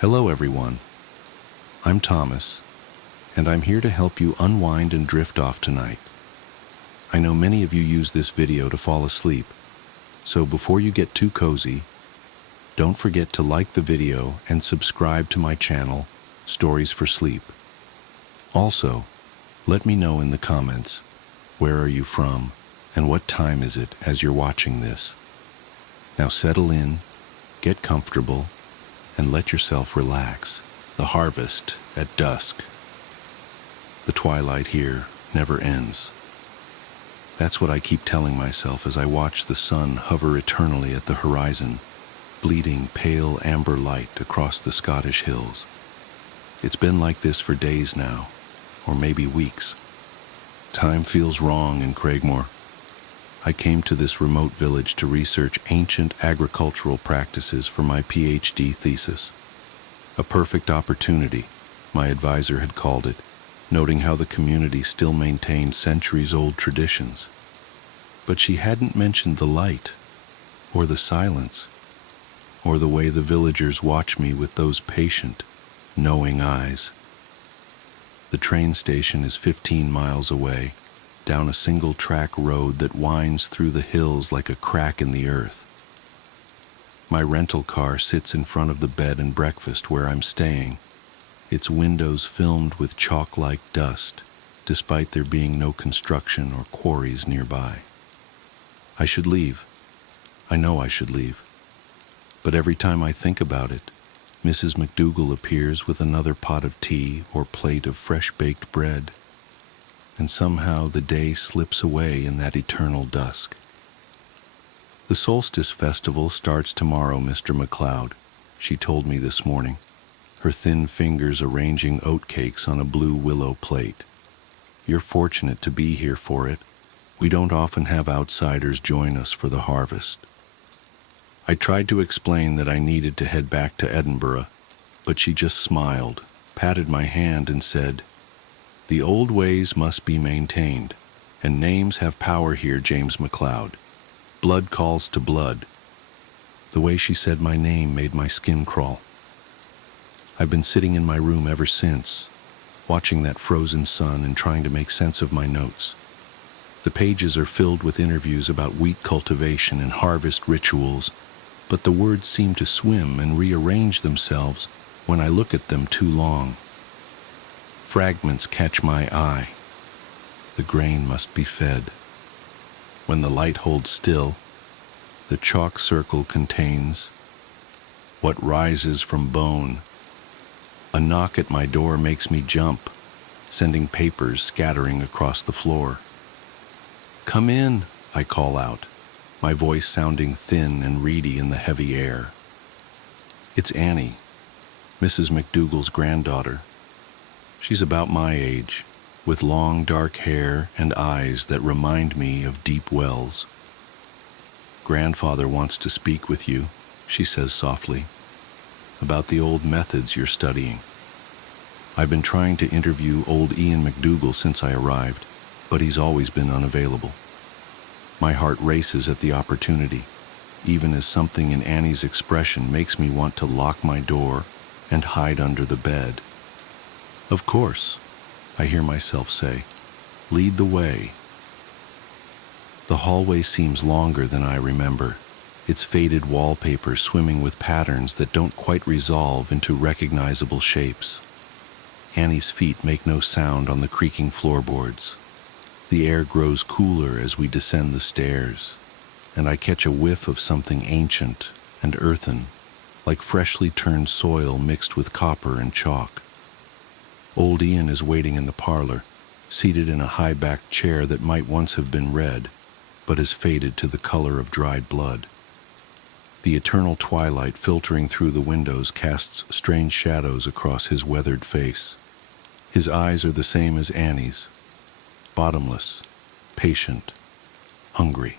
Hello everyone, I'm Thomas, and I'm here to help you unwind and drift off tonight. I know many of you use this video to fall asleep, so before you get too cozy, don't forget to like the video and subscribe to my channel, Stories for Sleep. Also, let me know in the comments, where are you from and what time is it as you're watching this. Now settle in, get comfortable, and let yourself relax. The harvest at dusk. The twilight here never ends. That's what I keep telling myself as I watch the sun hover eternally at the horizon, bleeding pale amber light across the Scottish hills. It's been like this for days now, or maybe weeks. Time feels wrong in Craigmore. I came to this remote village to research ancient agricultural practices for my PhD thesis. A perfect opportunity, my advisor had called it, noting how the community still maintained centuries-old traditions. But she hadn't mentioned the light, or the silence, or the way the villagers watch me with those patient, knowing eyes. The train station is 15 miles away, down a single-track road that winds through the hills like a crack in the earth. My rental car sits in front of the bed and breakfast where I'm staying, its windows filmed with chalk-like dust, despite there being no construction or quarries nearby. I should leave. I know I should leave. But every time I think about it, Mrs. McDougall appears with another pot of tea or plate of fresh-baked bread, and somehow the day slips away in that eternal dusk. The solstice festival starts tomorrow, Mr. McLeod, she told me this morning, her thin fingers arranging oatcakes on a blue willow plate. You're fortunate to be here for it. We don't often have outsiders join us for the harvest. I tried to explain that I needed to head back to Edinburgh, but she just smiled, patted my hand, and said, "The old ways must be maintained, and names have power here, James McLeod. Blood calls to blood." The way she said my name made my skin crawl. I've been sitting in my room ever since, watching that frozen sun and trying to make sense of my notes. The pages are filled with interviews about wheat cultivation and harvest rituals, but the words seem to swim and rearrange themselves when I look at them too long. Fragments catch my eye. The grain must be fed. When the light holds still, the chalk circle contains what rises from bone. A knock at my door makes me jump, sending papers scattering across the floor. "Come in," I call out, my voice sounding thin and reedy in the heavy air. It's Annie, Mrs. McDougall's granddaughter. She's about my age, with long dark hair and eyes that remind me of deep wells. "Grandfather wants to speak with you," she says softly, "about the old methods you're studying. I've been trying to interview old Ian McDougall since I arrived, but he's always been unavailable." My heart races at the opportunity, even as something in Annie's expression makes me want to lock my door and hide under the bed. "Of course," I hear myself say. "Lead the way." The hallway seems longer than I remember, its faded wallpaper swimming with patterns that don't quite resolve into recognizable shapes. Annie's feet make no sound on the creaking floorboards. The air grows cooler as we descend the stairs, and I catch a whiff of something ancient and earthen, like freshly turned soil mixed with copper and chalk. Old Ian is waiting in the parlor, seated in a high-backed chair that might once have been red, but has faded to the color of dried blood. The eternal twilight filtering through the windows casts strange shadows across his weathered face. His eyes are the same as Annie's, bottomless, patient, hungry.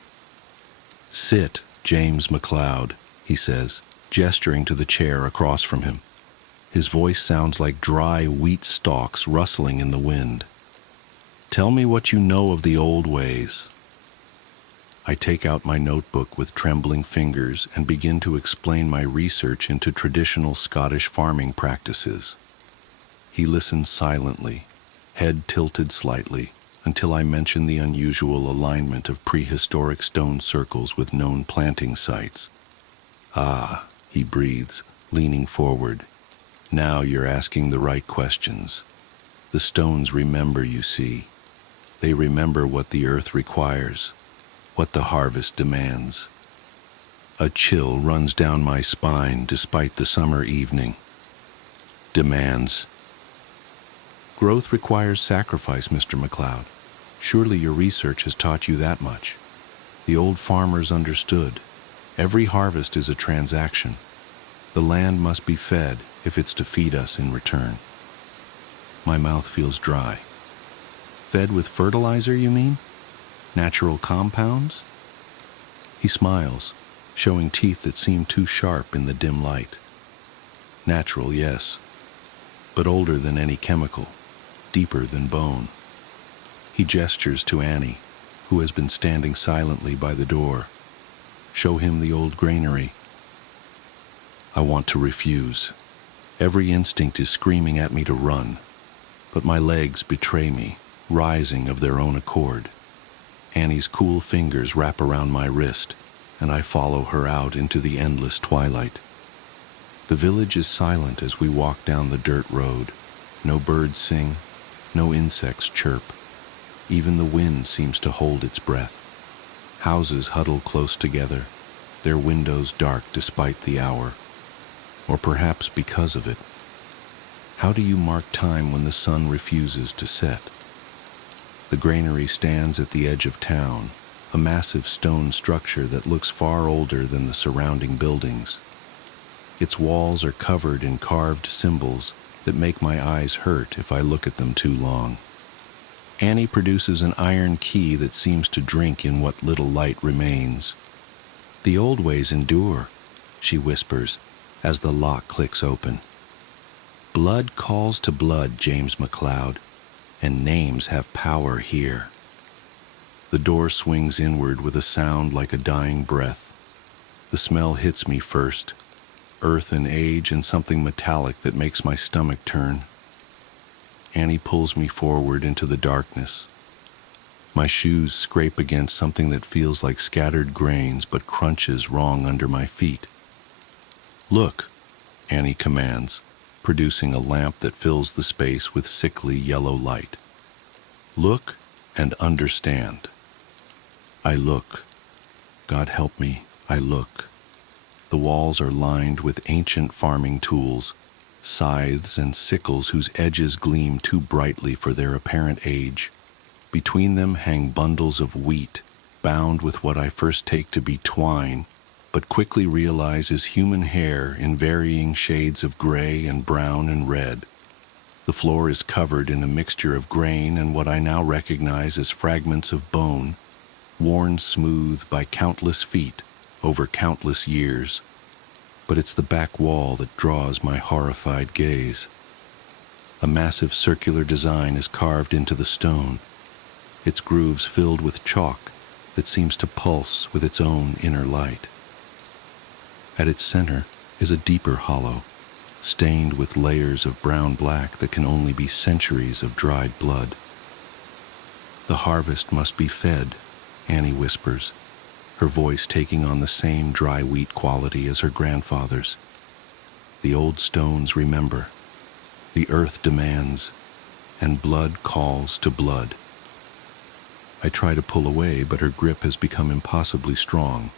"Sit, James McLeod," he says, gesturing to the chair across from him. His voice sounds like dry wheat stalks rustling in the wind. "Tell me what you know of the old ways." I take out my notebook with trembling fingers and begin to explain my research into traditional Scottish farming practices. He listens silently, head tilted slightly, until I mention the unusual alignment of prehistoric stone circles with known planting sites. "Ah," he breathes, leaning forward. "Now you're asking the right questions. The stones remember, you see. They remember what the earth requires, what the harvest demands." A chill runs down my spine despite the summer evening. Demands. Growth requires sacrifice, Mr. McLeod. Surely your research has taught you that much. The old farmers understood. Every harvest is a transaction. The land must be fed if it's to feed us in return. My mouth feels dry. Fed with fertilizer, you mean? Natural compounds? He smiles, showing teeth that seem too sharp in the dim light. Natural, yes, but older than any chemical, deeper than bone. He gestures to Annie, who has been standing silently by the door. Show him the old granary. I want to refuse. Every instinct is screaming at me to run, but my legs betray me, rising of their own accord. Annie's cool fingers wrap around my wrist, and I follow her out into the endless twilight. The village is silent as we walk down the dirt road. No birds sing, no insects chirp. Even the wind seems to hold its breath. Houses huddle close together, their windows dark despite the hour, or perhaps because of it. How do you mark time when the sun refuses to set? The granary stands at the edge of town, a massive stone structure that looks far older than the surrounding buildings. Its walls are covered in carved symbols that make my eyes hurt if I look at them too long. Annie produces an iron key that seems to drink in what little light remains. "The old ways endure," she whispers as the lock clicks open. "Blood calls to blood, James McLeod, and names have power here." The door swings inward with a sound like a dying breath. The smell hits me first, earth and age and something metallic that makes my stomach turn. Annie pulls me forward into the darkness. My shoes scrape against something that feels like scattered grains but crunches wrong under my feet. "Look," Annie commands, producing a lamp that fills the space with sickly yellow light. "Look and understand." I look. God help me, I look. The walls are lined with ancient farming tools, scythes and sickles whose edges gleam too brightly for their apparent age. Between them hang bundles of wheat, bound with what I first take to be twine, but quickly realize is human hair in varying shades of gray and brown and red. The floor is covered in a mixture of grain and what I now recognize as fragments of bone, worn smooth by countless feet over countless years. But it's the back wall that draws my horrified gaze. A massive circular design is carved into the stone, its grooves filled with chalk that seems to pulse with its own inner light. At its center is a deeper hollow, stained with layers of brown-black that can only be centuries of dried blood. "The harvest must be fed," Annie whispers, her voice taking on the same dry wheat quality as her grandfather's. "The old stones remember, the earth demands, and blood calls to blood." I try to pull away, but her grip has become impossibly strong.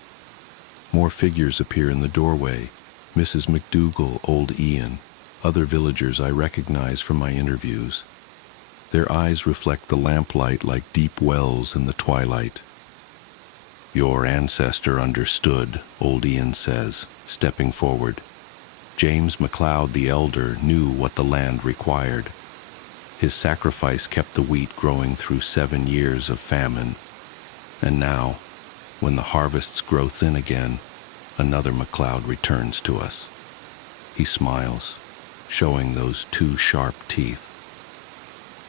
More figures appear in the doorway: Mrs. McDougall, old Ian, other villagers I recognize from my interviews. Their eyes reflect the lamplight like deep wells in the twilight. "Your ancestor understood," old Ian says, stepping forward. "James McLeod the Elder knew what the land required. His sacrifice kept the wheat growing through 7 years of famine. And now, when the harvests grow thin again, another McLeod returns to us." He smiles, showing those 2 sharp teeth.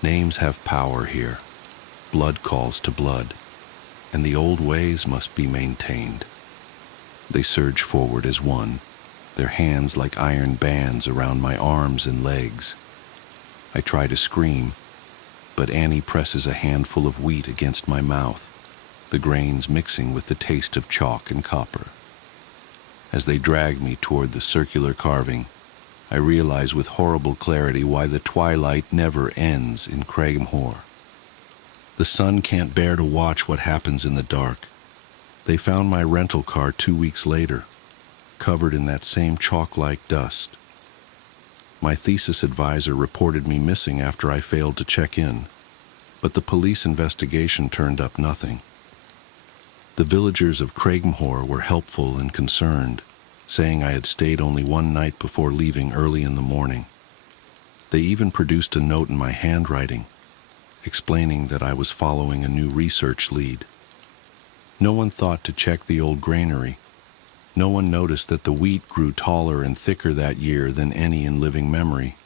"Names have power here. Blood calls to blood. and the old ways must be maintained. They surge forward as one, their hands like iron bands around my arms and legs. I try to scream, but Annie presses a handful of wheat against my mouth, the grains mixing with the taste of chalk and copper. As they drag me toward the circular carving, I realize with horrible clarity why the twilight never ends in Craigmore. The sun can't bear to watch what happens in the dark. They found my rental car 2 weeks later, covered in that same chalk-like dust. My thesis advisor reported me missing after I failed to check in, but the police investigation turned up nothing. The villagers of Craigmore were helpful and concerned, saying I had stayed only one night before leaving early in the morning. They even produced a note in my handwriting, explaining that I was following a new research lead. No one thought to check the old granary. No one noticed that the wheat grew taller and thicker that year than any in living memory.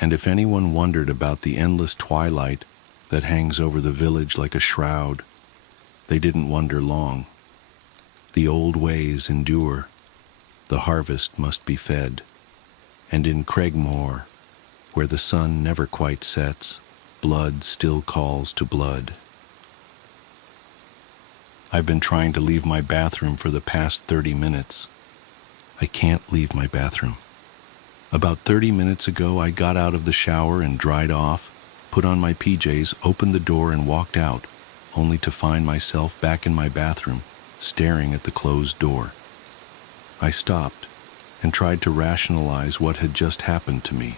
And if anyone wondered about the endless twilight that hangs over the village like a shroud, they didn't wonder long. The old ways endure. The harvest must be fed. And in Craigmore, where the sun never quite sets, blood still calls to blood. I've been trying to leave my bathroom for the past 30 minutes. I can't leave my bathroom. About 30 minutes ago, I got out of the shower and dried off, put on my PJs, opened the door and walked out, only to find myself back in my bathroom, staring at the closed door. I stopped and tried to rationalize what had just happened to me.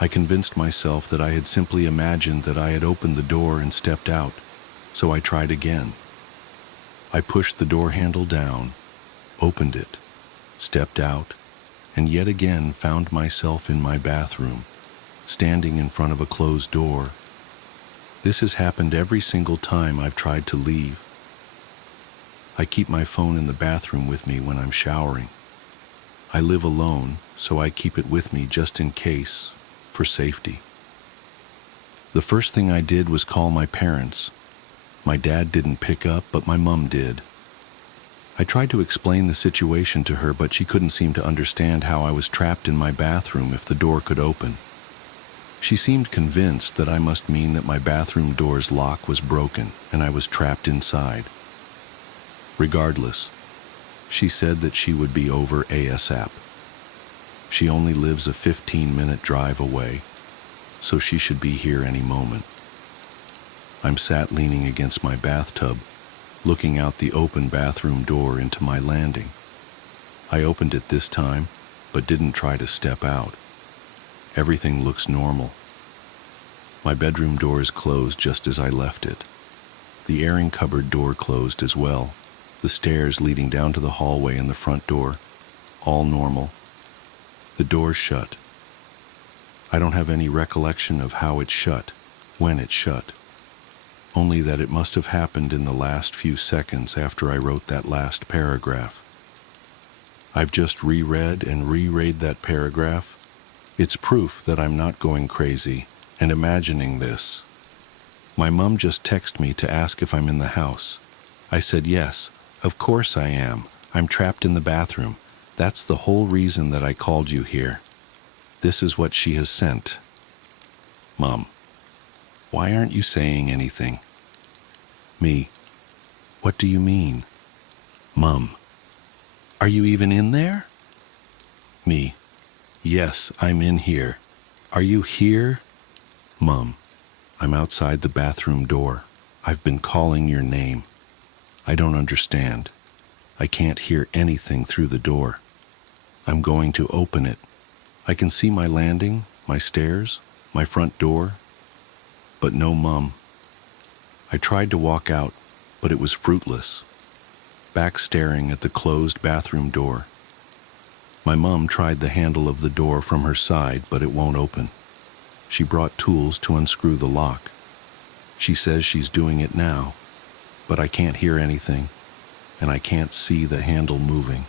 I convinced myself that I had simply imagined that I had opened the door and stepped out, so I tried again. I pushed the door handle down, opened it, stepped out, and yet again found myself in my bathroom, standing in front of a closed door. This has happened every single time I've tried to leave. I keep my phone in the bathroom with me when I'm showering. I live alone, so I keep it with me just in case, for safety. The first thing I did was call my parents. My dad didn't pick up, but my mom did. I tried to explain the situation to her, but she couldn't seem to understand how I was trapped in my bathroom if the door could open. She seemed convinced that I must mean that my bathroom door's lock was broken and I was trapped inside. Regardless, she said that she would be over ASAP. She only lives a 15-minute drive away, so she should be here any moment. I'm sat leaning against my bathtub, looking out the open bathroom door into my landing. I opened it this time, but didn't try to step out. Everything looks normal. My bedroom door is closed just as I left it. The airing cupboard door closed as well. The stairs leading down to the hallway and the front door, all normal. The door's shut. I don't have any recollection of how it shut, when it shut. Only that it must have happened in the last few seconds after I wrote that last paragraph. I've just reread and reread that paragraph. It's proof that I'm not going crazy and imagining this. My mom just texted me to ask if I'm in the house. I said yes, of course I am. I'm trapped in the bathroom. That's the whole reason that I called you here. This is what she has sent. Mom, why aren't you saying anything? Me, what do you mean? Mom, are you even in there? Me, yes, I'm in here. Are you here? Mom, I'm outside the bathroom door. I've been calling your name. I don't understand. I can't hear anything through the door. I'm going to open it. I can see my landing, my stairs, my front door, but no Mom. I tried to walk out, but it was fruitless. Back staring at the closed bathroom door. My mom tried the handle of the door from her side, but it won't open. She brought tools to unscrew the lock. She says she's doing it now, but I can't hear anything, and I can't see the handle moving.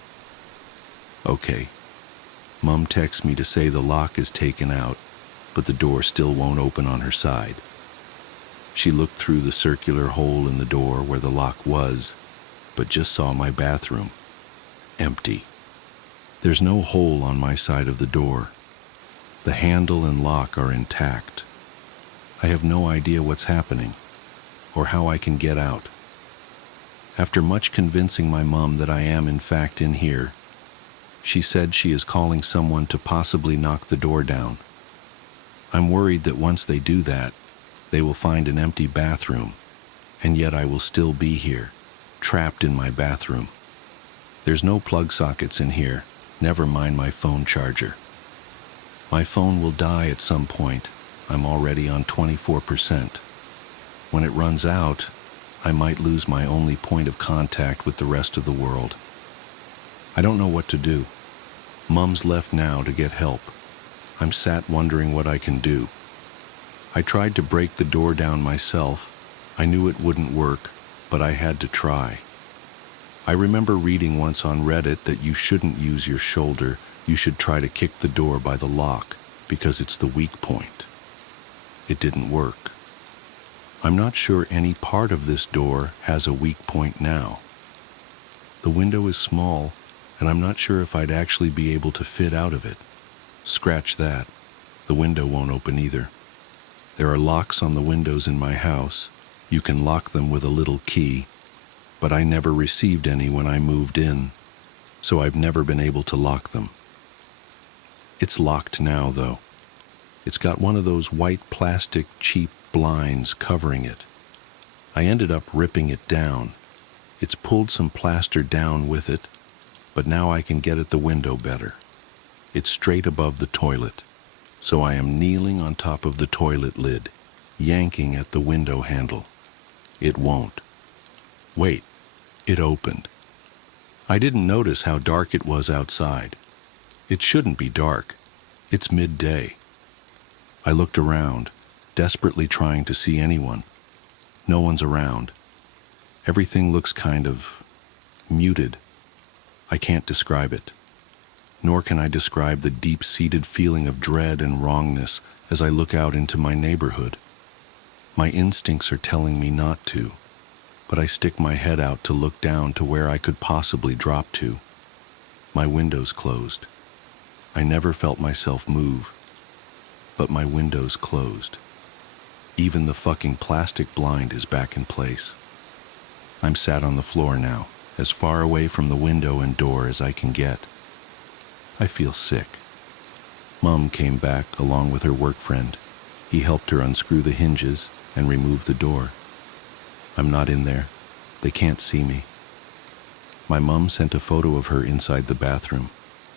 Okay. Mom texts me to say the lock is taken out, but the door still won't open on her side. She looked through the circular hole in the door where the lock was, but just saw my bathroom. Empty. There's no hole on my side of the door. The handle and lock are intact. I have no idea what's happening, or how I can get out. After much convincing my mom that I am in fact in here, she said she is calling someone to possibly knock the door down. I'm worried that once they do that, they will find an empty bathroom, and yet I will still be here, trapped in my bathroom. There's no plug sockets in here, never mind my phone charger. My phone will die at some point. I'm already on 24%. When it runs out, I might lose my only point of contact with the rest of the world. I don't know what to do. Mom's left now to get help. I'm sat wondering what I can do. I tried to break the door down myself. I knew it wouldn't work, but I had to try. I remember reading once on Reddit that you shouldn't use your shoulder. You should try to kick the door by the lock, because it's the weak point. It didn't work. I'm not sure any part of this door has a weak point now. The window is small, and I'm not sure if I'd actually be able to fit out of it. Scratch that. The window won't open either. There are locks on the windows in my house. You can lock them with a little key, but I never received any when I moved in, so I've never been able to lock them. It's locked now, though. It's got one of those white plastic cheap blinds covering it. I ended up ripping it down. It's pulled some plaster down with it, but now I can get at the window better. It's straight above the toilet, so I am kneeling on top of the toilet lid, yanking at the window handle. It won't. Wait, it opened. I didn't notice how dark it was outside. It shouldn't be dark. It's midday. I looked around, desperately trying to see anyone. No one's around. Everything looks kind of muted. I can't describe it. Nor can I describe the deep-seated feeling of dread and wrongness as I look out into my neighborhood. My instincts are telling me not to, but I stick my head out to look down to where I could possibly drop to. My window's closed. I never felt myself move, but my window's closed. Even the fucking plastic blind is back in place. I'm sat on the floor now, as far away from the window and door as I can get. I feel sick. Mom came back along with her work friend. He helped her unscrew the hinges and remove the door. I'm not in there. They can't see me. My mom sent a photo of her inside the bathroom,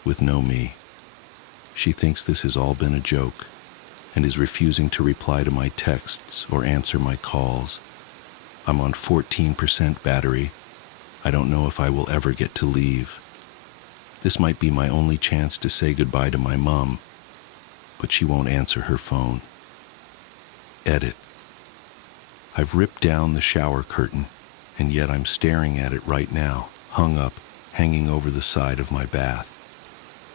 with no me. She thinks this has all been a joke, and is refusing to reply to my texts or answer my calls. I'm on 14% battery. I don't know if I will ever get to leave. This might be my only chance to say goodbye to my mom, but she won't answer her phone. Edit. I've ripped down the shower curtain, and yet I'm staring at it right now, hung up, hanging over the side of my bath.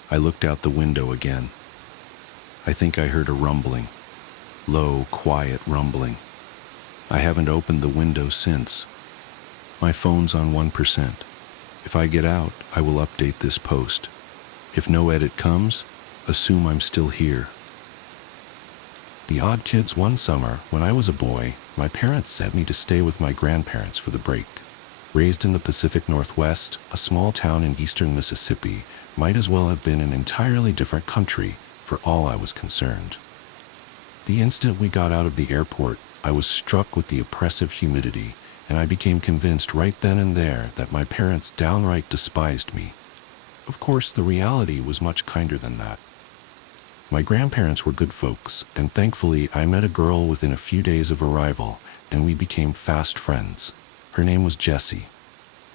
I looked out the window again. I think I heard a rumbling. Low, quiet rumbling. I haven't opened the window since. My phone's on 1%. If I get out, I will update this post. If no edit comes, assume I'm still here. The odd kids. One summer, when I was a boy, my parents sent me to stay with my grandparents for the break. Raised in the Pacific Northwest, a small town in eastern Mississippi might as well have been an entirely different country for all I was concerned. The instant we got out of the airport, I was struck with the oppressive humidity, and I became convinced right then and there that my parents downright despised me. Of course, the reality was much kinder than that. My grandparents were good folks, and thankfully I met a girl within a few days of arrival, and we became fast friends. Her name was Jessie,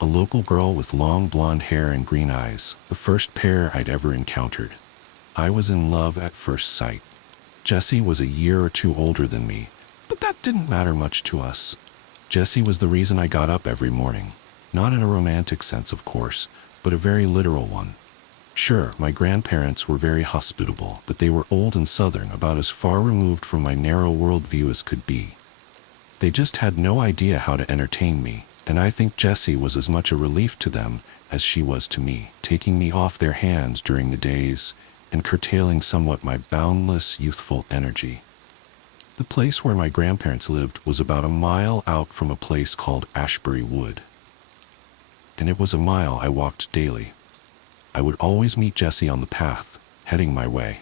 a local girl with long blonde hair and green eyes, the first pair I'd ever encountered. I was in love at first sight. Jessie was a year or two older than me, but that didn't matter much to us. Jessie was the reason I got up every morning. Not in a romantic sense, of course, but a very literal one. Sure, my grandparents were very hospitable, but they were old and southern, about as far removed from my narrow worldview as could be. They just had no idea how to entertain me, and I think Jessie was as much a relief to them as she was to me, taking me off their hands during the days and curtailing somewhat my boundless youthful energy. The place where my grandparents lived was about a mile out from a place called Ashbury Wood, and it was a mile I walked daily. I would always meet Jessie on the path, heading my way.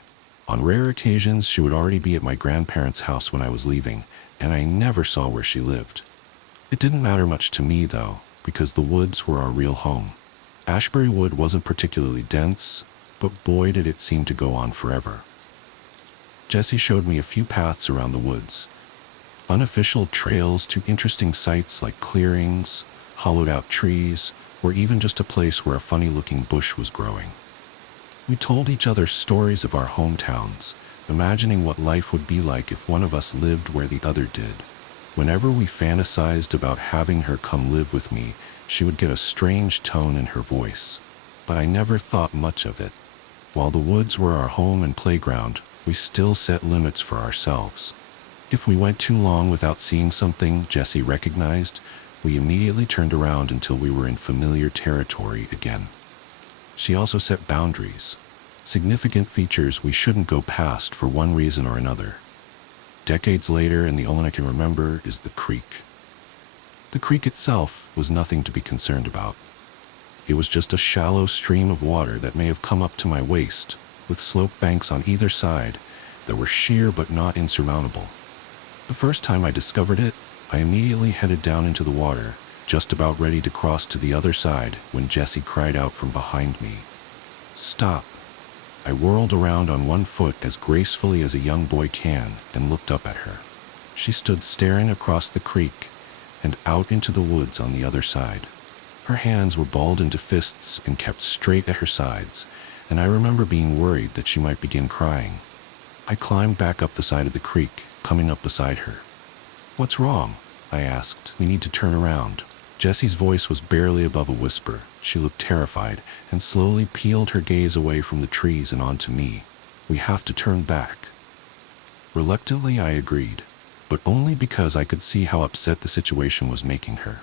On rare occasions, she would already be at my grandparents' house when I was leaving, and I never saw where she lived. It didn't matter much to me, though, because the woods were our real home. Ashbury Wood wasn't particularly dense, but boy did it seem to go on forever. Jessie showed me a few paths around the woods. Unofficial trails to interesting sights like clearings, hollowed-out trees, or even just a place where a funny-looking bush was growing. We told each other stories of our hometowns, imagining what life would be like if one of us lived where the other did. Whenever we fantasized about having her come live with me, she would get a strange tone in her voice, but I never thought much of it. While the woods were our home and playground, we still set limits for ourselves. If we went too long without seeing something Jessie recognized, we immediately turned around until we were in familiar territory again. She also set boundaries, significant features we shouldn't go past for one reason or another. Decades later, and the only I can remember is the creek. The creek itself was nothing to be concerned about. It was just a shallow stream of water that may have come up to my waist, with slope banks on either side that were sheer but not insurmountable. The first time I discovered it, I immediately headed down into the water, just about ready to cross to the other side when Jessie cried out from behind me, "Stop!" I whirled around on one foot as gracefully as a young boy can and looked up at her. She stood staring across the creek and out into the woods on the other side. Her hands were balled into fists and kept straight at her sides, and I remember being worried that she might begin crying. I climbed back up the side of the creek, coming up beside her. "What's wrong?" I asked. "We need to turn around." Jessie's voice was barely above a whisper. She looked terrified and slowly peeled her gaze away from the trees and onto me. "We have to turn back." Reluctantly, I agreed, but only because I could see how upset the situation was making her.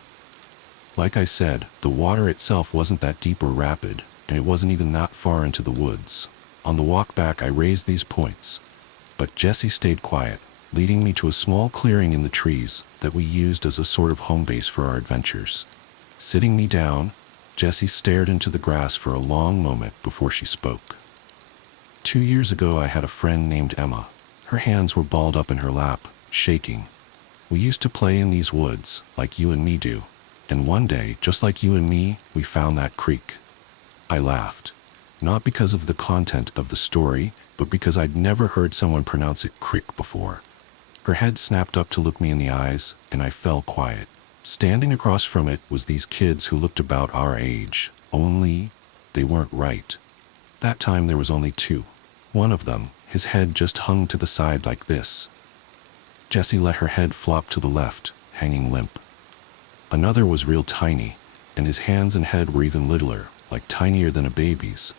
Like I said, the water itself wasn't that deep or rapid, and it wasn't even that far into the woods. On the walk back, I raised these points, but Jessie stayed quiet, leading me to a small clearing in the trees that we used as a sort of home base for our adventures. Sitting me down, Jessie stared into the grass for a long moment before she spoke. 2 years ago, I had a friend named Emma. Her hands were balled up in her lap, shaking. We used to play in these woods, like you and me do, and one day, just like you and me, we found that creek. I laughed, not because of the content of the story, but because I'd never heard someone pronounce it crick before. Her head snapped up to look me in the eyes, and I fell quiet. Standing across from it was these kids who looked about our age, only they weren't right. That time there was only 2. One of them, his head just hung to the side like this. Jessie let her head flop to the left, hanging limp. Another was real tiny, and his hands and head were even littler, like tinier than a baby's.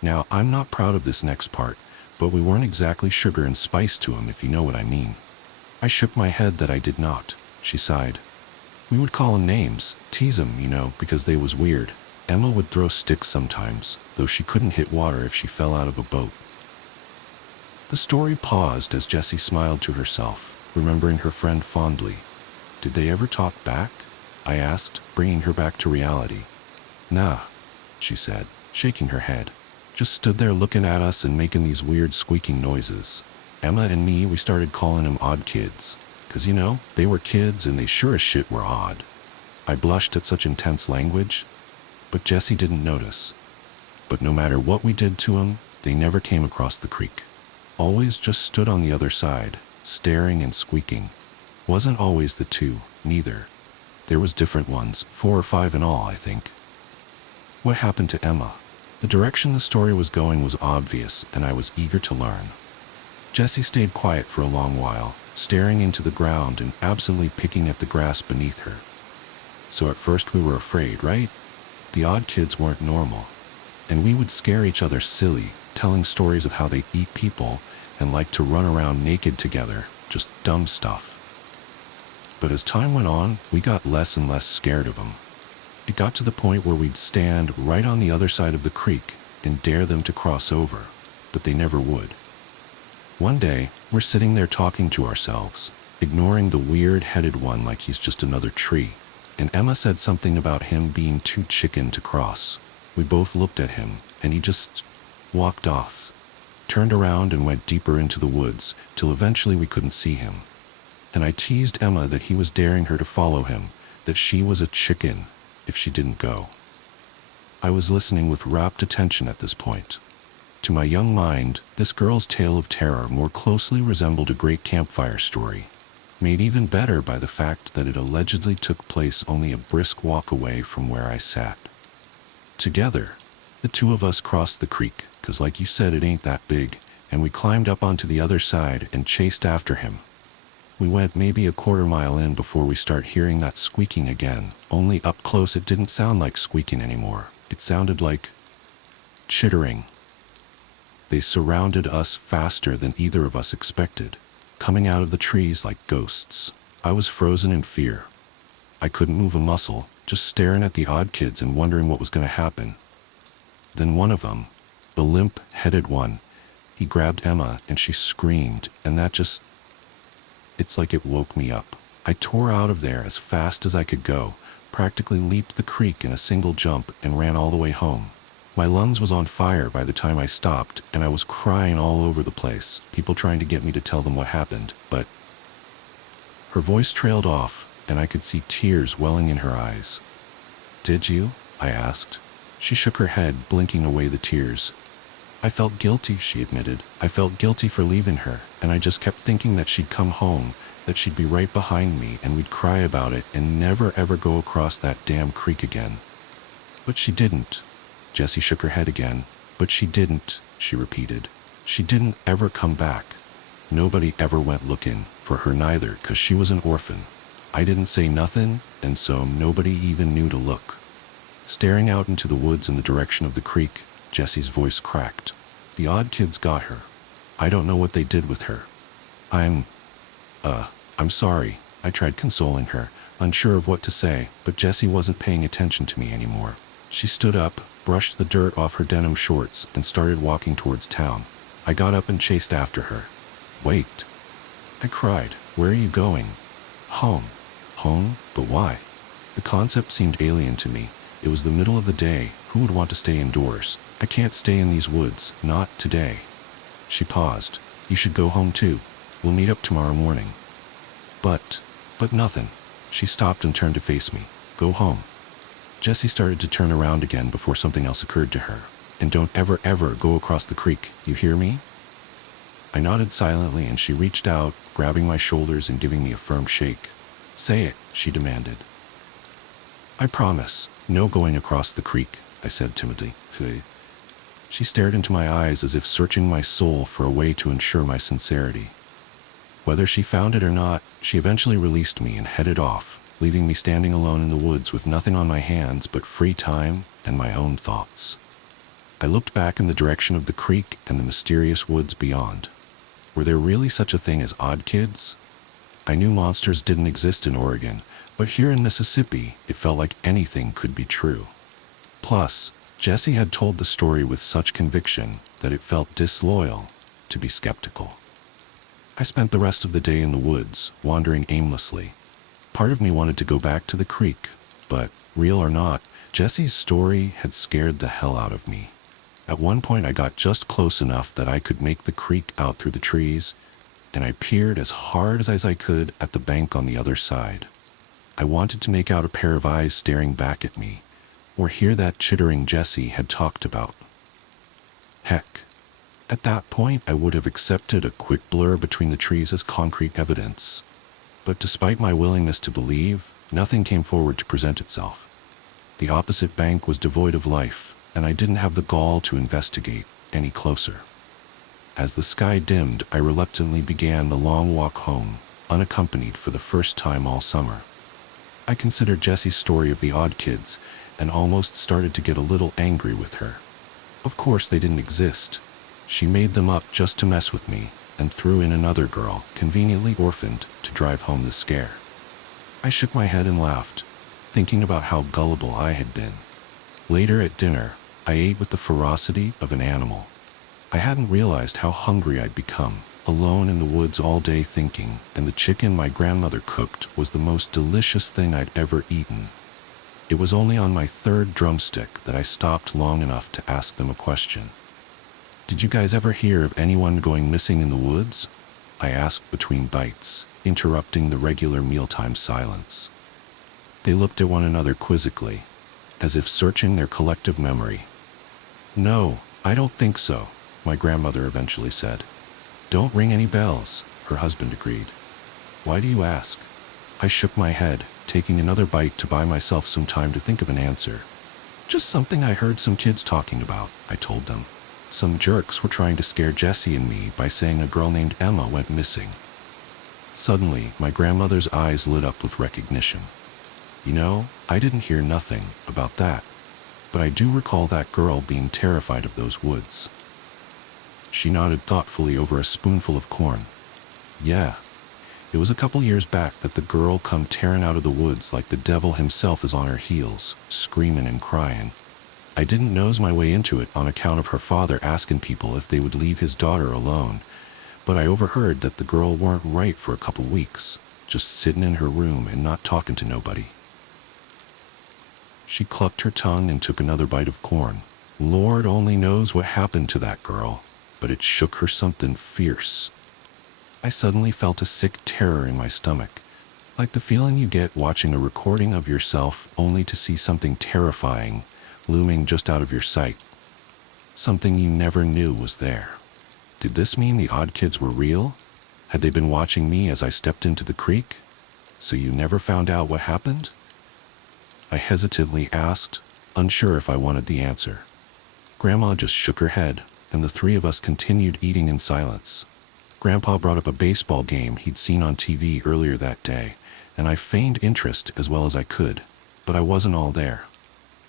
Now, I'm not proud of this next part, but we weren't exactly sugar and spice to him, if you know what I mean. I shook my head that I did not. She sighed. We would call him names, tease him, because they was weird. Emma would throw sticks sometimes, though she couldn't hit water if she fell out of a boat. The story paused as Jessie smiled to herself, remembering her friend fondly. Did they ever talk back? I asked, bringing her back to reality. Nah, she said, shaking her head. Just stood there looking at us and making these weird squeaking noises. Emma and me, we started calling them odd kids. 'Cause they were kids and they sure as shit were odd. I blushed at such intense language, but Jessie didn't notice. But no matter what we did to them, they never came across the creek. Always just stood on the other side, staring and squeaking. Wasn't always the 2, neither. There was different ones, 4 or 5 in all, I think. What happened to Emma? The direction the story was going was obvious, and I was eager to learn. Jessie stayed quiet for a long while, staring into the ground and absently picking at the grass beneath her. So at first we were afraid, right? The odd kids weren't normal, and we would scare each other silly, telling stories of how they eat people and like to run around naked together, just dumb stuff. But as time went on, we got less and less scared of them. It got to the point where we'd stand right on the other side of the creek and dare them to cross over, but they never would. One day, we're sitting there talking to ourselves, ignoring the weird-headed one like he's just another tree, and Emma said something about him being too chicken to cross. We both looked at him, and he just walked off, turned around and went deeper into the woods, till eventually we couldn't see him. And I teased Emma that he was daring her to follow him, that she was a chicken if she didn't go. I was listening with rapt attention at this point. To my young mind, this girl's tale of terror more closely resembled a great campfire story, made even better by the fact that it allegedly took place only a brisk walk away from where I sat. Together, the two of us crossed the creek, 'cause like you said, it ain't that big, and we climbed up onto the other side and chased after him. We went maybe a quarter mile in before we start hearing that squeaking again, only up close it didn't sound like squeaking anymore. It sounded like chittering. They surrounded us faster than either of us expected, coming out of the trees like ghosts. I was frozen in fear. I couldn't move a muscle, just staring at the odd kids and wondering what was going to happen. Then one of them, the limp-headed one, he grabbed Emma and she screamed, and it's like it woke me up. I tore out of there as fast as I could go, practically leaped the creek in a single jump and ran all the way home. My lungs was on fire by the time I stopped, and I was crying all over the place, people trying to get me to tell them what happened, but her voice trailed off, and I could see tears welling in her eyes. "Did you?" I asked. She shook her head, blinking away the tears. "I felt guilty," she admitted. "I felt guilty for leaving her, and I just kept thinking that she'd come home, that she'd be right behind me, and we'd cry about it and never ever go across that damn creek again. But she didn't." Jessie shook her head again. "But she didn't," she repeated. "She didn't ever come back. Nobody ever went looking for her neither, 'cause she was an orphan. I didn't say nothing, and so nobody even knew to look." Staring out into the woods in the direction of the creek, Jessie's voice cracked. "The odd kids got her. I don't know what they did with her. I'm sorry." I tried consoling her, unsure of what to say, but Jessie wasn't paying attention to me anymore. She stood up, brushed the dirt off her denim shorts, and started walking towards town. I got up and chased after her. "Wait," I cried. "Where are you going?" "Home." "Home? But why?" The concept seemed alien to me. It was the middle of the day. Who would want to stay indoors? "I can't stay in these woods. Not today." She paused. "You should go home too. We'll meet up tomorrow morning." But nothing. She stopped and turned to face me. "Go home." Jessie started to turn around again before something else occurred to her. "And don't ever go across the creek. You hear me?" I nodded silently, and she reached out, grabbing my shoulders and giving me a firm shake. "Say it," she demanded. "I promise. No going across the creek," I said timidly. She stared into my eyes as if searching my soul for a way to ensure my sincerity. Whether she found it or not, she eventually released me and headed off, leaving me standing alone in the woods with nothing on my hands but free time and my own thoughts. I looked back in the direction of the creek and the mysterious woods beyond. Were there really such a thing as odd kids? I knew monsters didn't exist in Oregon, but here in Mississippi, it felt like anything could be true. Plus, Jessie had told the story with such conviction that it felt disloyal to be skeptical. I spent the rest of the day in the woods, wandering aimlessly. Part of me wanted to go back to the creek, but, real or not, Jessie's story had scared the hell out of me. At one point I got just close enough that I could make the creek out through the trees, and I peered as hard as I could at the bank on the other side. I wanted to make out a pair of eyes staring back at me, or hear that chittering Jessie had talked about. Heck, at that point I would have accepted a quick blur between the trees as concrete evidence. But despite my willingness to believe, nothing came forward to present itself. The opposite bank was devoid of life, and I didn't have the gall to investigate any closer. As the sky dimmed, I reluctantly began the long walk home, unaccompanied for the first time all summer. I considered Jessie's story of the odd kids, and almost started to get a little angry with her. Of course they didn't exist. She made them up just to mess with me, and threw in another girl, conveniently orphaned, to drive home the scare. I shook my head and laughed, thinking about how gullible I had been. Later at dinner, I ate with the ferocity of an animal. I hadn't realized how hungry I'd become, alone in the woods all day thinking, and the chicken my grandmother cooked was the most delicious thing I'd ever eaten. It was only on my third drumstick that I stopped long enough to ask them a question. "Did you guys ever hear of anyone going missing in the woods?" I asked between bites, interrupting the regular mealtime silence. They looked at one another quizzically, as if searching their collective memory. "No, I don't think so," my grandmother eventually said. "Don't ring any bells," her husband agreed. "Why do you ask?" I shook my head, taking another bite to buy myself some time to think of an answer. "Just something I heard some kids talking about," I told them. "Some jerks were trying to scare Jessie and me by saying a girl named Emma went missing." Suddenly, my grandmother's eyes lit up with recognition. "You know, I didn't hear nothing about that, but I do recall that girl being terrified of those woods." She nodded thoughtfully over a spoonful of corn. "Yeah, it was a couple years back that the girl come tearing out of the woods like the devil himself is on her heels, screaming and crying. I didn't nose my way into it on account of her father asking people if they would leave his daughter alone, but I overheard that the girl weren't right for a couple weeks, just sitting in her room and not talking to nobody." She clucked her tongue and took another bite of corn. "Lord only knows what happened to that girl, but it shook her something fierce." I suddenly felt a sick terror in my stomach, like the feeling you get watching a recording of yourself only to see something terrifying looming just out of your sight. Something you never knew was there. Did this mean the odd kids were real? Had they been watching me as I stepped into the creek? "So you never found out what happened?" I hesitantly asked, unsure if I wanted the answer. Grandma just shook her head, and the three of us continued eating in silence. Grandpa brought up a baseball game he'd seen on TV earlier that day, and I feigned interest as well as I could, but I wasn't all there.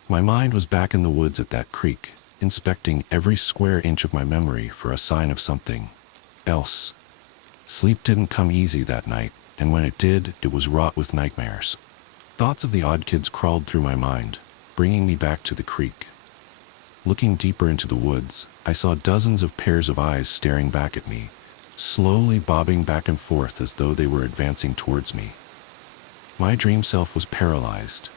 My mind was back in the woods at that creek, inspecting every square inch of my memory for a sign of something else. Sleep didn't come easy that night, and when it did, it was wrought with nightmares. Thoughts of the odd kids crawled through my mind, bringing me back to the creek. Looking deeper into the woods, I saw dozens of pairs of eyes staring back at me, slowly bobbing back and forth as though they were advancing towards me. My dream self was paralyzed,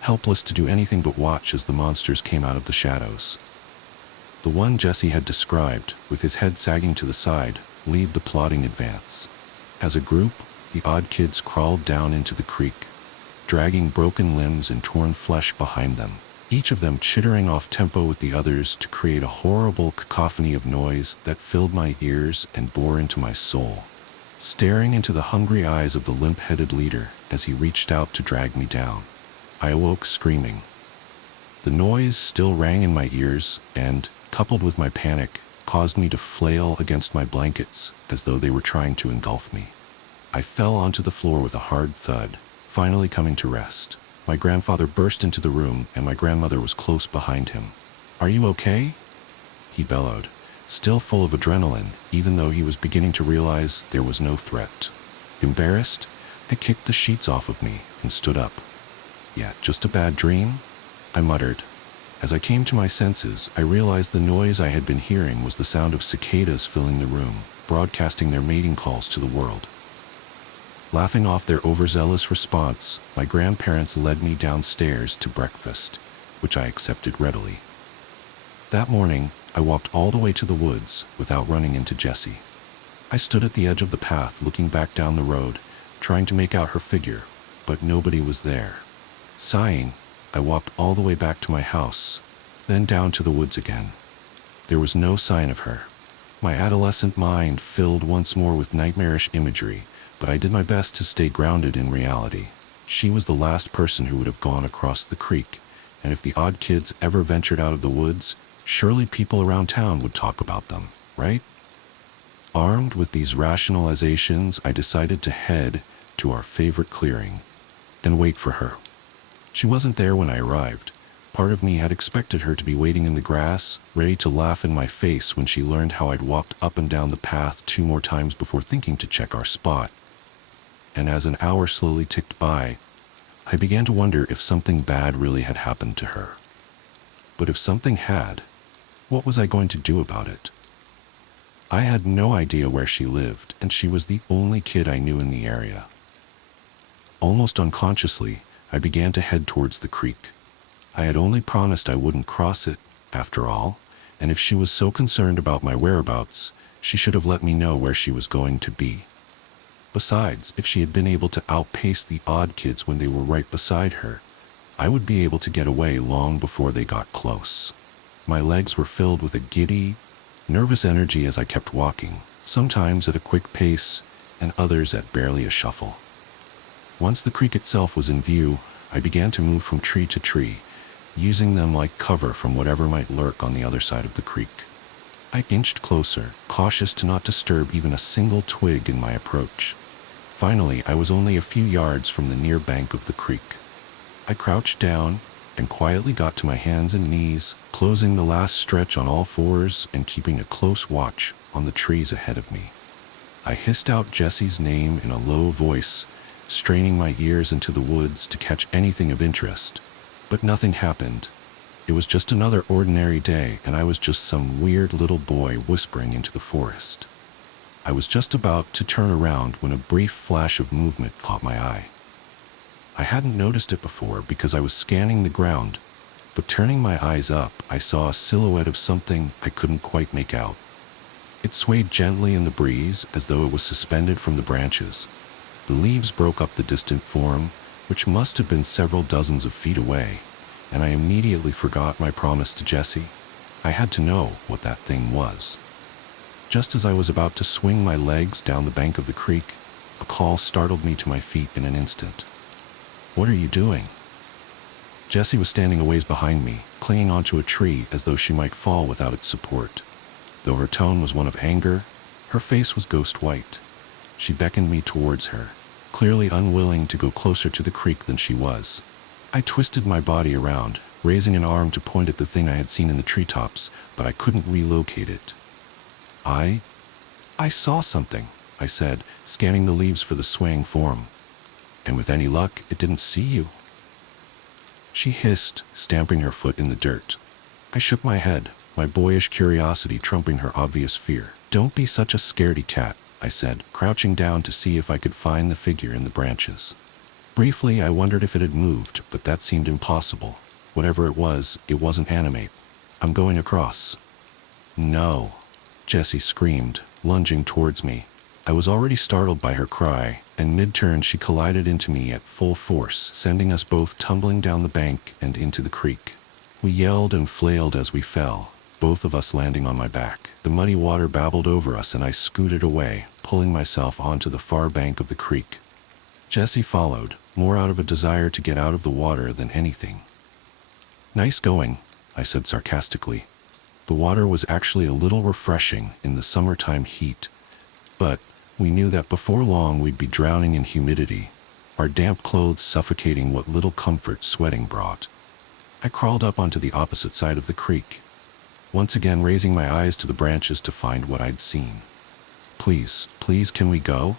helpless to do anything but watch as the monsters came out of the shadows. The one Jessie had described, with his head sagging to the side, led the plodding advance. As a group, the odd kids crawled down into the creek, dragging broken limbs and torn flesh behind them, each of them chittering off tempo with the others to create a horrible cacophony of noise that filled my ears and bore into my soul. Staring into the hungry eyes of the limp-headed leader as he reached out to drag me down, I awoke screaming. The noise still rang in my ears and, coupled with my panic, caused me to flail against my blankets as though they were trying to engulf me. I fell onto the floor with a hard thud, finally coming to rest. My grandfather burst into the room and my grandmother was close behind him. "Are you okay?" he bellowed, still full of adrenaline, even though he was beginning to realize there was no threat. Embarrassed, I kicked the sheets off of me and stood up. "Yeah, just a bad dream?" I muttered. As I came to my senses, I realized the noise I had been hearing was the sound of cicadas filling the room, broadcasting their mating calls to the world. Laughing off their overzealous response, my grandparents led me downstairs to breakfast, which I accepted readily. That morning, I walked all the way to the woods without running into Jessie. I stood at the edge of the path looking back down the road, trying to make out her figure, but nobody was there. Sighing, I walked all the way back to my house, then down to the woods again. There was no sign of her. My adolescent mind filled once more with nightmarish imagery, but I did my best to stay grounded in reality. She was the last person who would have gone across the creek, and if the odd kids ever ventured out of the woods, surely people around town would talk about them, right? Armed with these rationalizations, I decided to head to our favorite clearing and wait for her. She wasn't there when I arrived. Part of me had expected her to be waiting in the grass, ready to laugh in my face when she learned how I'd walked up and down the path 2 more times before thinking to check our spot. And as an hour slowly ticked by, I began to wonder if something bad really had happened to her. But if something had, what was I going to do about it? I had no idea where she lived, and she was the only kid I knew in the area. Almost unconsciously, I began to head towards the creek. I had only promised I wouldn't cross it, after all, and if she was so concerned about my whereabouts, she should have let me know where she was going to be. Besides, if she had been able to outpace the odd kids when they were right beside her, I would be able to get away long before they got close. My legs were filled with a giddy, nervous energy as I kept walking, sometimes at a quick pace and others at barely a shuffle. Once the creek itself was in view, I began to move from tree to tree, using them like cover from whatever might lurk on the other side of the creek. I inched closer, cautious to not disturb even a single twig in my approach. Finally, I was only a few yards from the near bank of the creek. I crouched down and quietly got to my hands and knees, closing the last stretch on all fours and keeping a close watch on the trees ahead of me. I hissed out Jesse's name in a low voice, straining my ears into the woods to catch anything of interest. But nothing happened. It was just another ordinary day, and I was just some weird little boy whispering into the forest. I was just about to turn around when a brief flash of movement caught my eye. I hadn't noticed it before because I was scanning the ground, but turning my eyes up, I saw a silhouette of something I couldn't quite make out. It swayed gently in the breeze as though it was suspended from the branches. The leaves broke up the distant form, which must have been several dozens of feet away, and I immediately forgot my promise to Jesse. I had to know what that thing was. Just as I was about to swing my legs down the bank of the creek, a call startled me to my feet in an instant. "What are you doing?" Jessie was standing a ways behind me, clinging onto a tree as though she might fall without its support. Though her tone was one of anger, her face was ghost white. She beckoned me towards her, clearly unwilling to go closer to the creek than she was. I twisted my body around, raising an arm to point at the thing I had seen in the treetops, but I couldn't relocate it. I saw something, I said, scanning the leaves for the swaying form. "And with any luck, it didn't see you?" She hissed, stamping her foot in the dirt. I shook my head, my boyish curiosity trumping her obvious fear. "Don't be such a scaredy cat," I said, crouching down to see if I could find the figure in the branches. Briefly, I wondered if it had moved, but that seemed impossible. Whatever it wasn't animate. "I'm going across." "No," Jessie screamed, lunging towards me. I was already startled by her cry, and mid-turn she collided into me at full force, sending us both tumbling down the bank and into the creek. We yelled and flailed as we fell, both of us landing on my back. The muddy water babbled over us and I scooted away, pulling myself onto the far bank of the creek. Jessie followed, more out of a desire to get out of the water than anything. "Nice going," I said sarcastically. The water was actually a little refreshing in the summertime heat, but we knew that before long we'd be drowning in humidity, our damp clothes suffocating what little comfort sweating brought. I crawled up onto the opposite side of the creek, once again raising my eyes to the branches to find what I'd seen. Please, can we go?"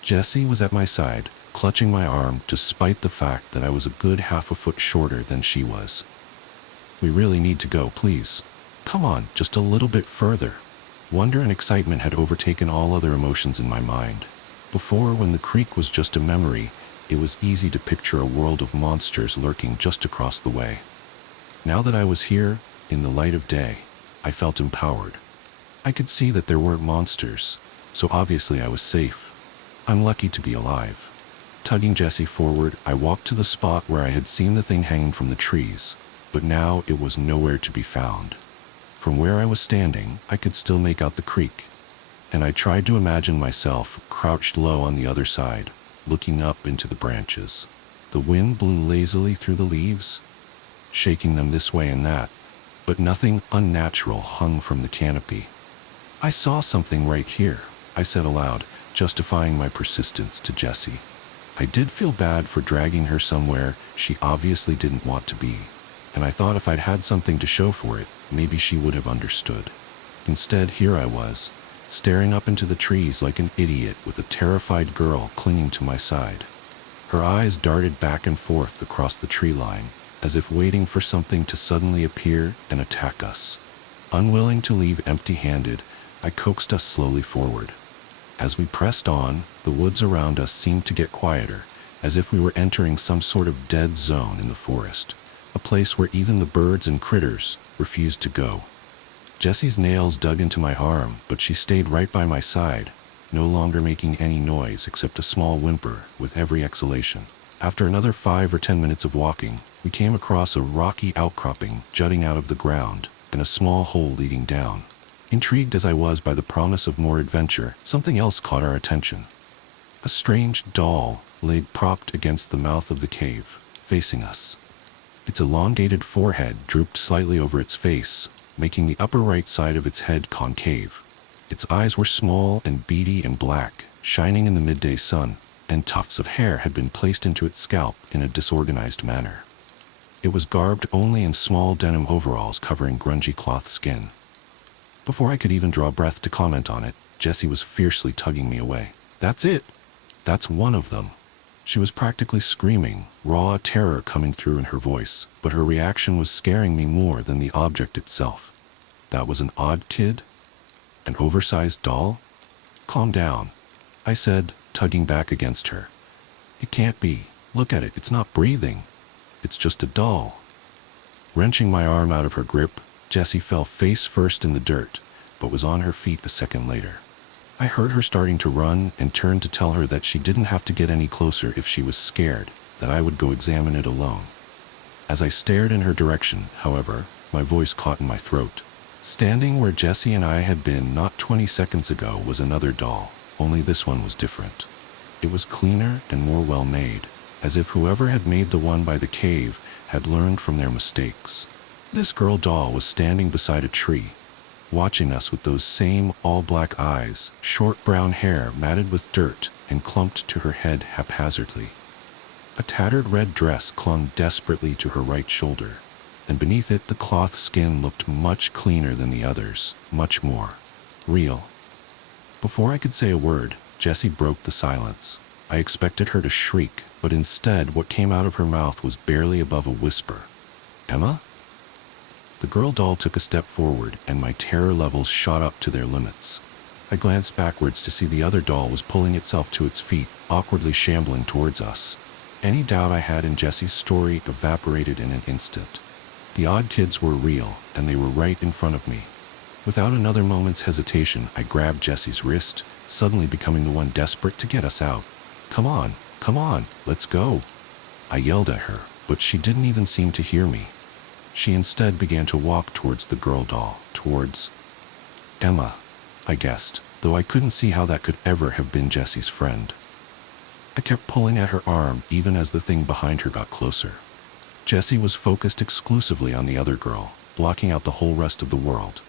Jessie was at my side, clutching my arm despite the fact that I was a good half a foot shorter than she was. "We really need to go, please. Come on, just a little bit further." Wonder and excitement had overtaken all other emotions in my mind. Before, when the creek was just a memory, it was easy to picture a world of monsters lurking just across the way. Now that I was here, in the light of day, I felt empowered. I could see that there weren't monsters, so obviously I was safe. I'm lucky to be alive. Tugging Jessie forward, I walked to the spot where I had seen the thing hanging from the trees, but now it was nowhere to be found. From where I was standing, I could still make out the creek, and I tried to imagine myself crouched low on the other side, looking up into the branches. The wind blew lazily through the leaves, shaking them this way and that, but nothing unnatural hung from the canopy. "I saw something right here," I said aloud, justifying my persistence to Jessie. I did feel bad for dragging her somewhere she obviously didn't want to be, and I thought if I'd had something to show for it, maybe she would have understood. Instead, here I was, staring up into the trees like an idiot with a terrified girl clinging to my side. Her eyes darted back and forth across the tree line, as if waiting for something to suddenly appear and attack us. Unwilling to leave empty-handed, I coaxed us slowly forward. As we pressed on, the woods around us seemed to get quieter, as if we were entering some sort of dead zone in the forest, a place where even the birds and critters refused to go. Jessie's nails dug into my arm, but she stayed right by my side, no longer making any noise except a small whimper with every exhalation. After another 5 or 10 minutes of walking, we came across a rocky outcropping jutting out of the ground and a small hole leading down. Intrigued as I was by the promise of more adventure, something else caught our attention. A strange doll lay propped against the mouth of the cave, facing us. Its elongated forehead drooped slightly over its face, making the upper right side of its head concave. Its eyes were small and beady and black, shining in the midday sun, and tufts of hair had been placed into its scalp in a disorganized manner. It was garbed only in small denim overalls covering grungy cloth skin. Before I could even draw breath to comment on it, Jessie was fiercely tugging me away. "That's it! That's one of them!" She was practically screaming, raw terror coming through in her voice, but her reaction was scaring me more than the object itself. That was an odd kid? An oversized doll? "Calm down," I said, tugging back against her. "It can't be. Look at it, it's not breathing. It's just a doll." Wrenching my arm out of her grip, Jessie fell face first in the dirt, but was on her feet a second later. I heard her starting to run and turned to tell her that she didn't have to get any closer if she was scared, that I would go examine it alone. As I stared in her direction, however, my voice caught in my throat. Standing where Jessie and I had been not 20 seconds ago was another doll, only this one was different. It was cleaner and more well-made, as if whoever had made the one by the cave had learned from their mistakes. This girl doll was standing beside a tree, watching us with those same all-black eyes, short brown hair matted with dirt and clumped to her head haphazardly. A tattered red dress clung desperately to her right shoulder, and beneath it the cloth skin looked much cleaner than the others, much more real. Before I could say a word, Jessie broke the silence. I expected her to shriek, but instead what came out of her mouth was barely above a whisper. "Emma?" The girl doll took a step forward, and my terror levels shot up to their limits. I glanced backwards to see the other doll was pulling itself to its feet, awkwardly shambling towards us. Any doubt I had in Jessie's story evaporated in an instant. The odd kids were real, and they were right in front of me. Without another moment's hesitation, I grabbed Jessie's wrist, suddenly becoming the one desperate to get us out. Come on, let's go." I yelled at her, but she didn't even seem to hear me. She instead began to walk towards the girl doll, towards Emma, I guessed, though I couldn't see how that could ever have been Jessie's friend. I kept pulling at her arm even as the thing behind her got closer. Jessie was focused exclusively on the other girl, blocking out the whole rest of the world.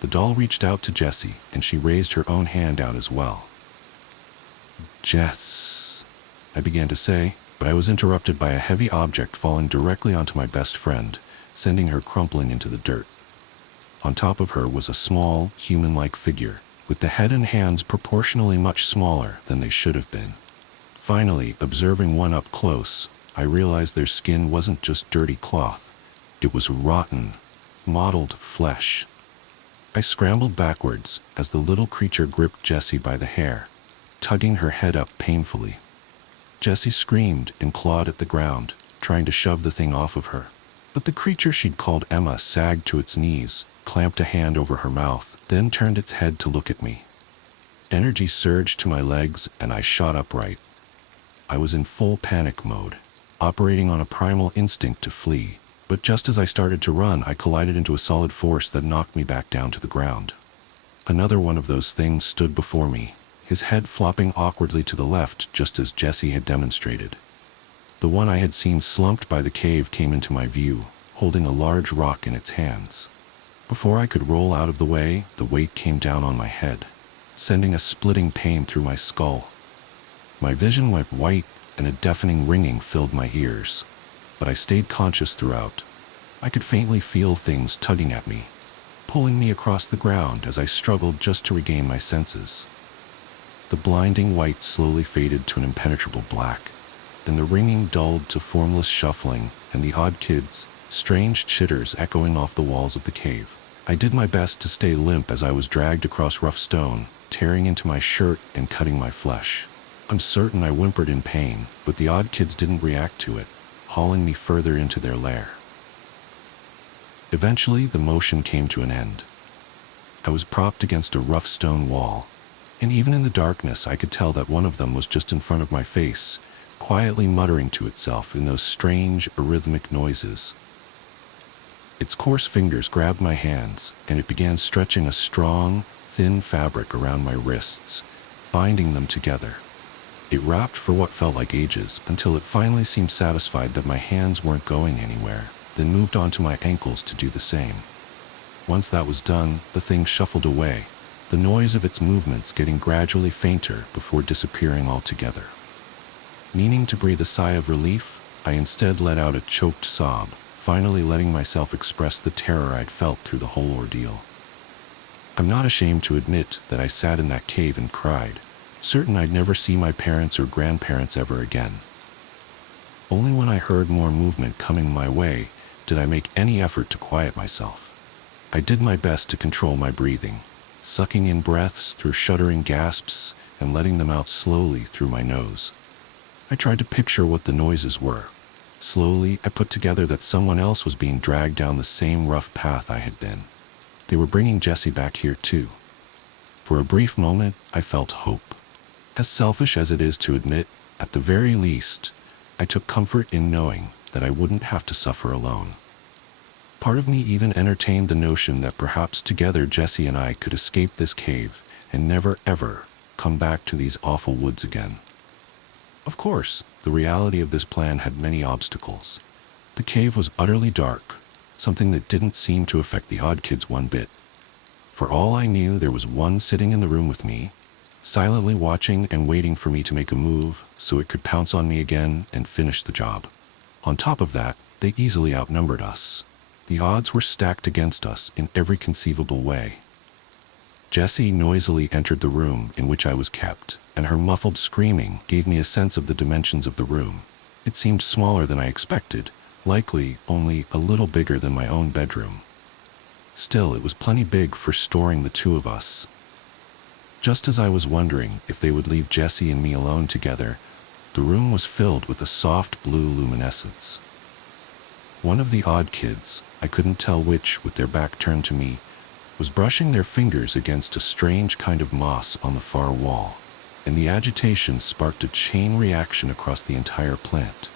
The doll reached out to Jessie, and she raised her own hand out as well. "Jess," I began to say, but I was interrupted by a heavy object falling directly onto my best friend, sending her crumpling into the dirt. On top of her was a small, human-like figure, with the head and hands proportionally much smaller than they should have been. Finally, observing one up close, I realized their skin wasn't just dirty cloth. It was rotten, mottled flesh. I scrambled backwards as the little creature gripped Jessie by the hair, tugging her head up painfully. Jessie screamed and clawed at the ground, trying to shove the thing off of her. But the creature she'd called Emma sagged to its knees, clamped a hand over her mouth, then turned its head to look at me. Energy surged to my legs, and I shot upright. I was in full panic mode, operating on a primal instinct to flee, but just as I started to run, I collided into a solid force that knocked me back down to the ground. Another one of those things stood before me, his head flopping awkwardly to the left just as Jessie had demonstrated. The one I had seen slumped by the cave came into my view, holding a large rock in its hands. Before I could roll out of the way, the weight came down on my head, sending a splitting pain through my skull. My vision went white, and a deafening ringing filled my ears, but I stayed conscious throughout. I could faintly feel things tugging at me, pulling me across the ground as I struggled just to regain my senses. The blinding white slowly faded to an impenetrable black. and the ringing dulled to formless shuffling, and the odd kids' strange chitters echoing off the walls of the cave. I did my best to stay limp as I was dragged across rough stone, tearing into my shirt and cutting my flesh. I'm certain I whimpered in pain, but the odd kids didn't react to it, hauling me further into their lair. Eventually, the motion came to an end. I was propped against a rough stone wall, and even in the darkness I could tell that one of them was just in front of my face, quietly muttering to itself in those strange, rhythmic noises. Its coarse fingers grabbed my hands, and it began stretching a strong, thin fabric around my wrists, binding them together. It wrapped for what felt like ages, until it finally seemed satisfied that my hands weren't going anywhere, then moved on to my ankles to do the same. Once that was done, the thing shuffled away, the noise of its movements getting gradually fainter before disappearing altogether. Meaning to breathe a sigh of relief, I instead let out a choked sob, finally letting myself express the terror I'd felt through the whole ordeal. I'm not ashamed to admit that I sat in that cave and cried, certain I'd never see my parents or grandparents ever again. Only when I heard more movement coming my way did I make any effort to quiet myself. I did my best to control my breathing, sucking in breaths through shuddering gasps and letting them out slowly through my nose. I tried to picture what the noises were. Slowly, I put together that someone else was being dragged down the same rough path I had been. They were bringing Jessie back here too. For a brief moment, I felt hope. As selfish as it is to admit, at the very least, I took comfort in knowing that I wouldn't have to suffer alone. Part of me even entertained the notion that perhaps together Jessie and I could escape this cave and never ever come back to these awful woods again. Of course, the reality of this plan had many obstacles. The cave was utterly dark, something that didn't seem to affect the odd kids one bit. For all I knew, there was one sitting in the room with me, silently watching and waiting for me to make a move so it could pounce on me again and finish the job. On top of that, they easily outnumbered us. The odds were stacked against us in every conceivable way. Jessie noisily entered the room in which I was kept, and her muffled screaming gave me a sense of the dimensions of the room. It seemed smaller than I expected, likely only a little bigger than my own bedroom. Still, it was plenty big for storing the two of us. Just as I was wondering if they would leave Jessie and me alone together, the room was filled with a soft blue luminescence. One of the odd kids, I couldn't tell which with their back turned to me, was brushing their fingers against a strange kind of moss on the far wall, and the agitation sparked a chain reaction across the entire plant.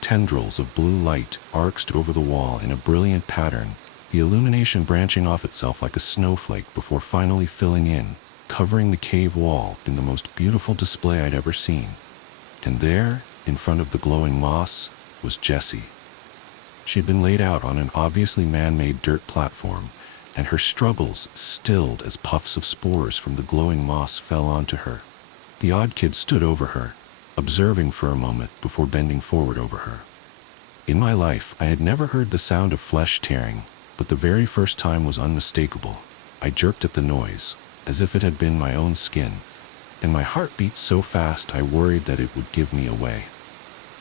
Tendrils of blue light arced over the wall in a brilliant pattern, the illumination branching off itself like a snowflake before finally filling in, covering the cave wall in the most beautiful display I'd ever seen. And there, in front of the glowing moss, was Jessie. She'd been laid out on an obviously man-made dirt platform, and her struggles stilled as puffs of spores from the glowing moss fell onto her. The odd kid stood over her, observing for a moment before bending forward over her. In my life, I had never heard the sound of flesh tearing, but the very first time was unmistakable. I jerked at the noise, as if it had been my own skin, and my heart beat so fast I worried that it would give me away.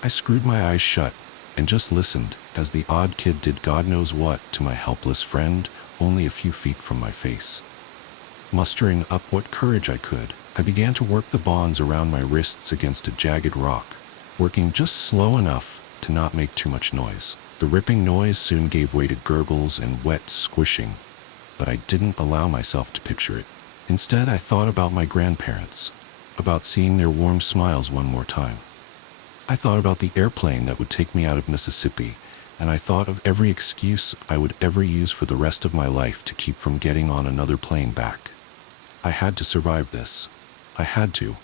I screwed my eyes shut and just listened as the odd kid did God knows what to my helpless friend only a few feet from my face. Mustering up what courage I could, I began to work the bonds around my wrists against a jagged rock, working just slow enough to not make too much noise. The ripping noise soon gave way to gurgles and wet squishing, but I didn't allow myself to picture it. Instead, I thought about my grandparents, about seeing their warm smiles one more time. I thought about the airplane that would take me out of Mississippi, and I thought of every excuse I would ever use for the rest of my life to keep from getting on another plane back. I had to survive this. I had to.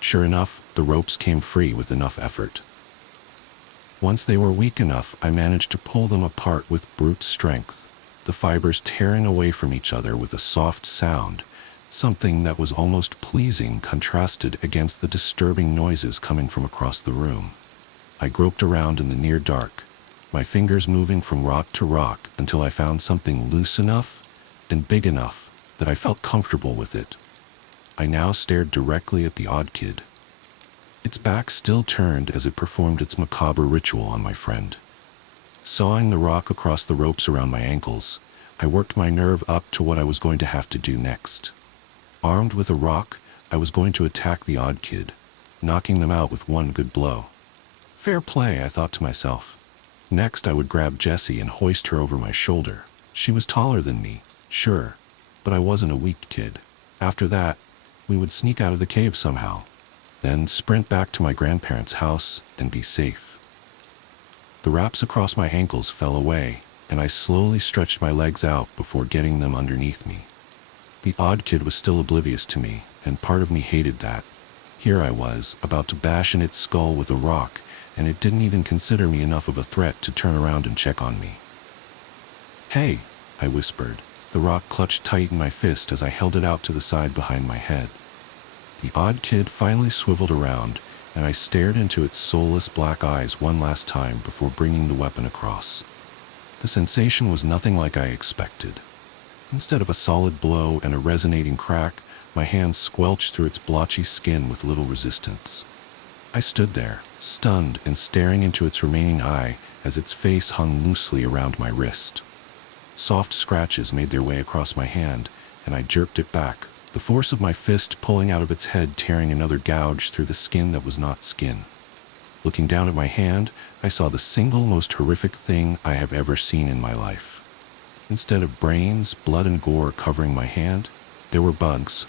Sure enough, the ropes came free with enough effort. Once they were weak enough, I managed to pull them apart with brute strength, the fibers tearing away from each other with a soft sound, something that was almost pleasing contrasted against the disturbing noises coming from across the room. I groped around in the near dark, my fingers moving from rock to rock until I found something loose enough and big enough that I felt comfortable with it. I now stared directly at the odd kid. Its back still turned as it performed its macabre ritual on my friend. Sawing the rock across the ropes around my ankles, I worked my nerve up to what I was going to have to do next. Armed with a rock, I was going to attack the odd kid, knocking them out with one good blow. Fair play, I thought to myself. Next, I would grab Jessie and hoist her over my shoulder. She was taller than me, sure, but I wasn't a weak kid. After that, we would sneak out of the cave somehow, then sprint back to my grandparents' house and be safe. The wraps across my ankles fell away, and I slowly stretched my legs out before getting them underneath me. The odd kid was still oblivious to me, and part of me hated that. Here I was, about to bash in its skull with a rock, and it didn't even consider me enough of a threat to turn around and check on me. "Hey," I whispered. The rock clutched tight in my fist as I held it out to the side behind my head. The odd kid finally swiveled around, and I stared into its soulless black eyes one last time before bringing the weapon across. The sensation was nothing like I expected. Instead of a solid blow and a resonating crack, my hand squelched through its blotchy skin with little resistance. I stood there, stunned and staring into its remaining eye as its face hung loosely around my wrist. Soft scratches made their way across my hand, and I jerked it back, the force of my fist pulling out of its head, tearing another gouge through the skin that was not skin. Looking down at my hand, I saw the single most horrific thing I have ever seen in my life. Instead of brains, blood, and gore covering my hand, there were bugs,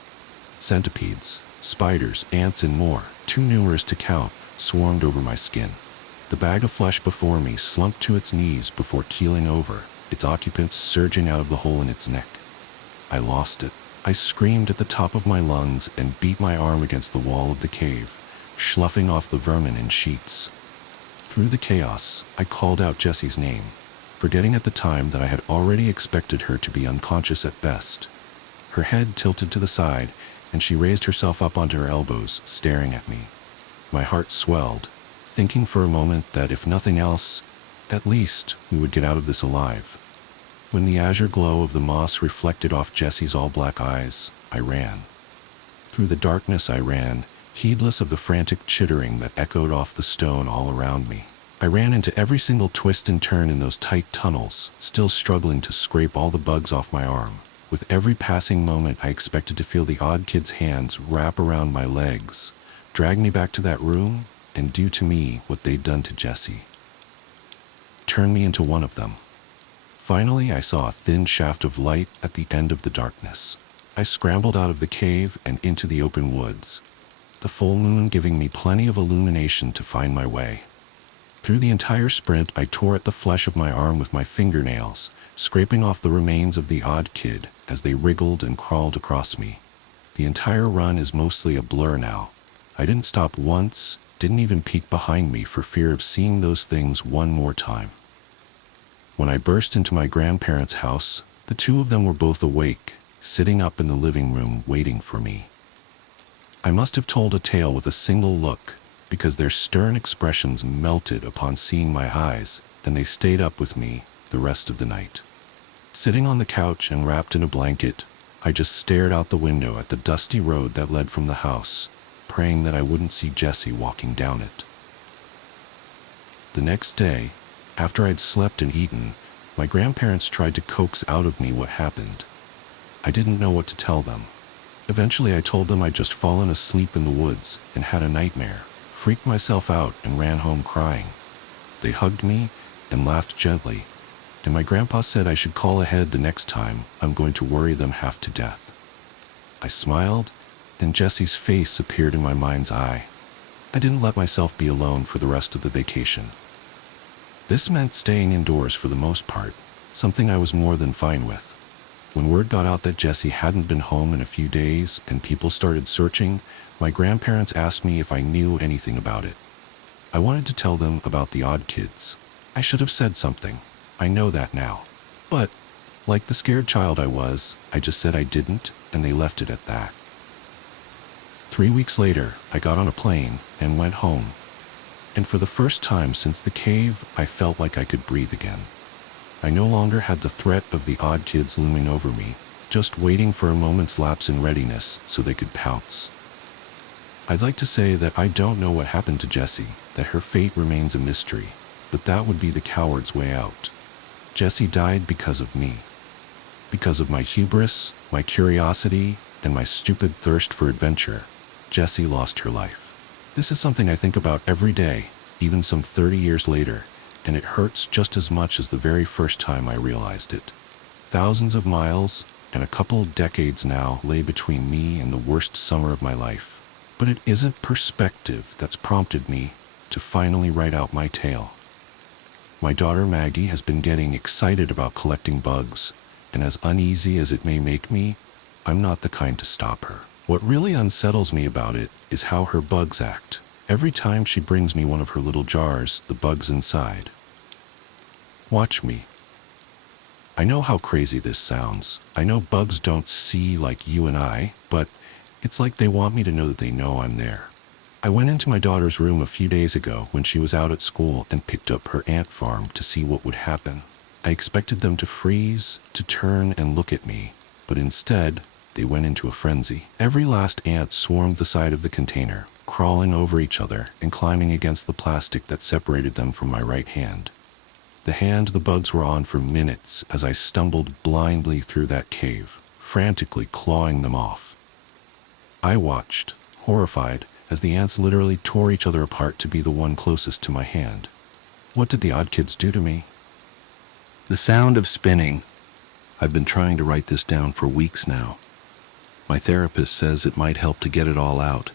centipedes, spiders, ants, and more, too numerous to count, swarmed over my skin. The bag of flesh before me slumped to its knees before keeling over, its occupants surging out of the hole in its neck. I lost it. I screamed at the top of my lungs and beat my arm against the wall of the cave, sloughing off the vermin in sheets. Through the chaos, I called out Jessie's name, forgetting at the time that I had already expected her to be unconscious at best. Her head tilted to the side, and she raised herself up onto her elbows, staring at me. My heart swelled, thinking for a moment that if nothing else, at least we would get out of this alive. When the azure glow of the moss reflected off Jessie's all-black eyes, I ran. Through the darkness I ran, heedless of the frantic chittering that echoed off the stone all around me. I ran into every single twist and turn in those tight tunnels, still struggling to scrape all the bugs off my arm. With every passing moment, I expected to feel the odd kid's hands wrap around my legs, drag me back to that room, and do to me what they'd done to Jessie. Turn me into one of them. Finally, I saw a thin shaft of light at the end of the darkness. I scrambled out of the cave and into the open woods, the full moon giving me plenty of illumination to find my way. Through the entire sprint, I tore at the flesh of my arm with my fingernails, scraping off the remains of the odd kid as they wriggled and crawled across me. The entire run is mostly a blur now. I didn't stop once, didn't even peek behind me for fear of seeing those things one more time. When I burst into my grandparents' house, the two of them were both awake, sitting up in the living room waiting for me. I must have told a tale with a single look, because their stern expressions melted upon seeing my eyes, and they stayed up with me the rest of the night. Sitting on the couch and wrapped in a blanket, I just stared out the window at the dusty road that led from the house, praying that I wouldn't see Jessie walking down it. The next day, after I'd slept and eaten, my grandparents tried to coax out of me what happened. I didn't know what to tell them. Eventually I told them I'd just fallen asleep in the woods and had a nightmare, freaked myself out and ran home crying. They hugged me and laughed gently, and my grandpa said I should call ahead the next time I'm going to worry them half to death. I smiled, and Jessie's face appeared in my mind's eye. I didn't let myself be alone for the rest of the vacation. This meant staying indoors for the most part, something I was more than fine with. When word got out that Jessie hadn't been home in a few days and people started searching, my grandparents asked me if I knew anything about it. I wanted to tell them about the odd kids. I should have said something. I know that now. But, like the scared child I was, I just said I didn't, and they left it at that. 3 weeks later, I got on a plane and went home. And for the first time since the cave, I felt like I could breathe again. I no longer had the threat of the odd kids looming over me, just waiting for a moment's lapse in readiness so they could pounce. I'd like to say that I don't know what happened to Jessie, that her fate remains a mystery, but that would be the coward's way out. Jessie died because of me. Because of my hubris, my curiosity, and my stupid thirst for adventure, Jessie lost her life. This is something I think about every day, even some 30 years later, and it hurts just as much as the very first time I realized it. Thousands of miles and a couple decades now lay between me and the worst summer of my life. But it isn't perspective that's prompted me to finally write out my tale. My daughter Maggie has been getting excited about collecting bugs, and as uneasy as it may make me, I'm not the kind to stop her. What really unsettles me about it is how her bugs act. Every time she brings me one of her little jars, the bugs inside. Watch me. I know how crazy this sounds. I know bugs don't see like you and I, but it's like they want me to know that they know I'm there. I went into my daughter's room a few days ago when she was out at school and picked up her ant farm to see what would happen. I expected them to freeze, to turn and look at me, but instead, they went into a frenzy. Every last ant swarmed the side of the container, crawling over each other and climbing against the plastic that separated them from my right hand. The hand the bugs were on for minutes as I stumbled blindly through that cave, frantically clawing them off. I watched, horrified, as the ants literally tore each other apart to be the one closest to my hand. What did the odd kids do to me? The sound of spinning. I've been trying to write this down for weeks now. My therapist says it might help to get it all out,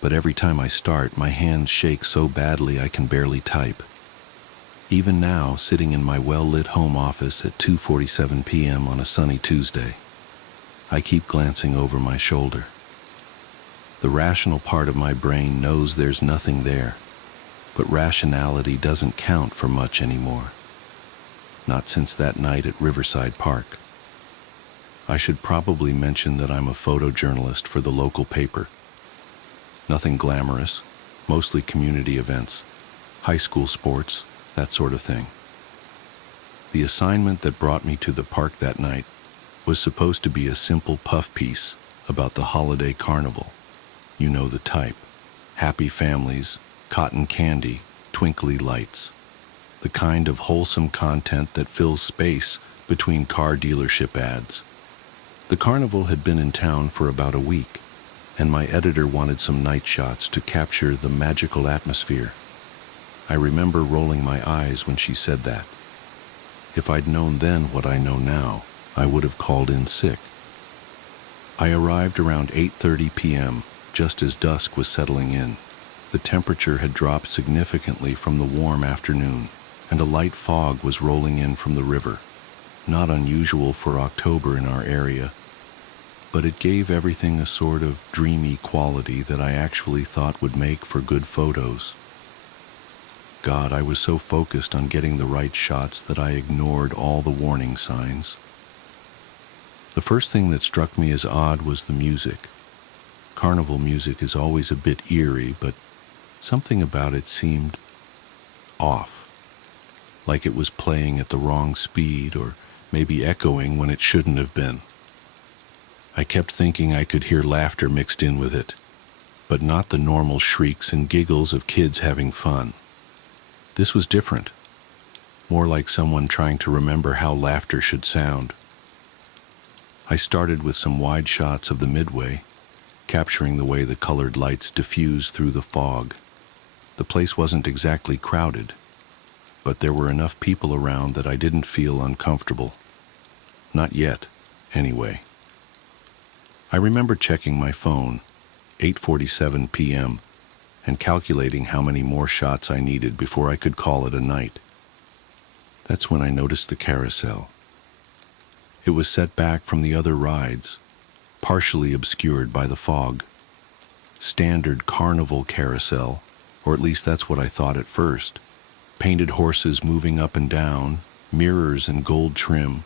but every time I start, my hands shake so badly I can barely type. Even now, sitting in my well-lit home office at 2:47 p.m. on a sunny Tuesday, I keep glancing over my shoulder. The rational part of my brain knows there's nothing there, but rationality doesn't count for much anymore. Not since that night at Riverside Park. I should probably mention that I'm a photojournalist for the local paper. Nothing glamorous, mostly community events, high school sports, that sort of thing. The assignment that brought me to the park that night was supposed to be a simple puff piece about the holiday carnival. You know the type. Happy families, cotton candy, twinkly lights. The kind of wholesome content that fills space between car dealership ads. The carnival had been in town for about a week, and my editor wanted some night shots to capture the magical atmosphere. I remember rolling my eyes when she said that. If I'd known then what I know now, I would have called in sick. I arrived around 8:30 p.m., just as dusk was settling in. The temperature had dropped significantly from the warm afternoon, and a light fog was rolling in from the river. Not unusual for October in our area, but it gave everything a sort of dreamy quality that I actually thought would make for good photos. God, I was so focused on getting the right shots that I ignored all the warning signs. The first thing that struck me as odd was the music. Carnival music is always a bit eerie, but something about it seemed off. Like it was playing at the wrong speed, or maybe echoing when it shouldn't have been. I kept thinking I could hear laughter mixed in with it, but not the normal shrieks and giggles of kids having fun. This was different, more like someone trying to remember how laughter should sound. I started with some wide shots of the midway, capturing the way the colored lights diffused through the fog. The place wasn't exactly crowded, but there were enough people around that I didn't feel uncomfortable. Not yet, anyway. I remember checking my phone, 8:47 p.m., and calculating how many more shots I needed before I could call it a night. That's when I noticed the carousel. It was set back from the other rides, partially obscured by the fog. Standard carnival carousel, or at least that's what I thought at first. Painted horses moving up and down, mirrors and gold trim,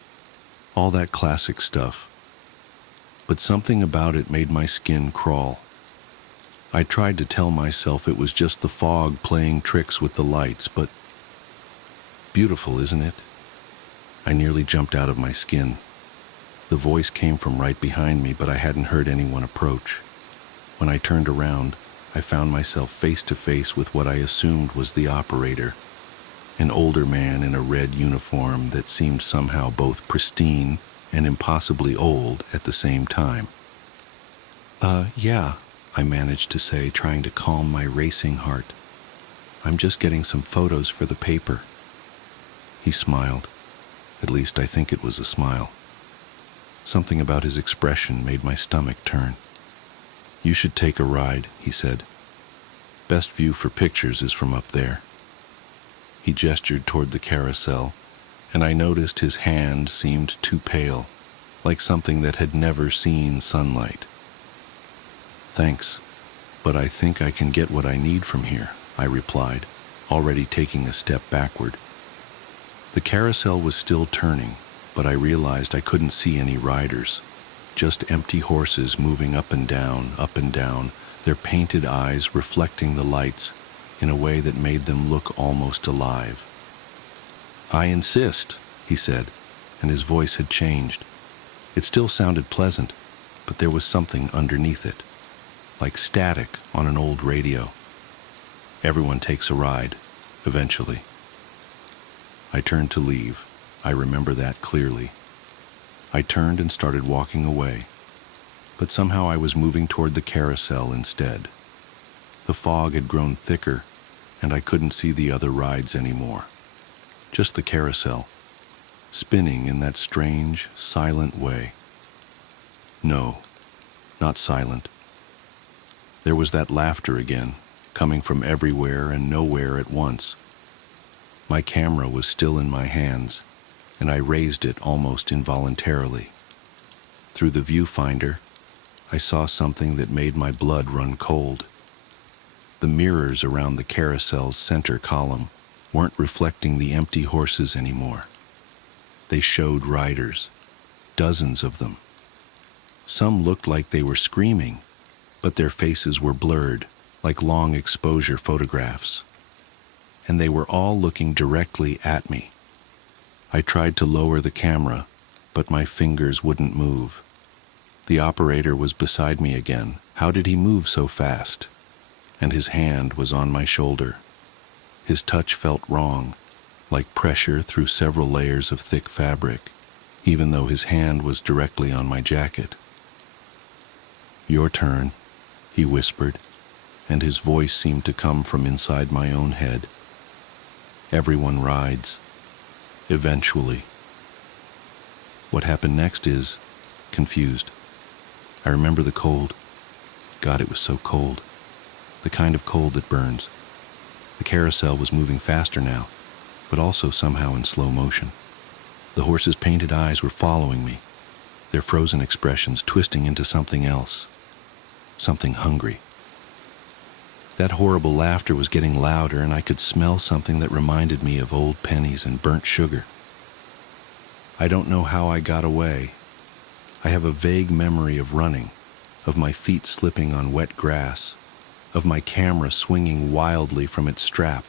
all that classic stuff. But something about it made my skin crawl. I tried to tell myself it was just the fog playing tricks with the lights, but beautiful, isn't it? I nearly jumped out of my skin. The voice came from right behind me, but I hadn't heard anyone approach. When I turned around, I found myself face to face with what I assumed was the operator, an older man in a red uniform that seemed somehow both pristine and impossibly old at the same time. Yeah, I managed to say, trying to calm my racing heart. I'm just getting some photos for the paper. He smiled. At least I think it was a smile. Something about his expression made my stomach turn. You should take a ride, he said. Best view for pictures is from up there. He gestured toward the carousel, and I noticed his hand seemed too pale, like something that had never seen sunlight. Thanks, but I think I can get what I need from here, I replied, already taking a step backward. The carousel was still turning, but I realized I couldn't see any riders, just empty horses moving up and down, their painted eyes reflecting the lights in a way that made them look almost alive. I insist, he said, and his voice had changed. It still sounded pleasant, but there was something underneath it, like static on an old radio. Everyone takes a ride, eventually. I turned to leave. I remember that clearly. I turned and started walking away, but somehow I was moving toward the carousel instead. The fog had grown thicker, and I couldn't see the other rides anymore. Just the carousel, spinning in that strange, silent way. No, not silent. There was that laughter again, coming from everywhere and nowhere at once. My camera was still in my hands, and I raised it almost involuntarily. Through the viewfinder, I saw something that made my blood run cold. The mirrors around the carousel's center column weren't reflecting the empty horses anymore. They showed riders, dozens of them. Some looked like they were screaming, but their faces were blurred, like long exposure photographs. And they were all looking directly at me. I tried to lower the camera, but my fingers wouldn't move. The operator was beside me again. How did he move so fast? And his hand was on my shoulder. His touch felt wrong, like pressure through several layers of thick fabric, even though his hand was directly on my jacket. Your turn, he whispered, and his voice seemed to come from inside my own head. Everyone rides. Eventually. What happened next is confused. I remember the cold. God, it was so cold. The kind of cold that burns. The carousel was moving faster now, but also somehow in slow motion. The horses' painted eyes were following me, their frozen expressions twisting into something else, something hungry. That horrible laughter was getting louder, and I could smell something that reminded me of old pennies and burnt sugar. I don't know how I got away. I have a vague memory of running, of my feet slipping on wet grass, of my camera swinging wildly from its strap.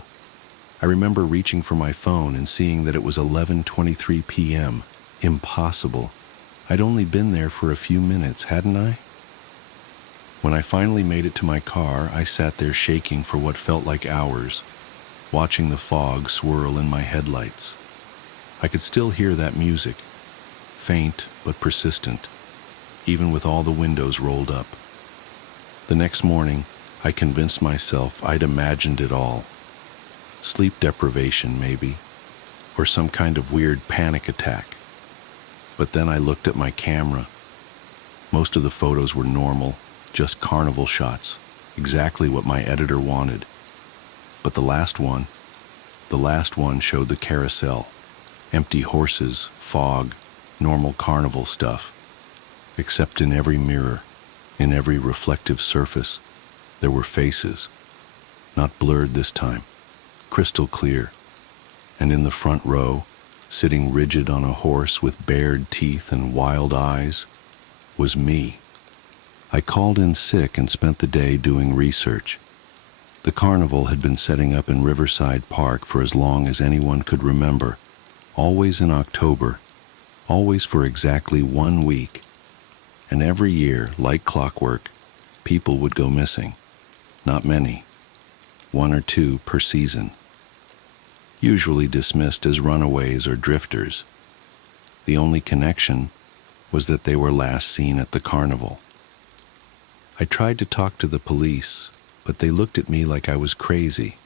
I remember reaching for my phone and seeing that it was 11:23 p.m. Impossible. I'd only been there for a few minutes, hadn't I? When I finally made it to my car, I sat there shaking for what felt like hours, watching the fog swirl in my headlights. I could still hear that music, faint but persistent, even with all the windows rolled up. The next morning, I convinced myself I'd imagined it all. Sleep deprivation, maybe, or some kind of weird panic attack. But then I looked at my camera. Most of the photos were normal, just carnival shots, exactly what my editor wanted. But the last one showed the carousel, empty horses, fog, normal carnival stuff. Except in every mirror, in every reflective surface, there were faces, not blurred this time, crystal clear. And in the front row, sitting rigid on a horse with bared teeth and wild eyes, was me. I called in sick and spent the day doing research. The carnival had been setting up in Riverside Park for as long as anyone could remember, always in October, always for exactly 1 week. And every year, like clockwork, people would go missing. Not many, one or two per season, usually dismissed as runaways or drifters. The only connection was that they were last seen at the carnival. I tried to talk to the police, but they looked at me like I was crazy.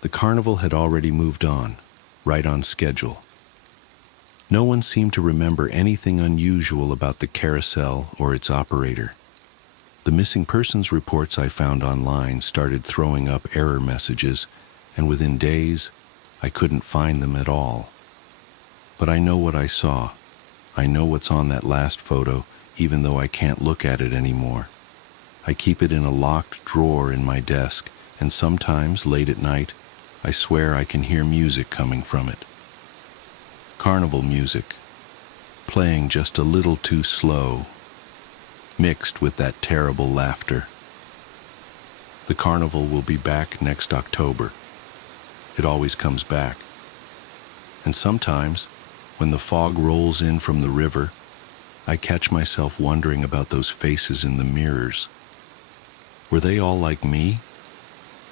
The carnival had already moved on, right on schedule. No one seemed to remember anything unusual about the carousel or its operator. The missing persons reports I found online started throwing up error messages, and within days, I couldn't find them at all. But I know what I saw. I know what's on that last photo, even though I can't look at it anymore. I keep it in a locked drawer in my desk, and sometimes, late at night, I swear I can hear music coming from it. Carnival music, playing just a little too slow, mixed with that terrible laughter. The carnival will be back next October. It always comes back. And sometimes, when the fog rolls in from the river, I catch myself wondering about those faces in the mirrors. Were they all like me?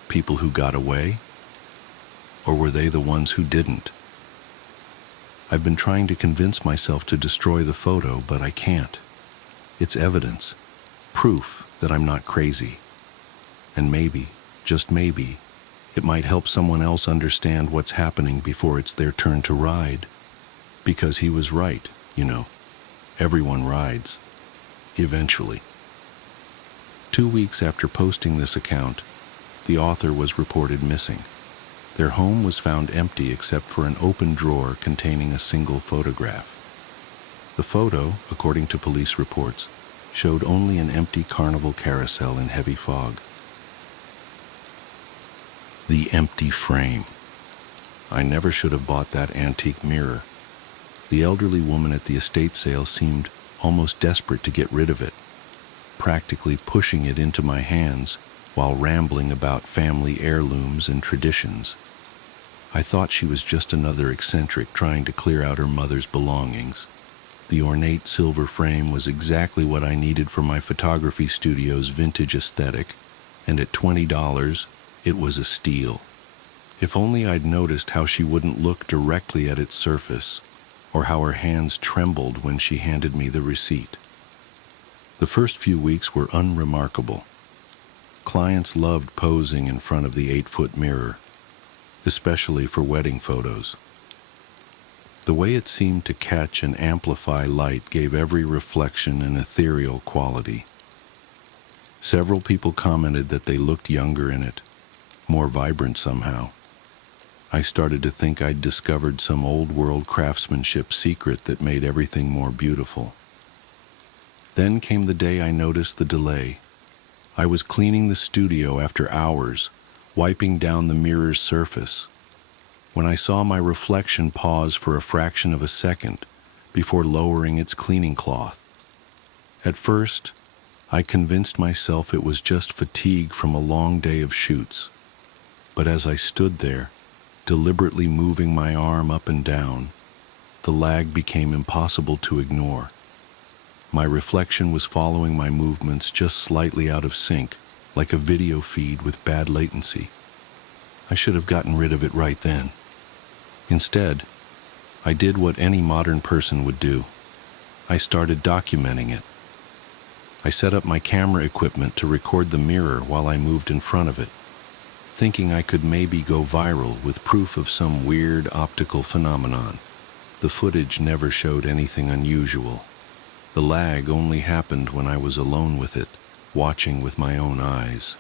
People who got away? Or were they the ones who didn't? I've been trying to convince myself to destroy the photo, but I can't. It's evidence, proof that I'm not crazy. And maybe, just maybe, it might help someone else understand what's happening before it's their turn to ride. Because he was right, you know. Everyone rides. Eventually. 2 weeks after posting this account, the author was reported missing. Their home was found empty except for an open drawer containing a single photograph. The photo, according to police reports, showed only an empty carnival carousel in heavy fog. The empty frame. I never should have bought that antique mirror. The elderly woman at the estate sale seemed almost desperate to get rid of it, practically pushing it into my hands while rambling about family heirlooms and traditions. I thought she was just another eccentric trying to clear out her mother's belongings. The ornate silver frame was exactly what I needed for my photography studio's vintage aesthetic, and at $20, it was a steal. If only I'd noticed how she wouldn't look directly at its surface, or how her hands trembled when she handed me the receipt. The first few weeks were unremarkable. Clients loved posing in front of the 8-foot mirror, especially for wedding photos. The way it seemed to catch and amplify light gave every reflection an ethereal quality. Several people commented that they looked younger in it, more vibrant somehow. I started to think I'd discovered some old-world craftsmanship secret that made everything more beautiful. Then came the day I noticed the delay. I was cleaning the studio after hours, wiping down the mirror's surface, when I saw my reflection pause for a fraction of a second before lowering its cleaning cloth. At first, I convinced myself it was just fatigue from a long day of shoots, but as I stood there, deliberately moving my arm up and down, the lag became impossible to ignore. My reflection was following my movements just slightly out of sync, like a video feed with bad latency. I should have gotten rid of it right then. Instead, I did what any modern person would do. I started documenting it. I set up my camera equipment to record the mirror while I moved in front of it, thinking I could maybe go viral with proof of some weird optical phenomenon. The footage never showed anything unusual. The lag only happened when I was alone with it, watching with my own eyes.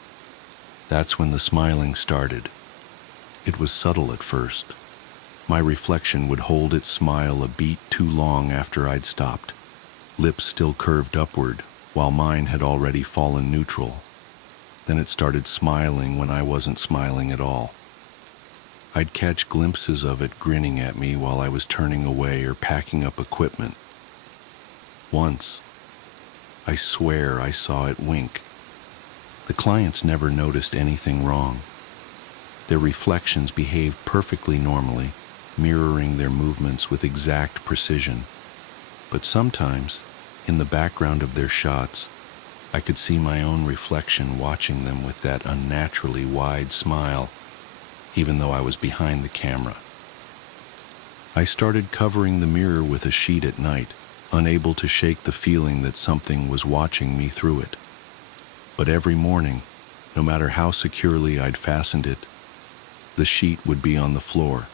That's when the smiling started. It was subtle at first. My reflection would hold its smile a beat too long after I'd stopped, lips still curved upward, while mine had already fallen neutral. Then it started smiling when I wasn't smiling at all. I'd catch glimpses of it grinning at me while I was turning away or packing up equipment. Once, I swear I saw it wink. The clients never noticed anything wrong. Their reflections behaved perfectly normally, mirroring their movements with exact precision. But sometimes, in the background of their shots, I could see my own reflection watching them with that unnaturally wide smile, even though I was behind the camera. I started covering the mirror with a sheet at night, unable to shake the feeling that something was watching me through it. But every morning, no matter how securely I'd fastened it, the sheet would be on the floor.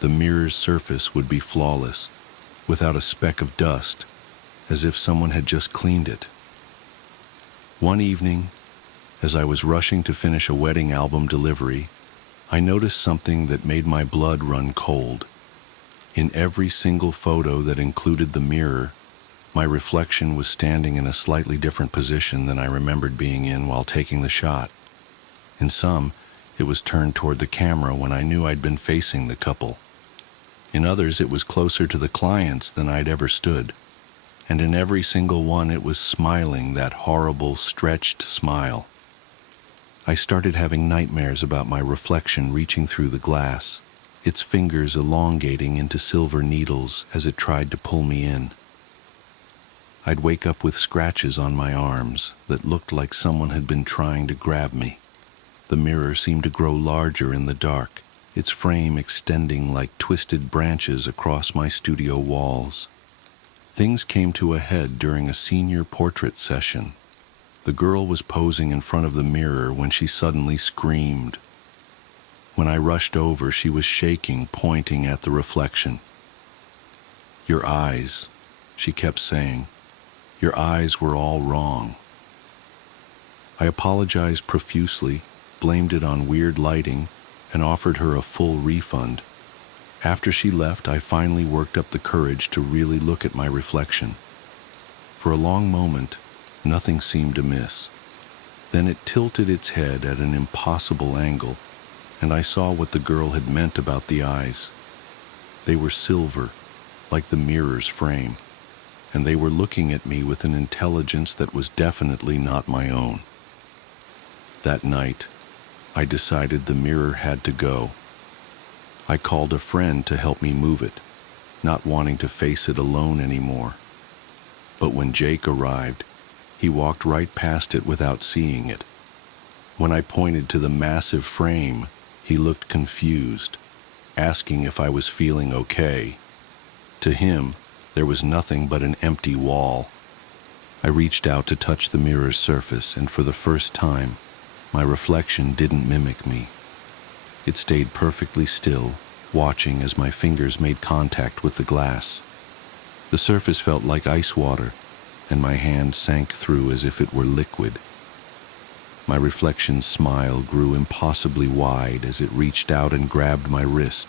The mirror's surface would be flawless, without a speck of dust, as if someone had just cleaned it. One evening, as I was rushing to finish a wedding album delivery, I noticed something that made my blood run cold. In every single photo that included the mirror, my reflection was standing in a slightly different position than I remembered being in while taking the shot. In some, it was turned toward the camera when I knew I'd been facing the couple. In others, it was closer to the clients than I'd ever stood. And in every single one, it was smiling that horrible, stretched smile. I started having nightmares about my reflection reaching through the glass, its fingers elongating into silver needles as it tried to pull me in. I'd wake up with scratches on my arms that looked like someone had been trying to grab me. The mirror seemed to grow larger in the dark, its frame extending like twisted branches across my studio walls. Things came to a head during a senior portrait session. The girl was posing in front of the mirror when she suddenly screamed. When I rushed over, she was shaking, pointing at the reflection. "Your eyes," she kept saying. "Your eyes were all wrong." I apologized profusely, blamed it on weird lighting, and offered her a full refund. After she left, I finally worked up the courage to really look at my reflection. For a long moment, nothing seemed amiss. Then it tilted its head at an impossible angle, and I saw what the girl had meant about the eyes. They were silver, like the mirror's frame, and they were looking at me with an intelligence that was definitely not my own. That night, I decided the mirror had to go. I called a friend to help me move it, not wanting to face it alone anymore. But when Jake arrived, he walked right past it without seeing it. When I pointed to the massive frame, he looked confused, asking if I was feeling okay. To him, there was nothing but an empty wall. I reached out to touch the mirror's surface, and for the first time, my reflection didn't mimic me. It stayed perfectly still, watching as my fingers made contact with the glass. The surface felt like ice water, and my hand sank through as if it were liquid. My reflection's smile grew impossibly wide as it reached out and grabbed my wrist.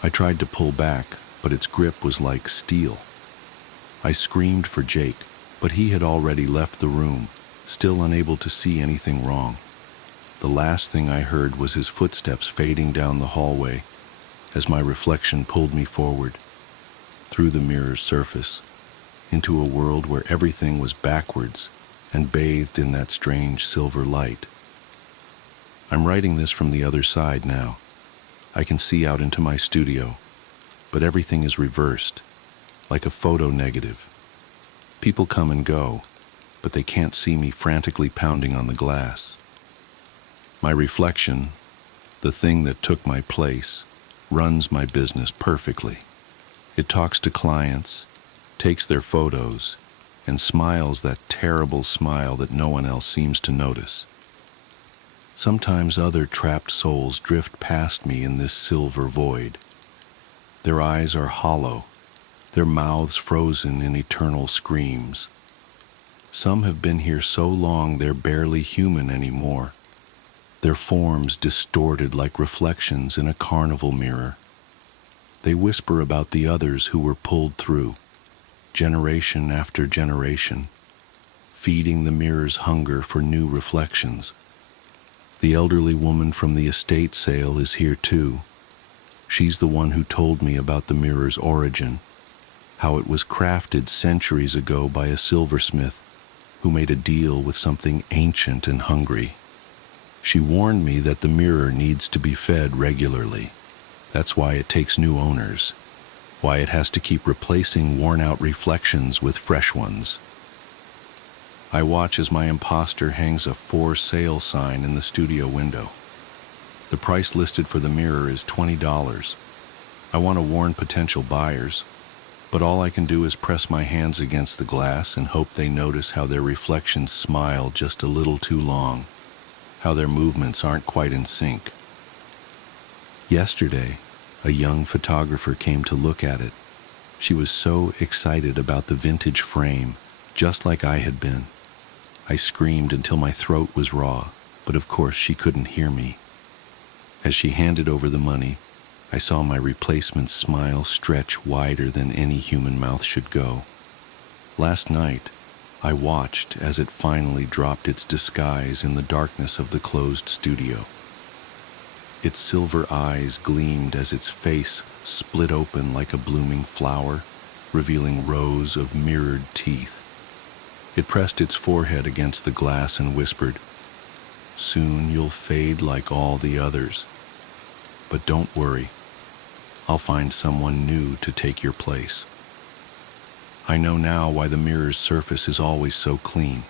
I tried to pull back, but its grip was like steel. I screamed for Jake, but he had already left the room, still unable to see anything wrong. The last thing I heard was his footsteps fading down the hallway as my reflection pulled me forward, through the mirror's surface, into a world where everything was backwards and bathed in that strange silver light. I'm writing this from the other side now. I can see out into my studio, but everything is reversed, like a photo negative. People come and go, but they can't see me frantically pounding on the glass. My reflection, the thing that took my place, runs my business perfectly. It talks to clients, takes their photos, and smiles that terrible smile that no one else seems to notice. Sometimes other trapped souls drift past me in this silver void. Their eyes are hollow, their mouths frozen in eternal screams. Some have been here so long they're barely human anymore, their forms distorted like reflections in a carnival mirror. They whisper about the others who were pulled through, generation after generation, feeding the mirror's hunger for new reflections. The elderly woman from the estate sale is here too. She's the one who told me about the mirror's origin, how it was crafted centuries ago by a silversmith who made a deal with something ancient and hungry. She warned me that the mirror needs to be fed regularly. That's why it takes new owners, why it has to keep replacing worn-out reflections with fresh ones. I watch as my imposter hangs a for sale sign in the studio window. The price listed for the mirror is $20. I want to warn potential buyers, but all I can do is press my hands against the glass and hope they notice how their reflections smile just a little too long, how their movements aren't quite in sync. Yesterday, a young photographer came to look at it. She was so excited about the vintage frame, just like I had been. I screamed until my throat was raw, but of course she couldn't hear me. As she handed over the money, I saw my replacement's smile stretch wider than any human mouth should go. Last night, I watched as it finally dropped its disguise in the darkness of the closed studio. Its silver eyes gleamed as its face split open like a blooming flower, revealing rows of mirrored teeth. It pressed its forehead against the glass and whispered, "Soon you'll fade like all the others. But don't worry, I'll find someone new to take your place." I know now why the mirror's surface is always so clean.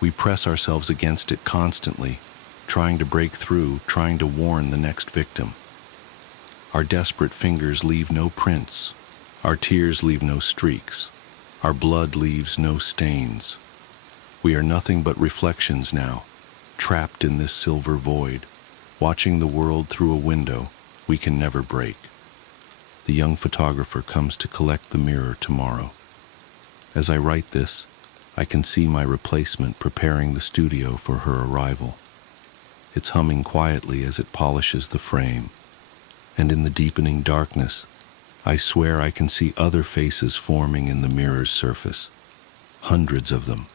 We press ourselves against it constantly, trying to break through, trying to warn the next victim. Our desperate fingers leave no prints, our tears leave no streaks, our blood leaves no stains. We are nothing but reflections now, trapped in this silver void, watching the world through a window we can never break. The young photographer comes to collect the mirror tomorrow. As I write this, I can see my replacement preparing the studio for her arrival. It's humming quietly as it polishes the frame, and in the deepening darkness, I swear I can see other faces forming in the mirror's surface. Hundreds of them,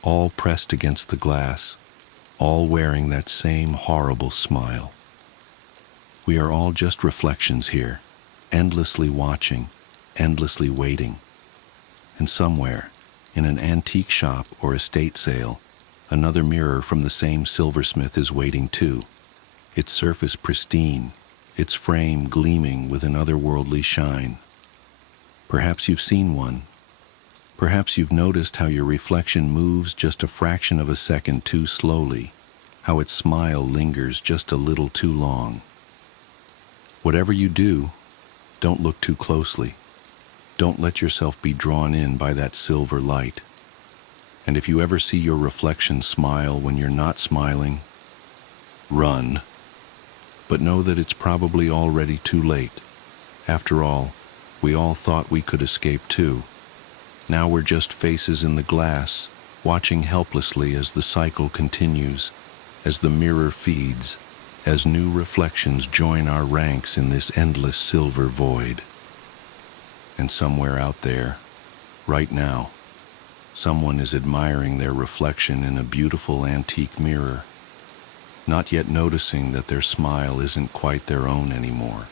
all pressed against the glass, all wearing that same horrible smile. We are all just reflections here, endlessly watching, endlessly waiting. And somewhere, in an antique shop or estate sale, another mirror from the same silversmith is waiting too, its surface pristine, its frame gleaming with an otherworldly shine. Perhaps you've seen one. Perhaps you've noticed how your reflection moves just a fraction of a second too slowly, how its smile lingers just a little too long. Whatever you do, don't look too closely. Don't let yourself be drawn in by that silver light. And if you ever see your reflection smile when you're not smiling, run. But know that it's probably already too late. After all, we all thought we could escape too. Now we're just faces in the glass, watching helplessly as the cycle continues, as the mirror feeds, as new reflections join our ranks in this endless silver void. And somewhere out there, right now, someone is admiring their reflection in a beautiful antique mirror, not yet noticing that their smile isn't quite their own anymore.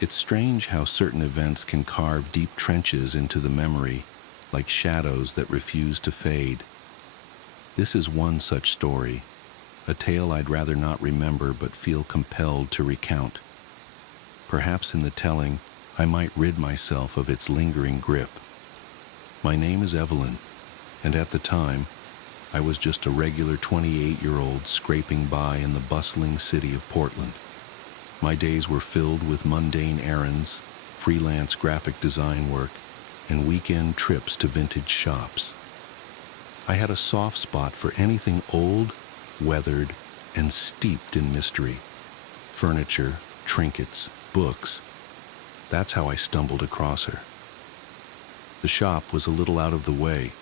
It's strange how certain events can carve deep trenches into the memory, like shadows that refuse to fade. This is one such story, a tale I'd rather not remember but feel compelled to recount. Perhaps in the telling, I might rid myself of its lingering grip. My name is Evelyn, and at the time, I was just a regular 28-year-old scraping by in the bustling city of Portland. My days were filled with mundane errands, freelance graphic design work, and weekend trips to vintage shops. I had a soft spot for anything old, weathered, and steeped in mystery. Furniture, trinkets, books. That's how I stumbled across her. The shop was a little out of the way,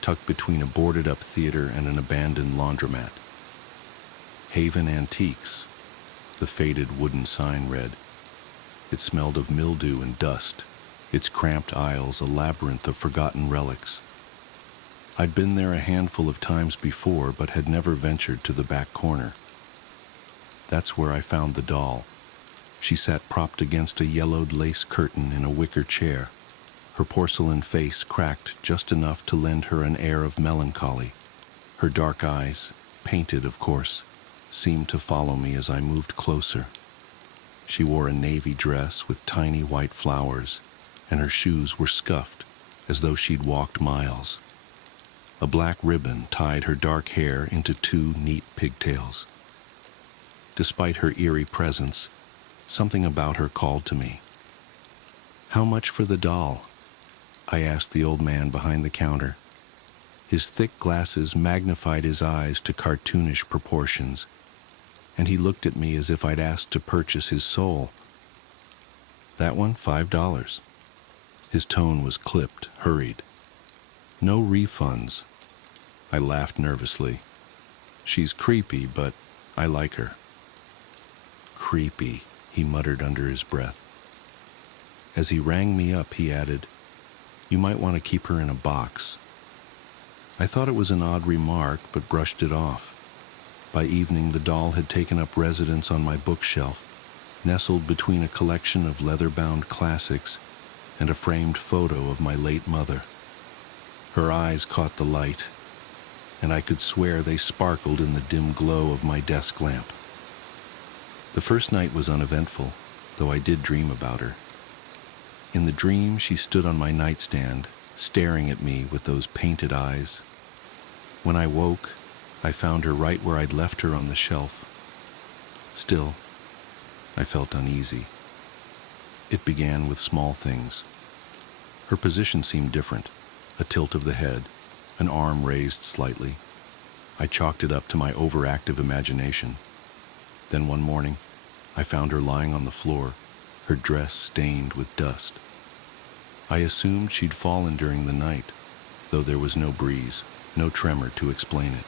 tucked between a boarded-up theater and an abandoned laundromat. Haven Antiques, the faded wooden sign read. It smelled of mildew and dust, its cramped aisles a labyrinth of forgotten relics. I'd been there a handful of times before, but had never ventured to the back corner. That's where I found the doll. She sat propped against a yellowed lace curtain in a wicker chair, her porcelain face cracked just enough to lend her an air of melancholy. Her dark eyes, painted of course, seemed to follow me as I moved closer. She wore a navy dress with tiny white flowers, and her shoes were scuffed, as though she'd walked miles. A black ribbon tied her dark hair into two neat pigtails. Despite her eerie presence, something about her called to me. "How much for the doll?" I asked the old man behind the counter. His thick glasses magnified his eyes to cartoonish proportions, and he looked at me as if I'd asked to purchase his soul. "That one, $5. His tone was clipped, hurried. "No refunds." I laughed nervously. "She's creepy, but I like her." "Creepy," he muttered under his breath. As he rang me up, he added, "You might want to keep her in a box." I thought it was an odd remark, but brushed it off. By evening, the doll had taken up residence on my bookshelf, nestled between a collection of leather-bound classics and a framed photo of my late mother. Her eyes caught the light, and I could swear they sparkled in the dim glow of my desk lamp. The first night was uneventful, though I did dream about her. In the dream, she stood on my nightstand, staring at me with those painted eyes. When I woke, I found her right where I'd left her on the shelf. Still, I felt uneasy. It began with small things. Her position seemed different, a tilt of the head, an arm raised slightly. I chalked it up to my overactive imagination. Then one morning, I found her lying on the floor, her dress stained with dust. I assumed she'd fallen during the night, though there was no breeze, no tremor to explain it.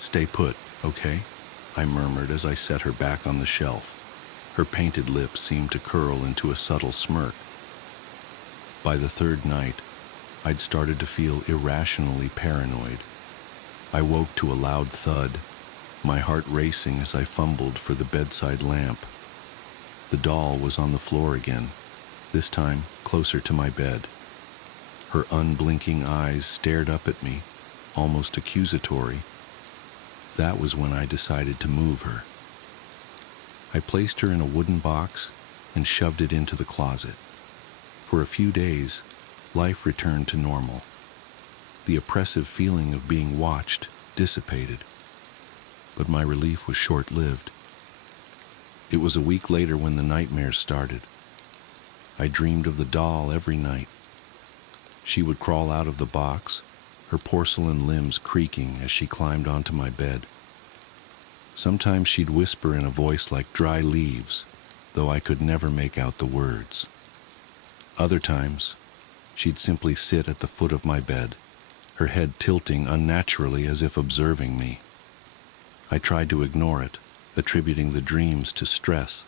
"Stay put, okay?" I murmured as I set her back on the shelf. Her painted lips seemed to curl into a subtle smirk. By the third night, I'd started to feel irrationally paranoid. I woke to a loud thud, my heart racing as I fumbled for the bedside lamp. The doll was on the floor again, this time closer to my bed. Her unblinking eyes stared up at me, almost accusatory. That was when I decided to move her. I placed her in a wooden box and shoved it into the closet. For a few days, life returned to normal. The oppressive feeling of being watched dissipated, but my relief was short-lived. It was a week later when the nightmares started. I dreamed of the doll every night. She would crawl out of the box, her porcelain limbs creaking as she climbed onto my bed. Sometimes she'd whisper in a voice like dry leaves, though I could never make out the words. Other times, she'd simply sit at the foot of my bed, her head tilting unnaturally as if observing me. I tried to ignore it, attributing the dreams to stress,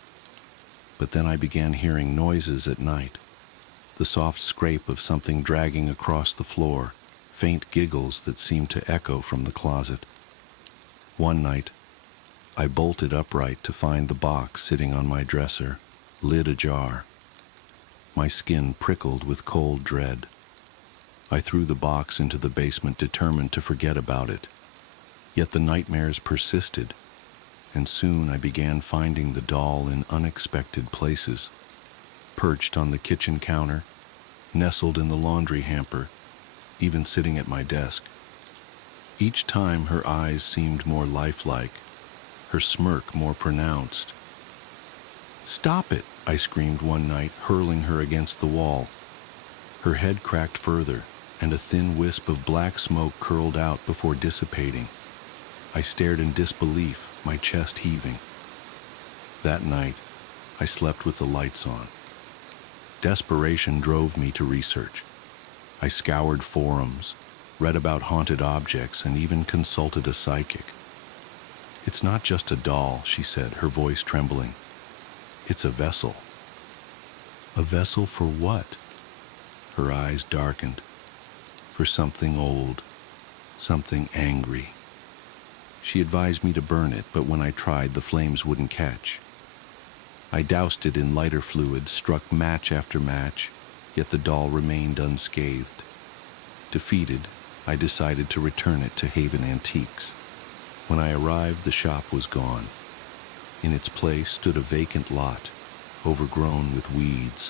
but then I began hearing noises at night, the soft scrape of something dragging across the floor, faint giggles that seemed to echo from the closet. One night, I bolted upright to find the box sitting on my dresser, lid ajar. My skin prickled with cold dread. I threw the box into the basement, determined to forget about it. Yet the nightmares persisted, and soon I began finding the doll in unexpected places, perched on the kitchen counter, nestled in the laundry hamper, even sitting at my desk. Each time her eyes seemed more lifelike, her smirk more pronounced. "Stop it!" I screamed one night, hurling her against the wall. Her head cracked further, and a thin wisp of black smoke curled out before dissipating. I stared in disbelief, my chest heaving. That night, I slept with the lights on. Desperation drove me to research. I scoured forums, read about haunted objects, and even consulted a psychic. "It's not just a doll," she said, her voice trembling. "It's a vessel." "A vessel for what?" Her eyes darkened. "For something old, something angry." She advised me to burn it, but when I tried, the flames wouldn't catch. I doused it in lighter fluid, struck match after match, yet the doll remained unscathed. Defeated, I decided to return it to Haven Antiques. When I arrived, the shop was gone. In its place stood a vacant lot, overgrown with weeds.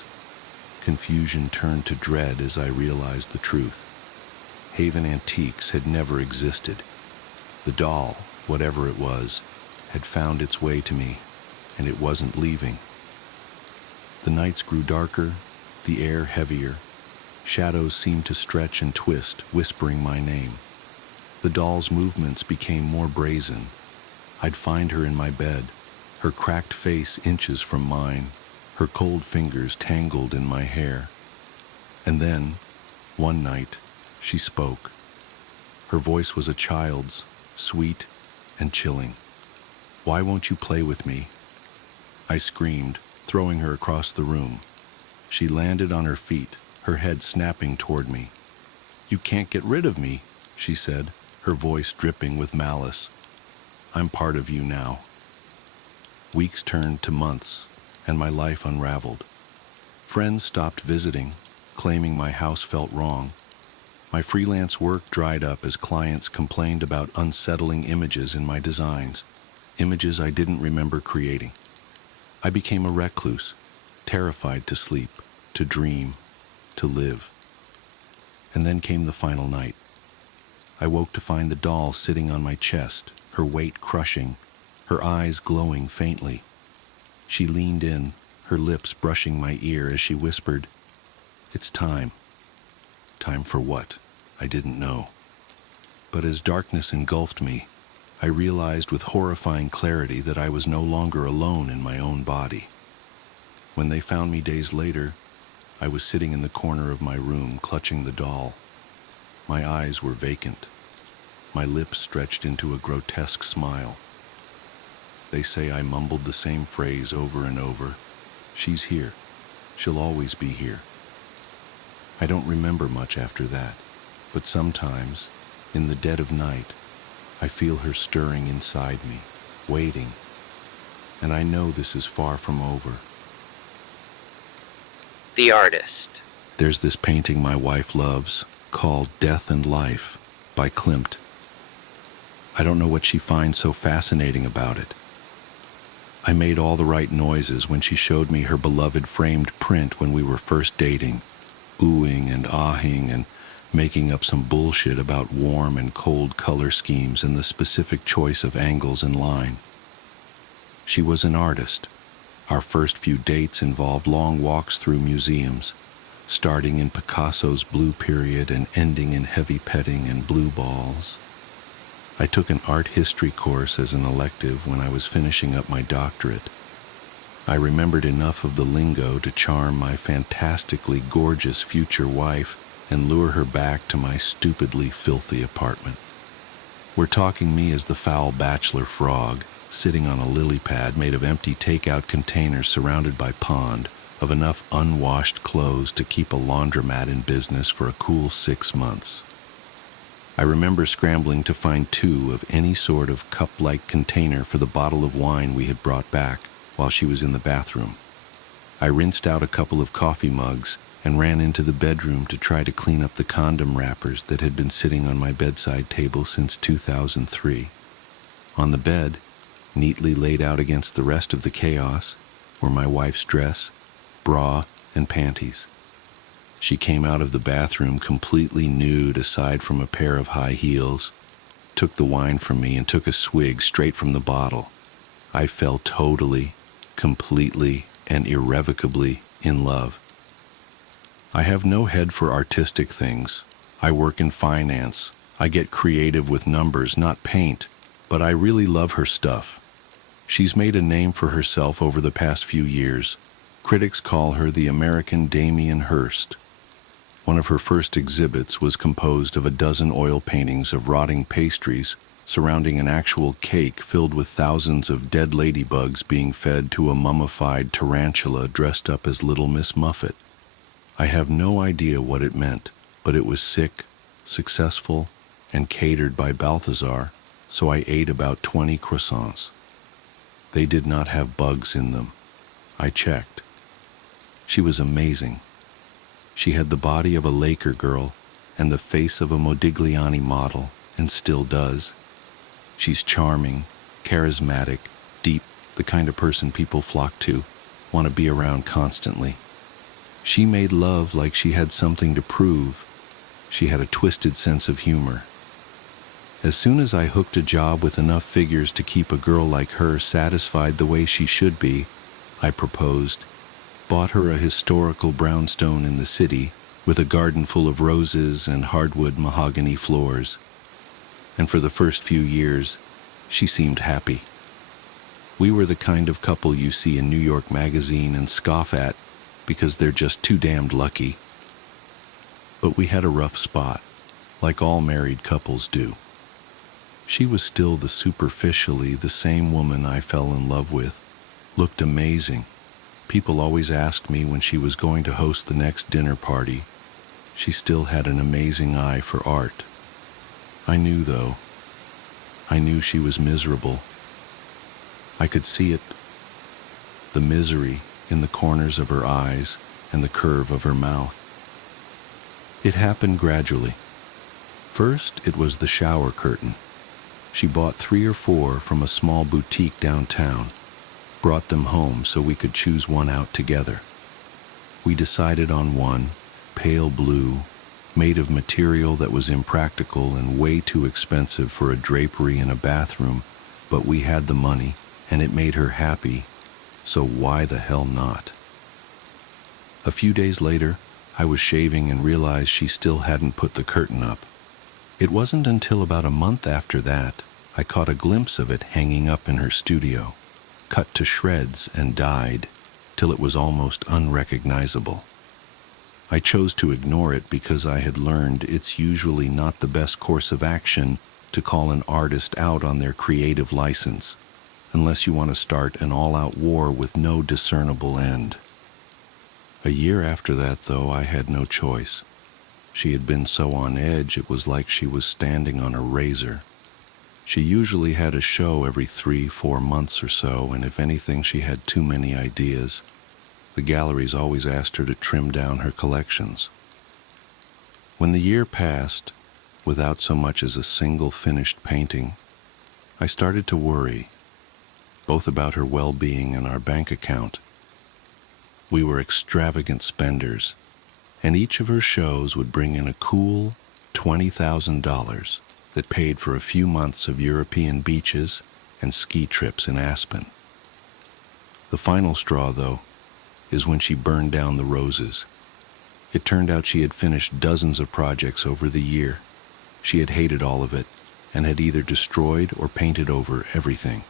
Confusion turned to dread as I realized the truth. Haven Antiques had never existed. The doll, whatever it was, had found its way to me, and it wasn't leaving. The nights grew darker, the air heavier. Shadows seemed to stretch and twist, whispering my name. The doll's movements became more brazen. I'd find her in my bed, her cracked face inches from mine, her cold fingers tangled in my hair. And then, one night, she spoke. Her voice was a child's, sweet and chilling. "Why won't you play with me?" I screamed, throwing her across the room. She landed on her feet, her head snapping toward me. "You can't get rid of me," she said, her voice dripping with malice. "I'm part of you now." Weeks turned to months, and my life unraveled. Friends stopped visiting, claiming my house felt wrong. My freelance work dried up as clients complained about unsettling images in my designs, images I didn't remember creating. I became a recluse, terrified to sleep, to dream, to live. And then came the final night. I woke to find the doll sitting on my chest, her weight crushing, her eyes glowing faintly. She leaned in, her lips brushing my ear as she whispered, "It's time." Time for what? I didn't know. But as darkness engulfed me, I realized with horrifying clarity that I was no longer alone in my own body. When they found me days later, I was sitting in the corner of my room, clutching the doll. My eyes were vacant. My lips stretched into a grotesque smile. They say I mumbled the same phrase over and over. "She's here. She'll always be here." I don't remember much after that, but sometimes, in the dead of night, I feel her stirring inside me, waiting, and I know this is far from over. The Artist. There's this painting my wife loves, called Death and Life, by Klimt. I don't know what she finds so fascinating about it. I made all the right noises when she showed me her beloved framed print when we were first dating, oohing and ahing and making up some bullshit about warm and cold color schemes and the specific choice of angles and line. She was an artist. Our first few dates involved long walks through museums, starting in Picasso's Blue Period and ending in heavy petting and blue balls. I took an art history course as an elective when I was finishing up my doctorate. I remembered enough of the lingo to charm my fantastically gorgeous future wife and lure her back to my stupidly filthy apartment. We're talking me as the foul bachelor frog, sitting on a lily pad made of empty takeout containers surrounded by pond, of enough unwashed clothes to keep a laundromat in business for a cool 6 months. I remember scrambling to find 2 of any sort of cup-like container for the bottle of wine we had brought back while she was in the bathroom. I rinsed out a couple of coffee mugs and ran into the bedroom to try to clean up the condom wrappers that had been sitting on my bedside table since 2003. On the bed, neatly laid out against the rest of the chaos, were my wife's dress, bra, and panties. She came out of the bathroom completely nude aside from a pair of high heels, took the wine from me, and took a swig straight from the bottle. I fell totally, completely, and irrevocably in love. I have no head for artistic things. I work in finance. I get creative with numbers, not paint, but I really love her stuff. She's made a name for herself over the past few years. Critics call her the American Damien Hirst. One of her first exhibits was composed of a dozen oil paintings of rotting pastries surrounding an actual cake filled with thousands of dead ladybugs being fed to a mummified tarantula dressed up as Little Miss Muffet. I have no idea what it meant, but it was sick, successful, and catered by Balthazar, so I ate about 20 croissants. They did not have bugs in them. I checked. She was amazing. She had the body of a Laker girl and the face of a Modigliani model, and still does. She's charming, charismatic, deep, the kind of person people flock to, want to be around constantly. She made love like she had something to prove. She had a twisted sense of humor. As soon as I hooked a job with enough figures to keep a girl like her satisfied the way she should be, I proposed, bought her a historical brownstone in the city with a garden full of roses and hardwood mahogany floors. And for the first few years, she seemed happy. We were the kind of couple you see in New York Magazine and scoff at because they're just too damned lucky. But we had a rough spot, like all married couples do. She was still superficially the same woman I fell in love with, looked amazing. People always asked me when she was going to host the next dinner party. She still had an amazing eye for art. I knew, though. I knew she was miserable. I could see it. The misery in the corners of her eyes and the curve of her mouth. It happened gradually. First, it was the shower curtain. She bought 3 or 4 from a small boutique downtown, brought them home so we could choose one out together. We decided on one, pale blue, made of material that was impractical and way too expensive for a drapery in a bathroom, but we had the money, and it made her happy, so why the hell not? A few days later, I was shaving and realized she still hadn't put the curtain up. It wasn't until about a month after that I caught a glimpse of it hanging up in her studio, cut to shreds and dyed, till it was almost unrecognizable. I chose to ignore it because I had learned it's usually not the best course of action to call an artist out on their creative license, unless you want to start an all-out war with no discernible end. A year after that, though, I had no choice. She had been so on edge it was like she was standing on a razor. She usually had a show every 3-4 months or so, and if anything, she had too many ideas. The galleries always asked her to trim down her collections. When the year passed, without so much as a single finished painting, I started to worry, both about her well-being and our bank account. We were extravagant spenders, and each of her shows would bring in a cool $20,000 that paid for a few months of European beaches and ski trips in Aspen. The final straw, though, is when she burned down the roses. It turned out she had finished dozens of projects over the year. She had hated all of it and had either destroyed or painted over everything.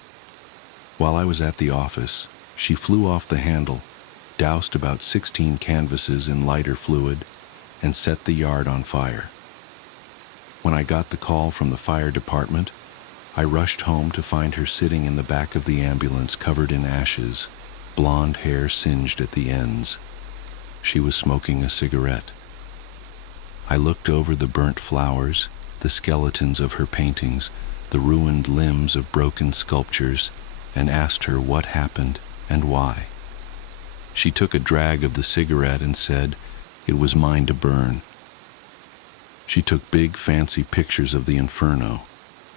While I was at the office, she flew off the handle, doused about 16 canvases in lighter fluid, and set the yard on fire. When I got the call from the fire department, I rushed home to find her sitting in the back of the ambulance covered in ashes, blonde hair singed at the ends. She was smoking a cigarette. I looked over the burnt flowers, the skeletons of her paintings, the ruined limbs of broken sculptures, and asked her what happened and why. She took a drag of the cigarette and said it was mine to burn. She took big, fancy pictures of the inferno,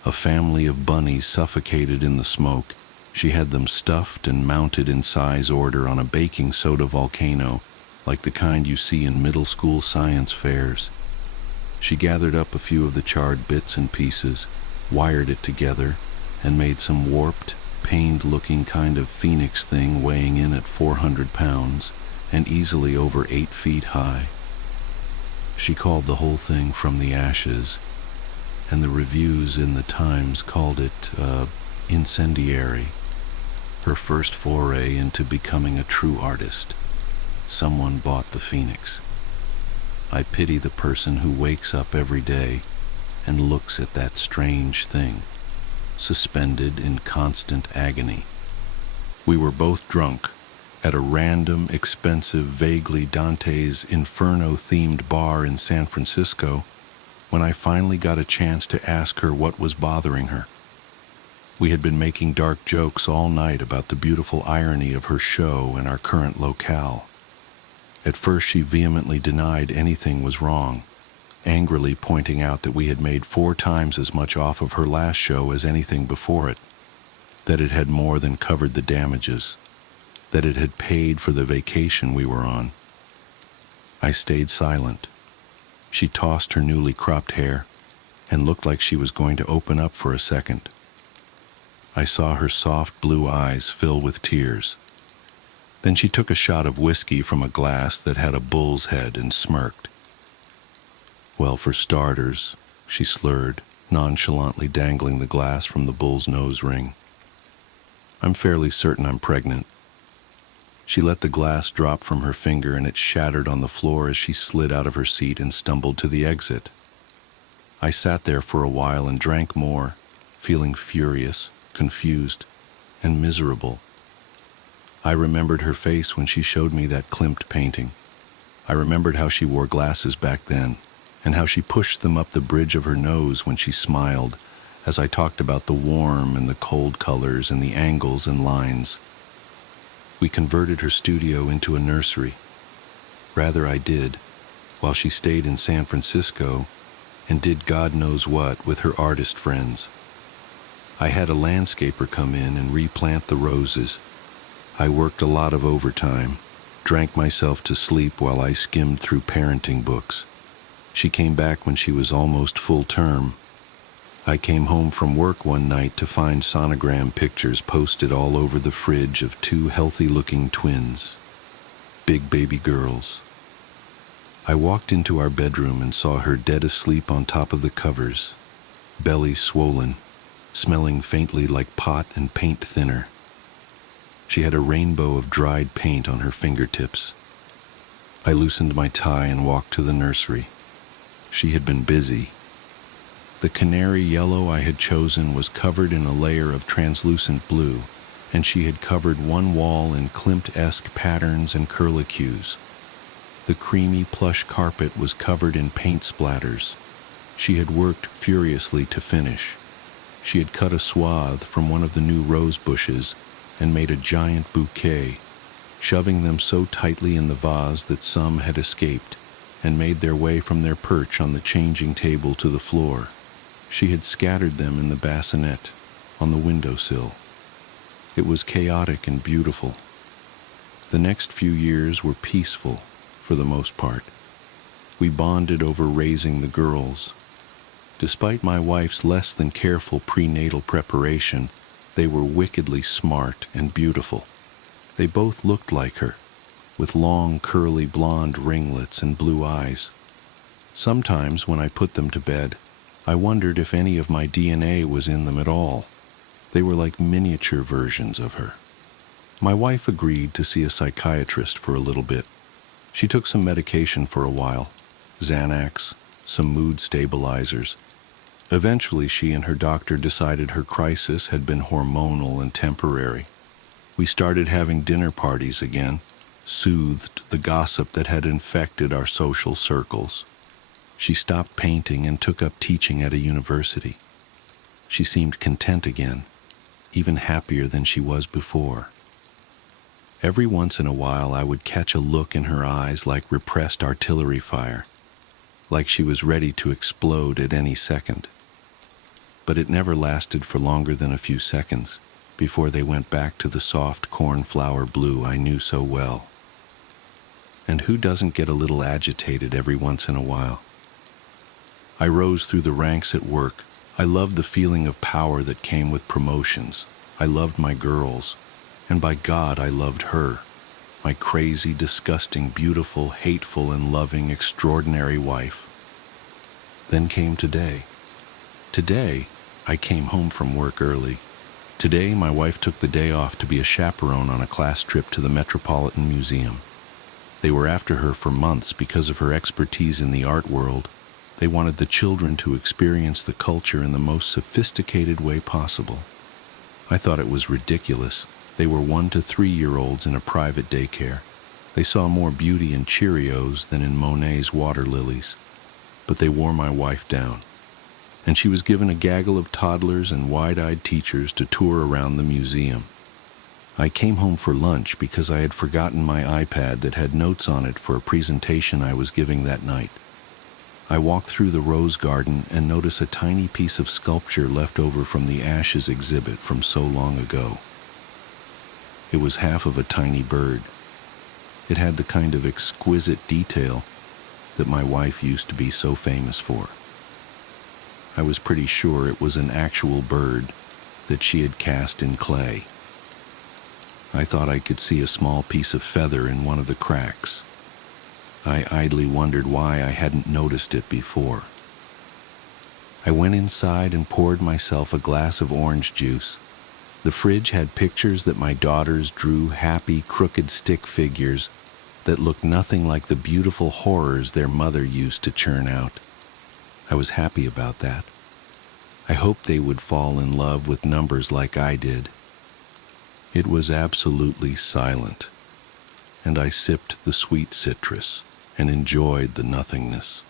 a family of bunnies suffocated in the smoke. She had them stuffed and mounted in size order on a baking soda volcano, like the kind you see in middle school science fairs. She gathered up a few of the charred bits and pieces, wired it together, and made some warped, pained-looking kind of phoenix thing weighing in at 400 pounds and easily over 8 feet high. She called the whole thing From the Ashes, and the reviews in the Times called it incendiary. Her first foray into becoming a true artist. Someone bought the phoenix. I pity the person who wakes up every day and looks at that strange thing, suspended in constant agony. We were both drunk at a random, expensive, vaguely Dante's Inferno-themed bar in San Francisco when I finally got a chance to ask her what was bothering her. We had been making dark jokes all night about the beautiful irony of her show and our current locale. At first she vehemently denied anything was wrong, angrily pointing out that we had made 4 times as much off of her last show as anything before it, that it had more than covered the damages, that it had paid for the vacation we were on. I stayed silent. She tossed her newly cropped hair and looked like she was going to open up for a second. I saw her soft blue eyes fill with tears. Then she took a shot of whiskey from a glass that had a bull's head and smirked. "Well, for starters," she slurred, nonchalantly dangling the glass from the bull's nose ring, "I'm fairly certain I'm pregnant." She let the glass drop from her finger and it shattered on the floor as she slid out of her seat and stumbled to the exit. I sat there for a while and drank more, feeling furious, confused, and miserable. I remembered her face when she showed me that Klimt painting. I remembered how she wore glasses back then, and how she pushed them up the bridge of her nose when she smiled, as I talked about the warm and the cold colors and the angles and lines. We converted her studio into a nursery. Rather, I did, while she stayed in San Francisco and did God knows what with her artist friends. I had a landscaper come in and replant the roses. I worked a lot of overtime, drank myself to sleep while I skimmed through parenting books. She came back when she was almost full term. I came home from work one night to find sonogram pictures posted all over the fridge of two healthy-looking twins, big baby girls. I walked into our bedroom and saw her dead asleep on top of the covers, belly swollen, smelling faintly like pot and paint thinner. She had a rainbow of dried paint on her fingertips. I loosened my tie and walked to the nursery. She had been busy. The canary yellow I had chosen was covered in a layer of translucent blue, and she had covered one wall in Klimt-esque patterns and curlicues. The creamy plush carpet was covered in paint splatters. She had worked furiously to finish. She had cut a swath from one of the new rose bushes and made a giant bouquet, shoving them so tightly in the vase that some had escaped and made their way from their perch on the changing table to the floor. She had scattered them in the bassinet on the windowsill. It was chaotic and beautiful. The next few years were peaceful, for the most part. We bonded over raising the girls. Despite my wife's less than careful prenatal preparation, they were wickedly smart and beautiful. They both looked like her, with long curly blonde ringlets and blue eyes. Sometimes when I put them to bed, I wondered if any of my DNA was in them at all. They were like miniature versions of her. My wife agreed to see a psychiatrist for a little bit. She took some medication for a while, Xanax, some mood stabilizers. Eventually, she and her doctor decided her crisis had been hormonal and temporary. We started having dinner parties again, soothed the gossip that had infected our social circles. She stopped painting and took up teaching at a university. She seemed content again, even happier than she was before. Every once in a while, I would catch a look in her eyes like repressed artillery fire, like she was ready to explode at any second. But it never lasted for longer than a few seconds before they went back to the soft cornflower blue I knew so well. And who doesn't get a little agitated every once in a while? I rose through the ranks at work. I loved the feeling of power that came with promotions. I loved my girls. And by God, I loved her, my crazy, disgusting, beautiful, hateful, and loving, extraordinary wife. Then came today. Today, I came home from work early. Today, my wife took the day off to be a chaperone on a class trip to the Metropolitan Museum. They were after her for months because of her expertise in the art world. They wanted the children to experience the culture in the most sophisticated way possible. I thought it was ridiculous. They were 1 to 3-year-olds in a private daycare. They saw more beauty in Cheerios than in Monet's water lilies. But they wore my wife down. And she was given a gaggle of toddlers and wide-eyed teachers to tour around the museum. I came home for lunch because I had forgotten my iPad that had notes on it for a presentation I was giving that night. I walked through the rose garden and noticed a tiny piece of sculpture left over from the Ashes exhibit from so long ago. It was half of a tiny bird. It had the kind of exquisite detail that my wife used to be so famous for. I was pretty sure it was an actual bird that she had cast in clay. I thought I could see a small piece of feather in one of the cracks. I idly wondered why I hadn't noticed it before. I went inside and poured myself a glass of orange juice. The fridge had pictures that my daughters drew, happy, crooked stick figures that looked nothing like the beautiful horrors their mother used to churn out. I was happy about that. I hoped they would fall in love with numbers like I did. It was absolutely silent, and I sipped the sweet citrus and enjoyed the nothingness.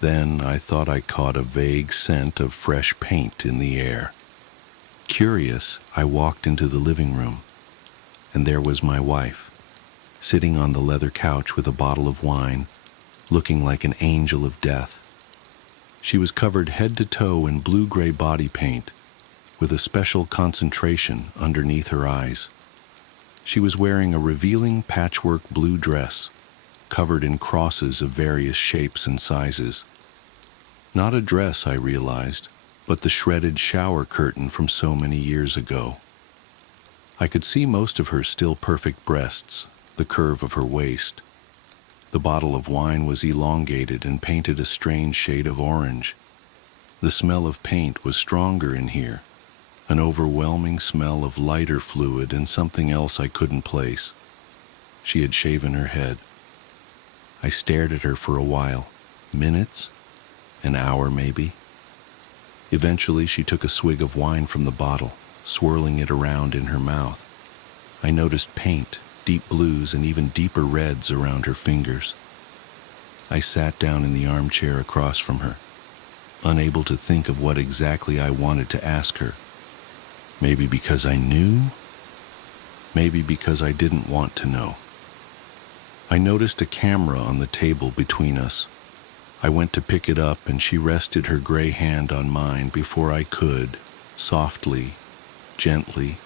Then I thought I caught a vague scent of fresh paint in the air. Curious, I walked into the living room, and there was my wife, sitting on the leather couch with a bottle of wine, looking like an angel of death. She was covered head to toe in blue-gray body paint, with a special concentration underneath her eyes. She was wearing a revealing patchwork blue dress, covered in crosses of various shapes and sizes. Not a dress, I realized, but the shredded shower curtain from so many years ago. I could see most of her still perfect breasts, the curve of her waist. The bottle of wine was elongated and painted a strange shade of orange. The smell of paint was stronger in here, an overwhelming smell of lighter fluid and something else I couldn't place. She had shaven her head. I stared at her for a while, minutes, an hour maybe. Eventually she took a swig of wine from the bottle, swirling it around in her mouth. I noticed paint, deep blues and even deeper reds around her fingers. I sat down in the armchair across from her, unable to think of what exactly I wanted to ask her. Maybe because I knew, maybe because I didn't want to know. I noticed a camera on the table between us. I went to pick it up and she rested her gray hand on mine before I could, softly, gently,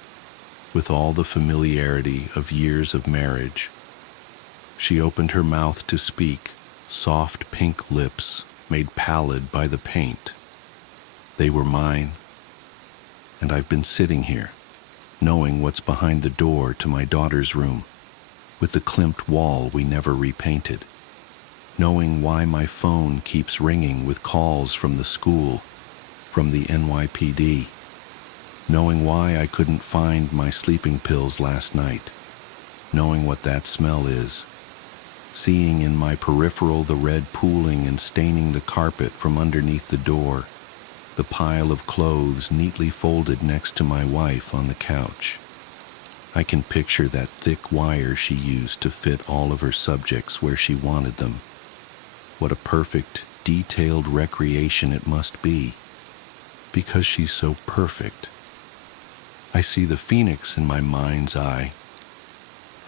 with all the familiarity of years of marriage. She opened her mouth to speak, soft pink lips made pallid by the paint. They were mine, and I've been sitting here, knowing what's behind the door to my daughter's room, with the klimt wall we never repainted, knowing why my phone keeps ringing with calls from the school, from the NYPD, knowing why I couldn't find my sleeping pills last night, knowing what that smell is, seeing in my peripheral the red pooling and staining the carpet from underneath the door, the pile of clothes neatly folded next to my wife on the couch. I can picture that thick wire she used to fit all of her subjects where she wanted them. What a perfect, detailed recreation it must be, because she's so perfect. I see the phoenix in my mind's eye.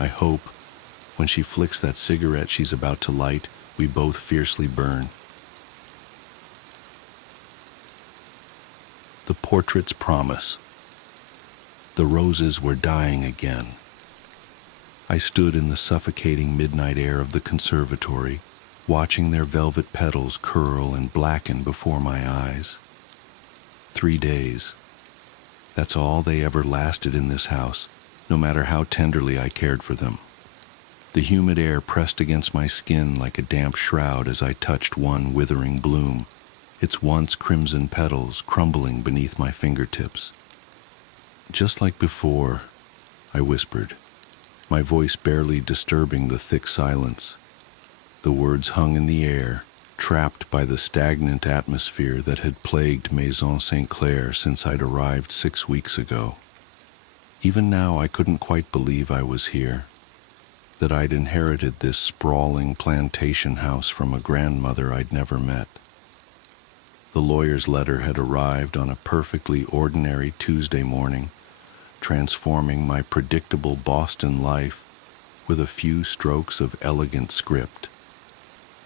I hope, when she flicks that cigarette she's about to light, we both fiercely burn. The portrait's promise. The roses were dying again. I stood in the suffocating midnight air of the conservatory, watching their velvet petals curl and blacken before my eyes. 3 days. That's all they ever lasted in this house, no matter how tenderly I cared for them. The humid air pressed against my skin like a damp shroud as I touched one withering bloom, its once crimson petals crumbling beneath my fingertips. Just like before, I whispered, my voice barely disturbing the thick silence. The words hung in the air, trapped by the stagnant atmosphere that had plagued Maison St. Clair since I'd arrived 6 weeks ago. Even now I couldn't quite believe I was here, that I'd inherited this sprawling plantation house from a grandmother I'd never met. The lawyer's letter had arrived on a perfectly ordinary Tuesday morning, transforming my predictable Boston life with a few strokes of elegant script.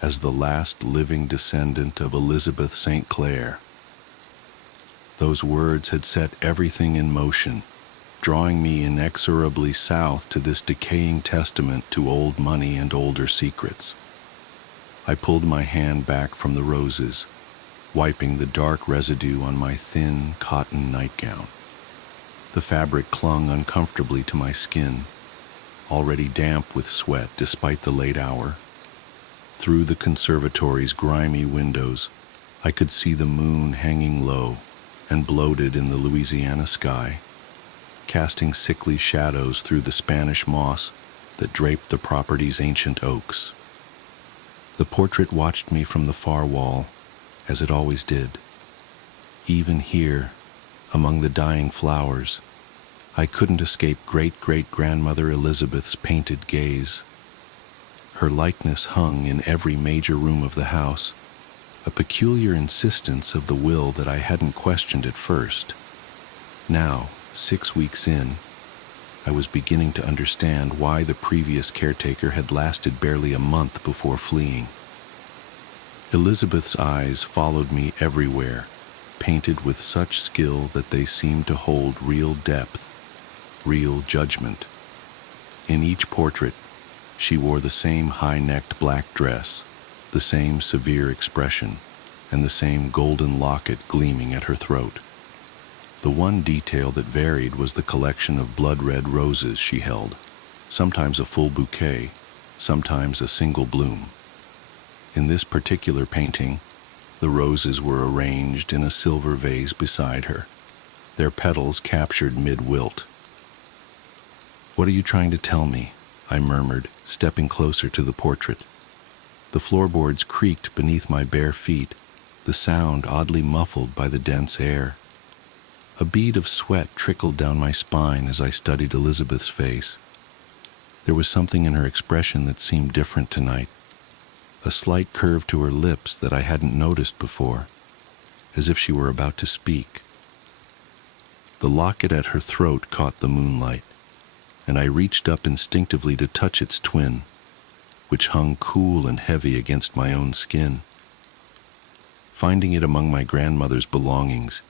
As the last living descendant of Elizabeth St. Clair, those words had set everything in motion, drawing me inexorably south to this decaying testament to old money and older secrets. I pulled my hand back from the roses, wiping the dark residue on my thin cotton nightgown. The fabric clung uncomfortably to my skin, already damp with sweat despite the late hour. Through the conservatory's grimy windows, I could see the moon hanging low and bloated in the Louisiana sky, casting sickly shadows through the Spanish moss that draped the property's ancient oaks. The portrait watched me from the far wall, as it always did. Even here, among the dying flowers, I couldn't escape great-great-grandmother Elizabeth's painted gaze. Her likeness hung in every major room of the house, a peculiar insistence of the will that I hadn't questioned at first. Now, 6 weeks in, I was beginning to understand why the previous caretaker had lasted barely a month before fleeing. Elizabeth's eyes followed me everywhere, painted with such skill that they seemed to hold real depth, real judgment. In each portrait, she wore the same high-necked black dress, the same severe expression, and the same golden locket gleaming at her throat. The one detail that varied was the collection of blood-red roses she held, sometimes a full bouquet, sometimes a single bloom. In this particular painting, the roses were arranged in a silver vase beside her, their petals captured mid-wilt. "What are you trying to tell me?" I murmured, stepping closer to the portrait. The floorboards creaked beneath my bare feet, the sound oddly muffled by the dense air. A bead of sweat trickled down my spine as I studied Elizabeth's face. There was something in her expression that seemed different tonight, a slight curve to her lips that I hadn't noticed before, as if she were about to speak. The locket at her throat caught the moonlight, and I reached up instinctively to touch its twin, which hung cool and heavy against my own skin. Finding it among my grandmother's belongings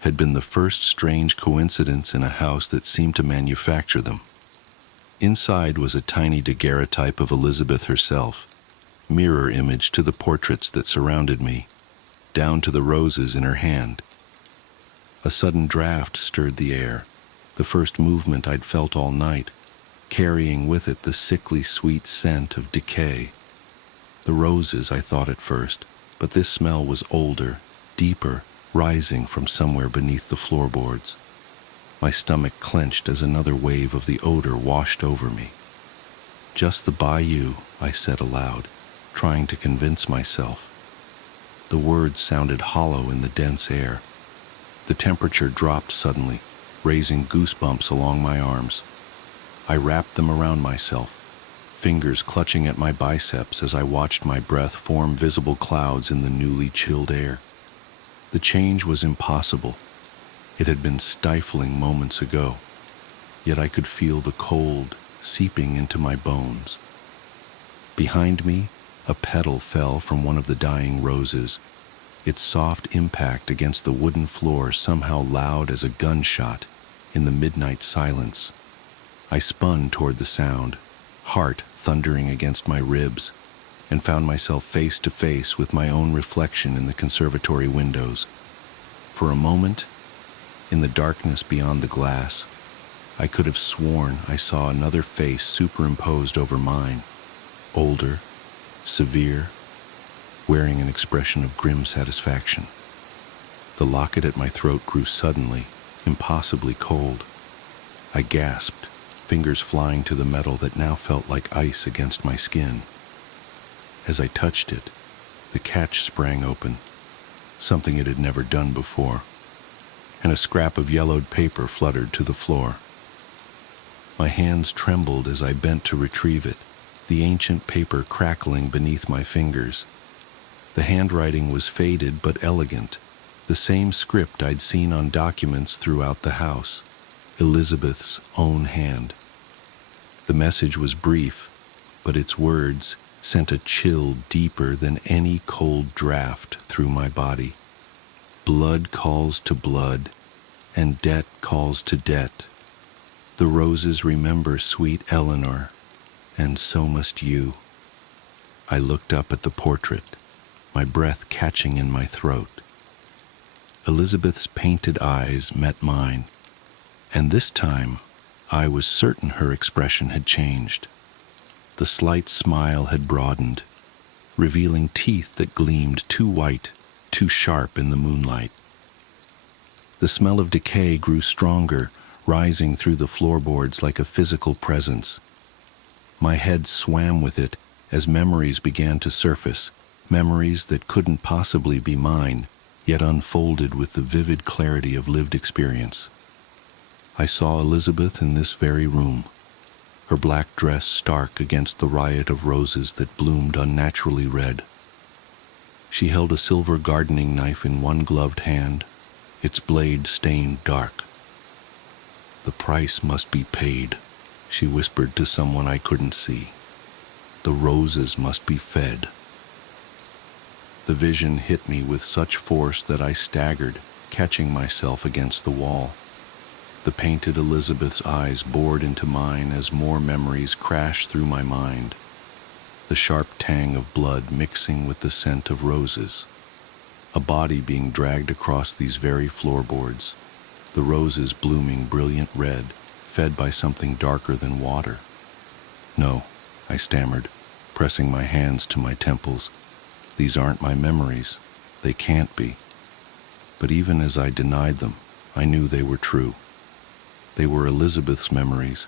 had been the first strange coincidence in a house that seemed to manufacture them. Inside was a tiny daguerreotype of Elizabeth herself, mirror image to the portraits that surrounded me, down to the roses in her hand. A sudden draft stirred the air, the first movement I'd felt all night, carrying with it the sickly sweet scent of decay. The roses, I thought at first, but this smell was older, deeper, rising from somewhere beneath the floorboards. My stomach clenched as another wave of the odor washed over me. "Just the bayou," I said aloud, trying to convince myself. The words sounded hollow in the dense air. The temperature dropped suddenly, raising goosebumps along my arms. I wrapped them around myself, fingers clutching at my biceps as I watched my breath form visible clouds in the newly chilled air. The change was impossible. It had been stifling moments ago, yet I could feel the cold seeping into my bones. Behind me, a petal fell from one of the dying roses, its soft impact against the wooden floor somehow loud as a gunshot in the midnight silence. I spun toward the sound, heart thundering against my ribs, and found myself face to face with my own reflection in the conservatory windows. For a moment, in the darkness beyond the glass, I could have sworn I saw another face superimposed over mine, older, severe, wearing an expression of grim satisfaction. The locket at my throat grew suddenly, impossibly cold. I gasped, fingers flying to the metal that now felt like ice against my skin. As I touched it, the catch sprang open, something it had never done before, and a scrap of yellowed paper fluttered to the floor. My hands trembled as I bent to retrieve it, the ancient paper crackling beneath my fingers. The handwriting was faded but elegant, the same script I'd seen on documents throughout the house, Elizabeth's own hand. The message was brief, but its words sent a chill deeper than any cold draft through my body. Blood calls to blood, and debt calls to debt. The roses remember sweet Eleanor, and so must you. I looked up at the portrait, my breath catching in my throat. Elizabeth's painted eyes met mine, and this time I was certain her expression had changed. The slight smile had broadened, revealing teeth that gleamed too white, too sharp in the moonlight. The smell of decay grew stronger, rising through the floorboards like a physical presence. My head swam with it as memories began to surface, memories that couldn't possibly be mine, yet unfolded with the vivid clarity of lived experience. I saw Elizabeth in this very room, her black dress stark against the riot of roses that bloomed unnaturally red. She held a silver gardening knife in one gloved hand, its blade stained dark. "The price must be paid," she whispered to someone I couldn't see. "The roses must be fed." The vision hit me with such force that I staggered, catching myself against the wall. The painted Elizabeth's eyes bored into mine as more memories crashed through my mind, the sharp tang of blood mixing with the scent of roses. A body being dragged across these very floorboards, the roses blooming brilliant red, fed by something darker than water. "No," I stammered, pressing my hands to my temples. "These aren't my memories. They can't be." But even as I denied them, I knew they were true. They were Elizabeth's memories,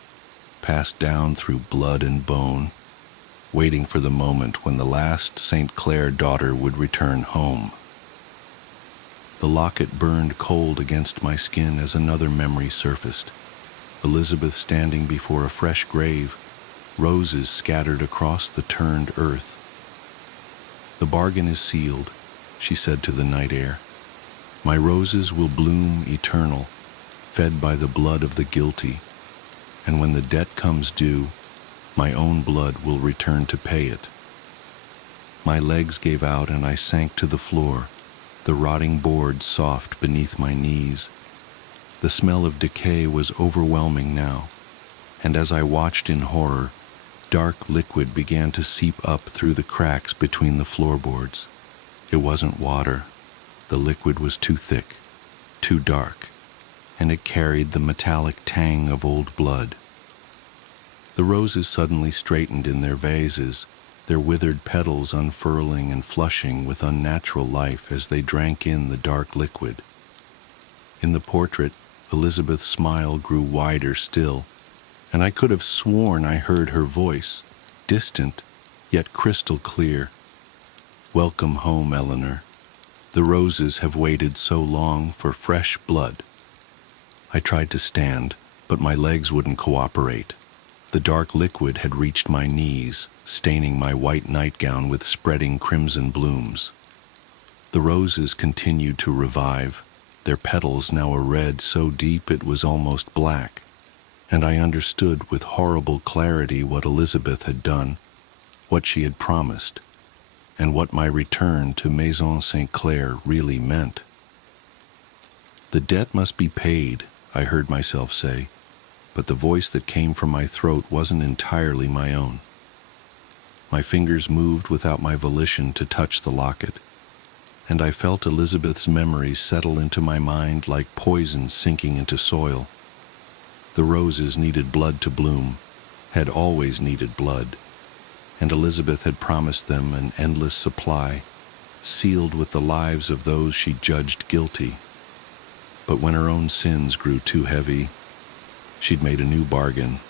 passed down through blood and bone, waiting for the moment when the last St. Clair daughter would return home. The locket burned cold against my skin as another memory surfaced. Elizabeth standing before a fresh grave, roses scattered across the turned earth. "The bargain is sealed," she said to the night air. "My roses will bloom eternal, fed by the blood of the guilty, and when the debt comes due, my own blood will return to pay it." My legs gave out and I sank to the floor, the rotting boards soft beneath my knees. The smell of decay was overwhelming now, and as I watched in horror, dark liquid began to seep up through the cracks between the floorboards. It wasn't water. The liquid was too thick, too dark, and it carried the metallic tang of old blood. The roses suddenly straightened in their vases, their withered petals unfurling and flushing with unnatural life as they drank in the dark liquid. In the portrait, Elizabeth's smile grew wider still, and I could have sworn I heard her voice, distant, yet crystal clear. "Welcome home, Eleanor. The roses have waited so long for fresh blood." I tried to stand, but my legs wouldn't cooperate. The dark liquid had reached my knees, staining my white nightgown with spreading crimson blooms. The roses continued to revive, their petals now a red so deep it was almost black, and I understood with horrible clarity what Elizabeth had done, what she had promised, and what my return to Maison St. Clair really meant. "The debt must be paid," I heard myself say, but the voice that came from my throat wasn't entirely my own. My fingers moved without my volition to touch the locket, and I felt Elizabeth's memories settle into my mind like poison sinking into soil. The roses needed blood to bloom, had always needed blood, and Elizabeth had promised them an endless supply, sealed with the lives of those she judged guilty. But when her own sins grew too heavy, she'd made a new bargain.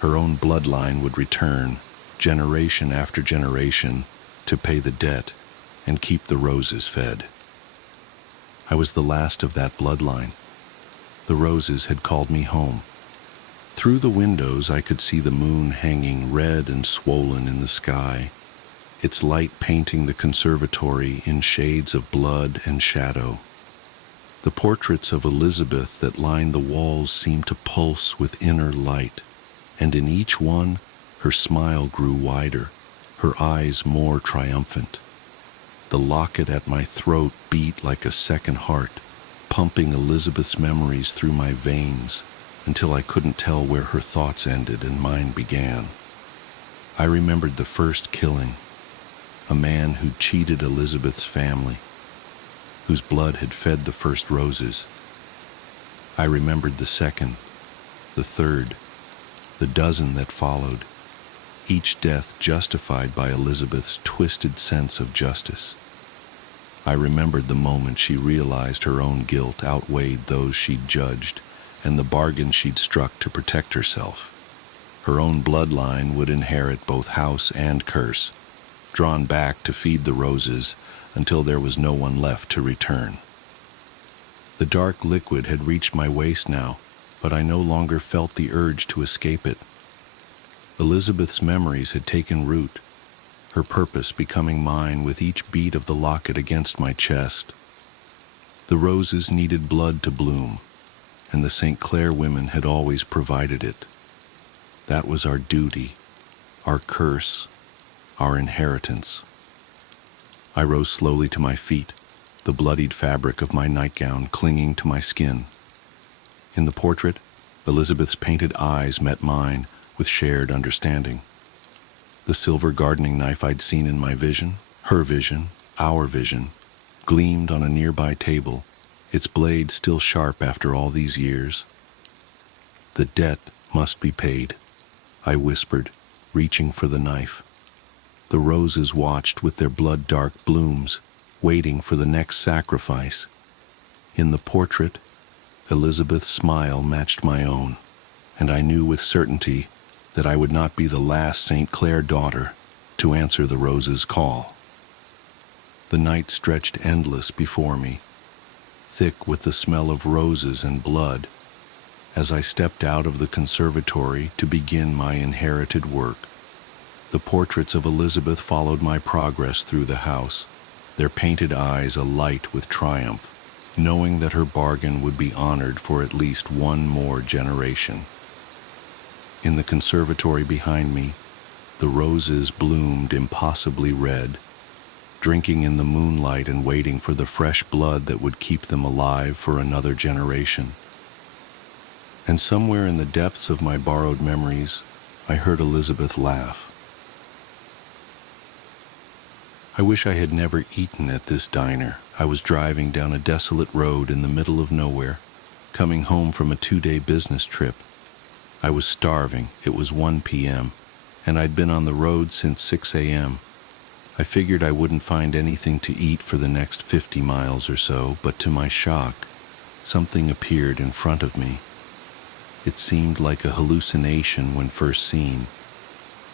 Her own bloodline would return, generation after generation, to pay the debt and keep the roses fed. I was the last of that bloodline. The roses had called me home. Through the windows I could see the moon hanging red and swollen in the sky, its light painting the conservatory in shades of blood and shadow. The portraits of Elizabeth that lined the walls seemed to pulse with inner light, and in each one her smile grew wider, her eyes more triumphant. The locket at my throat beat like a second heart, pumping Elizabeth's memories through my veins until I couldn't tell where her thoughts ended and mine began. I remembered the first killing, a man who cheated Elizabeth's family, whose blood had fed the first roses. I remembered the second, the third, the dozen that followed, each death justified by Elizabeth's twisted sense of justice. I remembered the moment she realized her own guilt outweighed those she'd judged and the bargain she'd struck to protect herself. Her own bloodline would inherit both house and curse, drawn back to feed the roses until there was no one left to return. The dark liquid had reached my waist now, but I no longer felt the urge to escape it. Elizabeth's memories had taken root, her purpose becoming mine with each beat of the locket against my chest. The roses needed blood to bloom, and the St. Clair women had always provided it. That was our duty, our curse, our inheritance. I rose slowly to my feet, the bloodied fabric of my nightgown clinging to my skin. In the portrait, Elizabeth's painted eyes met mine with shared understanding. The silver gardening knife I'd seen in my vision, her vision, our vision, gleamed on a nearby table, its blade still sharp after all these years. The debt must be paid, I whispered, reaching for the knife. The roses watched with their blood-dark blooms, waiting for the next sacrifice. In the portrait, Elizabeth's smile matched my own, and I knew with certainty that I would not be the last St. Clair daughter to answer the rose's call. The night stretched endless before me, thick with the smell of roses and blood, as I stepped out of the conservatory to begin my inherited work. The portraits of Elizabeth followed my progress through the house, their painted eyes alight with triumph, knowing that her bargain would be honored for at least one more generation. In the conservatory behind me, the roses bloomed impossibly red, drinking in the moonlight and waiting for the fresh blood that would keep them alive for another generation. And somewhere in the depths of my borrowed memories, I heard Elizabeth laugh. I wish I had never eaten at this diner. I was driving down a desolate road in the middle of nowhere, coming home from a 2-day business trip. I was starving. It was 1 p.m., and I'd been on the road since 6 a.m. I figured I wouldn't find anything to eat for the next 50 miles or so, but to my shock, something appeared in front of me. It seemed like a hallucination when first seen,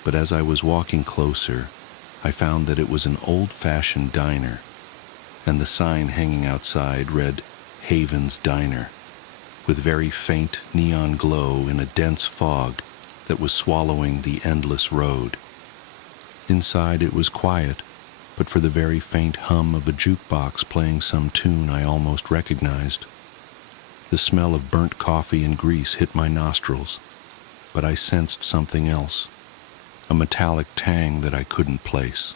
but as I was walking closer, I found that it was an old-fashioned diner, and the sign hanging outside read Haven's Diner, with very faint neon glow in a dense fog that was swallowing the endless road. Inside it was quiet, but for the very faint hum of a jukebox playing some tune I almost recognized. The smell of burnt coffee and grease hit my nostrils, but I sensed something else, a metallic tang that I couldn't place.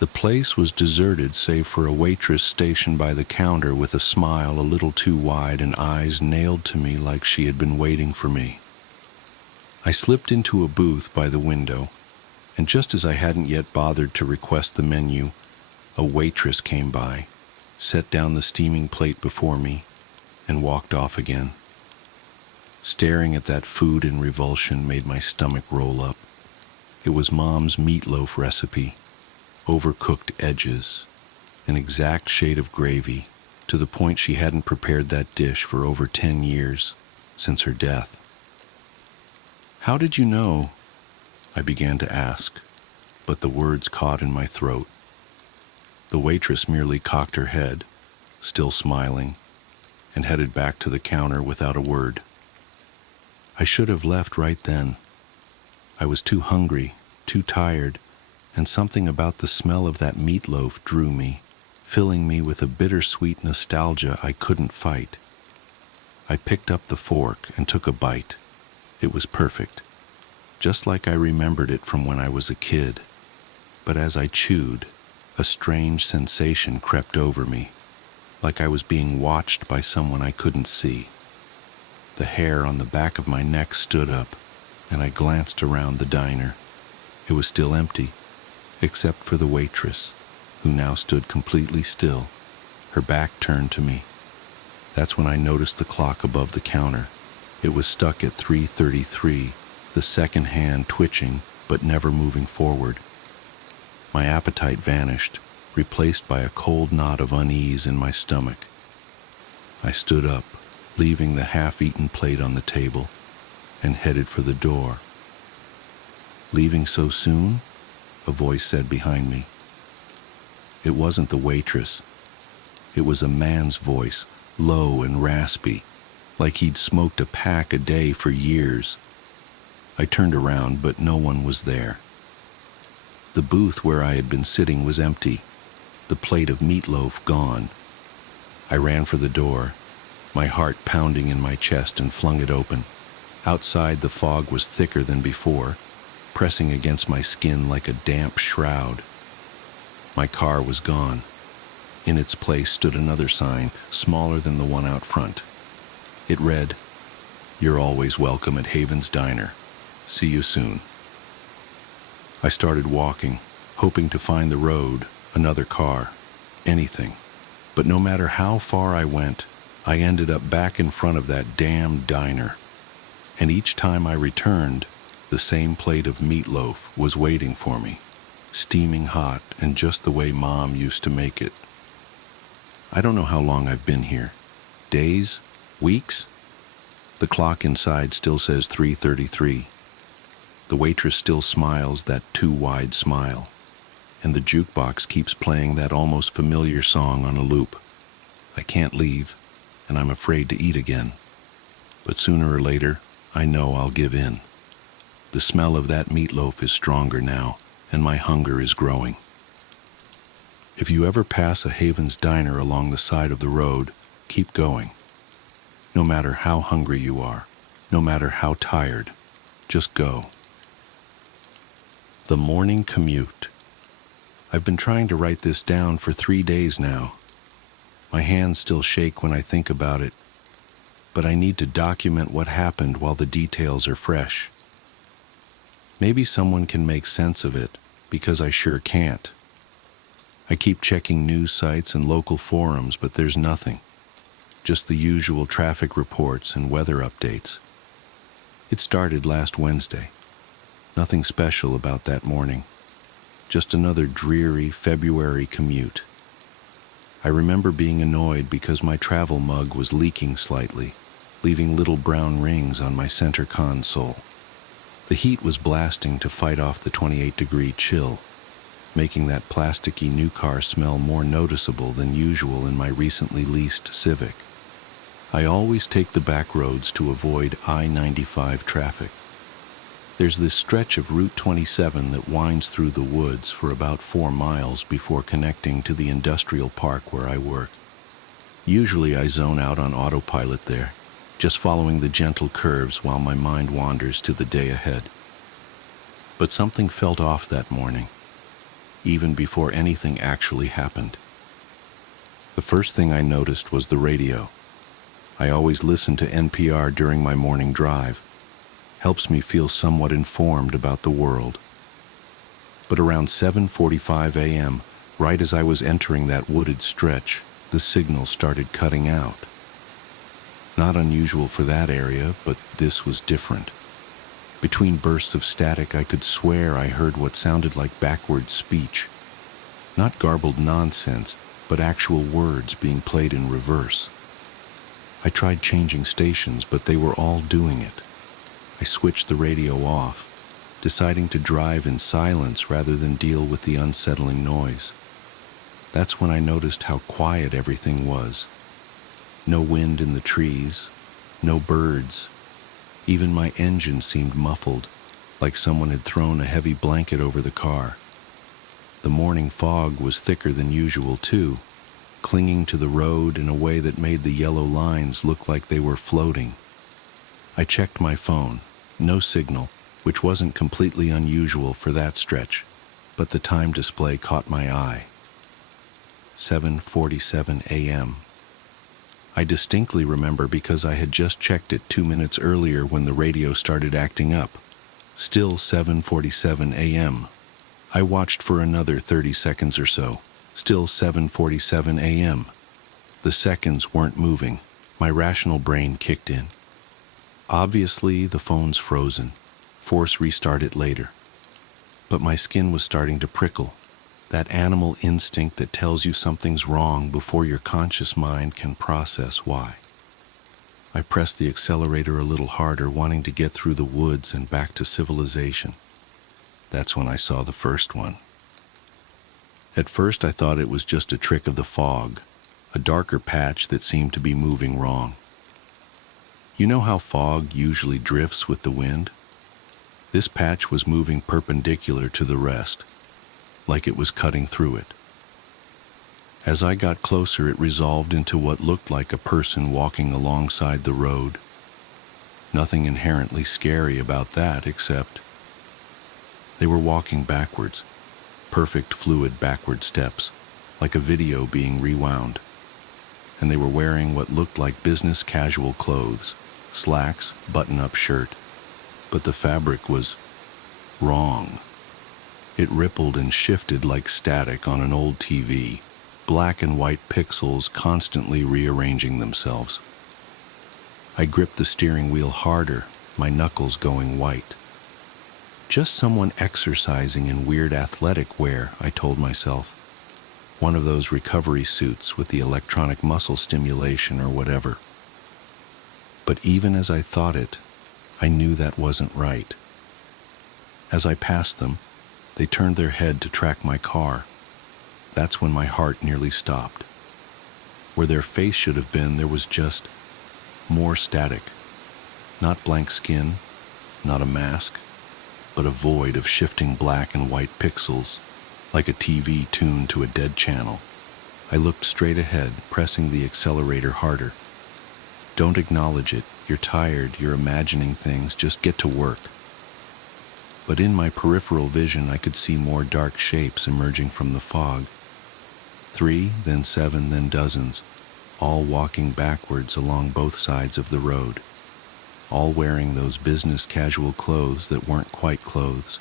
The place was deserted save for a waitress stationed by the counter with a smile a little too wide and eyes nailed to me like she had been waiting for me. I slipped into a booth by the window, and just as I hadn't yet bothered to request the menu, a waitress came by, set down the steaming plate before me, and walked off again. Staring at that food in revulsion made my stomach roll up. It was Mom's meatloaf recipe, overcooked edges, an exact shade of gravy, to the point she hadn't prepared that dish for over 10 years, since her death. "How did you know?" I began to ask, but the words caught in my throat. The waitress merely cocked her head, still smiling, and headed back to the counter without a word. I should have left right then. I was too hungry, too tired, and something about the smell of that meatloaf drew me, filling me with a bittersweet nostalgia I couldn't fight. I picked up the fork and took a bite. It was perfect, just like I remembered it from when I was a kid. But as I chewed, a strange sensation crept over me, like I was being watched by someone I couldn't see. The hair on the back of my neck stood up, and I glanced around the diner. It was still empty. except for the waitress, who now stood completely still, her back turned to me. That's when I noticed the clock above the counter. It was stuck at 3:33, the second hand twitching but never moving forward. My appetite vanished, replaced by a cold knot of unease in my stomach. I stood up, leaving the half-eaten plate on the table, and headed for the door. "Leaving so soon?" a voice said behind me. It wasn't the waitress. It was a man's voice, low and raspy, like he'd smoked a pack a day for years. I turned around, but no one was there. The booth where I had been sitting was empty, the plate of meatloaf gone. I ran for the door, my heart pounding in my chest, and flung it open. Outside, the fog was thicker than before, pressing against my skin like a damp shroud. My car was gone. In its place stood another sign, smaller than the one out front. It read, "You're always welcome at Haven's Diner. See you soon." I started walking, hoping to find the road, another car, anything. But no matter how far I went, I ended up back in front of that damn diner. And each time I returned, the same plate of meatloaf was waiting for me, steaming hot and just the way Mom used to make it. I don't know how long I've been here. Days? Weeks? The clock inside still says 3:33. The waitress still smiles that too wide smile, and the jukebox keeps playing that almost familiar song on a loop. I can't leave, and I'm afraid to eat again. But sooner or later, I know I'll give in. The smell of that meatloaf is stronger now, and my hunger is growing. If you ever pass a Haven's Diner along the side of the road, keep going. No matter how hungry you are, no matter how tired, just go. The morning commute. I've been trying to write this down for 3 days now. My hands still shake when I think about it, but I need to document what happened while the details are fresh. Maybe someone can make sense of it, because I sure can't. I keep checking news sites and local forums, but there's nothing. Just the usual traffic reports and weather updates. It started last Wednesday. Nothing special about that morning. Just another dreary February commute. I remember being annoyed because my travel mug was leaking slightly, leaving little brown rings on my center console. The heat was blasting to fight off the 28-degree chill, making that plasticky new car smell more noticeable than usual in my recently leased Civic. I always take the back roads to avoid I-95 traffic. There's this stretch of Route 27 that winds through the woods for about 4 miles before connecting to the industrial park where I work. Usually I zone out on autopilot there, just following the gentle curves while my mind wanders to the day ahead. But something felt off that morning, even before anything actually happened. The first thing I noticed was the radio. I always listen to NPR during my morning drive. Helps me feel somewhat informed about the world. But around 7:45 a.m., right as I was entering that wooded stretch, the signal started cutting out. Not unusual for that area, but this was different. Between bursts of static, I could swear I heard what sounded like backward speech. Not garbled nonsense, but actual words being played in reverse. I tried changing stations, but they were all doing it. I switched the radio off, deciding to drive in silence rather than deal with the unsettling noise. That's when I noticed how quiet everything was. No wind in the trees, no birds. Even my engine seemed muffled, like someone had thrown a heavy blanket over the car. The morning fog was thicker than usual, too, clinging to the road in a way that made the yellow lines look like they were floating. I checked my phone. No signal, which wasn't completely unusual for that stretch, but the time display caught my eye. 7:47 a.m. I distinctly remember because I had just checked it 2 minutes earlier when the radio started acting up. Still 7:47 a.m. I watched for another 30 seconds or so. Still 7:47 a.m. The seconds weren't moving. My rational brain kicked in. Obviously, the phone's frozen. Force restart it later. But my skin was starting to prickle. That animal instinct that tells you something's wrong before your conscious mind can process why. I pressed the accelerator a little harder, wanting to get through the woods and back to civilization. That's when I saw the first one. At first I thought it was just a trick of the fog, a darker patch that seemed to be moving wrong. You know how fog usually drifts with the wind? This patch was moving perpendicular to the rest, like it was cutting through it. As I got closer, it resolved into what looked like a person walking alongside the road. Nothing inherently scary about that, except they were walking backwards, perfect fluid backward steps, like a video being rewound. And they were wearing what looked like business casual clothes, slacks, button-up shirt, but the fabric was wrong. It rippled and shifted like static on an old TV, black and white pixels constantly rearranging themselves. I gripped the steering wheel harder, my knuckles going white. Just someone exercising in weird athletic wear, I told myself. One of those recovery suits with the electronic muscle stimulation or whatever. But even as I thought it, I knew that wasn't right. As I passed them, they turned their head to track my car. That's when my heart nearly stopped. Where their face should have been, there was just more static. Not blank skin, not a mask, but a void of shifting black and white pixels, like a TV tuned to a dead channel. I looked straight ahead, pressing the accelerator harder. Don't acknowledge it. You're tired, you're imagining things, just get to work. But in my peripheral vision, I could see more dark shapes emerging from the fog. 3, then 7, then dozens, all walking backwards along both sides of the road, all wearing those business casual clothes that weren't quite clothes,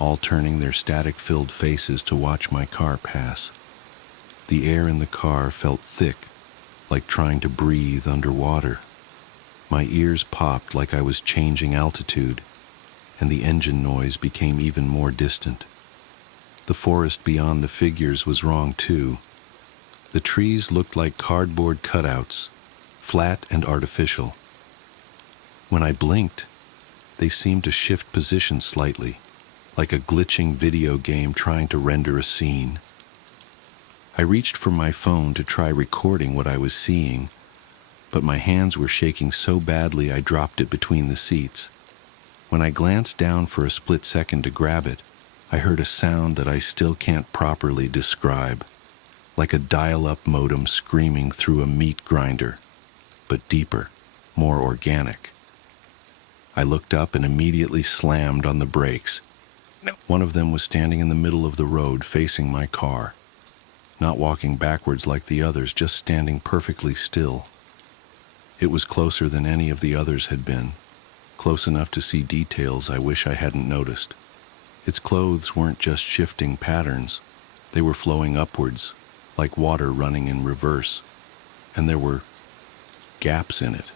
all turning their static-filled faces to watch my car pass. The air in the car felt thick, like trying to breathe underwater. My ears popped like I was changing altitude, and the engine noise became even more distant. The forest beyond the figures was wrong too. The trees looked like cardboard cutouts, flat and artificial. When I blinked, they seemed to shift position slightly, like a glitching video game trying to render a scene. I reached for my phone to try recording what I was seeing, but my hands were shaking so badly I dropped it between the seats. When I glanced down for a split second to grab it, I heard a sound that I still can't properly describe, like a dial-up modem screaming through a meat grinder, but deeper, more organic. I looked up and immediately slammed on the brakes. One of them was standing in the middle of the road facing my car, not walking backwards like the others, just standing perfectly still. It was closer than any of the others had been, close enough to see details I wish I hadn't noticed. Its clothes weren't just shifting patterns, they were flowing upwards, like water running in reverse, and there were gaps in it,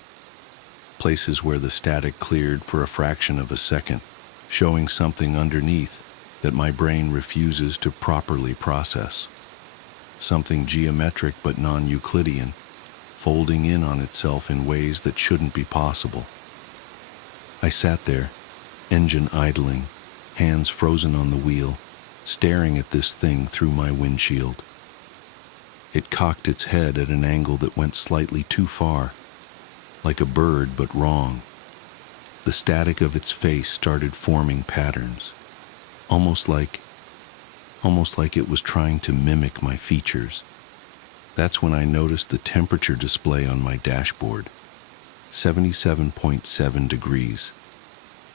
places where the static cleared for a fraction of a second, showing something underneath that my brain refuses to properly process. Something geometric but non-Euclidean, folding in on itself in ways that shouldn't be possible. I sat there, engine idling, hands frozen on the wheel, staring at this thing through my windshield. It cocked its head at an angle that went slightly too far, like a bird but wrong. The static of its face started forming patterns, almost like it was trying to mimic my features. That's when I noticed the temperature display on my dashboard. 77.7 degrees.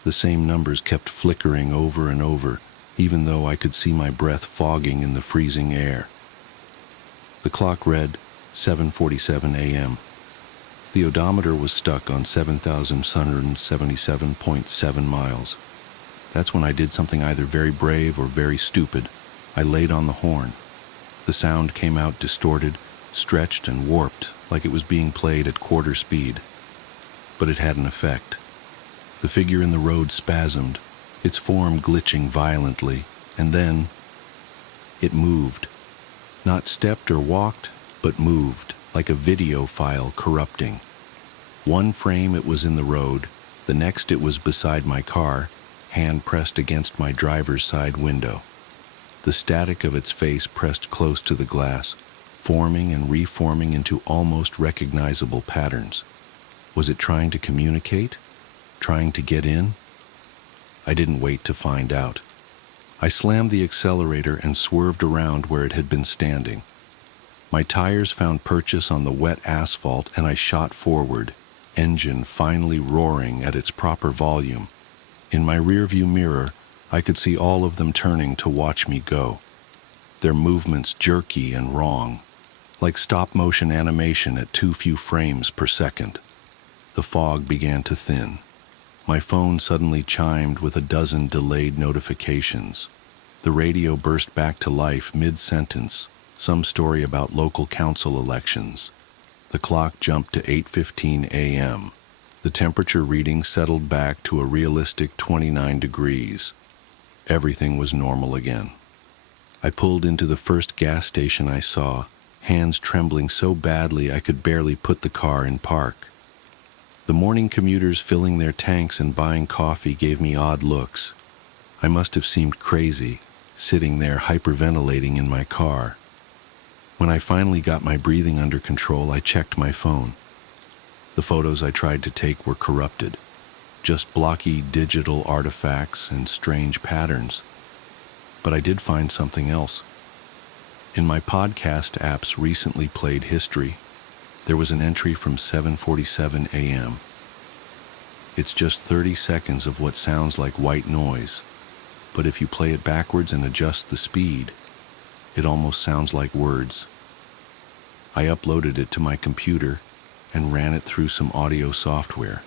The same numbers kept flickering over and over, even though I could see my breath fogging in the freezing air. The clock read 7:47 a.m. The odometer was stuck on 7,177.7 miles. That's when I did something either very brave or very stupid. I laid on the horn. The sound came out distorted, stretched, and warped, like it was being played at quarter speed. But it had an effect. The figure in the road spasmed, its form glitching violently, and then it moved. Not stepped or walked, but moved, like a video file corrupting. One frame it was in the road, the next it was beside my car, hand pressed against my driver's side window. The static of its face pressed close to the glass, forming and reforming into almost recognizable patterns. Was it trying to communicate? Trying to get in? I didn't wait to find out. I slammed the accelerator and swerved around where it had been standing. My tires found purchase on the wet asphalt and I shot forward, engine finally roaring at its proper volume. In my rearview mirror, I could see all of them turning to watch me go. Their movements jerky and wrong, like stop-motion animation at too few frames per second. The fog began to thin. My phone suddenly chimed with a dozen delayed notifications. The radio burst back to life mid-sentence, some story about local council elections. The clock jumped to 8:15 a.m. The temperature reading settled back to a realistic 29 degrees. Everything was normal again. I pulled into the first gas station I saw, hands trembling so badly I could barely put the car in park. The morning commuters filling their tanks and buying coffee gave me odd looks. I must have seemed crazy, sitting there hyperventilating in my car. When I finally got my breathing under control, I checked my phone. The photos I tried to take were corrupted, just blocky digital artifacts and strange patterns. But I did find something else. In my podcast app's recently played history, there was an entry from 7:47 a.m. It's just 30 seconds of what sounds like white noise, but if you play it backwards and adjust the speed, it almost sounds like words. I uploaded it to my computer and ran it through some audio software,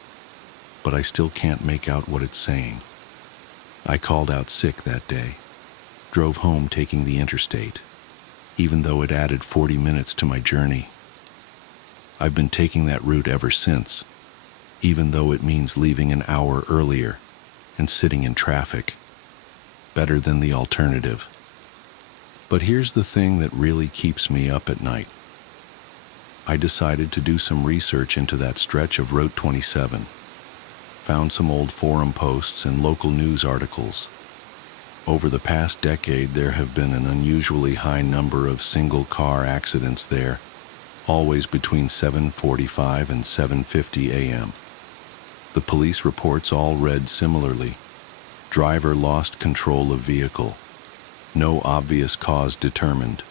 but I still can't make out what it's saying. I called out sick that day, drove home taking the interstate, even though it added 40 minutes to my journey. I've been taking that route ever since, even though it means leaving an hour earlier and sitting in traffic. Better than the alternative. But here's the thing that really keeps me up at night. I decided to do some research into that stretch of Route 27. Found some old forum posts and local news articles. Over the past decade, there have been an unusually high number of single-car accidents there, always between 7:45 and 7:50 a.m. The police reports all read similarly. Driver lost control of vehicle. No obvious cause determined.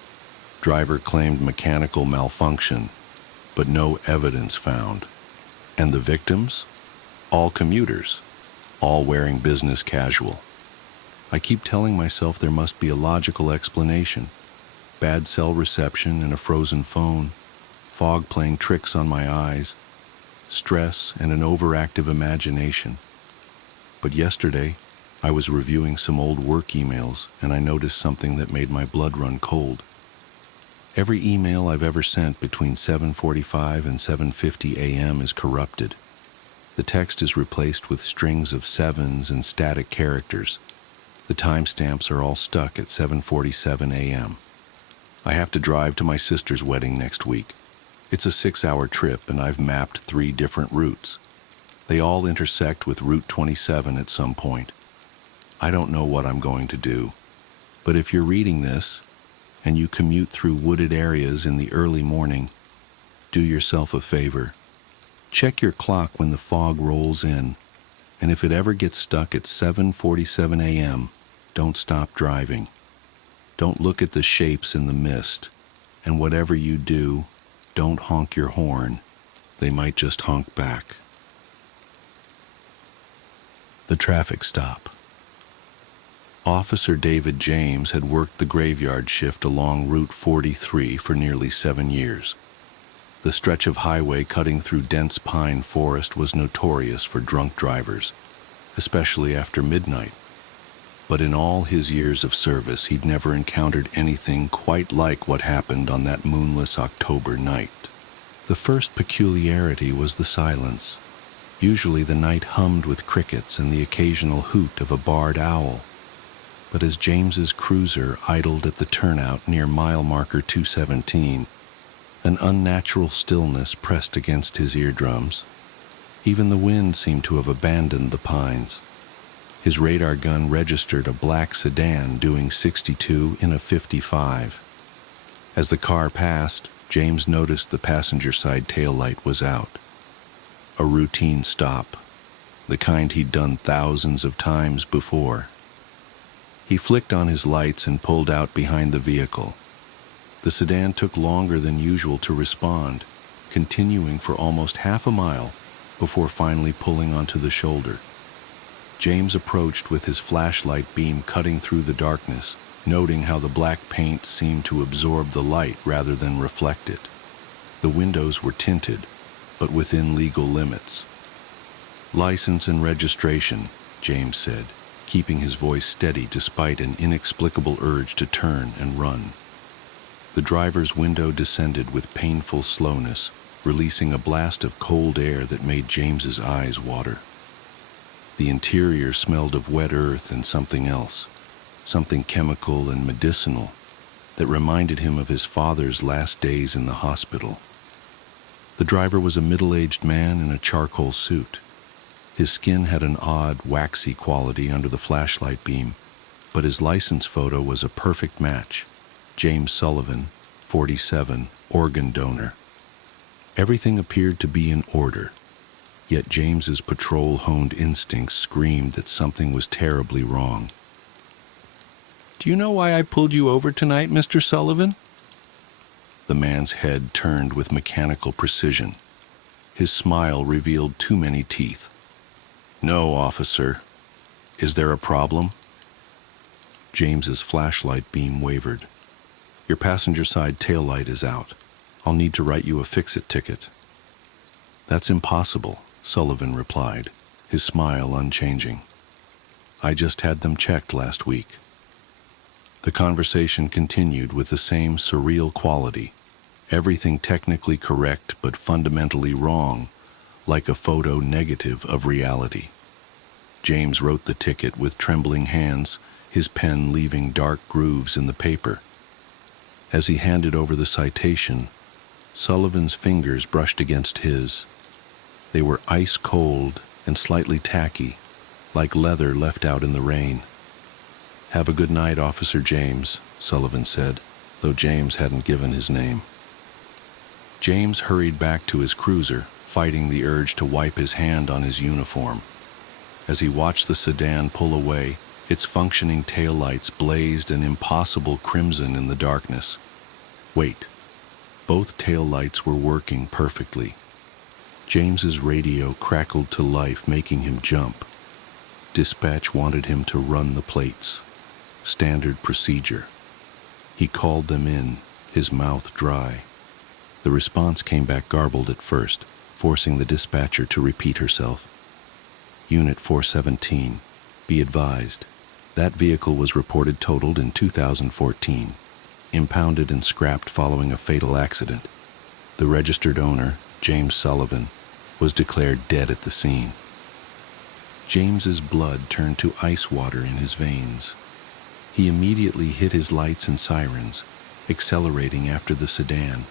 Driver claimed mechanical malfunction, but no evidence found. And the victims? All commuters, all wearing business casual. I keep telling myself there must be a logical explanation. Bad cell reception and a frozen phone, fog playing tricks on my eyes, stress and an overactive imagination. But yesterday, I was reviewing some old work emails and I noticed something that made my blood run cold. Every email I've ever sent between 7:45 and 7:50 a.m. is corrupted. The text is replaced with strings of sevens and static characters. The timestamps are all stuck at 7:47 a.m. I have to drive to my sister's wedding next week. It's a 6-hour trip and I've mapped 3 different routes. They all intersect with Route 27 at some point. I don't know what I'm going to do, but if you're reading this and you commute through wooded areas in the early morning, do yourself a favor. Check your clock when the fog rolls in, and if it ever gets stuck at 7:47 a.m., don't stop driving. Don't look at the shapes in the mist, and whatever you do, don't honk your horn. They might just honk back. The traffic stop. Officer David James had worked the graveyard shift along Route 43 for nearly 7 years. The stretch of highway cutting through dense pine forest was notorious for drunk drivers, especially after midnight. but in all his years of service he'd never encountered anything quite like what happened on that moonless October night. The first peculiarity was the silence. Usually the night hummed with crickets and the occasional hoot of a barred owl. But as James's cruiser idled at the turnout near mile marker 217, an unnatural stillness pressed against his eardrums. Even the wind seemed to have abandoned the pines. His radar gun registered a black sedan doing 62 in a 55. As the car passed, James noticed the passenger side taillight was out. A routine stop, the kind he'd done thousands of times before. He flicked on his lights and pulled out behind the vehicle. The sedan took longer than usual to respond, continuing for almost half a mile before finally pulling onto the shoulder. James approached with his flashlight beam cutting through the darkness, noting how the black paint seemed to absorb the light rather than reflect it. The windows were tinted, but within legal limits. "License and registration," James said, keeping his voice steady despite an inexplicable urge to turn and run. The driver's window descended with painful slowness, releasing a blast of cold air that made James's eyes water. The interior smelled of wet earth and something else, something chemical and medicinal, that reminded him of his father's last days in the hospital. The driver was a middle-aged man in a charcoal suit. His skin had an odd, waxy quality under the flashlight beam, but his license photo was a perfect match. James Sullivan, 47, organ donor. Everything appeared to be in order, yet James's patrol-honed instincts screamed that something was terribly wrong. "Do you know why I pulled you over tonight, Mr. Sullivan?" The man's head turned with mechanical precision. His smile revealed too many teeth. "No, officer. Is there a problem?" James's flashlight beam wavered. "Your passenger side taillight is out. I'll need to write you a fix-it ticket." "That's impossible," Sullivan replied, his smile unchanging. "I just had them checked last week." The conversation continued with the same surreal quality, everything technically correct but fundamentally wrong, like a photo negative of reality. James wrote the ticket with trembling hands, his pen leaving dark grooves in the paper. As he handed over the citation, Sullivan's fingers brushed against his. They were ice cold and slightly tacky, like leather left out in the rain. "Have a good night, Officer James," Sullivan said, though James hadn't given his name. James hurried back to his cruiser, fighting the urge to wipe his hand on his uniform. As he watched the sedan pull away, its functioning taillights blazed an impossible crimson in the darkness. Wait. Both taillights were working perfectly. James's radio crackled to life, making him jump. Dispatch wanted him to run the plates. Standard procedure. He called them in, his mouth dry. The response came back garbled at first, forcing the dispatcher to repeat herself. "Unit 417, be advised. That vehicle was reported totaled in 2014, impounded and scrapped following a fatal accident. The registered owner, James Sullivan, was declared dead at the scene." James's blood turned to ice water in his veins. He immediately hit his lights and sirens, accelerating after the sedan.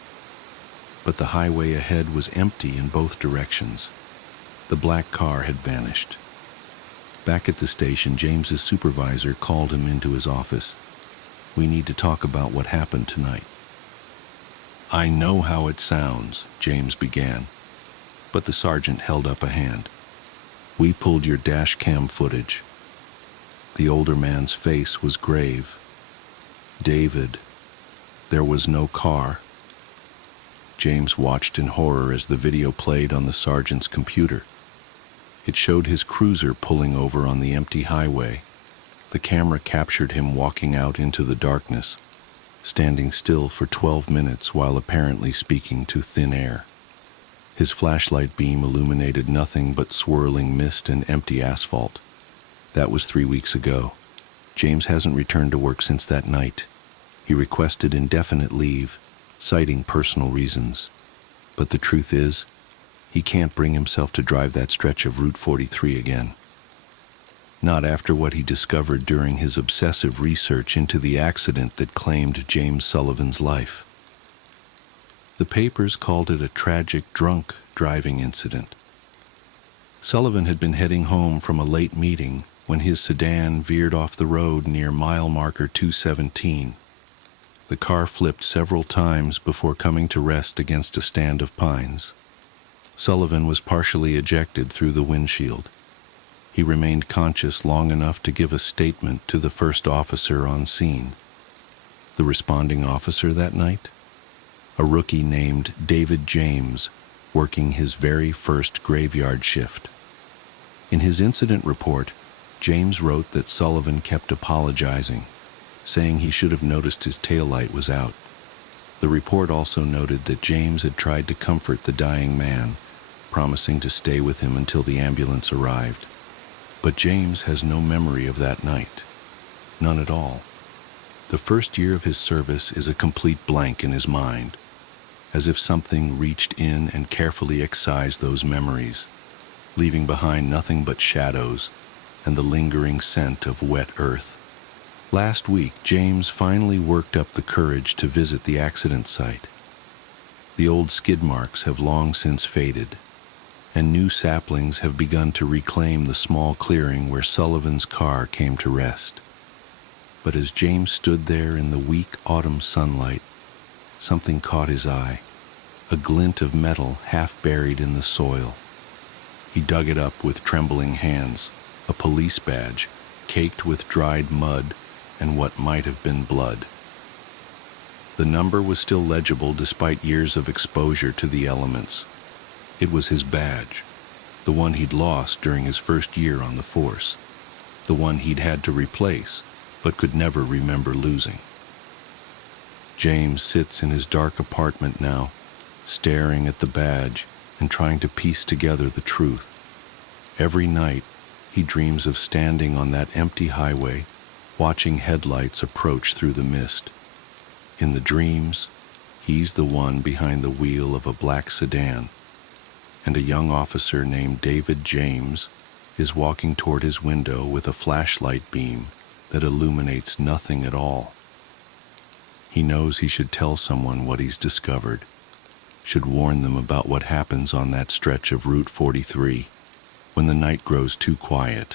But the highway ahead was empty in both directions. The black car had vanished. Back at the station, James's supervisor called him into his office. "We need to talk about what happened tonight." "I know how it sounds," James began, but the sergeant held up a hand. "We pulled your dash cam footage." The older man's face was grave. "David, there was no car." James watched in horror as the video played on the sergeant's computer. It showed his cruiser pulling over on the empty highway. The camera captured him walking out into the darkness, standing still for 12 minutes while apparently speaking to thin air. His flashlight beam illuminated nothing but swirling mist and empty asphalt. That was 3 weeks ago. James hasn't returned to work since that night. He requested indefinite leave, citing personal reasons. But the truth is, he can't bring himself to drive that stretch of Route 43 again. Not after what he discovered during his obsessive research into the accident that claimed James Sullivan's life. The papers called it a tragic drunk driving incident. Sullivan had been heading home from a late meeting when his sedan veered off the road near mile marker 217. The car flipped several times before coming to rest against a stand of pines. Sullivan was partially ejected through the windshield. He remained conscious long enough to give a statement to the first officer on scene. The responding officer that night? A rookie named David James, working his very first graveyard shift. In his incident report, James wrote that Sullivan kept apologizing, saying he should have noticed his taillight was out. The report also noted that James had tried to comfort the dying man, promising to stay with him until the ambulance arrived. But James has no memory of that night. None at all. The first year of his service is a complete blank in his mind, as if something reached in and carefully excised those memories, leaving behind nothing but shadows and the lingering scent of wet earth. Last week, James finally worked up the courage to visit the accident site. The old skid marks have long since faded, and new saplings have begun to reclaim the small clearing where Sullivan's car came to rest. But as James stood there in the weak autumn sunlight, something caught his eye, a glint of metal half buried in the soil. He dug it up with trembling hands, a police badge, caked with dried mud and what might have been blood. The number was still legible despite years of exposure to the elements. It was his badge, the one he'd lost during his first year on the force, the one he'd had to replace but could never remember losing. James sits in his dark apartment now, staring at the badge and trying to piece together the truth. Every night, he dreams of standing on that empty highway, watching headlights approach through the mist. In the dreams, he's the one behind the wheel of a black sedan, and a young officer named David James is walking toward his window with a flashlight beam that illuminates nothing at all. He knows he should tell someone what he's discovered, should warn them about what happens on that stretch of Route 43 when the night grows too quiet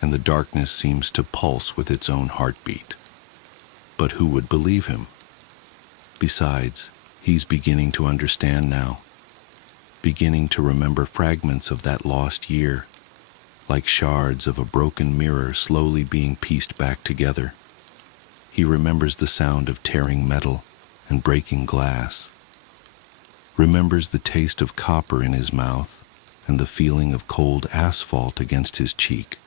and the darkness seems to pulse with its own heartbeat. But who would believe him? Besides, he's beginning to understand now, beginning to remember fragments of that lost year, like shards of a broken mirror slowly being pieced back together. He remembers the sound of tearing metal and breaking glass, remembers the taste of copper in his mouth and the feeling of cold asphalt against his cheek,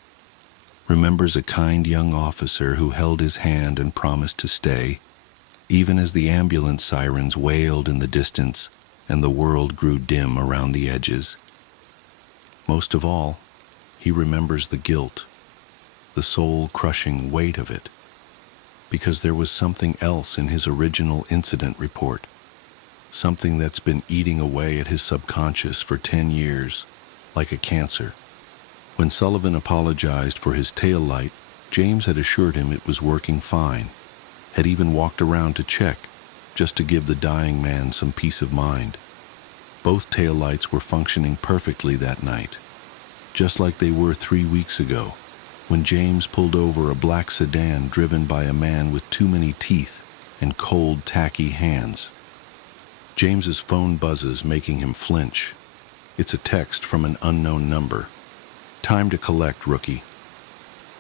remembers a kind young officer who held his hand and promised to stay, even as the ambulance sirens wailed in the distance and the world grew dim around the edges. Most of all, he remembers the guilt, the soul-crushing weight of it, because there was something else in his original incident report, something that's been eating away at his subconscious for 10 years, like a cancer. When Sullivan apologized for his tail light, James had assured him it was working fine, had even walked around to check, just to give the dying man some peace of mind. Both tail lights were functioning perfectly that night, just like they were 3 weeks ago, when James pulled over a black sedan driven by a man with too many teeth and cold, tacky hands. James's phone buzzes, making him flinch. It's a text from an unknown number. "Time to collect, rookie."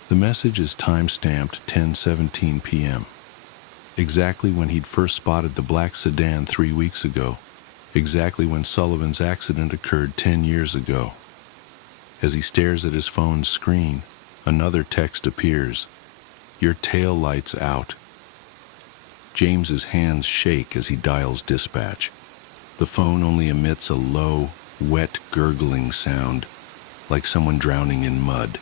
The message is time-stamped 10:17 p.m., exactly when he'd first spotted the black sedan 3 weeks ago, exactly when Sullivan's accident occurred 10 years ago. As he stares at his phone's screen, another text appears. "Your tail light's out." James's hands shake as he dials dispatch. The phone only emits a low, wet, gurgling sound, like someone drowning in mud.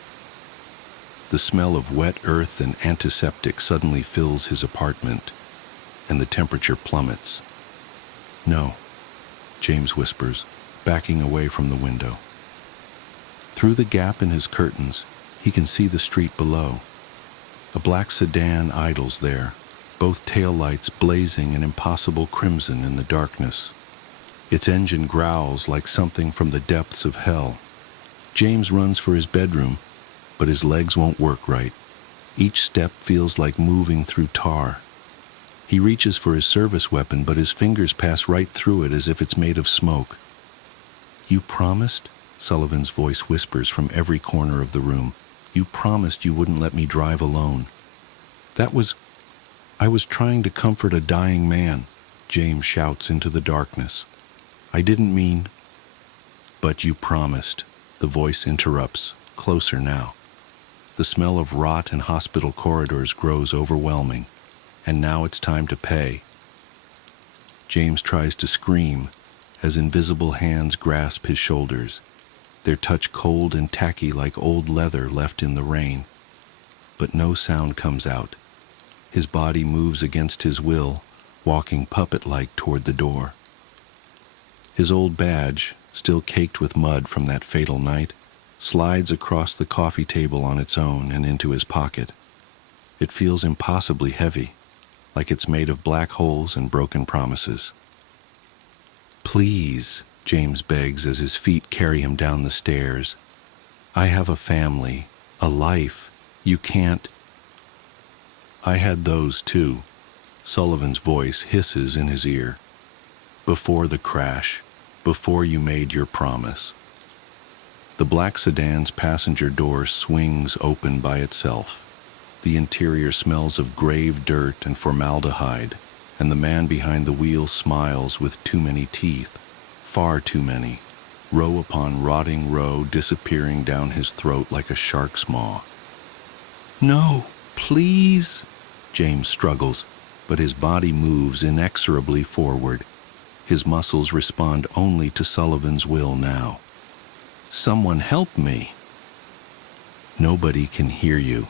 The smell of wet earth and antiseptic suddenly fills his apartment, and the temperature plummets. "No," James whispers, backing away from the window. Through the gap in his curtains, he can see the street below. A black sedan idles there, both taillights blazing an impossible crimson in the darkness. Its engine growls like something from the depths of hell. James runs for his bedroom, but his legs won't work right. Each step feels like moving through tar. He reaches for his service weapon, but his fingers pass right through it as if it's made of smoke. "You promised?" Sullivan's voice whispers from every corner of the room. "You promised you wouldn't let me drive alone." I was trying to comfort a dying man," James shouts into the darkness. "I didn't mean—" "But you promised," the voice interrupts, closer now. The smell of rot in hospital corridors grows overwhelming, and now it's time to pay. James tries to scream as invisible hands grasp his shoulders, their touch cold and tacky like old leather left in the rain. But no sound comes out. His body moves against his will, walking puppet-like toward the door. His old badge, still caked with mud from that fatal night, slides across the coffee table on its own and into his pocket. It feels impossibly heavy, like it's made of black holes and broken promises. "Please," James begs as his feet carry him down the stairs. "I have a family, a life. You can't—" "I had those too," Sullivan's voice hisses in his ear. "Before the crash, before you made your promise." The black sedan's passenger door swings open by itself. The interior smells of grave dirt and formaldehyde, and the man behind the wheel smiles with too many teeth, far too many, row upon rotting row disappearing down his throat like a shark's maw. "No, please," James struggles, but his body moves inexorably forward. His muscles respond only to Sullivan's will now. "Someone help me." "Nobody can hear you,"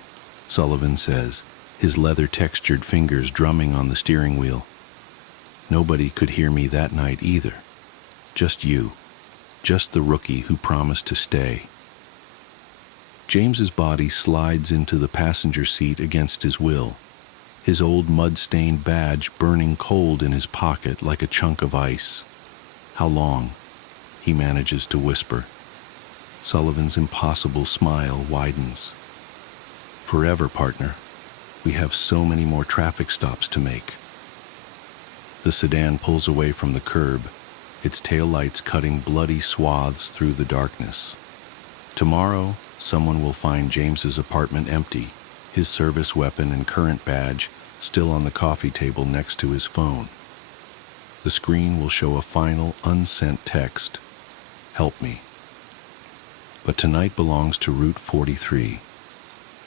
Sullivan says, his leather-textured fingers drumming on the steering wheel. "Nobody could hear me that night either. Just you. Just the rookie who promised to stay." James's body slides into the passenger seat against his will, his old mud-stained badge burning cold in his pocket like a chunk of ice. "How long?" he manages to whisper. Sullivan's impossible smile widens. "Forever, partner. We have so many more traffic stops to make." The sedan pulls away from the curb, its taillights cutting bloody swaths through the darkness. Tomorrow, someone will find James's apartment empty, his service weapon and current badge still on the coffee table next to his phone. The screen will show a final, unsent text: "Help me." But tonight belongs to Route 43.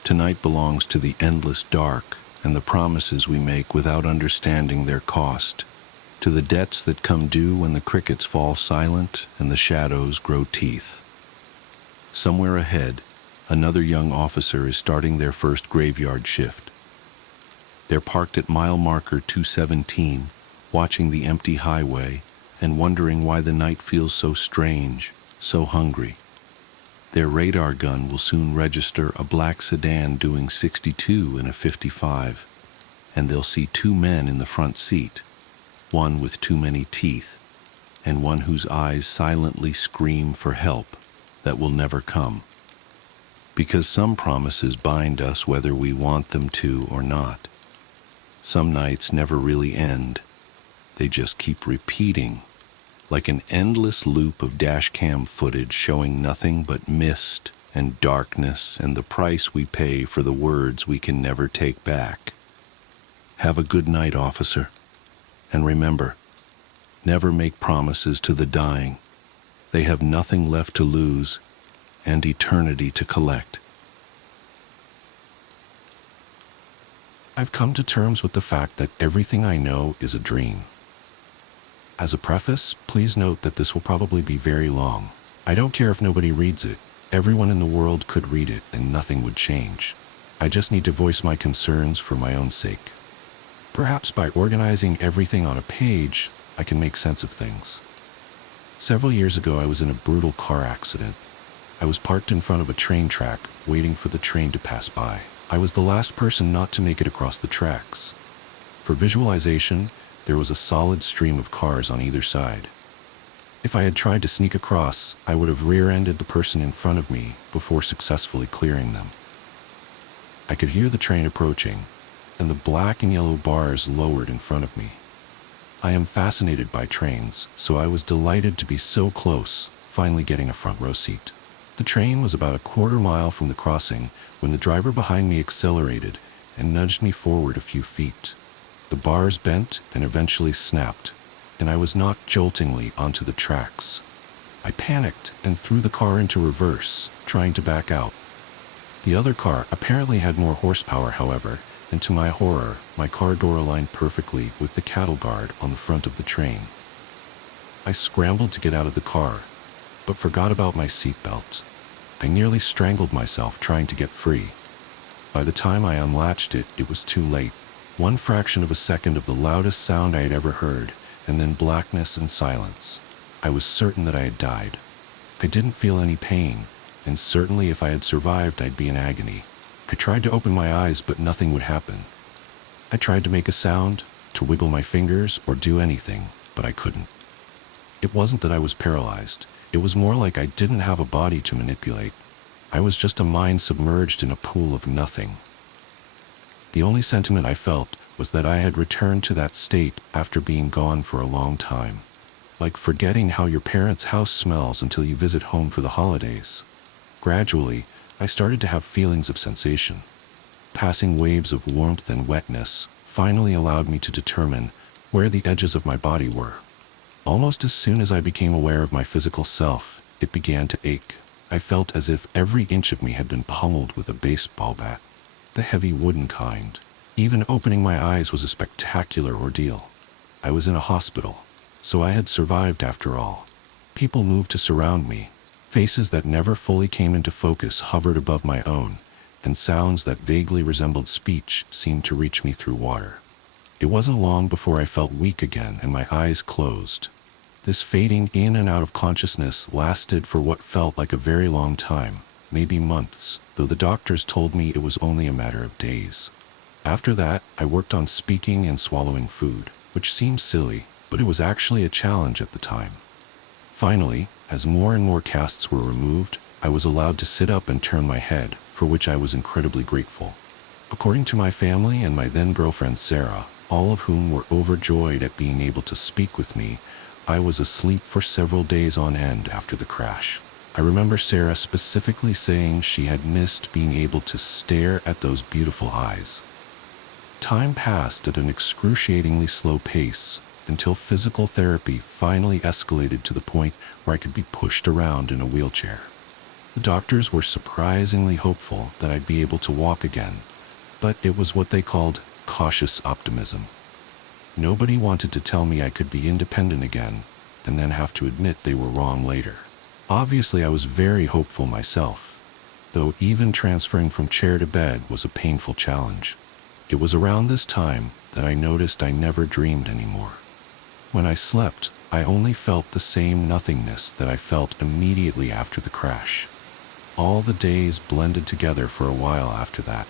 Tonight belongs to the endless dark and the promises we make without understanding their cost, to the debts that come due when the crickets fall silent and the shadows grow teeth. Somewhere ahead, another young officer is starting their first graveyard shift. They're parked at mile marker 217, watching the empty highway and wondering why the night feels so strange, so hungry. Their radar gun will soon register a black sedan doing 62 in a 55, and they'll see two men in the front seat, one with too many teeth, and one whose eyes silently scream for help that will never come. Because some promises bind us whether we want them to or not. Some nights never really end. They just keep repeating, like an endless loop of dashcam footage showing nothing but mist and darkness and the price we pay for the words we can never take back. Have a good night, officer. And remember, never make promises to the dying. They have nothing left to lose and eternity to collect. I've come to terms with the fact that everything I know is a dream. As a preface, please note that this will probably be very long. I don't care if nobody reads it. Everyone in the world could read it and nothing would change. I just need to voice my concerns for my own sake. Perhaps by organizing everything on a page, I can make sense of things. Several years ago, I was in a brutal car accident. I was parked in front of a train track, waiting for the train to pass by. I was the last person not to make it across the tracks. For visualization, there was a solid stream of cars on either side. If I had tried to sneak across, I would have rear-ended the person in front of me before successfully clearing them. I could hear the train approaching, and the black and yellow bars lowered in front of me. I am fascinated by trains, so I was delighted to be so close, finally getting a front row seat. The train was about a quarter mile from the crossing when the driver behind me accelerated and nudged me forward a few feet. The bars bent and eventually snapped, and I was knocked joltingly onto the tracks. I panicked and threw the car into reverse, trying to back out. The other car apparently had more horsepower, however, and to my horror, my car door aligned perfectly with the cattle guard on the front of the train. I scrambled to get out of the car, but forgot about my seatbelt. I nearly strangled myself trying to get free. By the time I unlatched it, it was too late. One fraction of a second of the loudest sound I had ever heard, and then blackness and silence. I was certain that I had died. I didn't feel any pain, and certainly if I had survived, I'd be in agony. I tried to open my eyes, but nothing would happen. I tried to make a sound, to wiggle my fingers, or do anything, but I couldn't. It wasn't that I was paralyzed. It was more like I didn't have a body to manipulate. I was just a mind submerged in a pool of nothing. The only sentiment I felt was that I had returned to that state after being gone for a long time. Like forgetting how your parents' house smells until you visit home for the holidays. Gradually, I started to have feelings of sensation. Passing waves of warmth and wetness finally allowed me to determine where the edges of my body were. Almost as soon as I became aware of my physical self, it began to ache. I felt as if every inch of me had been pummeled with a baseball bat, the heavy wooden kind. Even opening my eyes was a spectacular ordeal. I was in a hospital, so I had survived after all. People moved to surround me. Faces that never fully came into focus hovered above my own, and sounds that vaguely resembled speech seemed to reach me through water. It wasn't long before I felt weak again and my eyes closed. This fading in and out of consciousness lasted for what felt like a very long time, maybe months, though the doctors told me it was only a matter of days. After that, I worked on speaking and swallowing food, which seemed silly, but it was actually a challenge at the time. Finally, as more and more casts were removed, I was allowed to sit up and turn my head, for which I was incredibly grateful. According to my family and my then-girlfriend Sarah, all of whom were overjoyed at being able to speak with me, I was asleep for several days on end after the crash. I remember Sarah specifically saying she had missed being able to stare at those beautiful eyes. Time passed at an excruciatingly slow pace until physical therapy finally escalated to the point where I could be pushed around in a wheelchair. The doctors were surprisingly hopeful that I'd be able to walk again, but it was what they called cautious optimism. Nobody wanted to tell me I could be independent again, and then have to admit they were wrong later. Obviously, I was very hopeful myself, though even transferring from chair to bed was a painful challenge. It was around this time that I noticed I never dreamed anymore. When I slept, I only felt the same nothingness that I felt immediately after the crash. All the days blended together for a while after that.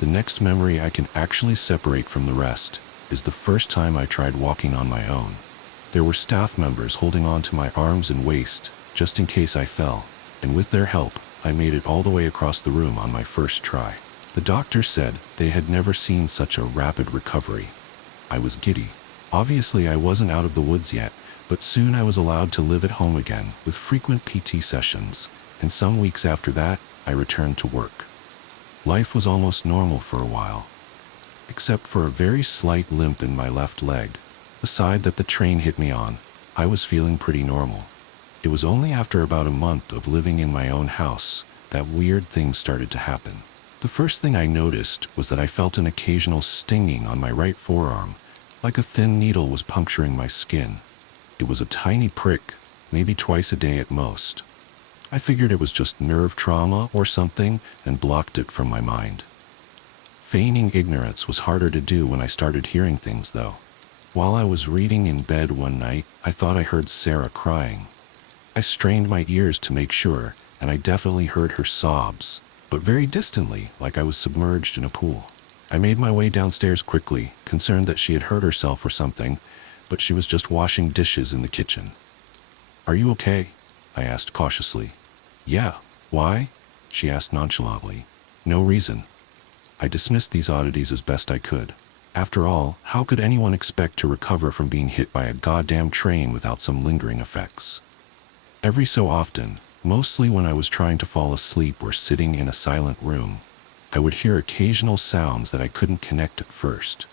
The next memory I can actually separate from the rest is the first time I tried walking on my own. There were staff members holding on to my arms and waist, just in case I fell, and with their help, I made it all the way across the room on my first try. The doctor said they had never seen such a rapid recovery. I was giddy. Obviously, I wasn't out of the woods yet, but soon I was allowed to live at home again with frequent PT sessions, and some weeks after that, I returned to work. Life was almost normal for a while, except for a very slight limp in my left leg, the side that the train hit me on. I was feeling pretty normal. It was only after about a month of living in my own house that weird things started to happen. The first thing I noticed was that I felt an occasional stinging on my right forearm, like a thin needle was puncturing my skin. It was a tiny prick, maybe twice a day at most. I figured it was just nerve trauma or something and blocked it from my mind. Feigning ignorance was harder to do when I started hearing things, though. While I was reading in bed one night, I thought I heard Sarah crying. I strained my ears to make sure, and I definitely heard her sobs, but very distantly, like I was submerged in a pool. I made my way downstairs quickly, concerned that she had hurt herself or something, but she was just washing dishes in the kitchen. "Are you okay?" I asked cautiously. "Yeah. Why?" she asked nonchalantly. "No reason." I dismissed these oddities as best I could. After all, how could anyone expect to recover from being hit by a goddamn train without some lingering effects? Every so often, mostly when I was trying to fall asleep or sitting in a silent room, I would hear occasional sounds that I couldn't connect at first.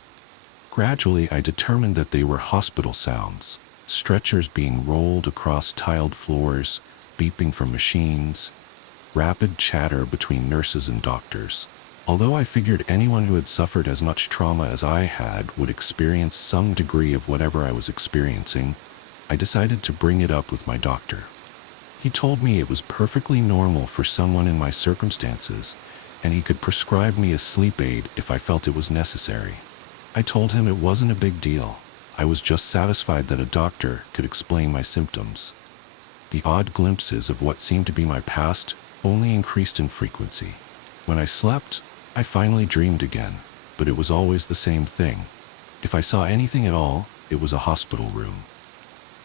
Gradually, I determined that they were hospital sounds, stretchers being rolled across tiled floors, beeping from machines, rapid chatter between nurses and doctors. Although I figured anyone who had suffered as much trauma as I had would experience some degree of whatever I was experiencing, I decided to bring it up with my doctor. He told me it was perfectly normal for someone in my circumstances, and he could prescribe me a sleep aid if I felt it was necessary. I told him it wasn't a big deal. I was just satisfied that a doctor could explain my symptoms. The odd glimpses of what seemed to be my past only increased in frequency. When I slept, I finally dreamed again, but it was always the same thing. If I saw anything at all, it was a hospital room.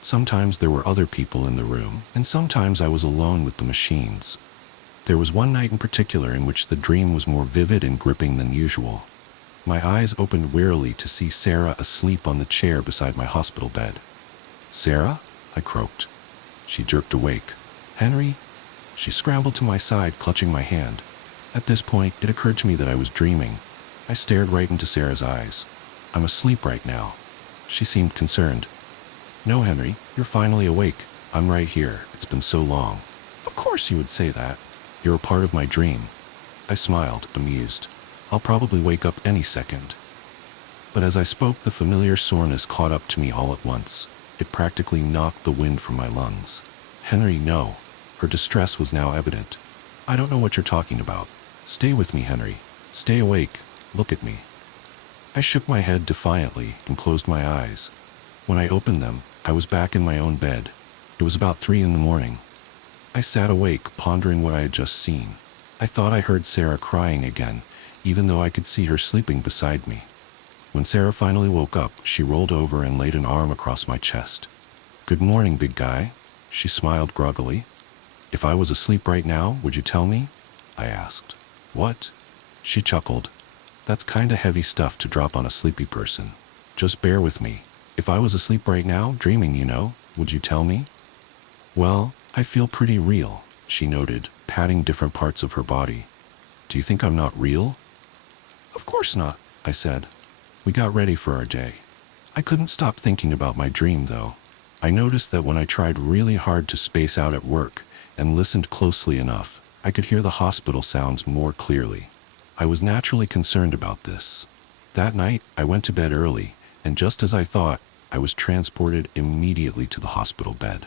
Sometimes there were other people in the room, and sometimes I was alone with the machines. There was one night in particular in which the dream was more vivid and gripping than usual. My eyes opened wearily to see Sarah asleep on the chair beside my hospital bed. "Sarah?" I croaked. She jerked awake. "Henry?" She scrambled to my side, clutching my hand. At this point, it occurred to me that I was dreaming. I stared right into Sarah's eyes. "I'm asleep right now." She seemed concerned. "No, Henry, you're finally awake. I'm right here. It's been so long." "Of course you would say that. You're a part of my dream." I smiled, amused. "I'll probably wake up any second." But as I spoke, the familiar soreness caught up to me all at once. It practically knocked the wind from my lungs. "Henry, no." Her distress was now evident. "I don't know what you're talking about. Stay with me, Henry. Stay awake. Look at me." I shook my head defiantly and closed my eyes. When I opened them, I was back in my own bed. It was about 3 in the morning. I sat awake, pondering what I had just seen. I thought I heard Sarah crying again, even though I could see her sleeping beside me. When Sarah finally woke up, she rolled over and laid an arm across my chest. "Good morning, big guy." She smiled groggily. "If I was asleep right now, would you tell me?" I asked. "What?" She chuckled. "That's kinda heavy stuff to drop on a sleepy person. Just bear with me. If I was asleep right now, dreaming, would you tell me?" "Well, I feel pretty real," she noted, patting different parts of her body. "Do you think I'm not real?" "Of course not," I said. We got ready for our day. I couldn't stop thinking about my dream, though. I noticed that when I tried really hard to space out at work and listened closely enough, I could hear the hospital sounds more clearly. I was naturally concerned about this. That night, I went to bed early, and just as I thought, I was transported immediately to the hospital bed.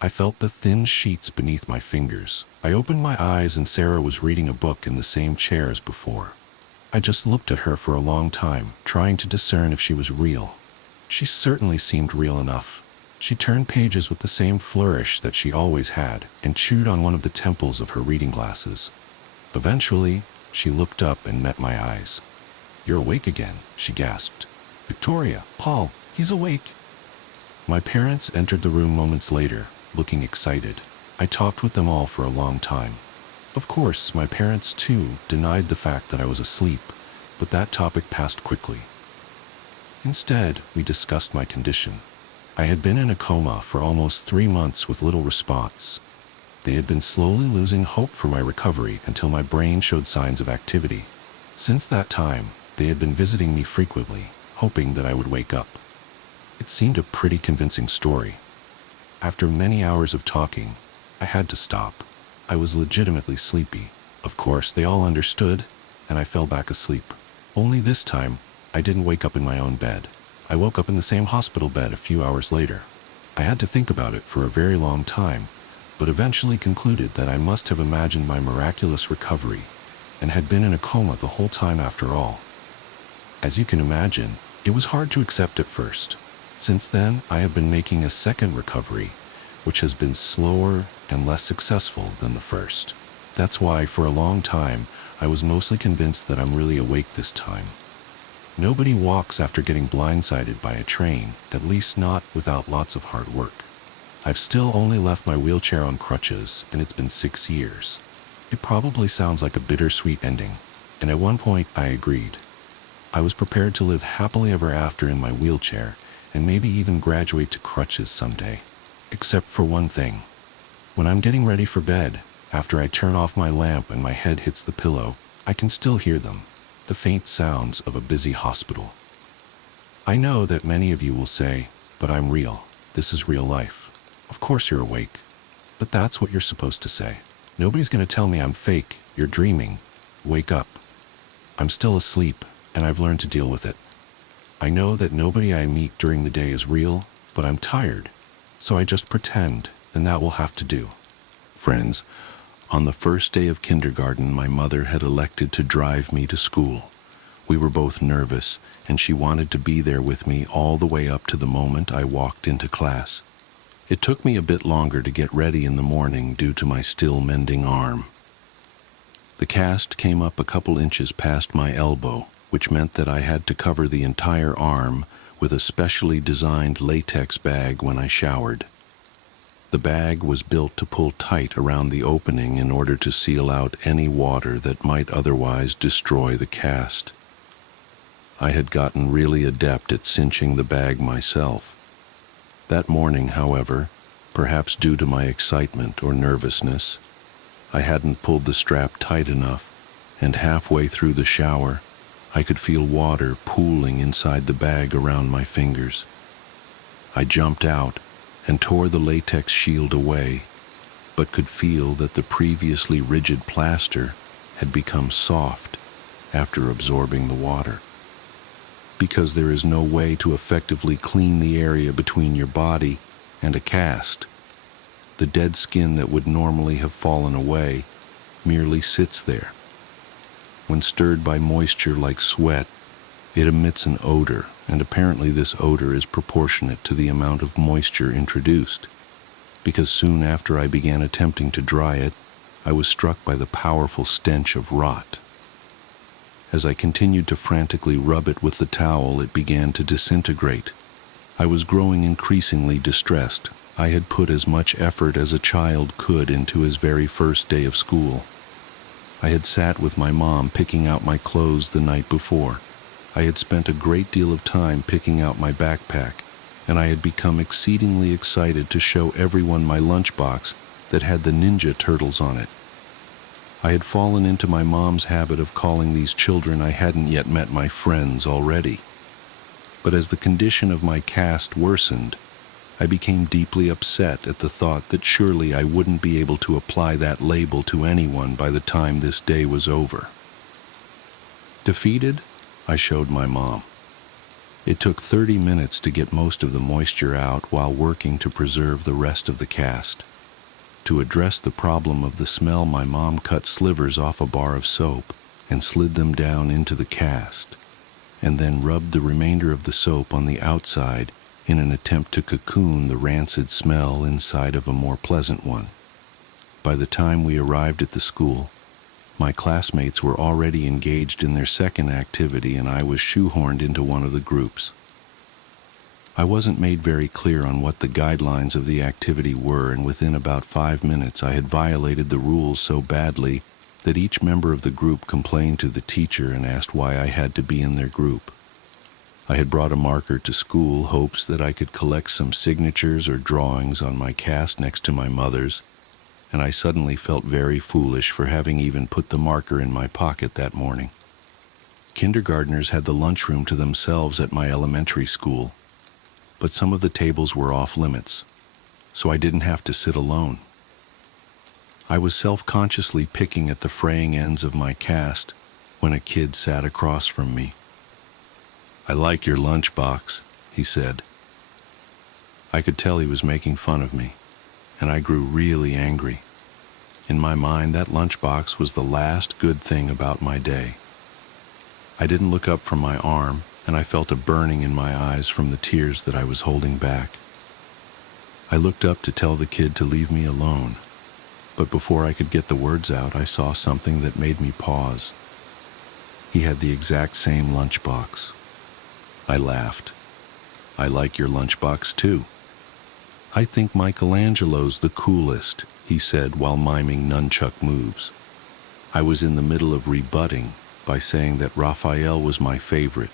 I felt the thin sheets beneath my fingers. I opened my eyes and Sarah was reading a book in the same chair as before. I just looked at her for a long time, trying to discern if she was real. She certainly seemed real enough. She turned pages with the same flourish that she always had, and chewed on one of the temples of her reading glasses. Eventually, she looked up and met my eyes. "You're awake again," she gasped. "Victoria, Paul, he's awake." My parents entered the room moments later, looking excited. I talked with them all for a long time. Of course, my parents, too, denied the fact that I was asleep, but that topic passed quickly. Instead, we discussed my condition. I had been in a coma for almost 3 months with little response. They had been slowly losing hope for my recovery until my brain showed signs of activity. Since that time, they had been visiting me frequently, hoping that I would wake up. It seemed a pretty convincing story. After many hours of talking, I had to stop. I was legitimately sleepy. Of course, they all understood, and I fell back asleep. Only this time, I didn't wake up in my own bed. I woke up in the same hospital bed a few hours later. I had to think about it for a very long time, but eventually concluded that I must have imagined my miraculous recovery and had been in a coma the whole time after all. As you can imagine, it was hard to accept at first. Since then, I have been making a second recovery, which has been slower and less successful than the first. That's why, for a long time, I was mostly convinced that I'm really awake this time. Nobody walks after getting blindsided by a train, at least not without lots of hard work. I've still only left my wheelchair on crutches, and it's been 6 years. It probably sounds like a bittersweet ending, and at one point I agreed. I was prepared to live happily ever after in my wheelchair, and maybe even graduate to crutches someday. Except for one thing. When I'm getting ready for bed, after I turn off my lamp and my head hits the pillow, I can still hear them, the faint sounds of a busy hospital. I know that many of you will say, but I'm real. This is real life. Of course you're awake. But that's what you're supposed to say. Nobody's going to tell me I'm fake, you're dreaming. Wake up. I'm still asleep, and I've learned to deal with it. I know that nobody I meet during the day is real, but I'm tired, so I just pretend, and that will have to do. Friends, on the first day of kindergarten, my mother had elected to drive me to school. We were both nervous, and she wanted to be there with me all the way up to the moment I walked into class. It took me a bit longer to get ready in the morning due to my still mending arm. The cast came up a couple inches past my elbow, which meant that I had to cover the entire arm with a specially designed latex bag when I showered. The bag was built to pull tight around the opening in order to seal out any water that might otherwise destroy the cast. I had gotten really adept at cinching the bag myself. That morning, however, perhaps due to my excitement or nervousness, I hadn't pulled the strap tight enough, and halfway through the shower, I could feel water pooling inside the bag around my fingers. I jumped out and tore the latex shield away, but could feel that the previously rigid plaster had become soft after absorbing the water. Because there is no way to effectively clean the area between your body and a cast, the dead skin that would normally have fallen away merely sits there. When stirred by moisture like sweat, it emits an odor, and apparently this odor is proportionate to the amount of moisture introduced, because soon after I began attempting to dry it, I was struck by the powerful stench of rot. As I continued to frantically rub it with the towel, it began to disintegrate. I was growing increasingly distressed. I had put as much effort as a child could into his very first day of school. I had sat with my mom picking out my clothes the night before. I had spent a great deal of time picking out my backpack, and I had become exceedingly excited to show everyone my lunchbox that had the Ninja Turtles on it. I had fallen into my mom's habit of calling these children I hadn't yet met my friends already. But as the condition of my cast worsened, I became deeply upset at the thought that surely I wouldn't be able to apply that label to anyone by the time this day was over. Defeated, I showed my mom. It took 30 minutes to get most of the moisture out while working to preserve the rest of the cast. To address the problem of the smell, my mom cut slivers off a bar of soap and slid them down into the cast, and then rubbed the remainder of the soap on the outside in an attempt to cocoon the rancid smell inside of a more pleasant one. By the time we arrived at the school, my classmates were already engaged in their second activity, and I was shoehorned into one of the groups. I wasn't made very clear on what the guidelines of the activity were, and within about 5 minutes I had violated the rules so badly that each member of the group complained to the teacher and asked why I had to be in their group. I had brought a marker to school, hopes that I could collect some signatures or drawings on my cast next to my mother's, and I suddenly felt very foolish for having even put the marker in my pocket that morning. Kindergartners had the lunchroom to themselves at my elementary school, but some of the tables were off limits, so I didn't have to sit alone. I was self-consciously picking at the fraying ends of my cast when a kid sat across from me. "I like your lunchbox," he said. I could tell he was making fun of me. and I grew really angry. In my mind, that lunchbox was the last good thing about my day. I didn't look up from my arm, and I felt a burning in my eyes from the tears that I was holding back. I looked up to tell the kid to leave me alone, but before I could get the words out, I saw something that made me pause. He had the exact same lunchbox. I laughed. "I like your lunchbox too." "I think Michelangelo's the coolest," he said while miming nunchuck moves. I was in the middle of rebutting by saying that Raphael was my favorite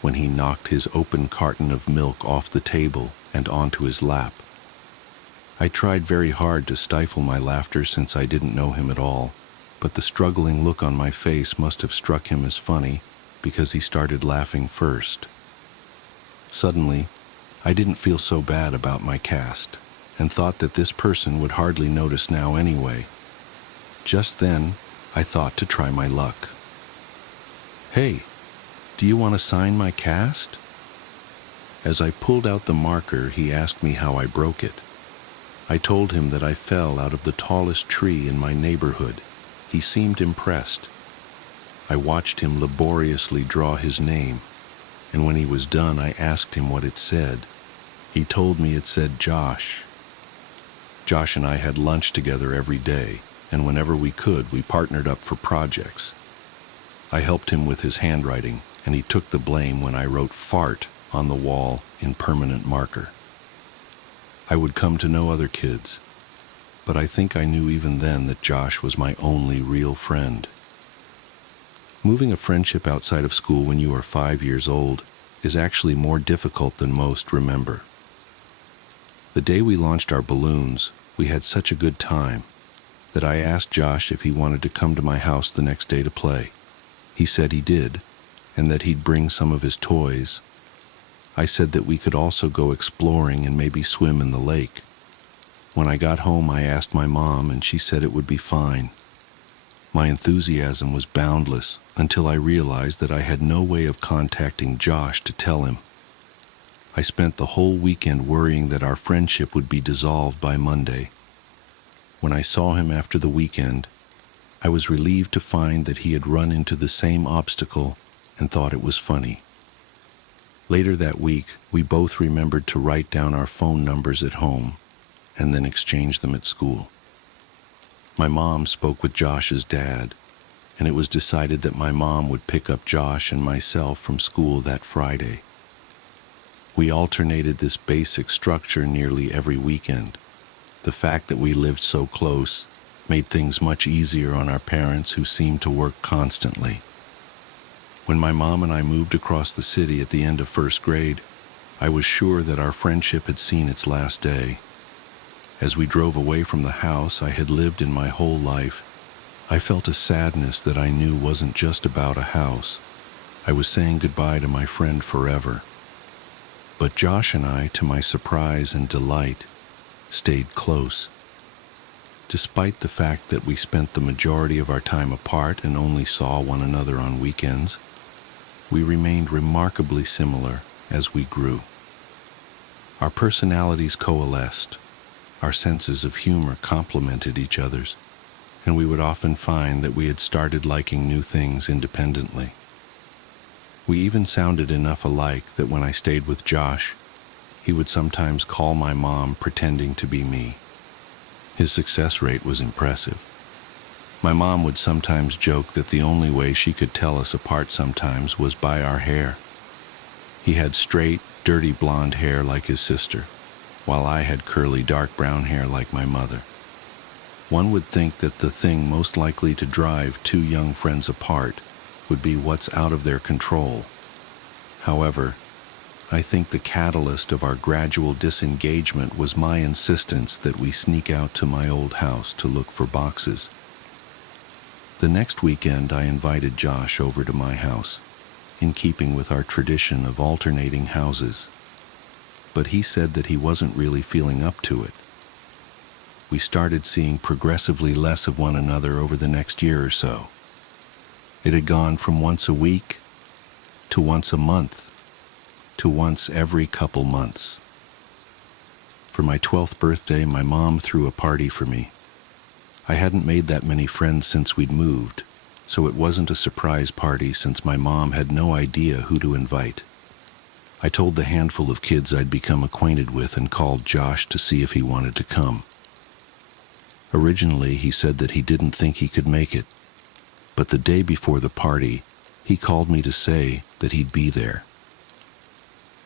when he knocked his open carton of milk off the table and onto his lap. I tried very hard to stifle my laughter since I didn't know him at all, but the struggling look on my face must have struck him as funny because he started laughing first. Suddenly, I didn't feel so bad about my cast and thought that this person would hardly notice now anyway. Just then, I thought to try my luck. "Hey, do you want to sign my cast?" As I pulled out the marker, he asked me how I broke it. I told him that I fell out of the tallest tree in my neighborhood. He seemed impressed. I watched him laboriously draw his name, and when he was done, I asked him what it said. He told me it said Josh. Josh and I had lunch together every day, and whenever we could, we partnered up for projects. I helped him with his handwriting, and he took the blame when I wrote fart on the wall in permanent marker. I would come to know other kids, but I think I knew even then that Josh was my only real friend. Moving a friendship outside of school when you are 5 years old is actually more difficult than most remember. The day we launched our balloons, we had such a good time that I asked Josh if he wanted to come to my house the next day to play. He said he did, and that he'd bring some of his toys. I said that we could also go exploring and maybe swim in the lake. When I got home, I asked my mom, and she said it would be fine. My enthusiasm was boundless until I realized that I had no way of contacting Josh to tell him. I spent the whole weekend worrying that our friendship would be dissolved by Monday. When I saw him after the weekend, I was relieved to find that he had run into the same obstacle and thought it was funny. Later that week, we both remembered to write down our phone numbers at home and then exchange them at school. My mom spoke with Josh's dad, and it was decided that my mom would pick up Josh and myself from school that Friday. We alternated this basic structure nearly every weekend. The fact that we lived so close made things much easier on our parents, who seemed to work constantly. When my mom and I moved across the city at the end of first grade, I was sure that our friendship had seen its last day. As we drove away from the house I had lived in my whole life, I felt a sadness that I knew wasn't just about a house. I was saying goodbye to my friend forever. But Josh and I, to my surprise and delight, stayed close. Despite the fact that we spent the majority of our time apart and only saw one another on weekends, we remained remarkably similar as we grew. Our personalities coalesced, our senses of humor complemented each other's, and we would often find that we had started liking new things independently. We even sounded enough alike that when I stayed with Josh, he would sometimes call my mom pretending to be me. His success rate was impressive. My mom would sometimes joke that the only way she could tell us apart sometimes was by our hair. He had straight, dirty blonde hair like his sister, while I had curly, dark brown hair like my mother. One would think that the thing most likely to drive two young friends apart would be what's out of their control. However, I think the catalyst of our gradual disengagement was my insistence that we sneak out to my old house to look for boxes. The next weekend I invited Josh over to my house, in keeping with our tradition of alternating houses. But he said that he wasn't really feeling up to it. We started seeing progressively less of one another over the next year or so. It had gone from once a week to once a month to once every couple months. For my 12th birthday, my mom threw a party for me. I hadn't made that many friends since we'd moved, so it wasn't a surprise party since my mom had no idea who to invite. I told the handful of kids I'd become acquainted with and called Josh to see if he wanted to come. Originally, he said that he didn't think he could make it, but the day before the party, he called me to say that he'd be there.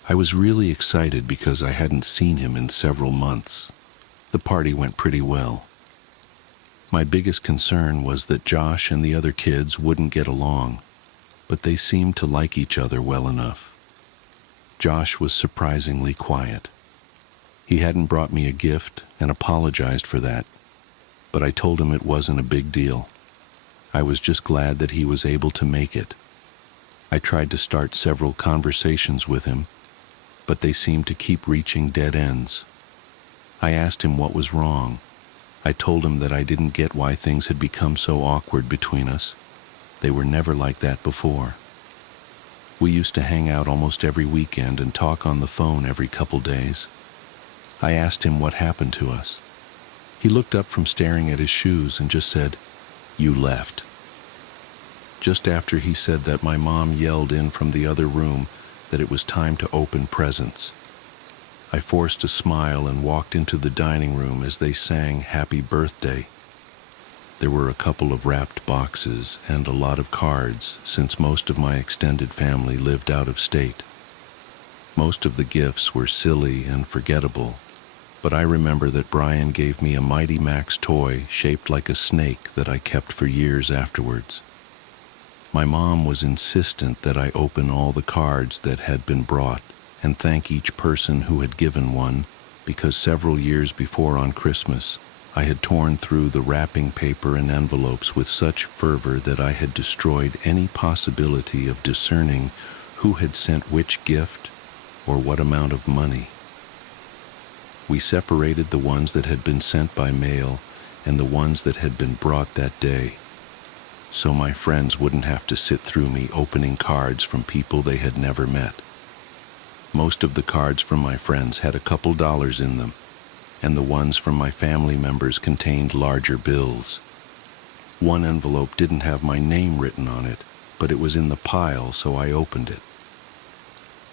I was really excited because I hadn't seen him in several months. The party went pretty well. My biggest concern was that Josh and the other kids wouldn't get along, but they seemed to like each other well enough. Josh was surprisingly quiet. He hadn't brought me a gift and apologized for that, but I told him it wasn't a big deal. I was just glad that he was able to make it. I tried to start several conversations with him, but they seemed to keep reaching dead ends. I asked him what was wrong. I told him that I didn't get why things had become so awkward between us. They were never like that before. We used to hang out almost every weekend and talk on the phone every couple days. I asked him what happened to us. He looked up from staring at his shoes and just said, "You left." Just after he said that, my mom yelled in from the other room that it was time to open presents. I forced a smile and walked into the dining room as they sang "Happy Birthday." There were a couple of wrapped boxes and a lot of cards, since most of my extended family lived out of state. Most of the gifts were silly and forgettable, but I remember that Brian gave me a Mighty Max toy shaped like a snake that I kept for years afterwards. My mom was insistent that I open all the cards that had been brought and thank each person who had given one, because several years before on Christmas, I had torn through the wrapping paper and envelopes with such fervor that I had destroyed any possibility of discerning who had sent which gift or what amount of money. We separated the ones that had been sent by mail and the ones that had been brought that day, so my friends wouldn't have to sit through me opening cards from people they had never met. Most of the cards from my friends had a couple dollars in them, and the ones from my family members contained larger bills. One envelope didn't have my name written on it, but it was in the pile, so I opened it.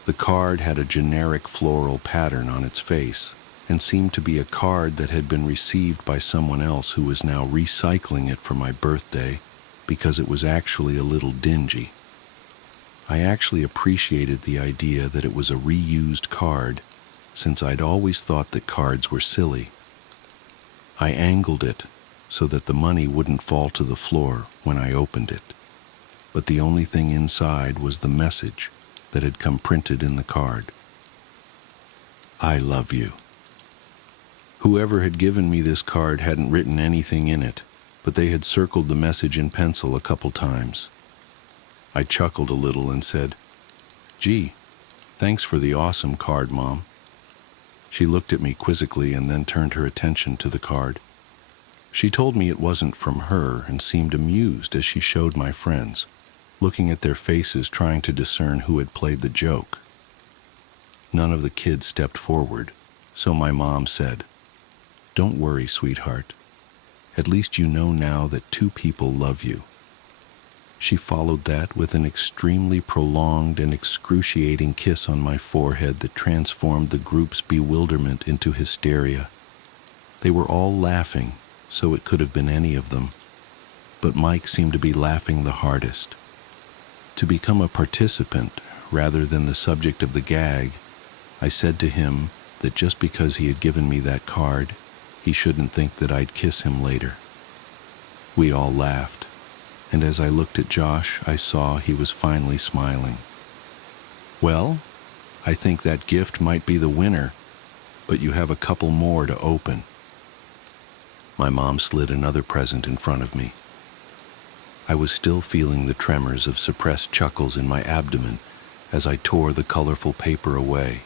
The card had a generic floral pattern on its face, and seemed to be a card that had been received by someone else who was now recycling it for my birthday, because it was actually a little dingy. I actually appreciated the idea that it was a reused card, since I'd always thought that cards were silly. I angled it so that the money wouldn't fall to the floor when I opened it, but the only thing inside was the message that had come printed in the card. "I love you." Whoever had given me this card hadn't written anything in it, but they had circled the message in pencil a couple times. I chuckled a little and said, "Gee, thanks for the awesome card, Mom." She looked at me quizzically and then turned her attention to the card. She told me it wasn't from her and seemed amused as she showed my friends, looking at their faces trying to discern who had played the joke. None of the kids stepped forward, so my mom said, "Don't worry, sweetheart. At least you know now that two people love you." She followed that with an extremely prolonged and excruciating kiss on my forehead that transformed the group's bewilderment into hysteria. They were all laughing, so it could have been any of them, but Mike seemed to be laughing the hardest. To become a participant rather than the subject of the gag, I said to him that just because he had given me that card, he shouldn't think that I'd kiss him later. We all laughed, and as I looked at Josh, I saw he was finally smiling. "Well, I think that gift might be the winner, but you have a couple more to open." My mom slid another present in front of me. I was still feeling the tremors of suppressed chuckles in my abdomen as I tore the colorful paper away.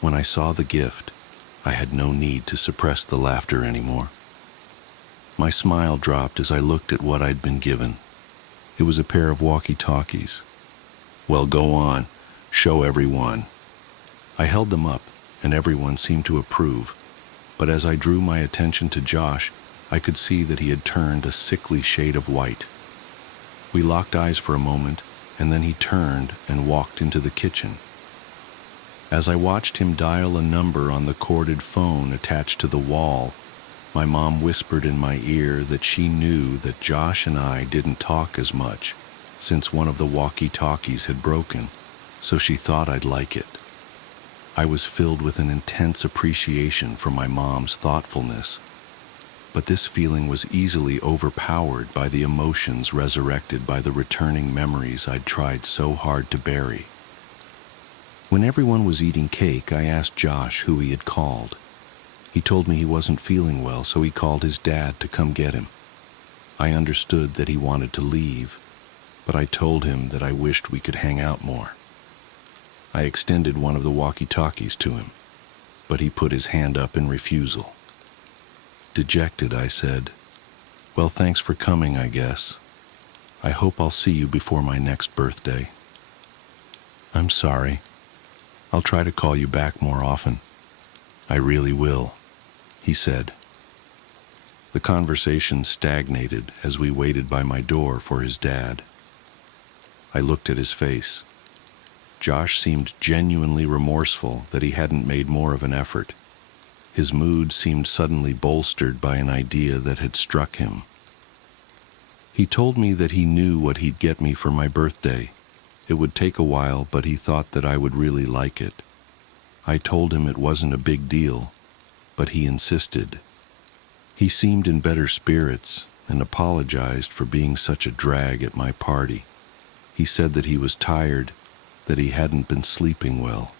When I saw the gift, I had no need to suppress the laughter anymore. My smile dropped as I looked at what I'd been given. It was a pair of walkie-talkies. "Well, go on. Show everyone." I held them up, and everyone seemed to approve. But as I drew my attention to Josh, I could see that he had turned a sickly shade of white. We locked eyes for a moment, and then he turned and walked into the kitchen. As I watched him dial a number on the corded phone attached to the wall, my mom whispered in my ear that she knew that Josh and I didn't talk as much, since one of the walkie-talkies had broken, so she thought I'd like it. I was filled with an intense appreciation for my mom's thoughtfulness, but this feeling was easily overpowered by the emotions resurrected by the returning memories I'd tried so hard to bury. When everyone was eating cake, I asked Josh who he had called. He told me he wasn't feeling well, so he called his dad to come get him. I understood that he wanted to leave, but I told him that I wished we could hang out more. I extended one of the walkie-talkies to him, but he put his hand up in refusal. Dejected, I said, "Well, thanks for coming, I guess. I hope I'll see you before my next birthday." "I'm sorry. I'll try to call you back more often. I really will," he said. The conversation stagnated as we waited by my door for his dad. I looked at his face. Josh seemed genuinely remorseful that he hadn't made more of an effort. His mood seemed suddenly bolstered by an idea that had struck him. He told me that he knew what he'd get me for my birthday. It would take a while, but he thought that I would really like it. I told him it wasn't a big deal, but he insisted. He seemed in better spirits and apologized for being such a drag at my party. He said that he was tired, that he hadn't been sleeping well.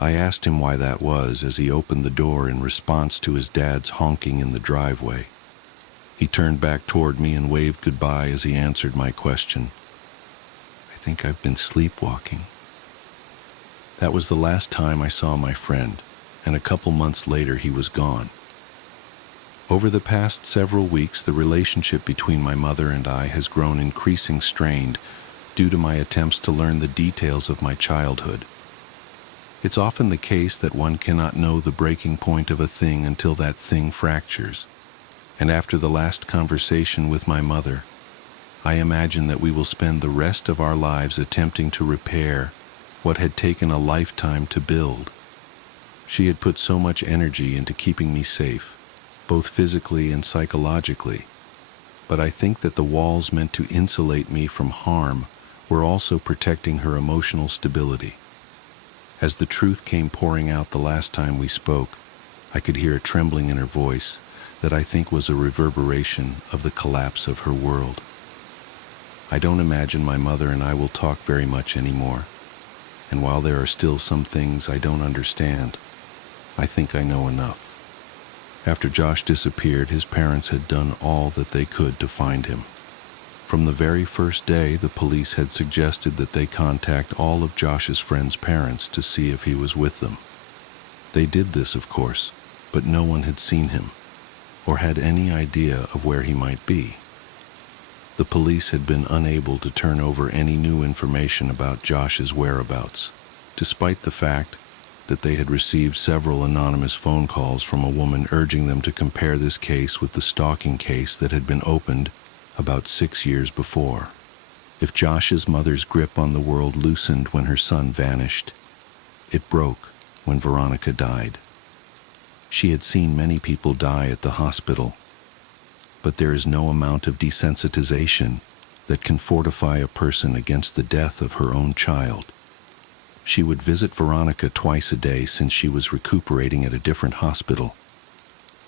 I asked him why that was as he opened the door in response to his dad's honking in the driveway. He turned back toward me and waved goodbye as he answered my question. "I think I've been sleepwalking." That was the last time I saw my friend, and a couple months later he was gone. Over the past several weeks, the relationship between my mother and I has grown increasingly strained due to my attempts to learn the details of my childhood. It's often the case that one cannot know the breaking point of a thing until that thing fractures. And after the last conversation with my mother, I imagine that we will spend the rest of our lives attempting to repair what had taken a lifetime to build. She had put so much energy into keeping me safe, both physically and psychologically, but I think that the walls meant to insulate me from harm were also protecting her emotional stability. As the truth came pouring out the last time we spoke, I could hear a trembling in her voice that I think was a reverberation of the collapse of her world. I don't imagine my mother and I will talk very much anymore, and while there are still some things I don't understand, I think I know enough. After Josh disappeared, his parents had done all that they could to find him. From the very first day, the police had suggested that they contact all of Josh's friends' parents to see if he was with them. They did this, of course, but no one had seen him, or had any idea of where he might be. The police had been unable to turn over any new information about Josh's whereabouts, despite the fact that they had received several anonymous phone calls from a woman urging them to compare this case with the stalking case that had been opened about 6 years before. If Josh's mother's grip on the world loosened when her son vanished, it broke when Veronica died. She had seen many people die at the hospital, but there is no amount of desensitization that can fortify a person against the death of her own child. She would visit Veronica twice a day since she was recuperating at a different hospital,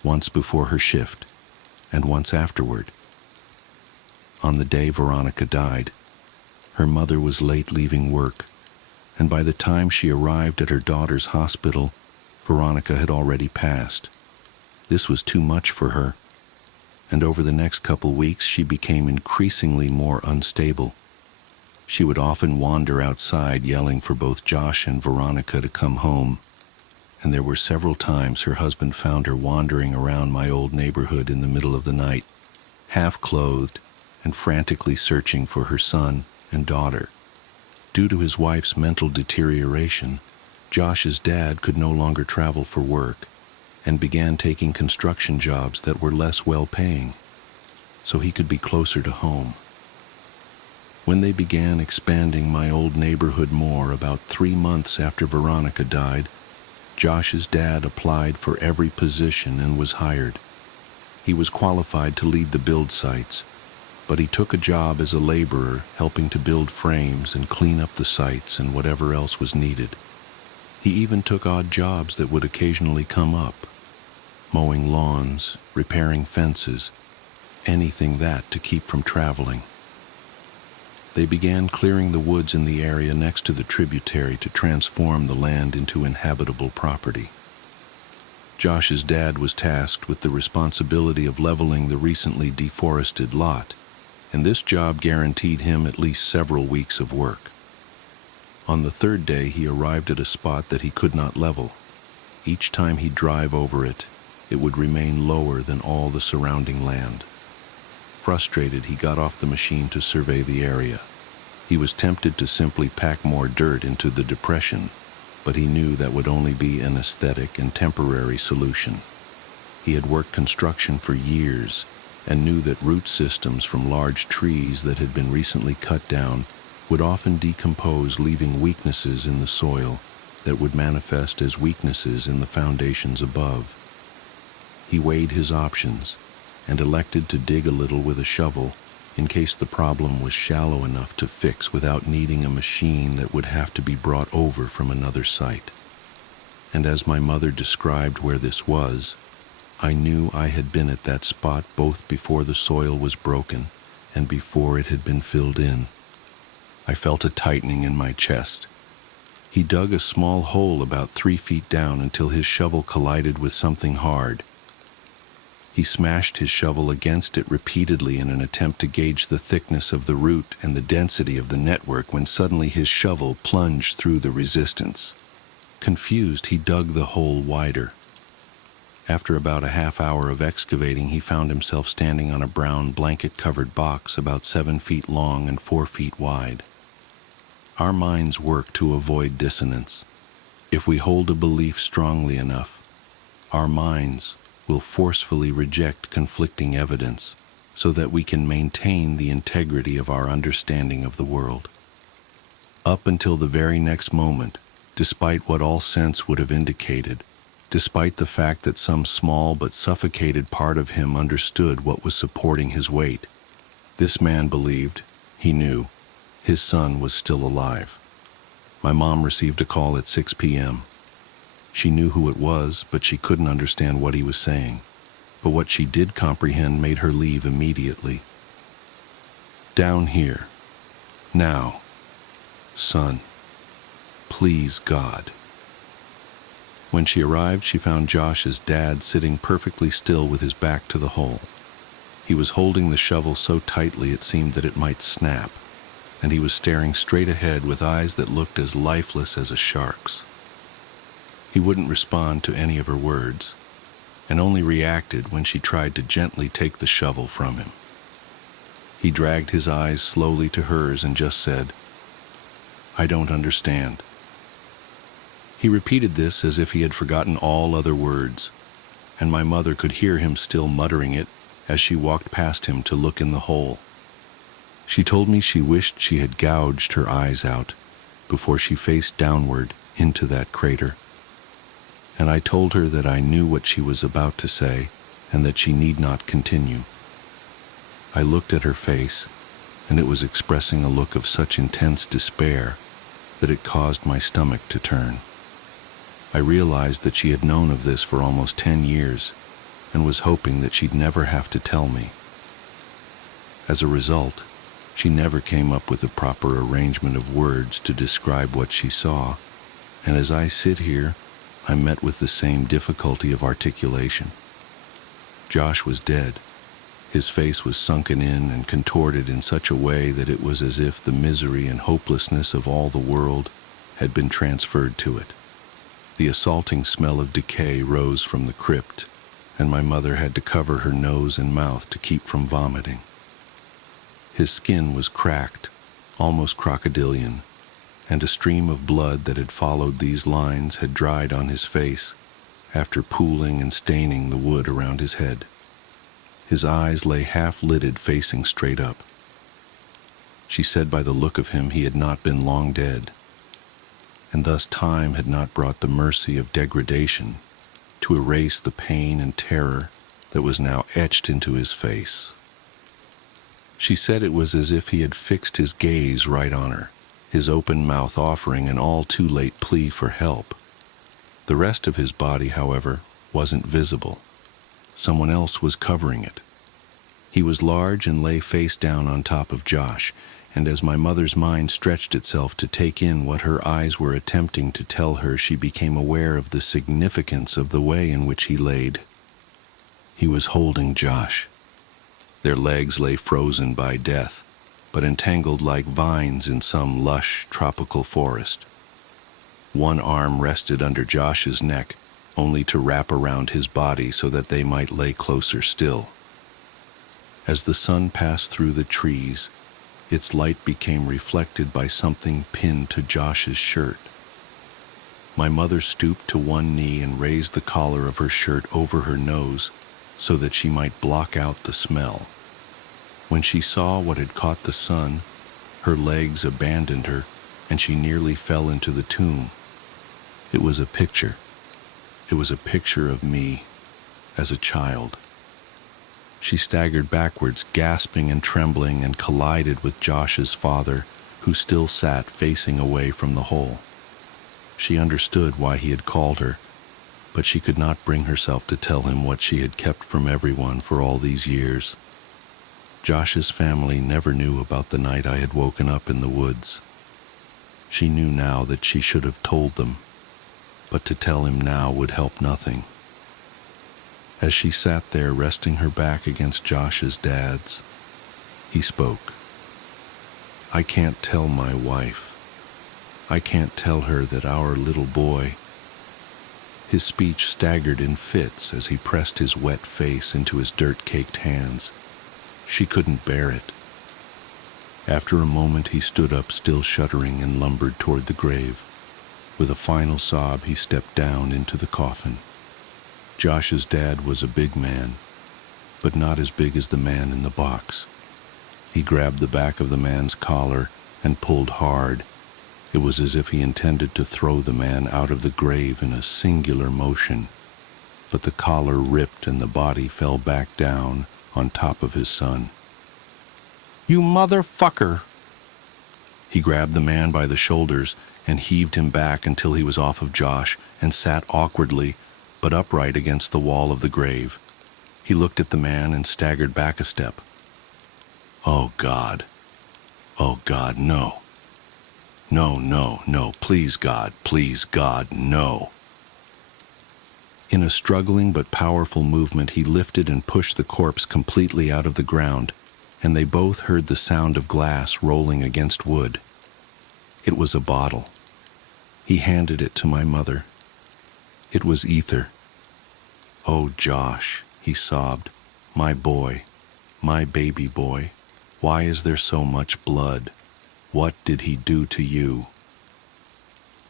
once before her shift and once afterward. On the day Veronica died, her mother was late leaving work, and by the time she arrived at her daughter's hospital, Veronica had already passed. This was too much for her, and over the next couple weeks she became increasingly more unstable. She would often wander outside yelling for both Josh and Veronica to come home, and there were several times her husband found her wandering around my old neighborhood in the middle of the night, half-clothed and frantically searching for her son and daughter. Due to his wife's mental deterioration, Josh's dad could no longer travel for work and began taking construction jobs that were less well-paying, so he could be closer to home. When they began expanding my old neighborhood more about 3 months after Veronica died, Josh's dad applied for every position and was hired. He was qualified to lead the build sites, but he took a job as a laborer helping to build frames and clean up the sites and whatever else was needed. He even took odd jobs that would occasionally come up, mowing lawns, repairing fences, anything that to keep from traveling. They began clearing the woods in the area next to the tributary to transform the land into inhabitable property. Josh's dad was tasked with the responsibility of leveling the recently deforested lot, and this job guaranteed him at least several weeks of work. On the 3rd day, he arrived at a spot that he could not level. Each time he'd drive over it, it would remain lower than all the surrounding land. Frustrated, he got off the machine to survey the area. He was tempted to simply pack more dirt into the depression, but he knew that would only be an aesthetic and temporary solution. He had worked construction for years and knew that root systems from large trees that had been recently cut down would often decompose, leaving weaknesses in the soil that would manifest as weaknesses in the foundations above. He weighed his options and elected to dig a little with a shovel in case the problem was shallow enough to fix without needing a machine that would have to be brought over from another site. And as my mother described where this was, I knew I had been at that spot both before the soil was broken and before it had been filled in. I felt a tightening in my chest. He dug a small hole about 3 feet down until his shovel collided with something hard. He smashed his shovel against it repeatedly in an attempt to gauge the thickness of the root and the density of the network when suddenly his shovel plunged through the resistance. Confused, he dug the hole wider. After about a half hour of excavating, he found himself standing on a brown blanket-covered box about 7 feet long and 4 feet wide. Our minds work to avoid dissonance. If we hold a belief strongly enough, our minds will forcefully reject conflicting evidence so that we can maintain the integrity of our understanding of the world. Up until the very next moment, despite what all sense would have indicated, despite the fact that some small but suffocated part of him understood what was supporting his weight, this man believed, he knew, his son was still alive. My mom received a call at 6 p.m. She knew who it was, but she couldn't understand what he was saying. But what she did comprehend made her leave immediately. "Down here. Now. Son. Please, God." When she arrived, she found Josh's dad sitting perfectly still with his back to the hole. He was holding the shovel so tightly it seemed that it might snap, and he was staring straight ahead with eyes that looked as lifeless as a shark's. He wouldn't respond to any of her words, and only reacted when she tried to gently take the shovel from him. He dragged his eyes slowly to hers and just said, "I don't understand." He repeated this as if he had forgotten all other words, and my mother could hear him still muttering it as she walked past him to look in the hole. She told me she wished she had gouged her eyes out before she faced downward into that crater. And I told her that I knew what she was about to say and that she need not continue. I looked at her face, and it was expressing a look of such intense despair that it caused my stomach to turn. I realized that she had known of this for almost 10 years and was hoping that she'd never have to tell me. As a result, she never came up with a proper arrangement of words to describe what she saw, and as I sit here, I met with the same difficulty of articulation. Josh was dead. His face was sunken in and contorted in such a way that it was as if the misery and hopelessness of all the world had been transferred to it. The assaulting smell of decay rose from the crypt, and my mother had to cover her nose and mouth to keep from vomiting. His skin was cracked, almost crocodilian, and a stream of blood that had followed these lines had dried on his face after pooling and staining the wood around his head. His eyes lay half-lidded, facing straight up. She said by the look of him he had not been long dead, and thus time had not brought the mercy of degradation to erase the pain and terror that was now etched into his face. She said it was as if he had fixed his gaze right on her, his open mouth offering an all-too-late plea for help. The rest of his body, however, wasn't visible. Someone else was covering it. He was large and lay face down on top of Josh, and as my mother's mind stretched itself to take in what her eyes were attempting to tell her, she became aware of the significance of the way in which he laid. He was holding Josh. Their legs lay frozen by death, but entangled like vines in some lush tropical forest. One arm rested under Josh's neck, only to wrap around his body so that they might lay closer still. As the sun passed through the trees, its light became reflected by something pinned to Josh's shirt. My mother stooped to one knee and raised the collar of her shirt over her nose so that she might block out the smell. When she saw what had caught the sun, her legs abandoned her, and she nearly fell into the tomb. It was a picture. It was a picture of me as a child. She staggered backwards, gasping and trembling, and collided with Josh's father, who still sat facing away from the hole. She understood why he had called her, but she could not bring herself to tell him what she had kept from everyone for all these years. Josh's family never knew about the night I had woken up in the woods. She knew now that she should have told them, but to tell him now would help nothing. As she sat there resting her back against Josh's dad's, he spoke. "I can't tell my wife. I can't tell her that our little boy—" His speech staggered in fits as he pressed his wet face into his dirt-caked hands. She couldn't bear it. After a moment he stood up, still shuddering, and lumbered toward the grave. With a final sob he stepped down into the coffin. Josh's dad was a big man, but not as big as the man in the box. He grabbed the back of the man's collar and pulled hard. It was as if he intended to throw the man out of the grave in a singular motion, but the collar ripped and the body fell back down on top of his son. "You motherfucker!" He grabbed the man by the shoulders and heaved him back until he was off of Josh and sat awkwardly but upright against the wall of the grave. He looked at the man and staggered back a step. "Oh God. Oh God, no. No, no, no, please God, no." In a struggling but powerful movement, he lifted and pushed the corpse completely out of the ground, and they both heard the sound of glass rolling against wood. It was a bottle. He handed it to my mother. It was ether. "Oh, Josh," he sobbed, "my boy, my baby boy, why is there so much blood? What did he do to you?"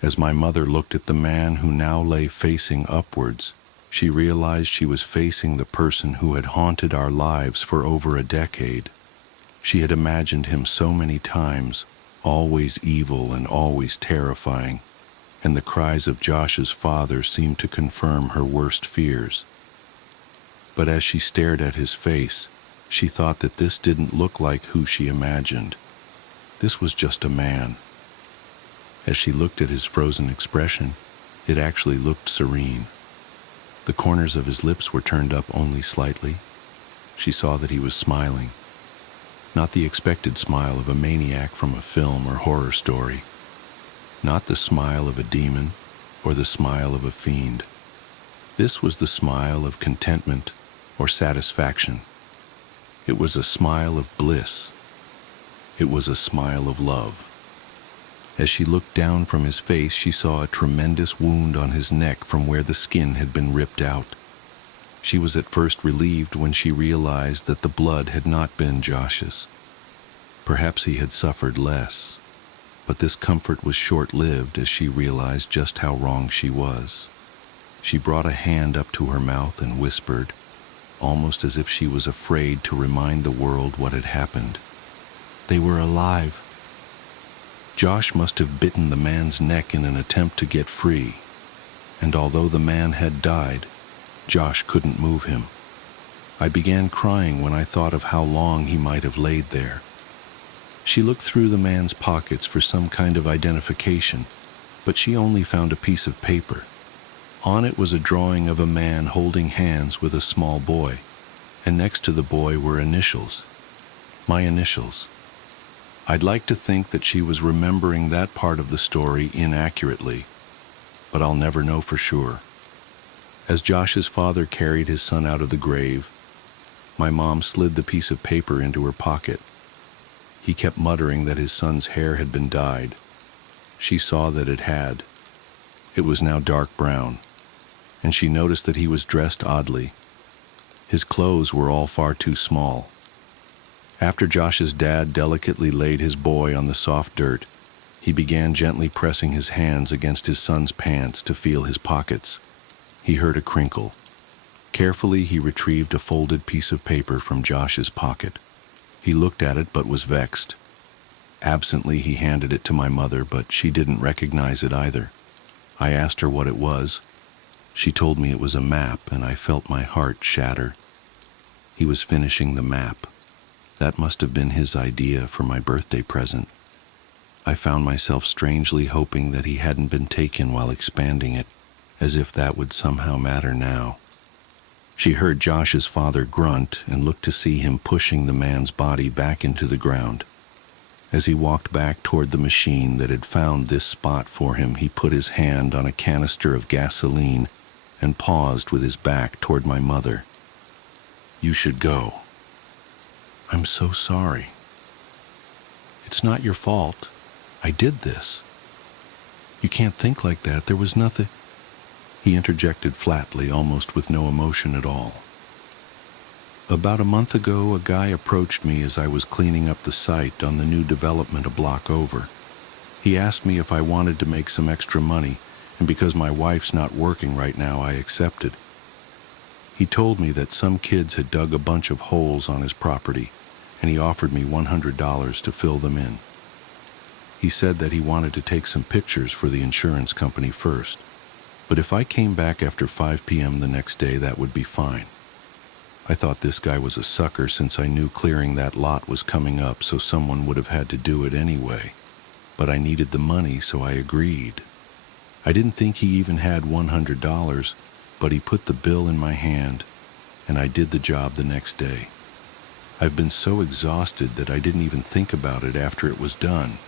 As my mother looked at the man who now lay facing upwards, she realized she was facing the person who had haunted our lives for over a decade. She had imagined him so many times, always evil and always terrifying, and the cries of Josh's father seemed to confirm her worst fears. But as she stared at his face, she thought that this didn't look like who she imagined. This was just a man. As she looked at his frozen expression, it actually looked serene. The corners of his lips were turned up only slightly. She saw that he was smiling. Not the expected smile of a maniac from a film or horror story. Not the smile of a demon or the smile of a fiend. This was the smile of contentment or satisfaction. It was a smile of bliss. It was a smile of love. As she looked down from his face, she saw a tremendous wound on his neck from where the skin had been ripped out. She was at first relieved when she realized that the blood had not been Josh's. Perhaps he had suffered less, but this comfort was short-lived as she realized just how wrong she was. She brought a hand up to her mouth and whispered, almost as if she was afraid to remind the world what had happened. They were alive. Josh must have bitten the man's neck in an attempt to get free, and although the man had died, Josh couldn't move him. I began crying when I thought of how long he might have laid there. She looked through the man's pockets for some kind of identification, but she only found a piece of paper. On it was a drawing of a man holding hands with a small boy, and next to the boy were initials. My initials. I'd like to think that she was remembering that part of the story inaccurately, but I'll never know for sure. As Josh's father carried his son out of the grave, my mom slid the piece of paper into her pocket. He kept muttering that his son's hair had been dyed. She saw that it had. It was now dark brown, and she noticed that he was dressed oddly. His clothes were all far too small. After Josh's dad delicately laid his boy on the soft dirt, he began gently pressing his hands against his son's pants to feel his pockets. He heard a crinkle. Carefully, he retrieved a folded piece of paper from Josh's pocket. He looked at it but was vexed. Absently, he handed it to my mother, but she didn't recognize it either. I asked her what it was. She told me it was a map, and I felt my heart shatter. He was finishing the map. That must have been his idea for my birthday present. I found myself strangely hoping that he hadn't been taken while expanding it, as if that would somehow matter now. She heard Josh's father grunt and looked to see him pushing the man's body back into the ground. As he walked back toward the machine that had found this spot for him, he put his hand on a canister of gasoline and paused with his back toward my mother. "You should go." "I'm so sorry." "It's not your fault. I did this." "You can't think like that. There was nothing." He interjected flatly, almost with no emotion at all. "About a month ago, a guy approached me as I was cleaning up the site on the new development a block over. He asked me if I wanted to make some extra money, and because my wife's not working right now, I accepted. He told me that some kids had dug a bunch of holes on his property, and he offered me $100 to fill them in. He said that he wanted to take some pictures for the insurance company first, but if I came back after 5 p.m. the next day, that would be fine. I thought this guy was a sucker since I knew clearing that lot was coming up, so someone would have had to do it anyway. But I needed the money, so I agreed. I didn't think he even had $100, but he put the bill in my hand, and I did the job the next day. I've been so exhausted that I didn't even think about it after it was done.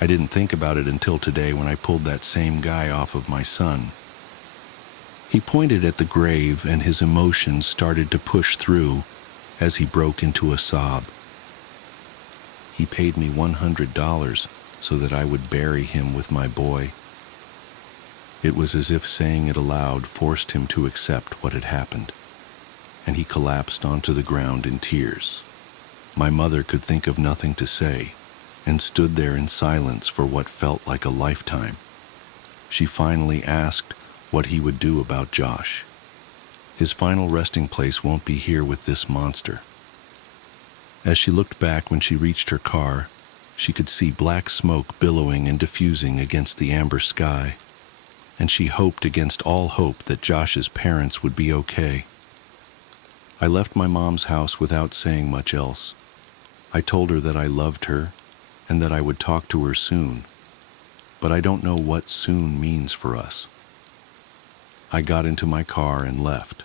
I didn't think about it until today when I pulled that same guy off of my son." He pointed at the grave, and his emotions started to push through as he broke into a sob. "He paid me $100 so that I would bury him with my boy." It was as if saying it aloud forced him to accept what had happened, and he collapsed onto the ground in tears. My mother could think of nothing to say, and stood there in silence for what felt like a lifetime. She finally asked what he would do about Josh. "His final resting place won't be here with this monster." As she looked back when she reached her car, she could see black smoke billowing and diffusing against the amber sky, and she hoped against all hope that Josh's parents would be okay. I left my mom's house without saying much else. I told her that I loved her and that I would talk to her soon, but I don't know what soon means for us. I got into my car and left.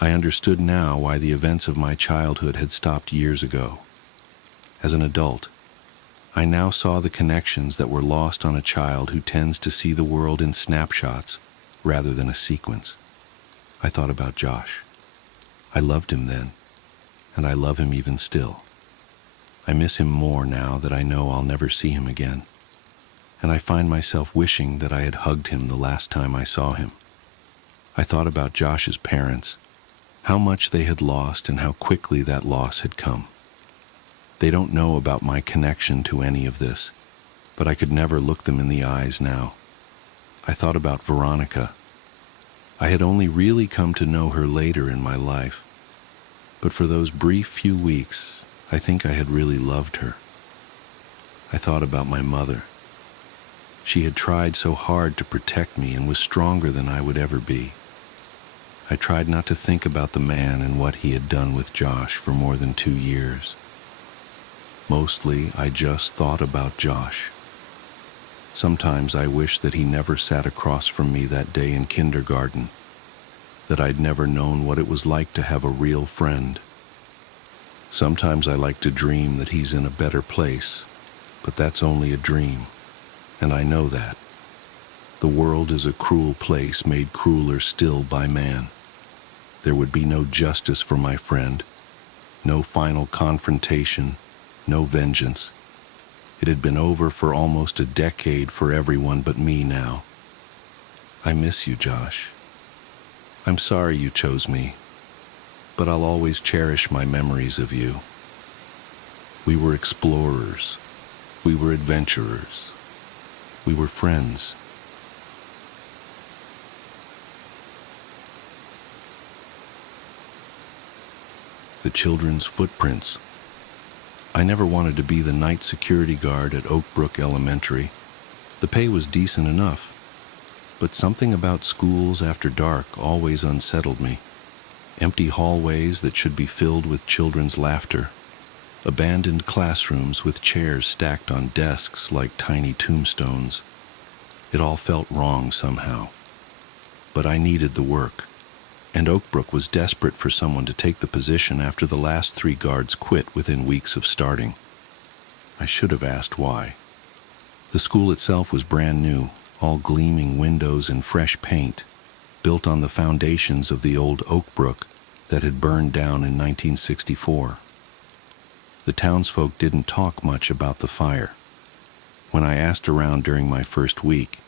I understood now why the events of my childhood had stopped years ago. As an adult, I now saw the connections that were lost on a child who tends to see the world in snapshots rather than a sequence. I thought about Josh. I loved him then, and I love him even still. I miss him more now that I know I'll never see him again, and I find myself wishing that I had hugged him the last time I saw him. I thought about Josh's parents, how much they had lost and how quickly that loss had come. They don't know about my connection to any of this, but I could never look them in the eyes now. I thought about Veronica. I had only really come to know her later in my life, but for those brief few weeks, I think I had really loved her. I thought about my mother. She had tried so hard to protect me and was stronger than I would ever be. I tried not to think about the man and what he had done with Josh for more than 2 years. Mostly, I just thought about Josh. Sometimes I wished that he never sat across from me that day in kindergarten, that I'd never known what it was like to have a real friend. Sometimes I like to dream that he's in a better place, but that's only a dream, and I know that. The world is a cruel place made crueler still by man. There would be no justice for my friend, no final confrontation, no vengeance. It had been over for almost a decade for everyone but me now. I miss you, Josh. I'm sorry you chose me, but I'll always cherish my memories of you. We were explorers. We were adventurers. We were friends. The children's footprints. I never wanted to be the night security guard at Oak Brook Elementary. The pay was decent enough, but something about schools after dark always unsettled me. Empty hallways that should be filled with children's laughter, abandoned classrooms with chairs stacked on desks like tiny tombstones. It all felt wrong somehow. But I needed the work, and Oak Brook was desperate for someone to take the position after the last 3 guards quit within weeks of starting. I should have asked why. The school itself was brand new, all gleaming windows and fresh paint, built on the foundations of the old Oak Brook that had burned down in 1964. The townsfolk didn't talk much about the fire. When I asked around during my first week,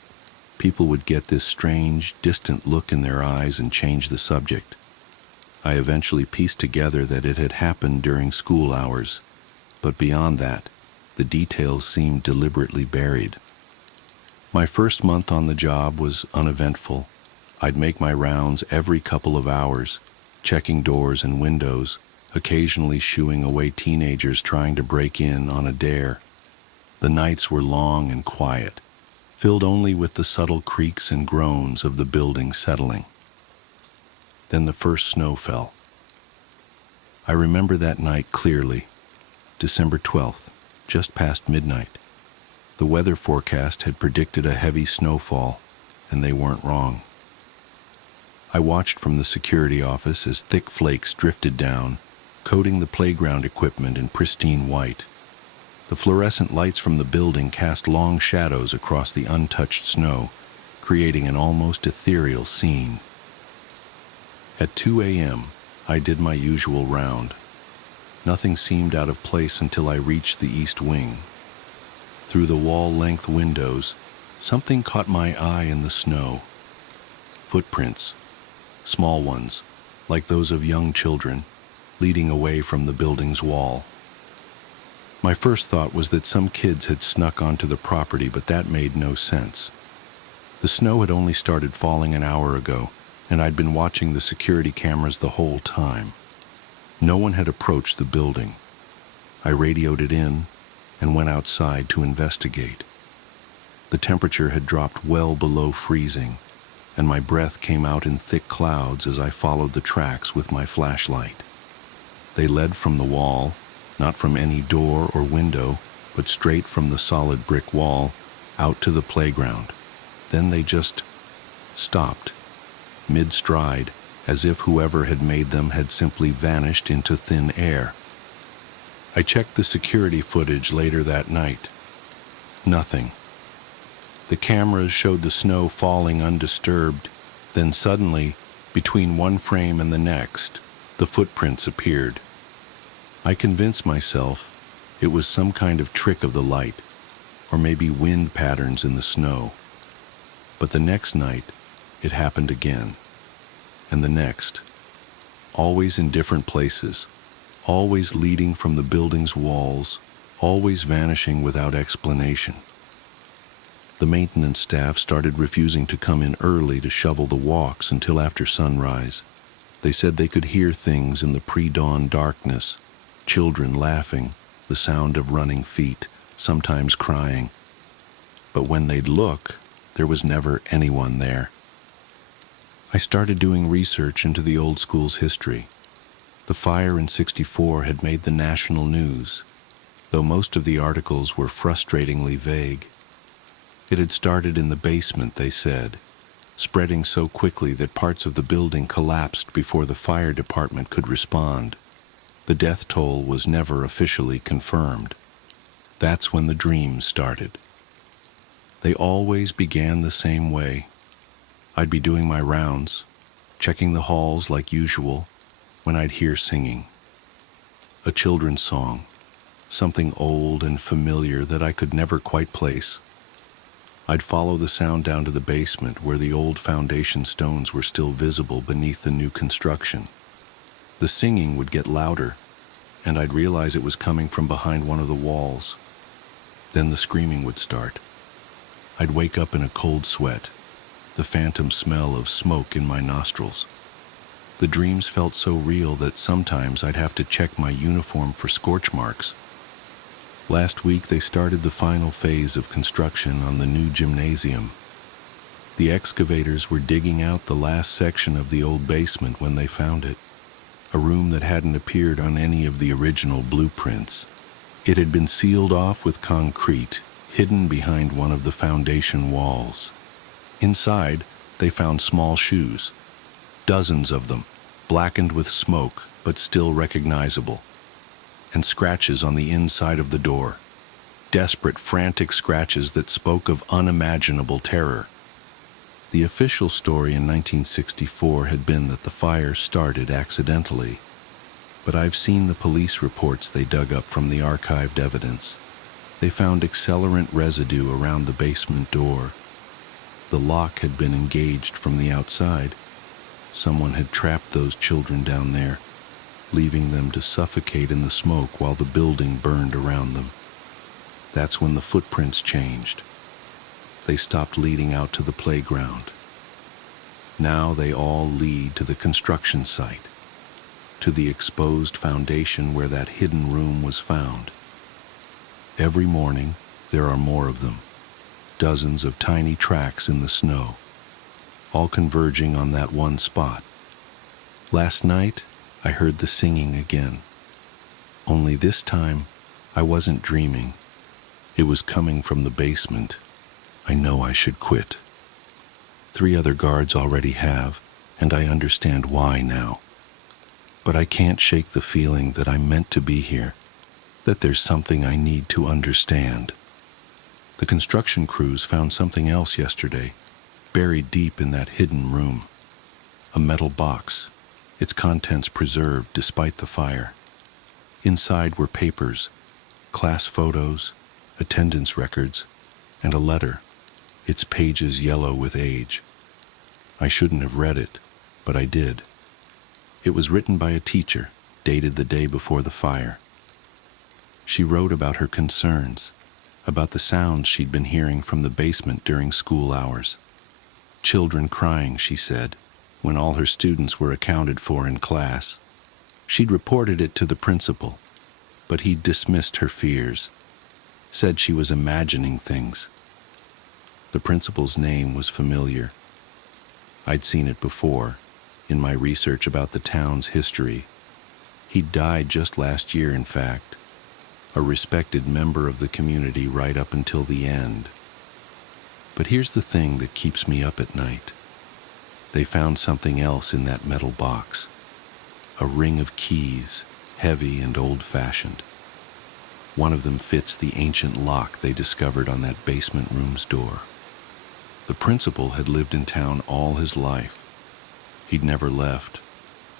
people would get this strange, distant look in their eyes and change the subject. I eventually pieced together that it had happened during school hours, but beyond that, the details seemed deliberately buried. My first month on the job was uneventful. I'd make my rounds every couple of hours, checking doors and windows, occasionally shooing away teenagers trying to break in on a dare. The nights were long and quiet, filled only with the subtle creaks and groans of the building settling. Then the first snow fell. I remember that night clearly, December 12th, just past midnight. The weather forecast had predicted a heavy snowfall, and they weren't wrong. I watched from the security office as thick flakes drifted down, coating the playground equipment in pristine white. The fluorescent lights from the building cast long shadows across the untouched snow, creating an almost ethereal scene. At 2 a.m., I did my usual round. Nothing seemed out of place until I reached the east wing. Through the wall-length windows, something caught my eye in the snow. Footprints, small ones, like those of young children, leading away from the building's wall. My first thought was that some kids had snuck onto the property, but that made no sense. The snow had only started falling an hour ago, and I'd been watching the security cameras the whole time. No one had approached the building. I radioed it in and went outside to investigate. The temperature had dropped well below freezing, and my breath came out in thick clouds as I followed the tracks with my flashlight. They led from the wall, not from any door or window, but straight from the solid brick wall, out to the playground. Then they just stopped, mid-stride, as if whoever had made them had simply vanished into thin air. I checked the security footage later that night. Nothing. The cameras showed the snow falling undisturbed, then suddenly, between one frame and the next, the footprints appeared. I convinced myself it was some kind of trick of the light, or maybe wind patterns in the snow. But the next night, it happened again, and the next, always in different places, always leading from the building's walls, always vanishing without explanation. The maintenance staff started refusing to come in early to shovel the walks until after sunrise. They said they could hear things in the pre-dawn darkness, children laughing, the sound of running feet, sometimes crying. But when they'd look, there was never anyone there. I started doing research into the old school's history. The fire in '64 had made the national news, though most of the articles were frustratingly vague. It had started in the basement, they said, spreading so quickly that parts of the building collapsed before the fire department could respond. The death toll was never officially confirmed. That's when the dreams started. They always began the same way. I'd be doing my rounds, checking the halls like usual, when I'd hear singing. A children's song, something old and familiar that I could never quite place. I'd follow the sound down to the basement where the old foundation stones were still visible beneath the new construction. The singing would get louder, and I'd realize it was coming from behind one of the walls. Then the screaming would start. I'd wake up in a cold sweat, the phantom smell of smoke in my nostrils. The dreams felt so real that sometimes I'd have to check my uniform for scorch marks. Last week they started the final phase of construction on the new gymnasium. The excavators were digging out the last section of the old basement when they found it, a room that hadn't appeared on any of the original blueprints. It had been sealed off with concrete, hidden behind one of the foundation walls. Inside, they found small shoes, dozens of them, blackened with smoke but still recognizable, and scratches on the inside of the door, desperate, frantic scratches that spoke of unimaginable terror. The official story in 1964 had been that the fire started accidentally, but I've seen the police reports they dug up from the archived evidence. They found accelerant residue around the basement door. The lock had been engaged from the outside. Someone had trapped those children down there, leaving them to suffocate in the smoke while the building burned around them. That's when the footprints changed. They stopped leading out to the playground. Now they all lead to the construction site, to the exposed foundation where that hidden room was found. Every morning, there are more of them, dozens of tiny tracks in the snow, all converging on that one spot. Last night, I heard the singing again. Only this time, I wasn't dreaming. It was coming from the basement. I know I should quit. 3 other guards already have, and I understand why now. But I can't shake the feeling that I'm meant to be here, that there's something I need to understand. The construction crews found something else yesterday, buried deep in that hidden room. A metal box, its contents preserved despite the fire. Inside were papers, class photos, attendance records, and a letter, its pages yellow with age. I shouldn't have read it, but I did. It was written by a teacher, dated the day before the fire. She wrote about her concerns, about the sounds she'd been hearing from the basement during school hours. Children crying, she said, when all her students were accounted for in class. She'd reported it to the principal, but he'd dismissed her fears, said she was imagining things. The principal's name was familiar. I'd seen it before, in my research about the town's history. He'd died just last year, in fact, a respected member of the community right up until the end. But here's the thing that keeps me up at night. They found something else in that metal box, a ring of keys, heavy and old-fashioned. One of them fits the ancient lock they discovered on that basement room's door. The principal had lived in town all his life. He'd never left,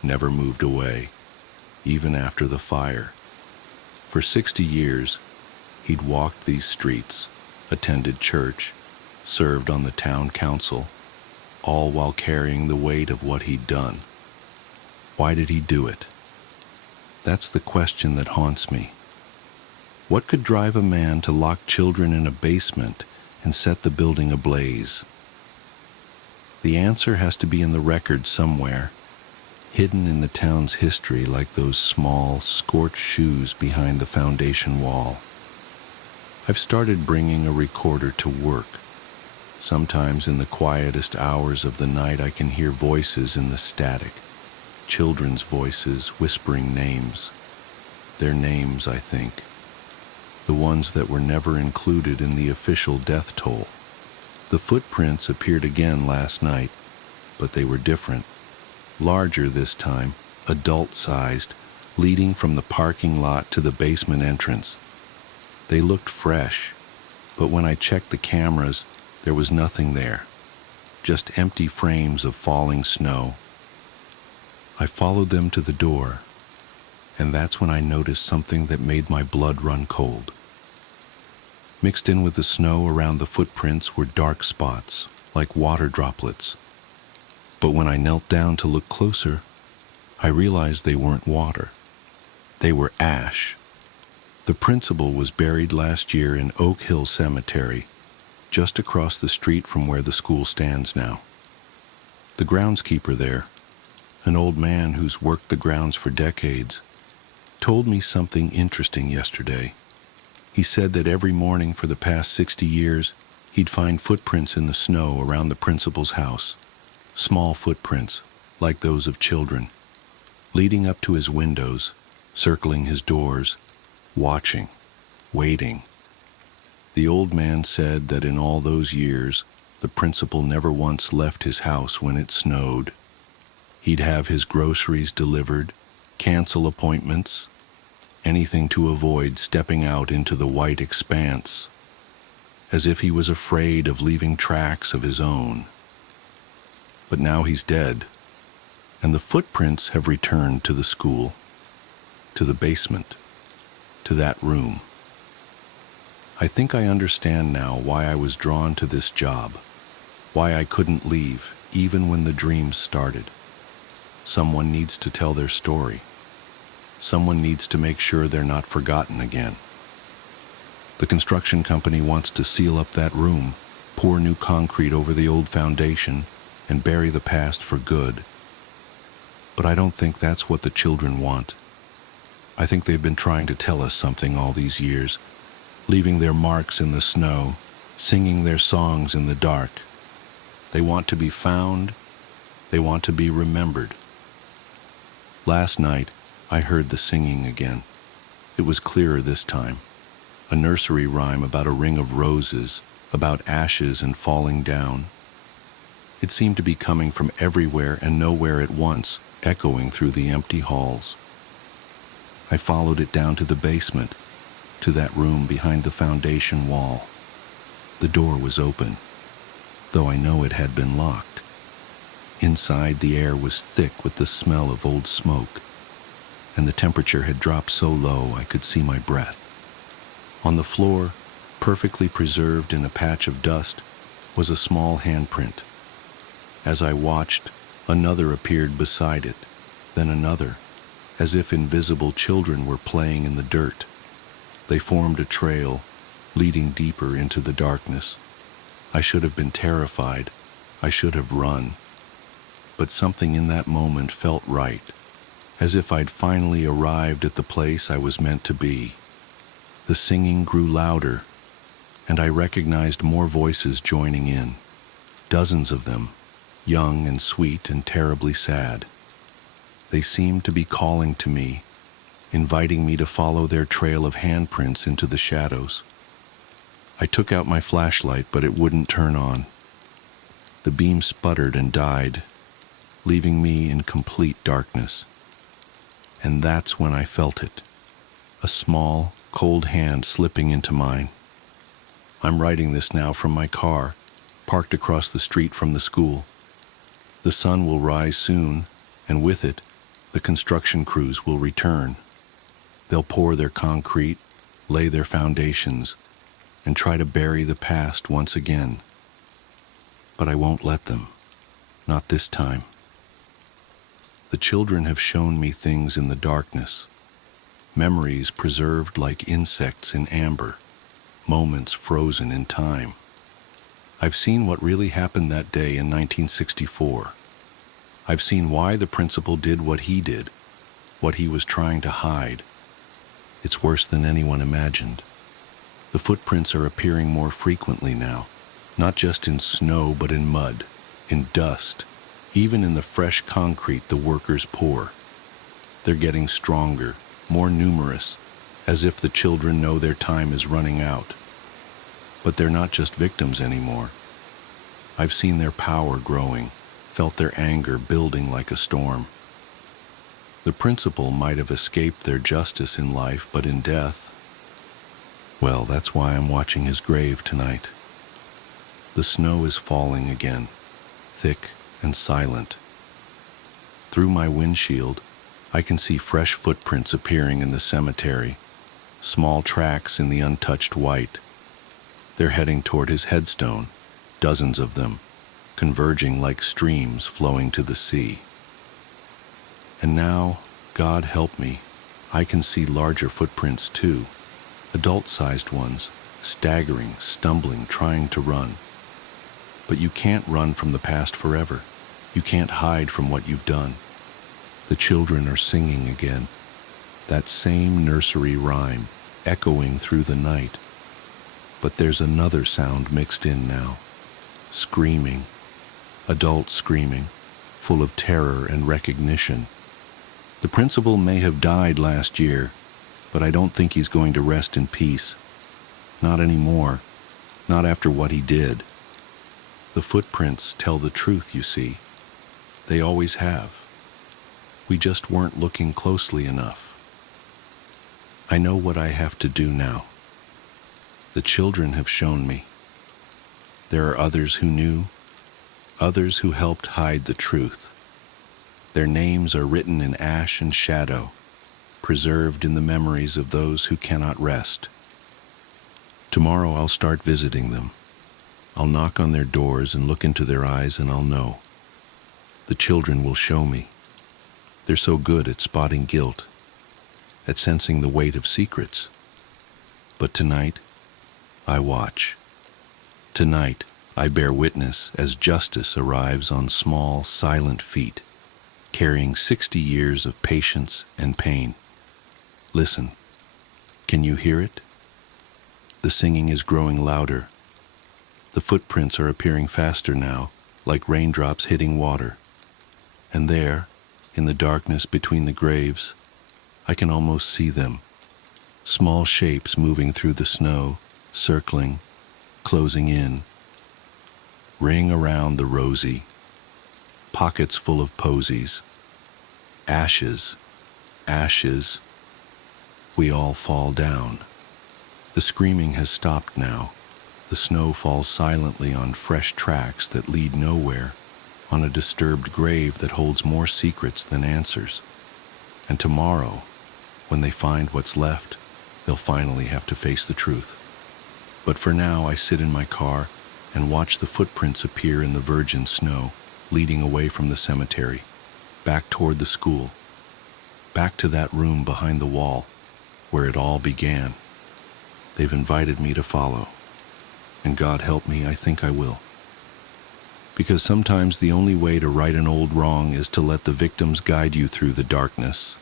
never moved away, even after the fire. For 60 years, he'd walked these streets, attended church, served on the town council, all while carrying the weight of what he'd done. Why did he do it? That's the question that haunts me. What could drive a man to lock children in a basement and set the building ablaze? The answer has to be in the record somewhere, hidden in the town's history like those small, scorched shoes behind the foundation wall. I've started bringing a recorder to work. Sometimes in the quietest hours of the night I can hear voices in the static, children's voices whispering names. Their names, I think. The ones that were never included in the official death toll. The footprints appeared again last night, but they were different. Larger this time, adult-sized, leading from the parking lot to the basement entrance. They looked fresh, but when I checked the cameras, there was nothing there. Just empty frames of falling snow. I followed them to the door, and that's when I noticed something that made my blood run cold. Mixed in with the snow around the footprints were dark spots, like water droplets. But when I knelt down to look closer, I realized they weren't water. They were ash. The principal was buried last year in Oak Hill Cemetery, just across the street from where the school stands now. The groundskeeper there, an old man who's worked the grounds for decades, told me something interesting yesterday. He said that every morning for the past 60 years, he'd find footprints in the snow around the principal's house. Small footprints, like those of children, leading up to his windows, circling his doors, watching, waiting. The old man said that in all those years, the principal never once left his house when it snowed. He'd have his groceries delivered, cancel appointments, anything to avoid stepping out into the white expanse, as if he was afraid of leaving tracks of his own. But now he's dead, and the footprints have returned to the school, to the basement, to that room. I think I understand now why I was drawn to this job, why I couldn't leave, even when the dreams started. Someone needs to tell their story. Someone needs to make sure they're not forgotten again. The construction company wants to seal up that room, pour new concrete over the old foundation, and bury the past for good. But I don't think that's what the children want. I think they've been trying to tell us something all these years, leaving their marks in the snow, singing their songs in the dark. They want to be found. They want to be remembered. Last night, I heard the singing again. It was clearer this time. A nursery rhyme about a ring of roses, about ashes and falling down. It seemed to be coming from everywhere and nowhere at once, echoing through the empty halls. I followed it down to the basement, to that room behind the foundation wall. The door was open, though I know it had been locked. Inside, the air was thick with the smell of old smoke, and the temperature had dropped so low I could see my breath. On the floor, perfectly preserved in a patch of dust, was a small handprint. As I watched, another appeared beside it, then another, as if invisible children were playing in the dirt. They formed a trail, leading deeper into the darkness. I should have been terrified. I should have run. But something in that moment felt right, as if I'd finally arrived at the place I was meant to be. The singing grew louder, and I recognized more voices joining in, dozens of them, young and sweet and terribly sad. They seemed to be calling to me, inviting me to follow their trail of handprints into the shadows. I took out my flashlight, but it wouldn't turn on. The beam sputtered and died, leaving me in complete darkness. And that's when I felt it, a small, cold hand slipping into mine. I'm writing this now from my car, parked across the street from the school. The sun will rise soon, and with it, the construction crews will return. They'll pour their concrete, lay their foundations, and try to bury the past once again. But I won't let them. Not this time. The children have shown me things in the darkness, memories preserved like insects in amber, moments frozen in time. I've seen what really happened that day in 1964. I've seen why the principal did what he did, what he was trying to hide. It's worse than anyone imagined. The footprints are appearing more frequently now, not just in snow but in mud, in dust, even in the fresh concrete the workers pour. They're getting stronger, more numerous, as if the children know their time is running out. But they're not just victims anymore. I've seen their power growing, felt their anger building like a storm. The principal might have escaped their justice in life, but in death, well, that's why I'm watching his grave tonight. The snow is falling again, thick and silent. Through my windshield, I can see fresh footprints appearing in the cemetery, small tracks in the untouched white. They're heading toward his headstone, dozens of them, converging like streams flowing to the sea. And now, God help me, I can see larger footprints too, adult-sized ones, staggering, stumbling, trying to run. But you can't run from the past forever. You can't hide from what you've done. The children are singing again, that same nursery rhyme, echoing through the night. But there's another sound mixed in now. Screaming. Adult screaming, full of terror and recognition. The principal may have died last year, but I don't think he's going to rest in peace. Not anymore. Not after what he did. The footprints tell the truth, you see. They always have. We just weren't looking closely enough. I know what I have to do now. The children have shown me. There are others who knew, others who helped hide the truth. Their names are written in ash and shadow, preserved in the memories of those who cannot rest. Tomorrow I'll start visiting them. I'll knock on their doors and look into their eyes, and I'll know. The children will show me. They're so good at spotting guilt, at sensing the weight of secrets. But tonight, I watch. Tonight, I bear witness as justice arrives on small, silent feet, carrying 60 years of patience and pain. Listen. Can you hear it? The singing is growing louder. The footprints are appearing faster now, like raindrops hitting water. And there, in the darkness between the graves, I can almost see them. Small shapes moving through the snow, circling, closing in. Ring around the rosy, pockets full of posies. Ashes, ashes. We all fall down. The screaming has stopped now. The snow falls silently on fresh tracks that lead nowhere, on a disturbed grave that holds more secrets than answers. And tomorrow, when they find what's left, they'll finally have to face the truth. But for now, I sit in my car and watch the footprints appear in the virgin snow, leading away from the cemetery, back toward the school, back to that room behind the wall where it all began. They've invited me to follow, and God help me, I think I will. Because sometimes the only way to right an old wrong is to let the victims guide you through the darkness.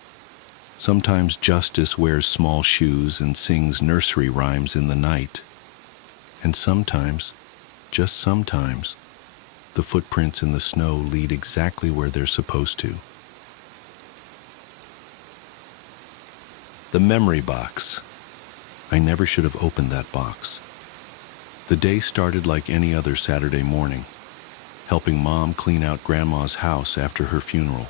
Sometimes justice wears small shoes and sings nursery rhymes in the night. And sometimes, just sometimes, the footprints in the snow lead exactly where they're supposed to. The memory box. I never should have opened that box. The day started like any other Saturday morning, helping Mom clean out Grandma's house after her funeral.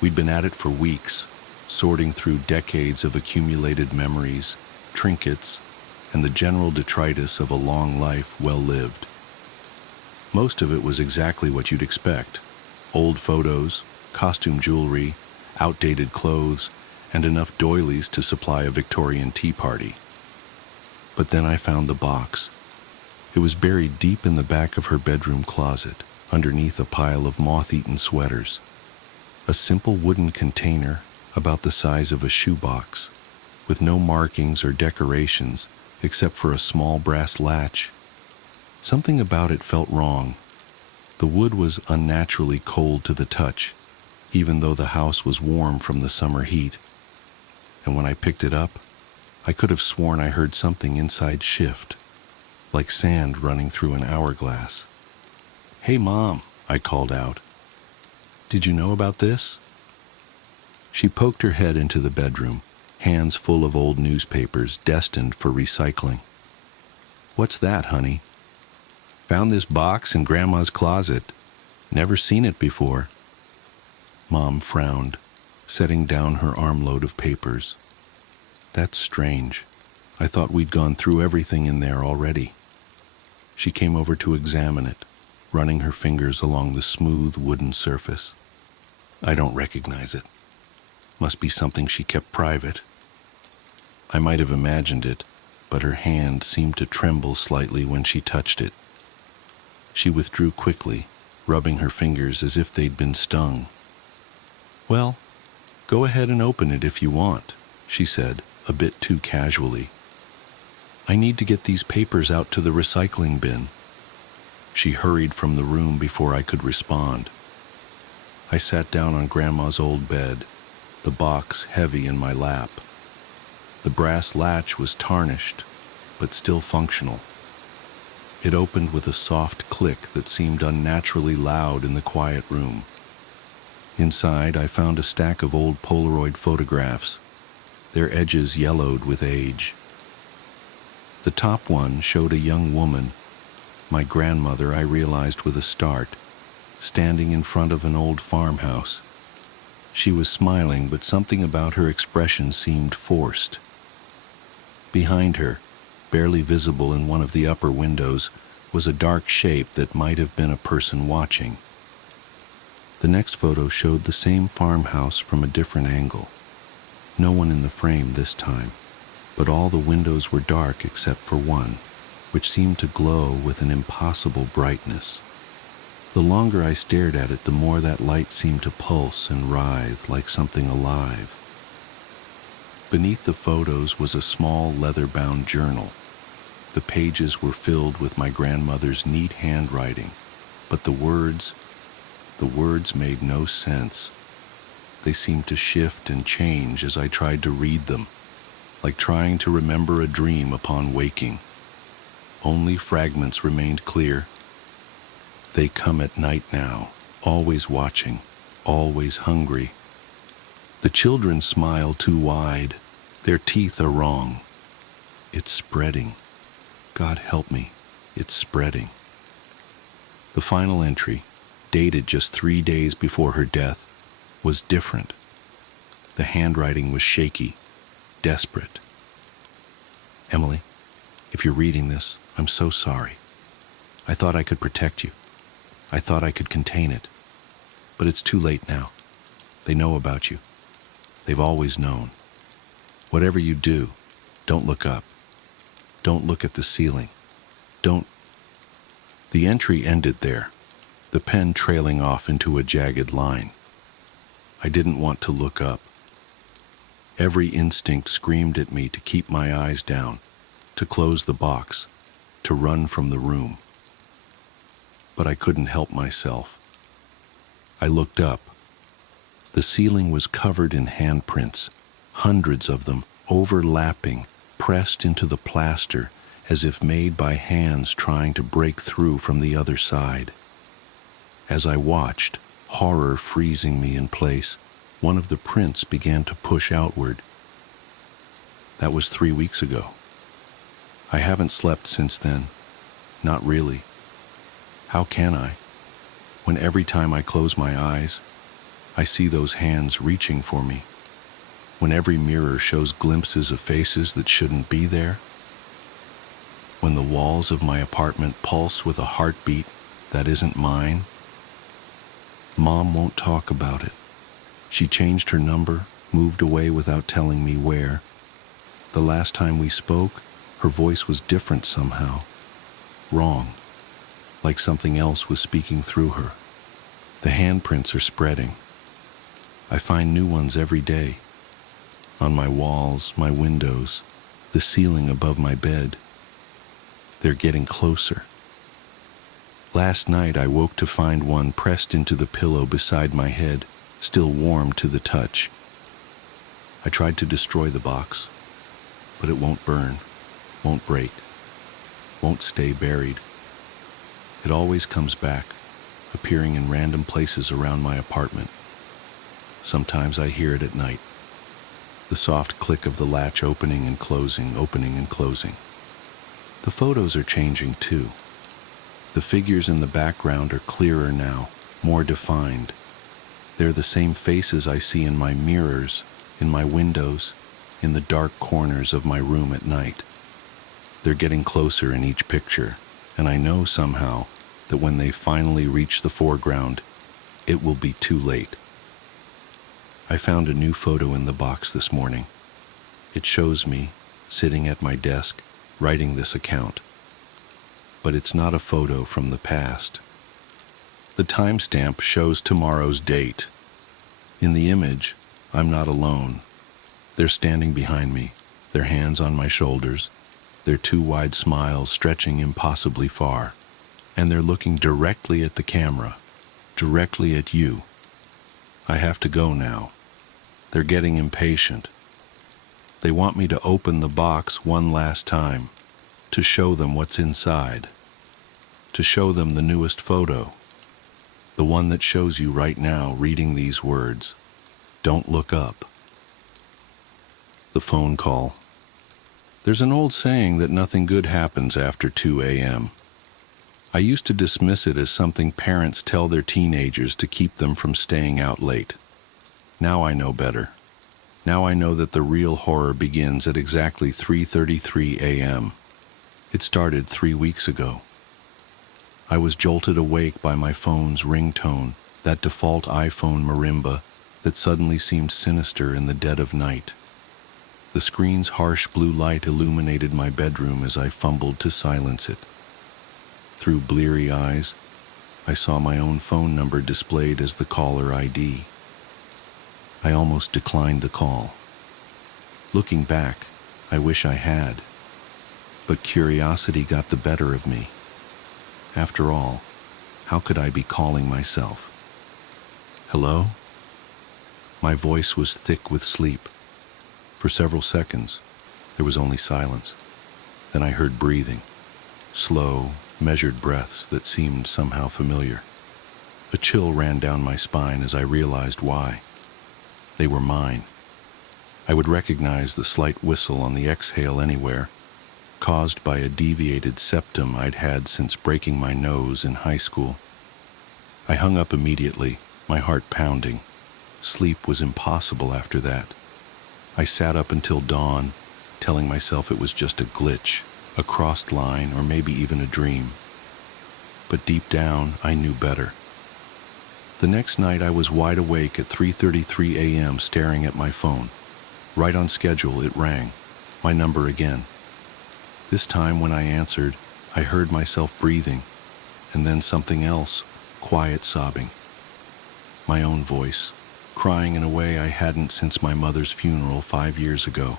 We'd been at it for weeks, sorting through decades of accumulated memories, trinkets, and the general detritus of a long life well lived. Most of it was exactly what you'd expect. Old photos, costume jewelry, outdated clothes, and enough doilies to supply a Victorian tea party. But then I found the box. It was buried deep in the back of her bedroom closet, underneath a pile of moth-eaten sweaters. A simple wooden container about the size of a shoebox, with no markings or decorations except for a small brass latch. Something about it felt wrong. The wood was unnaturally cold to the touch, even though the house was warm from the summer heat. And when I picked it up, I could have sworn I heard something inside shift, like sand running through an hourglass. "Hey, Mom," I called out. "Did you know about this?" She poked her head into the bedroom, hands full of old newspapers destined for recycling. "What's that, honey?" "Found this box in Grandma's closet. Never seen it before." Mom frowned, setting down her armload of papers. "That's strange. I thought we'd gone through everything in there already." She came over to examine it, running her fingers along the smooth wooden surface. "I don't recognize it. Must be something she kept private." I might have imagined it, but her hand seemed to tremble slightly when she touched it. She withdrew quickly, rubbing her fingers as if they'd been stung. "Well, go ahead and open it if you want," she said, a bit too casually. "I need to get these papers out to the recycling bin." She hurried from the room before I could respond. I sat down on Grandma's old bed, the box heavy in my lap. The brass latch was tarnished, but still functional. It opened with a soft click that seemed unnaturally loud in the quiet room. Inside, I found a stack of old Polaroid photographs, their edges yellowed with age. The top one showed a young woman, my grandmother, I realized with a start, standing in front of an old farmhouse. She was smiling, but something about her expression seemed forced. Behind her, barely visible in one of the upper windows, was a dark shape that might have been a person watching. The next photo showed the same farmhouse from a different angle. No one in the frame this time, but all the windows were dark except for one, which seemed to glow with an impossible brightness. The longer I stared at it, the more that light seemed to pulse and writhe like something alive. Beneath the photos was a small leather-bound journal. The pages were filled with my grandmother's neat handwriting, but the words made no sense. They seemed to shift and change as I tried to read them, like trying to remember a dream upon waking. Only fragments remained clear. "They come at night now, always watching, always hungry. The children smile too wide, their teeth are wrong. It's spreading. God help me, it's spreading." The final entry, dated just 3 days before her death, was different. The handwriting was shaky, desperate. "Emily, if you're reading this, I'm so sorry. I thought I could protect you. I thought I could contain it. But it's too late now. They know about you. They've always known. Whatever you do, don't look up. Don't look at the ceiling. Don't..." The entry ended there, the pen trailing off into a jagged line. I didn't want to look up. Every instinct screamed at me to keep my eyes down, to close the box, to run from the room. But I couldn't help myself. I looked up. The ceiling was covered in handprints, hundreds of them, overlapping, pressed into the plaster as if made by hands trying to break through from the other side. As I watched, horror freezing me in place, one of the prints began to push outward. That was 3 weeks ago. I haven't slept since then. Not really. How can I, when every time I close my eyes, I see those hands reaching for me, when every mirror shows glimpses of faces that shouldn't be there, when the walls of my apartment pulse with a heartbeat that isn't mine? Mom won't talk about it. She changed her number, moved away without telling me where. The last time we spoke, her voice was different somehow. Wrong. Like something else was speaking through her. The handprints are spreading. I find new ones every day. On my walls, my windows, the ceiling above my bed. They're getting closer. Last night I woke to find one pressed into the pillow beside my head, still warm to the touch. I tried to destroy the box, but it won't burn, won't break, won't stay buried. It always comes back, appearing in random places around my apartment. Sometimes I hear it at night, the soft click of the latch opening and closing, opening and closing. The photos are changing too. The figures in the background are clearer now, more defined. They're the same faces I see in my mirrors, in my windows, in the dark corners of my room at night. They're getting closer in each picture, and I know somehow that when they finally reach the foreground, it will be too late. I found a new photo in the box this morning. It shows me, sitting at my desk, writing this account. But it's not a photo from the past. The timestamp shows tomorrow's date. In the image, I'm not alone. They're standing behind me, their hands on my shoulders, their two wide smiles stretching impossibly far, and they're looking directly at the camera, directly at you. I have to go now. They're getting impatient. They want me to open the box one last time, to show them what's inside, to show them the newest photo, the one that shows you right now reading these words, "Don't look up." The phone call. There's an old saying that nothing good happens after 2 a.m. I used to dismiss it as something parents tell their teenagers to keep them from staying out late. Now I know better. Now I know that the real horror begins at exactly 3:33 a.m. It started 3 weeks ago. I was jolted awake by my phone's ringtone, that default iPhone marimba that suddenly seemed sinister in the dead of night. The screen's harsh blue light illuminated my bedroom as I fumbled to silence it. Through bleary eyes, I saw my own phone number displayed as the caller ID. I almost declined the call. Looking back, I wish I had. But curiosity got the better of me. After all, how could I be calling myself? Hello? My voice was thick with sleep. For several seconds, there was only silence. Then I heard breathing, slow, measured breaths that seemed somehow familiar. A chill ran down my spine as I realized why. They were mine. I would recognize the slight whistle on the exhale anywhere, caused by a deviated septum I'd had since breaking my nose in high school. I hung up immediately, my heart pounding. Sleep was impossible after that. I sat up until dawn, telling myself it was just a glitch, a crossed line, or maybe even a dream. But deep down, I knew better. The next night I was wide awake at 3:33 a.m. staring at my phone. Right on schedule, it rang, my number again. This time when I answered, I heard myself breathing, and then something else, quiet sobbing. My own voice, crying in a way I hadn't since my mother's funeral 5 years ago.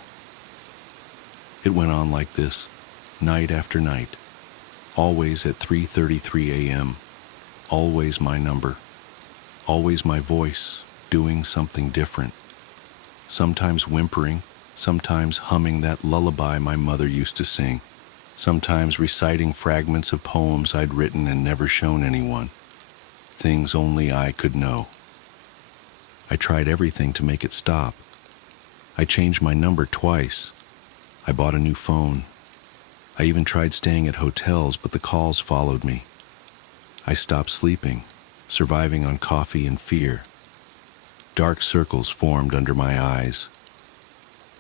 It went on like this, night after night, always at 3:33 a.m., always my number, always my voice, doing something different, sometimes whimpering, sometimes humming that lullaby my mother used to sing, sometimes reciting fragments of poems I'd written and never shown anyone, things only I could know. I tried everything to make it stop. I changed my number twice. I bought a new phone. I even tried staying at hotels, but the calls followed me. I stopped sleeping, surviving on coffee and fear. Dark circles formed under my eyes.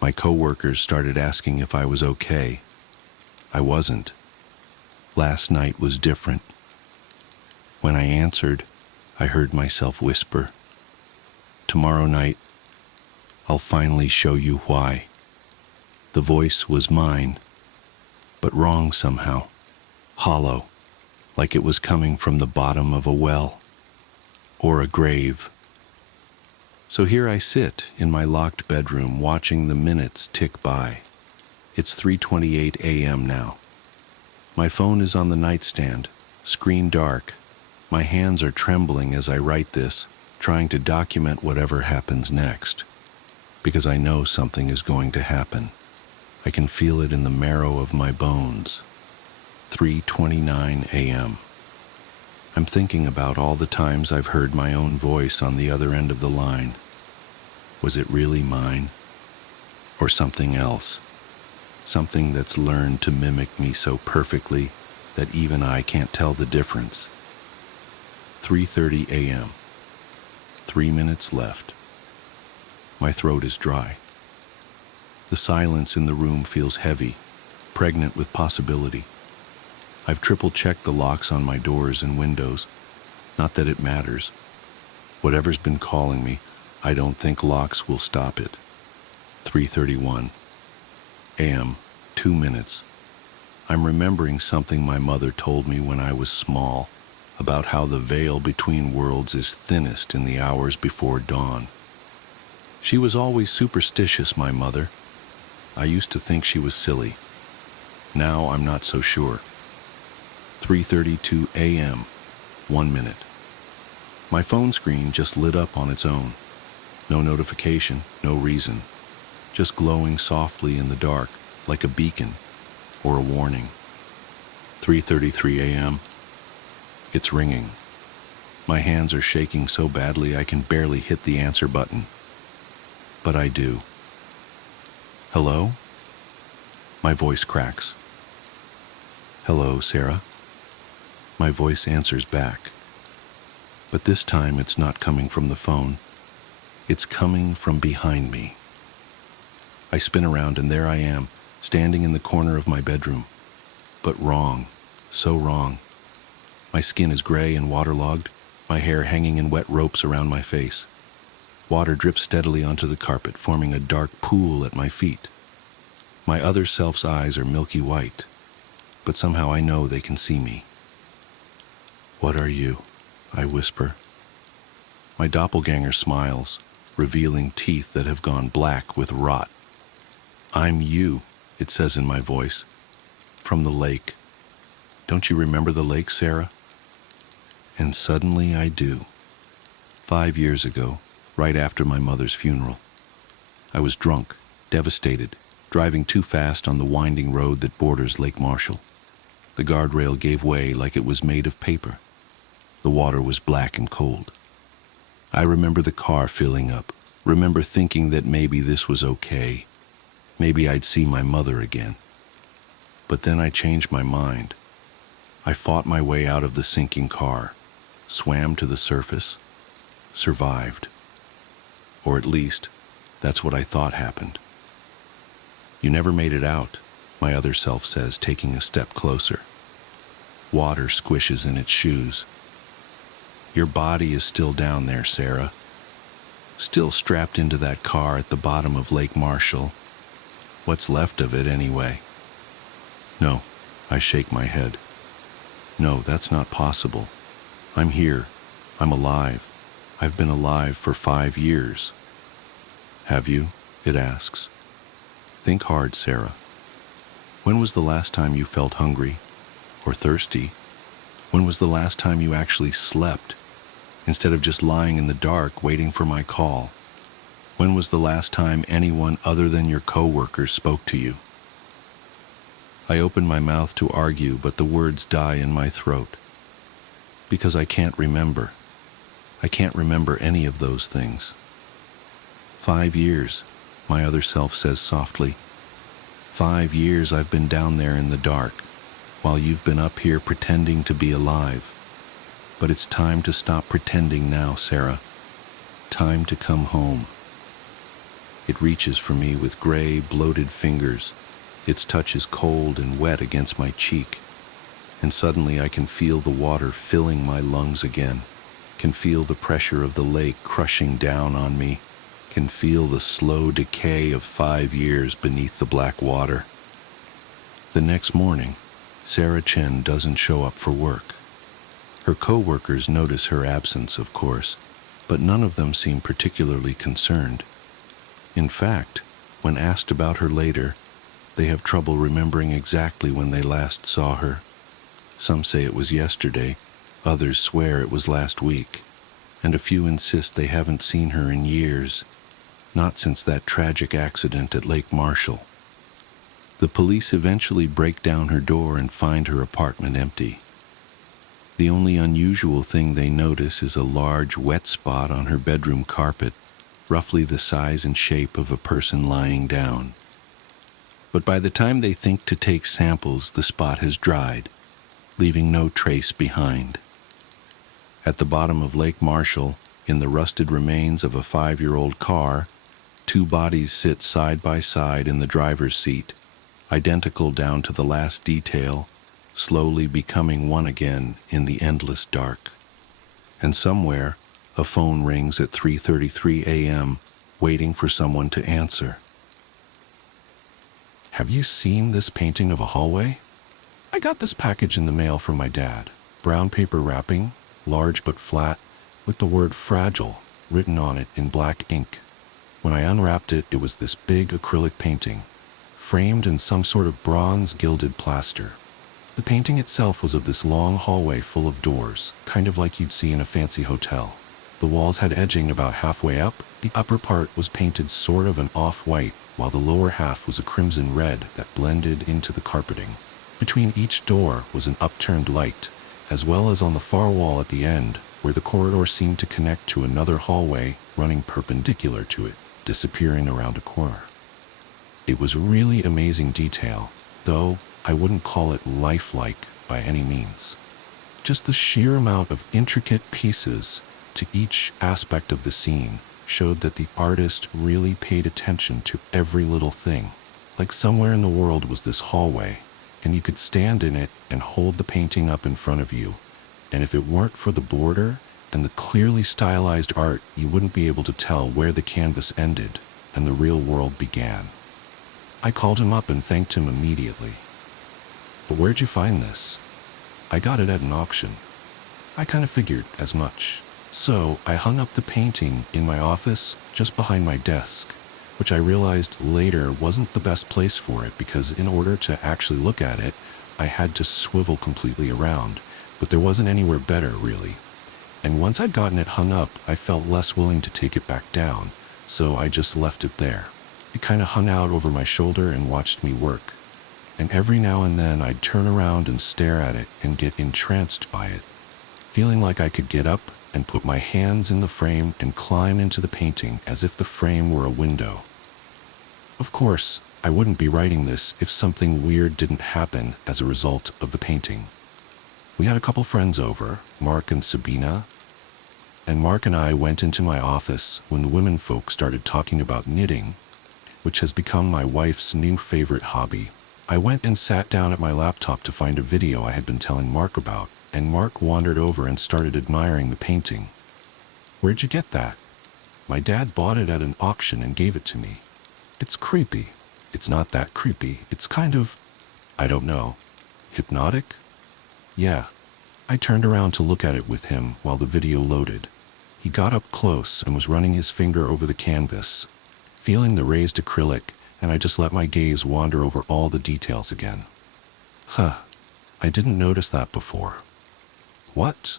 My coworkers started asking if I was okay. I wasn't. Last night was different. When I answered, I heard myself whisper, "Tomorrow night, I'll finally show you why." The voice was mine, but wrong somehow, hollow, like it was coming from the bottom of a well or a grave. So here I sit in my locked bedroom watching the minutes tick by. It's 3:28 a.m. now. My phone is on the nightstand, Screen dark. My hands are trembling as I write this, trying to document whatever happens next, because I know something is going to happen. I can feel it in the marrow of my bones. 3:29 a.m. I'm thinking about all the times I've heard my own voice on the other end of the line. Was it really mine? Or something else? Something that's learned to mimic me so perfectly that even I can't tell the difference. 3:30 a.m. 3 minutes left. My throat is dry. The silence in the room feels heavy, pregnant with possibility. I've triple-checked the locks on my doors and windows. Not that it matters. Whatever's been calling me, I don't think locks will stop it. 3:31 a.m. 2 minutes. I'm remembering something my mother told me when I was small, about how the veil between worlds is thinnest in the hours before dawn. She was always superstitious, my mother. I used to think she was silly. Now I'm not so sure. 3:32 a.m. 1 minute. My phone screen just lit up on its own. No notification, no reason. Just glowing softly in the dark, like a beacon or a warning. 3:33 a.m. It's ringing. My hands are shaking so badly I can barely hit the answer button. But I do. Hello? My voice cracks. Hello, Sarah. My voice answers back. But this time it's not coming from the phone. It's coming from behind me. I spin around and there I am, standing in the corner of my bedroom. But wrong, so wrong. My skin is gray and waterlogged, my hair hanging in wet ropes around my face. Water drips steadily onto the carpet, forming a dark pool at my feet. My other self's eyes are milky white, but somehow I know they can see me. What are you? I whisper. My doppelganger smiles, revealing teeth that have gone black with rot. I'm you, it says in my voice. From the lake. Don't you remember the lake, Sarah? And suddenly I do. 5 years ago, right after my mother's funeral. I was drunk, devastated, driving too fast on the winding road that borders Lake Marshall. The guardrail gave way like it was made of paper. The water was black and cold. I remember the car filling up, remember thinking that maybe this was okay. Maybe I'd see my mother again. But then I changed my mind. I fought my way out of the sinking car, swam to the surface, survived. Or at least, that's what I thought happened. You never made it out, my other self says, taking a step closer. Water squishes in its shoes. Your body is still down there, Sarah. Still strapped into that car at the bottom of Lake Marshall. What's left of it, anyway? No, I shake my head. No, that's not possible. I'm here. I'm alive. I've been alive for 5 years. Have you? It asks. Think hard, Sarah. When was the last time you felt hungry or thirsty? When was the last time you actually slept, instead of just lying in the dark waiting for my call? When was the last time anyone other than your coworkers spoke to you? I open my mouth to argue, but the words die in my throat. Because I can't remember. I can't remember any of those things. 5 years, my other self says softly. 5 years I've been down there in the dark, while you've been up here pretending to be alive. But it's time to stop pretending now, Sarah. Time to come home. It reaches for me with gray, bloated fingers. Its touch is cold and wet against my cheek. And suddenly I can feel the water filling my lungs again. Can feel the pressure of the lake crushing down on me. Can feel the slow decay of 5 years beneath the black water. The next morning, Sarah Chen doesn't show up for work. Her co-workers notice her absence, of course, but none of them seem particularly concerned. In fact, when asked about her later, they have trouble remembering exactly when they last saw her. Some say it was yesterday, others swear it was last week, and a few insist they haven't seen her in years, not since that tragic accident at Lake Marshall. The police eventually break down her door and find her apartment empty. The only unusual thing they notice is a large wet spot on her bedroom carpet, roughly the size and shape of a person lying down. But by the time they think to take samples, the spot has dried, leaving no trace behind. At the bottom of Lake Marshall, in the rusted remains of a 5-year-old car, 2 bodies sit side by side in the driver's seat, identical down to the last detail, slowly becoming one again in the endless dark. And somewhere, a phone rings at 3:33 a.m., waiting for someone to answer. Have you seen this painting of a hallway? I got this package in the mail from my dad. Brown paper wrapping, large but flat, with the word fragile written on it in black ink. When I unwrapped it, it was this big acrylic painting, framed in some sort of bronze gilded plaster. The painting itself was of this long hallway full of doors, kind of like you'd see in a fancy hotel. The walls had edging about halfway up. The upper part was painted sort of an off-white, while the lower half was a crimson red that blended into the carpeting. Between each door was an upturned light, as well as on the far wall at the end, where the corridor seemed to connect to another hallway running perpendicular to it, disappearing around a corner. It was really amazing detail, though I wouldn't call it lifelike by any means. Just the sheer amount of intricate pieces to each aspect of the scene showed that the artist really paid attention to every little thing. Like somewhere in the world was this hallway, and you could stand in it and hold the painting up in front of you, and if it weren't for the border and the clearly stylized art, you wouldn't be able to tell where the canvas ended and the real world began. I called him up and thanked him immediately. But where'd you find this? I got it at an auction. I kind of figured as much. So I hung up the painting in my office just behind my desk, which I realized later wasn't the best place for it because in order to actually look at it, I had to swivel completely around, but there wasn't anywhere better really. And once I'd gotten it hung up, I felt less willing to take it back down, so I just left it there. It kind of hung out over my shoulder and watched me work. And every now and then I'd turn around and stare at it and get entranced by it, feeling like I could get up and put my hands in the frame and climb into the painting as if the frame were a window. Of course, I wouldn't be writing this if something weird didn't happen as a result of the painting. We had a couple friends over, Mark and Sabina, and Mark and I went into my office when the women folk started talking about knitting, which has become my wife's new favorite hobby. I went and sat down at my laptop to find a video I had been telling Mark about, and Mark wandered over and started admiring the painting. Where'd you get that? My dad bought it at an auction and gave it to me. It's creepy. It's not that creepy. It's kind of, I don't know, hypnotic? Yeah. I turned around to look at it with him while the video loaded. He got up close and was running his finger over the canvas, feeling the raised acrylic, and I just let my gaze wander over all the details again. Huh. I didn't notice that before. What?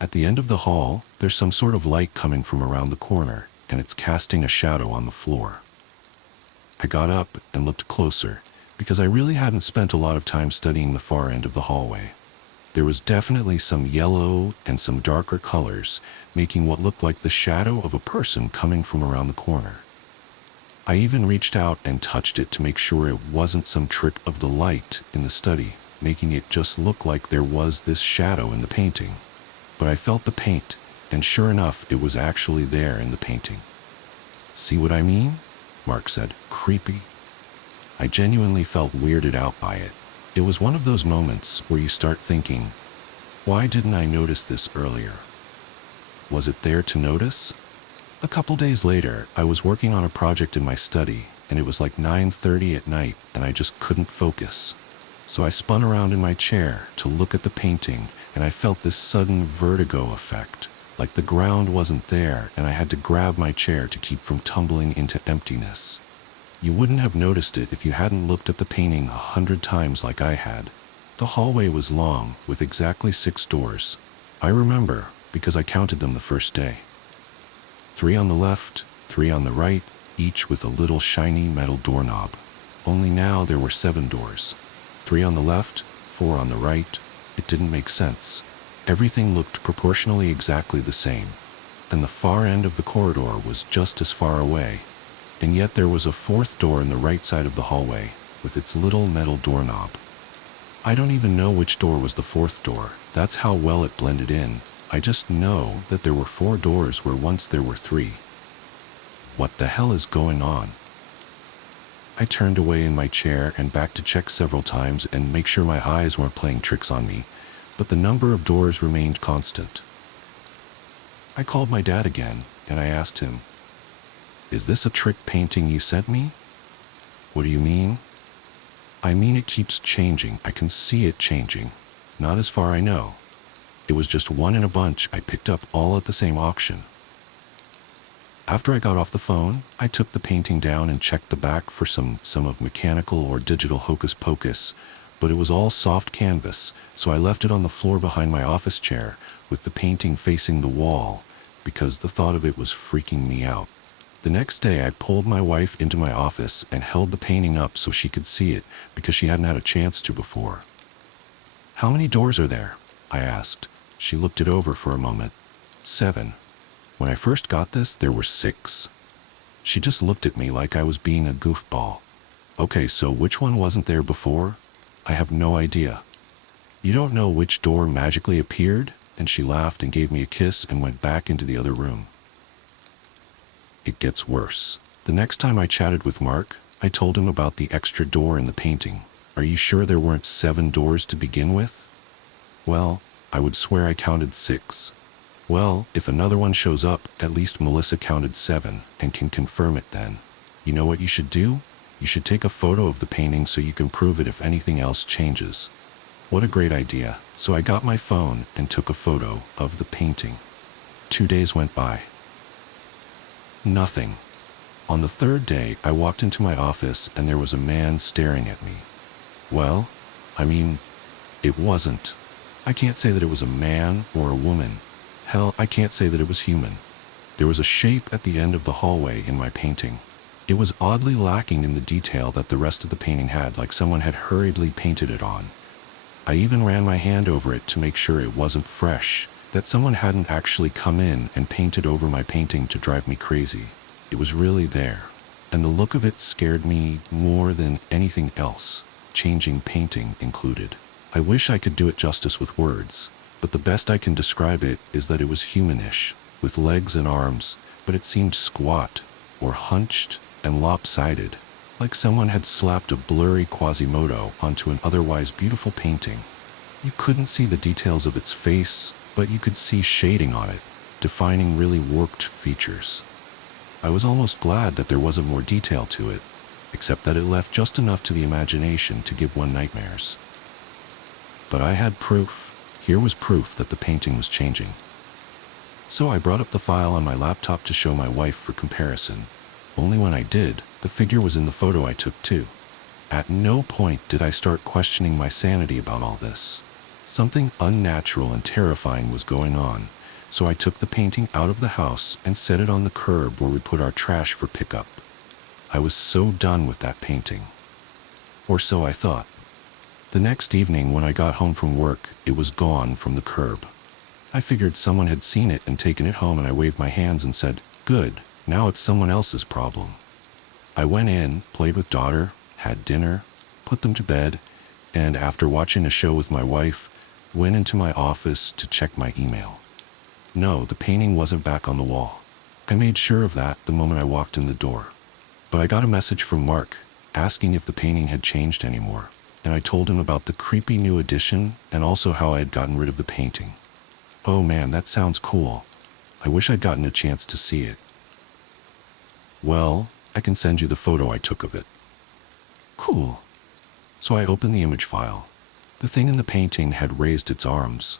At the end of the hall, there's some sort of light coming from around the corner, and it's casting a shadow on the floor. I got up and looked closer, because I really hadn't spent a lot of time studying the far end of the hallway. There was definitely some yellow and some darker colors, making what looked like the shadow of a person coming from around the corner. I even reached out and touched it to make sure it wasn't some trick of the light in the study, making it just look like there was this shadow in the painting. But I felt the paint, and sure enough, it was actually there in the painting. See what I mean? Mark said. Creepy. I genuinely felt weirded out by it. It was one of those moments where you start thinking, why didn't I notice this earlier? Was it there to notice? A couple days later, I was working on a project in my study, and it was like 9:30 at night, and I just couldn't focus. So I spun around in my chair to look at the painting, and I felt this sudden vertigo effect, like the ground wasn't there, and I had to grab my chair to keep from tumbling into emptiness. You wouldn't have noticed it if you hadn't looked at the painting 100 times like I had. The hallway was long, with exactly 6 doors. I remember, because I counted them the first day. 3 on the left, 3 on the right, each with a little shiny metal doorknob. Only now there were 7 doors. 3 on the left, 4 on the right. It didn't make sense. Everything looked proportionally exactly the same, and the far end of the corridor was just as far away. And yet there was a 4th door in the right side of the hallway, with its little metal doorknob. I don't even know which door was the 4th door. That's how well it blended in. I just know that there were 4 doors where once there were 3. What the hell is going on? I turned away in my chair and back to check several times and make sure my eyes weren't playing tricks on me, but the number of doors remained constant. I called my dad again, and I asked him, "Is this a trick painting you sent me?" "What do you mean?" "I mean it keeps changing. I can see it changing. Not as far I know. It was just one in a bunch I picked up all at the same auction." After I got off the phone, I took the painting down and checked the back for some of mechanical or digital hocus pocus, but it was all soft canvas, so I left it on the floor behind my office chair with the painting facing the wall because the thought of it was freaking me out. The next day I pulled my wife into my office and held the painting up so she could see it because she hadn't had a chance to before. "How many doors are there?" I asked. She looked it over for a moment. 7. When I first got this, there were 6. She just looked at me like I was being a goofball. "Okay, so which one wasn't there before?" "I have no idea." "You don't know which door magically appeared?" And she laughed and gave me a kiss and went back into the other room. It gets worse. The next time I chatted with Mark, I told him about the extra door in the painting. "Are you sure there weren't 7 doors to begin with?" "Well, I would swear I counted 6. "Well, if another one shows up, at least Melissa counted 7 and can confirm it then. You know what you should do? You should take a photo of the painting so you can prove it if anything else changes." What a great idea. So I got my phone and took a photo of the painting. 2 days went by. Nothing. On the 3rd day, I walked into my office and there was a man staring at me. Well, it wasn't. I can't say that it was a man or a woman. Hell, I can't say that it was human. There was a shape at the end of the hallway in my painting. It was oddly lacking in the detail that the rest of the painting had, like someone had hurriedly painted it on. I even ran my hand over it to make sure it wasn't fresh, that someone hadn't actually come in and painted over my painting to drive me crazy. It was really there, and the look of it scared me more than anything else, changing painting included. I wish I could do it justice with words, but the best I can describe it is that it was humanish, with legs and arms, but it seemed squat, or hunched and lopsided, like someone had slapped a blurry Quasimodo onto an otherwise beautiful painting. You couldn't see the details of its face, but you could see shading on it, defining really warped features. I was almost glad that there wasn't more detail to it, except that it left just enough to the imagination to give one nightmares. But I had proof. Here was proof that the painting was changing. So I brought up the file on my laptop to show my wife for comparison. Only when I did, the figure was in the photo I took too. At no point did I start questioning my sanity about all this. Something unnatural and terrifying was going on, so I took the painting out of the house and set it on the curb where we put our trash for pickup. I was so done with that painting. Or so I thought. The next evening when I got home from work, it was gone from the curb. I figured someone had seen it and taken it home, and I waved my hands and said, "Good, now it's someone else's problem." I went in, played with daughter, had dinner, put them to bed, and after watching a show with my wife, went into my office to check my email. No, the painting wasn't back on the wall. I made sure of that the moment I walked in the door. But I got a message from Mark asking if the painting had changed anymore, and I told him about the creepy new addition and also how I had gotten rid of the painting. Oh man, that sounds cool. I wish I'd gotten a chance to see it. Well, I can send you the photo I took of it. Cool. So I opened the image file. The thing in the painting had raised its arms.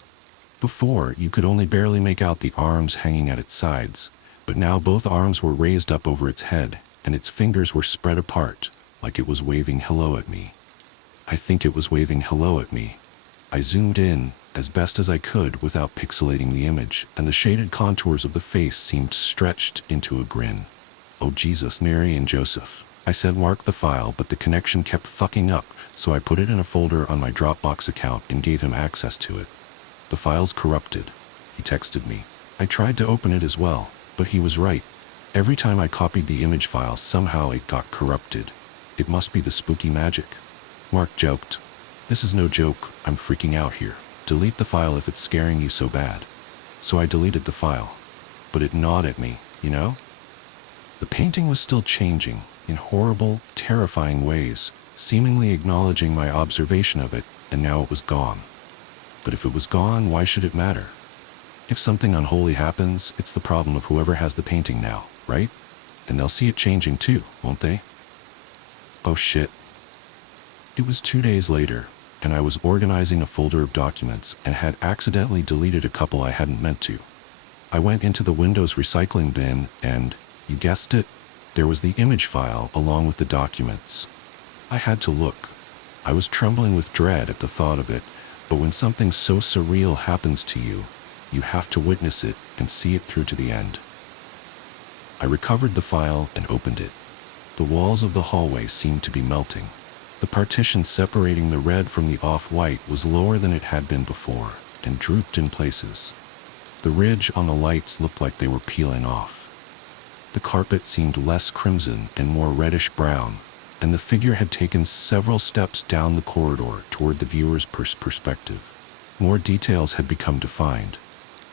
Before, you could only barely make out the arms hanging at its sides, but now both arms were raised up over its head, and its fingers were spread apart, like it was waving hello at me. I think it was waving hello at me, I zoomed in as best as I could without pixelating the image, and the shaded contours of the face seemed stretched into a grin. "Oh Jesus, Mary and Joseph." I said mark the file, but the connection kept fucking up, so I put it in a folder on my Dropbox account and gave him access to it. "The file's corrupted," he texted me. I tried to open it as well, but he was right. Every time I copied the image file, somehow it got corrupted. It must be the spooky magic. Mark joked. "This is no joke, I'm freaking out here. Delete the file if it's scaring you so bad." So I deleted the file. But it gnawed at me, you know? The painting was still changing, in horrible, terrifying ways, seemingly acknowledging my observation of it, and now it was gone. But if it was gone, why should it matter? If something unholy happens, it's the problem of whoever has the painting now, right? And they'll see it changing too, won't they? Oh shit. It was 2 days later, and I was organizing a folder of documents and had accidentally deleted a couple I hadn't meant to. I went into the Windows recycling bin and, you guessed it, there was the image file along with the documents. I had to look. I was trembling with dread at the thought of it, but when something so surreal happens to you, you have to witness it and see it through to the end. I recovered the file and opened it. The walls of the hallway seemed to be melting. The partition separating the red from the off-white was lower than it had been before, and drooped in places. The ridge on the lights looked like they were peeling off. The carpet seemed less crimson and more reddish-brown, and the figure had taken several steps down the corridor toward the viewer's perspective. More details had become defined.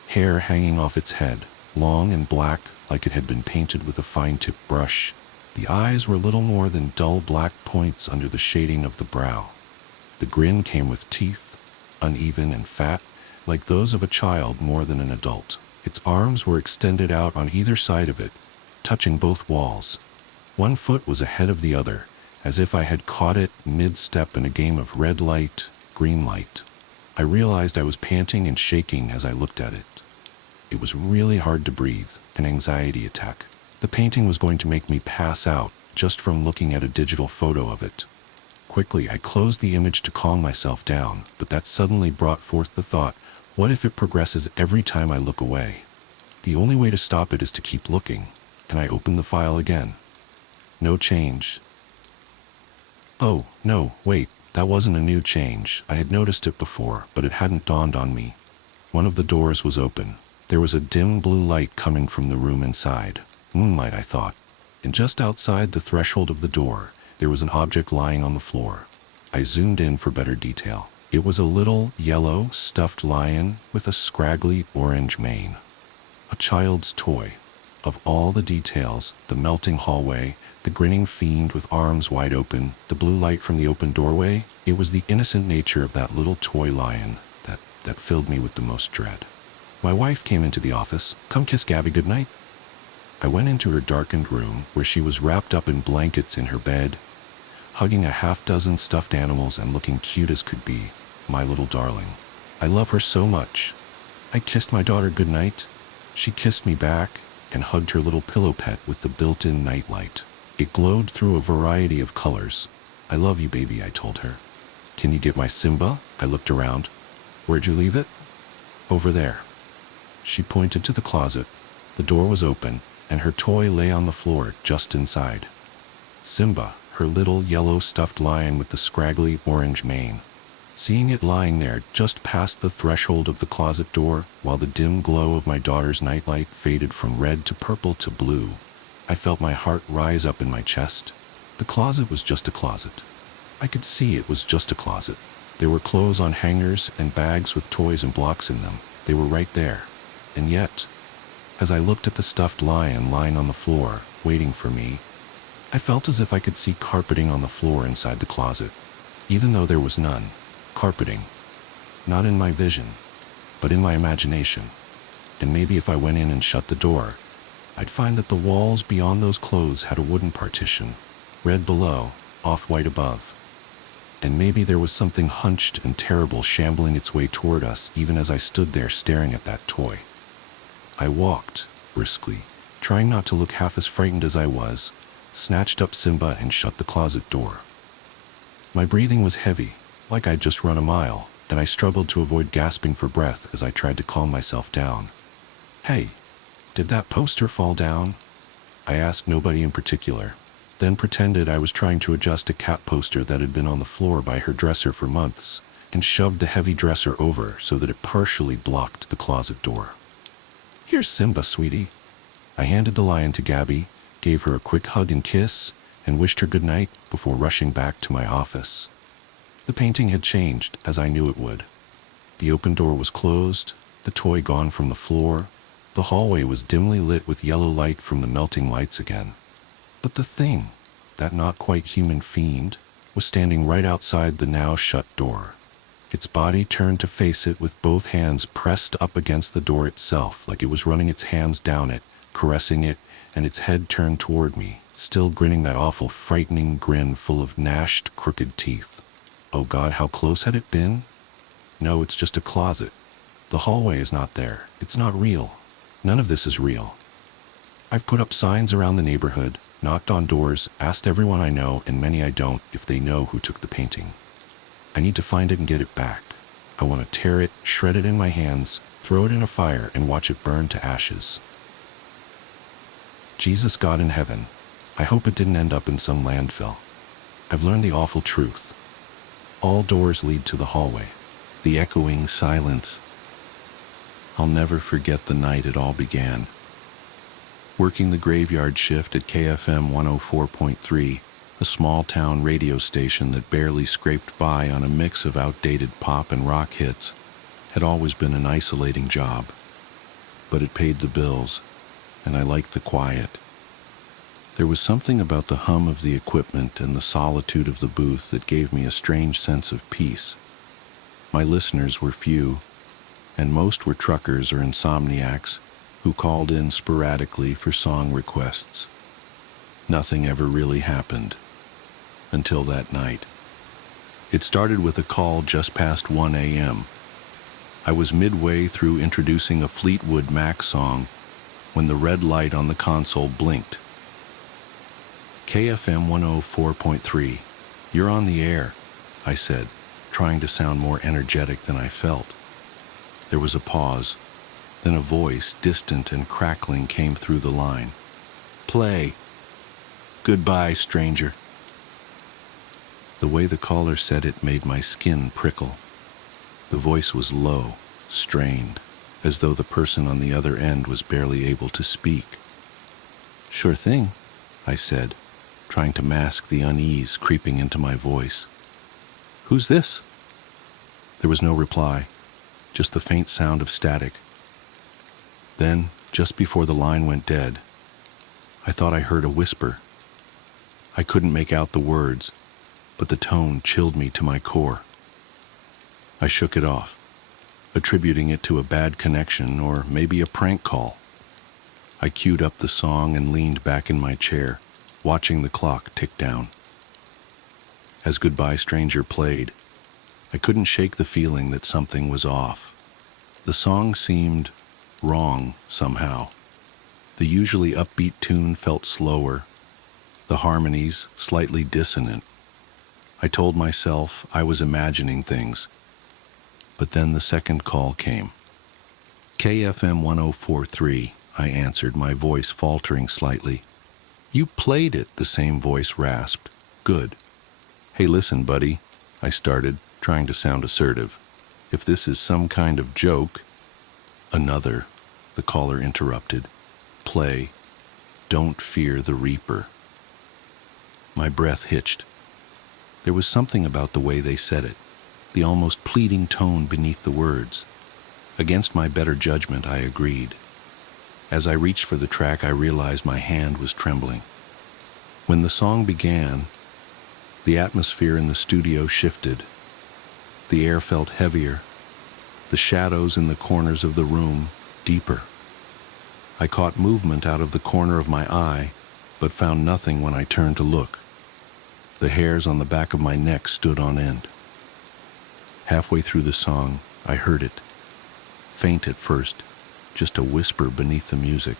Hair hanging off its head, long and black like it had been painted with a fine-tipped brush. The eyes were little more than dull black points under the shading of the brow. The grin came with teeth, uneven and fat, like those of a child more than an adult. Its arms were extended out on either side of it, touching both walls. One foot was ahead of the other, as if I had caught it mid-step in a game of red light, green light. I realized I was panting and shaking as I looked at it. It was really hard to breathe, an anxiety attack. The painting was going to make me pass out just from looking at a digital photo of it. Quickly, I closed the image to calm myself down, but that suddenly brought forth the thought, what if it progresses every time I look away? The only way to stop it is to keep looking, and I opened the file again. No change. Oh, no, wait, that wasn't a new change. I had noticed it before, but it hadn't dawned on me. One of the doors was open. There was a dim blue light coming from the room inside. Moonlight, I thought. And just outside the threshold of the door, there was an object lying on the floor. I zoomed in for better detail. It was a little, yellow, stuffed lion with a scraggly orange mane. A child's toy. Of all the details, the melting hallway, the grinning fiend with arms wide open, the blue light from the open doorway, it was the innocent nature of that little toy lion that filled me with the most dread. My wife came into the office. "Come kiss Gabby goodnight." I went into her darkened room, where she was wrapped up in blankets in her bed, hugging a half-dozen stuffed animals and looking cute as could be, my little darling. I love her so much. I kissed my daughter goodnight. She kissed me back and hugged her little pillow pet with the built-in nightlight. It glowed through a variety of colors. "I love you, baby," I told her. "Can you get my Simba?" I looked around. "Where'd you leave it?" "Over there." She pointed to the closet. The door was open, and her toy lay on the floor just inside. Simba, her little yellow stuffed lion with the scraggly orange mane. Seeing it lying there just past the threshold of the closet door, while the dim glow of my daughter's nightlight faded from red to purple to blue, I felt my heart rise up in my chest. The closet was just a closet. I could see it was just a closet. There were clothes on hangers and bags with toys and blocks in them. They were right there. And yet, as I looked at the stuffed lion lying on the floor, waiting for me, I felt as if I could see carpeting on the floor inside the closet, even though there was none. Carpeting. Not in my vision, but in my imagination. And maybe if I went in and shut the door, I'd find that the walls beyond those clothes had a wooden partition, red below, off-white above. And maybe there was something hunched and terrible shambling its way toward us even as I stood there staring at that toy. I walked, briskly, trying not to look half as frightened as I was, snatched up Simba and shut the closet door. My breathing was heavy, like I'd just run a mile, and I struggled to avoid gasping for breath as I tried to calm myself down. "Hey, did that poster fall down?" I asked nobody in particular, then pretended I was trying to adjust a cat poster that had been on the floor by her dresser for months, and shoved the heavy dresser over so that it partially blocked the closet door. "Here's Simba, sweetie." I handed the lion to Gabby, gave her a quick hug and kiss, and wished her good night before rushing back to my office. The painting had changed, as I knew it would. The open door was closed, the toy gone from the floor. The hallway was dimly lit with yellow light from the melting lights again. But the thing, that not quite human fiend, was standing right outside the now shut door. Its body turned to face it with both hands pressed up against the door itself, like it was running its hands down it, caressing it, and its head turned toward me, still grinning that awful, frightening grin full of gnashed, crooked teeth. Oh God, how close had it been? No, it's just a closet. The hallway is not there. It's not real. None of this is real. I've put up signs around the neighborhood, knocked on doors, asked everyone I know, and many I don't, if they know who took the painting. I need to find it and get it back. I want to tear it, shred it in my hands, throw it in a fire, and watch it burn to ashes. Jesus, God in heaven, I hope it didn't end up in some landfill. I've learned the awful truth. All doors lead to the hallway. The echoing silence. I'll never forget the night it all began. Working the graveyard shift at KFM 104.3, a small-town radio station that barely scraped by on a mix of outdated pop and rock hits, had always been an isolating job. But it paid the bills, and I liked the quiet. There was something about the hum of the equipment and the solitude of the booth that gave me a strange sense of peace. My listeners were few, and most were truckers or insomniacs who called in sporadically for song requests. Nothing ever really happened until that night. It started with a call just past 1 a.m. I was midway through introducing a Fleetwood Mac song when the red light on the console blinked. KFM 104.3, "You're on the air," I said, trying to sound more energetic than I felt. There was a pause. Then a voice, distant and crackling, came through the line. "Play. Goodbye, stranger." The way the caller said it made my skin prickle. The voice was low, strained, as though the person on the other end was barely able to speak. "Sure thing," I said, trying to mask the unease creeping into my voice. "Who's this?" There was no reply, just the faint sound of static. Then, just before the line went dead, I thought I heard a whisper. I couldn't make out the words, but the tone chilled me to my core. I shook it off, attributing it to a bad connection or maybe a prank call. I queued up the song and leaned back in my chair, watching the clock tick down. As Goodbye Stranger played, I couldn't shake the feeling that something was off. The song seemed wrong somehow. The usually upbeat tune felt slower, the harmonies slightly dissonant. I told myself I was imagining things, but then the second call came. "KFM 104.3, I answered, my voice faltering slightly. "You played it," the same voice rasped. "Good." "Hey, listen, buddy," I started, trying to sound assertive. "If this is some kind of joke—" "Another," the caller interrupted. "Play Don't Fear the Reaper." My breath hitched. There was something about the way they said it, the almost pleading tone beneath the words. Against my better judgment, I agreed. As I reached for the track, I realized my hand was trembling. When the song began, the atmosphere in the studio shifted. The air felt heavier, the shadows in the corners of the room deeper. I caught movement out of the corner of my eye, but found nothing when I turned to look. The hairs on the back of my neck stood on end. Halfway through the song, I heard it. Faint at first, just a whisper beneath the music.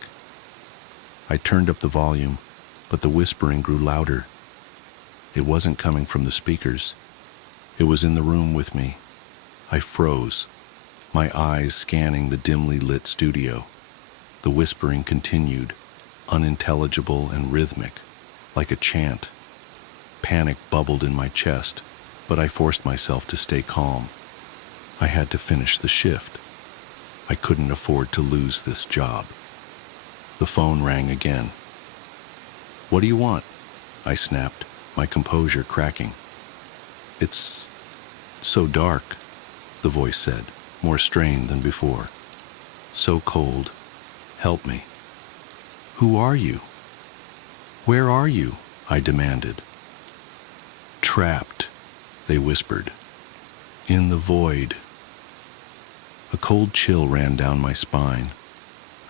I turned up the volume, but the whispering grew louder. It wasn't coming from the speakers. It was in the room with me. I froze, my eyes scanning the dimly lit studio. The whispering continued, unintelligible and rhythmic, like a chant. Panic bubbled in my chest, but I forced myself to stay calm. I had to finish the shift. I couldn't afford to lose this job. The phone rang again. "What do you want?" I snapped, my composure cracking. "It's so dark," the voice said, more strained than before. "So cold. Help me." "Who are you? Where are you?" I demanded. "Trapped," they whispered. "In the void." A cold chill ran down my spine.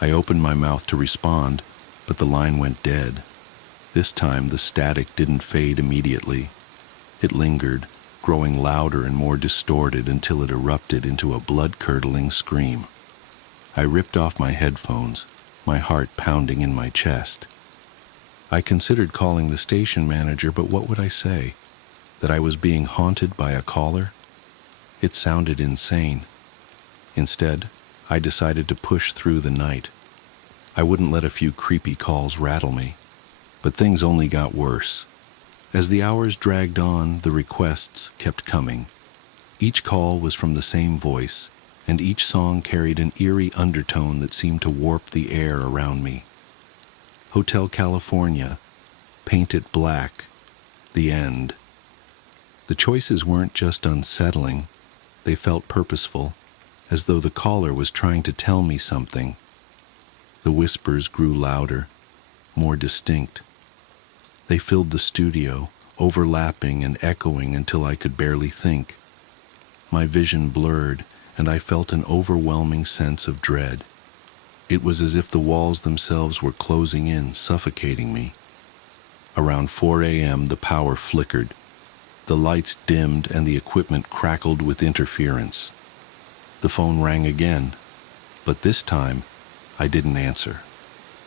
I opened my mouth to respond, but the line went dead. This time the static didn't fade immediately. It lingered, growing louder and more distorted until it erupted into a blood-curdling scream. I ripped off my headphones, my heart pounding in my chest. I considered calling the station manager, but what would I say? That I was being haunted by a caller? It sounded insane. Instead, I decided to push through the night. I wouldn't let a few creepy calls rattle me. But things only got worse. As the hours dragged on, the requests kept coming. Each call was from the same voice, and each song carried an eerie undertone that seemed to warp the air around me. Hotel California, Paint It Black, The End. The choices weren't just unsettling, they felt purposeful, as though the caller was trying to tell me something. The whispers grew louder, more distinct. They filled the studio, overlapping and echoing until I could barely think. My vision blurred, and I felt an overwhelming sense of dread. It was as if the walls themselves were closing in, suffocating me. Around 4 a.m. the power flickered. The lights dimmed and the equipment crackled with interference. The phone rang again, but this time I didn't answer.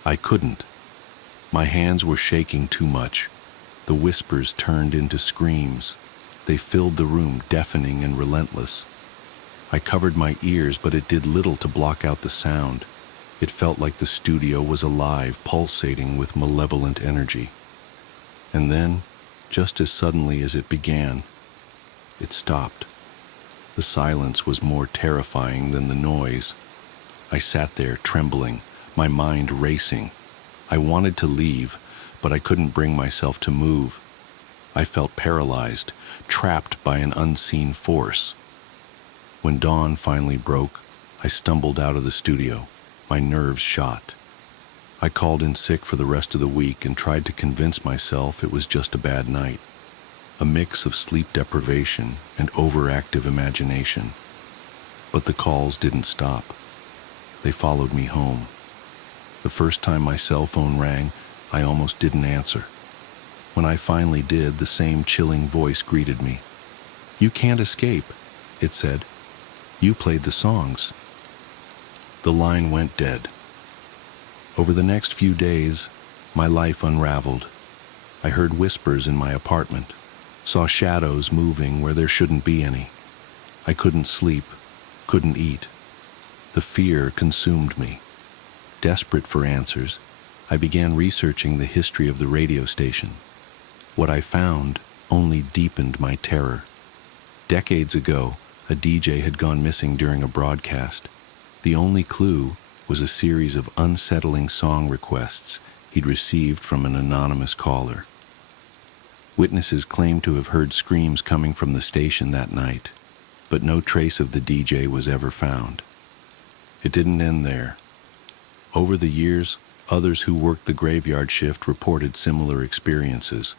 I couldn't. My hands were shaking too much. The whispers turned into screams. They filled the room, deafening and relentless. I covered my ears, but it did little to block out the sound. It felt like the studio was alive, pulsating with malevolent energy. And then, just as suddenly as it began, it stopped. The silence was more terrifying than the noise. I sat there, trembling, my mind racing. I wanted to leave, but I couldn't bring myself to move. I felt paralyzed, trapped by an unseen force. When dawn finally broke, I stumbled out of the studio, my nerves shot. I called in sick for the rest of the week and tried to convince myself it was just a bad night, a mix of sleep deprivation and overactive imagination. But the calls didn't stop. They followed me home. The first time my cell phone rang, I almost didn't answer. When I finally did, the same chilling voice greeted me. "You can't escape," it said. "You played the songs." The line went dead. Over the next few days, my life unraveled. I heard whispers in my apartment, saw shadows moving where there shouldn't be any. I couldn't sleep, couldn't eat. The fear consumed me. Desperate for answers, I began researching the history of the radio station. What I found only deepened my terror. Decades ago, a DJ had gone missing during a broadcast. The only clue was a series of unsettling song requests he'd received from an anonymous caller. Witnesses claimed to have heard screams coming from the station that night, but no trace of the DJ was ever found. It didn't end there. Over the years, others who worked the graveyard shift reported similar experiences: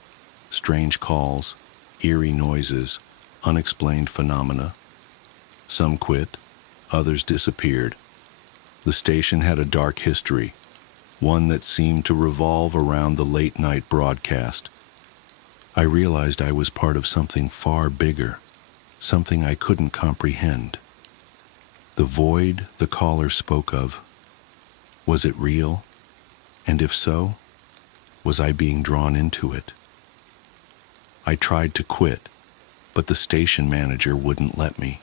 strange calls, eerie noises, unexplained phenomena. Some quit, others disappeared. The station had a dark history, one that seemed to revolve around the late-night broadcast. I realized I was part of something far bigger, something I couldn't comprehend. The void the caller spoke of, was it real? And if so, was I being drawn into it? I tried to quit, but the station manager wouldn't let me.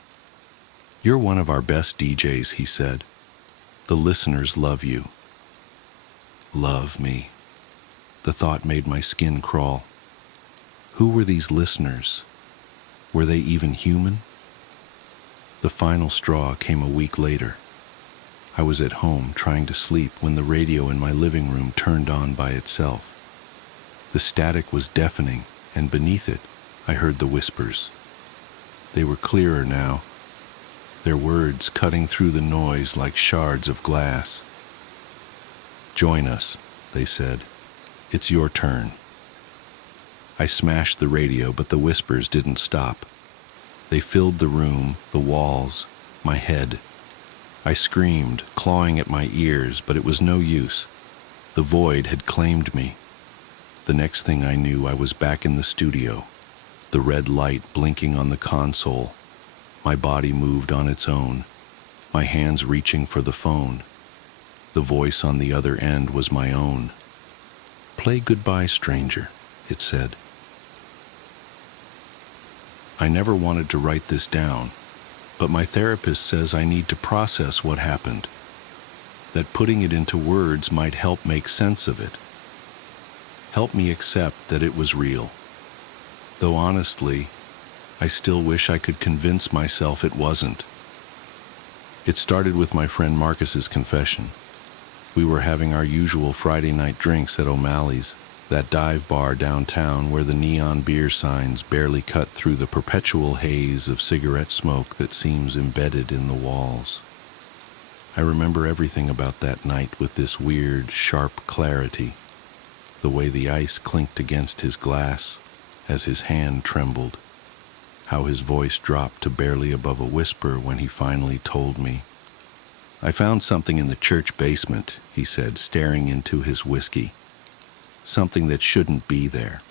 "You're one of our best DJs," he said. "The listeners love you." Love me. The thought made my skin crawl. Who were these listeners? Were they even human? The final straw came a week later. I was at home trying to sleep when the radio in my living room turned on by itself. The static was deafening, and beneath it, I heard the whispers. They were clearer now, their words cutting through the noise like shards of glass. "Join us," they said. "It's your turn." I smashed the radio, but the whispers didn't stop. They filled the room, the walls, my head. I screamed, clawing at my ears, but it was no use. The void had claimed me. The next thing I knew, I was back in the studio, the red light blinking on the console. My body moved on its own, my hands reaching for the phone. The voice on the other end was my own. "Play Goodbye, Stranger," it said. I never wanted to write this down, but my therapist says I need to process what happened, that putting it into words might help make sense of it, help me accept that it was real. Though honestly, I still wish I could convince myself it wasn't. It started with my friend Marcus's confession. We were having our usual Friday night drinks at O'Malley's, that dive bar downtown where the neon beer signs barely cut through the perpetual haze of cigarette smoke that seems embedded in the walls. I remember everything about that night with this weird, sharp clarity, the way the ice clinked against his glass as his hand trembled, how his voice dropped to barely above a whisper when he finally told me. "I found something in the church basement," he said, staring into his whiskey. "Something that shouldn't be there."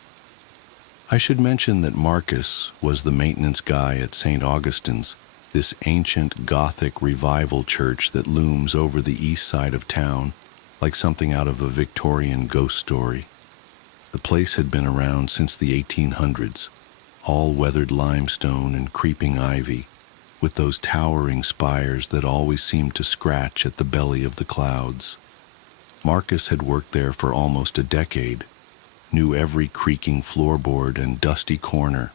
I should mention that Marcus was the maintenance guy at St. Augustine's, this ancient Gothic revival church that looms over the east side of town like something out of a Victorian ghost story. The place had been around since the 1800s, all weathered limestone and creeping ivy, with those towering spires that always seemed to scratch at the belly of the clouds. Marcus had worked there for almost a decade, knew every creaking floorboard and dusty corner.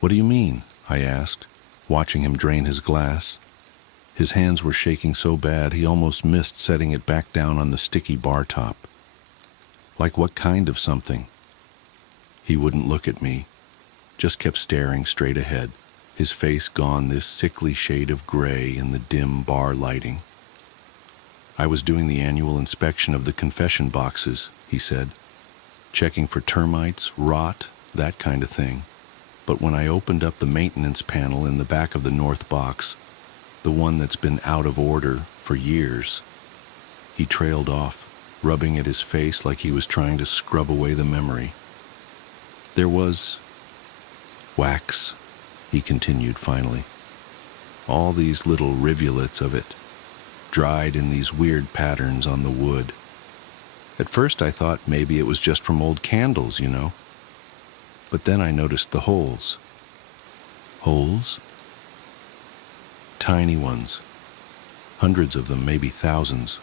"What do you mean?" I asked, watching him drain his glass. His hands were shaking so bad he almost missed setting it back down on the sticky bar top. "Like what kind of something?" He wouldn't look at me, just kept staring straight ahead, his face gone this sickly shade of gray in the dim bar lighting. "I was doing the annual inspection of the confession boxes," he said, "checking for termites, rot, that kind of thing. But when I opened up the maintenance panel in the back of the north box, the one that's been out of order for years," he trailed off, rubbing at his face like he was trying to scrub away the memory. "There was wax," he continued finally. "All these little rivulets of it, dried in these weird patterns on the wood. At first I thought maybe it was just from old candles, you know. But then I noticed the holes." "Holes?" "Tiny ones. Hundreds of them, maybe thousands,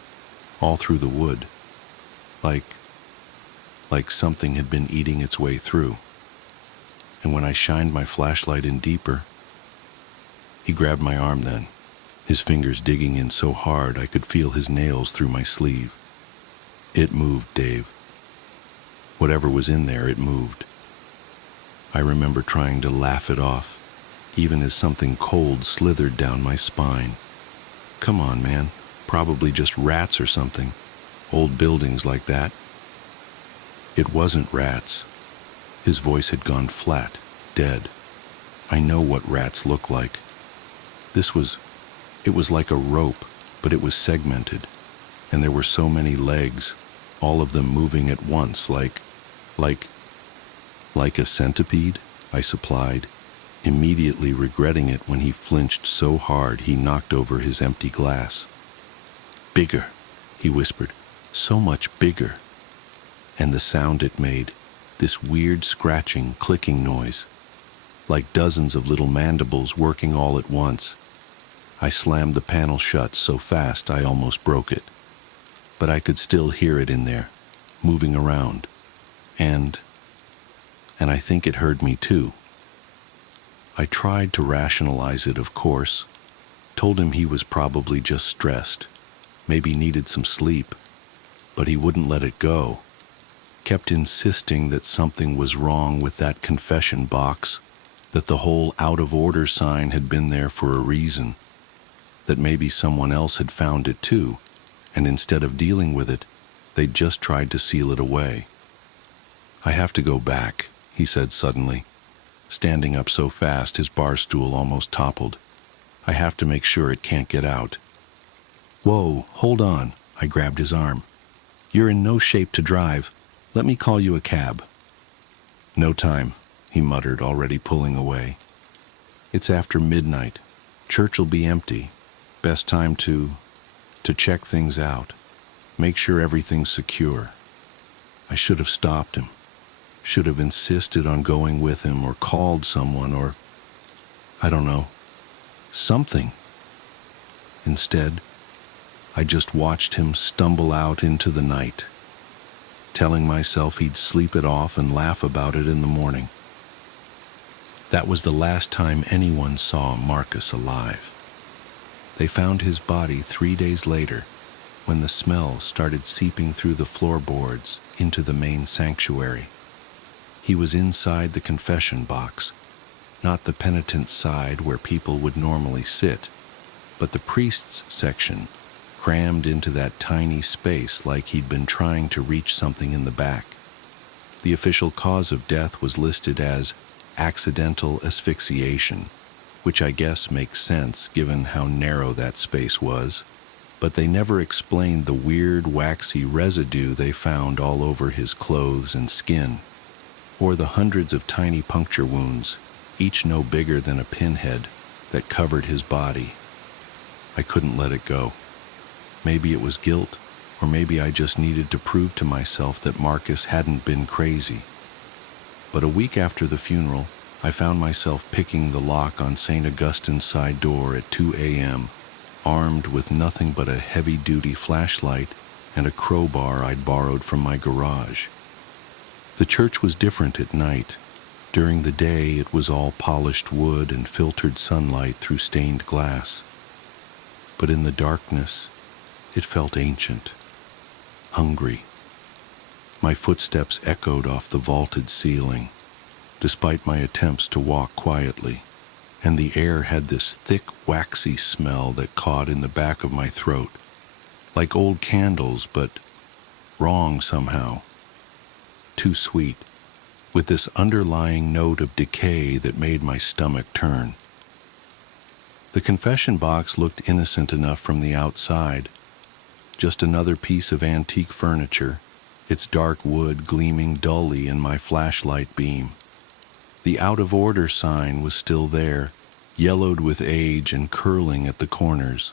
all through the wood. Like something had been eating its way through. And when I shined my flashlight in deeper..." He grabbed my arm then, his fingers digging in so hard I could feel his nails through my sleeve. "It moved, Dave. Whatever was in there, it moved." I remember trying to laugh it off, even as something cold slithered down my spine. "Come on, man. Probably just rats or something. Old buildings like that." "It wasn't rats." His voice had gone flat, dead. "I know what rats look like. It was like a rope, but it was segmented, and there were so many legs, all of them moving at once, like a centipede," I supplied, immediately regretting it when he flinched so hard he knocked over his empty glass. "Bigger," he whispered, "so much bigger." And the sound it made, this weird scratching, clicking noise, like dozens of little mandibles working all at once, I slammed the panel shut so fast I almost broke it, but I could still hear it in there, moving around, and I think it heard me too. I tried to rationalize it, of course, told him he was probably just stressed, maybe needed some sleep, but he wouldn't let it go. Kept insisting that something was wrong with that confession box, that the whole out of order sign had been there for a reason, that maybe someone else had found it too, and instead of dealing with it, they'd just tried to seal it away. I have to go back, he said suddenly, standing up so fast his bar stool almost toppled. I have to make sure it can't get out. Whoa, hold on, I grabbed his arm. You're in no shape to drive. Let me call you a cab. No time, he muttered, already pulling away. It's after midnight. Church'll be empty. Best time to check things out. Make sure everything's secure. I should have stopped him. Should have insisted on going with him or called someone or, I don't know, something. Instead, I just watched him stumble out into the night, telling myself he'd sleep it off and laugh about it in the morning. That was the last time anyone saw Marcus alive. They found his body 3 days later, when the smell started seeping through the floorboards into the main sanctuary. He was inside the confession box, not the penitent's side where people would normally sit, but the priest's section, crammed into that tiny space like he'd been trying to reach something in the back. The official cause of death was listed as accidental asphyxiation, which I guess makes sense given how narrow that space was, but they never explained the weird waxy residue they found all over his clothes and skin, or the hundreds of tiny puncture wounds, each no bigger than a pinhead, that covered his body. I couldn't let it go. Maybe it was guilt, or maybe I just needed to prove to myself that Marcus hadn't been crazy. But a week after the funeral, I found myself picking the lock on St. Augustine's side door at 2 a.m., armed with nothing but a heavy-duty flashlight and a crowbar I'd borrowed from my garage. The church was different at night. During the day, it was all polished wood and filtered sunlight through stained glass. But in the darkness, it felt ancient, hungry. My footsteps echoed off the vaulted ceiling, despite my attempts to walk quietly, and the air had this thick, waxy smell that caught in the back of my throat, like old candles, but wrong somehow. Too sweet, with this underlying note of decay that made my stomach turn. The confession box looked innocent enough from the outside, just another piece of antique furniture, its dark wood gleaming dully in my flashlight beam. The out-of-order sign was still there, yellowed with age and curling at the corners.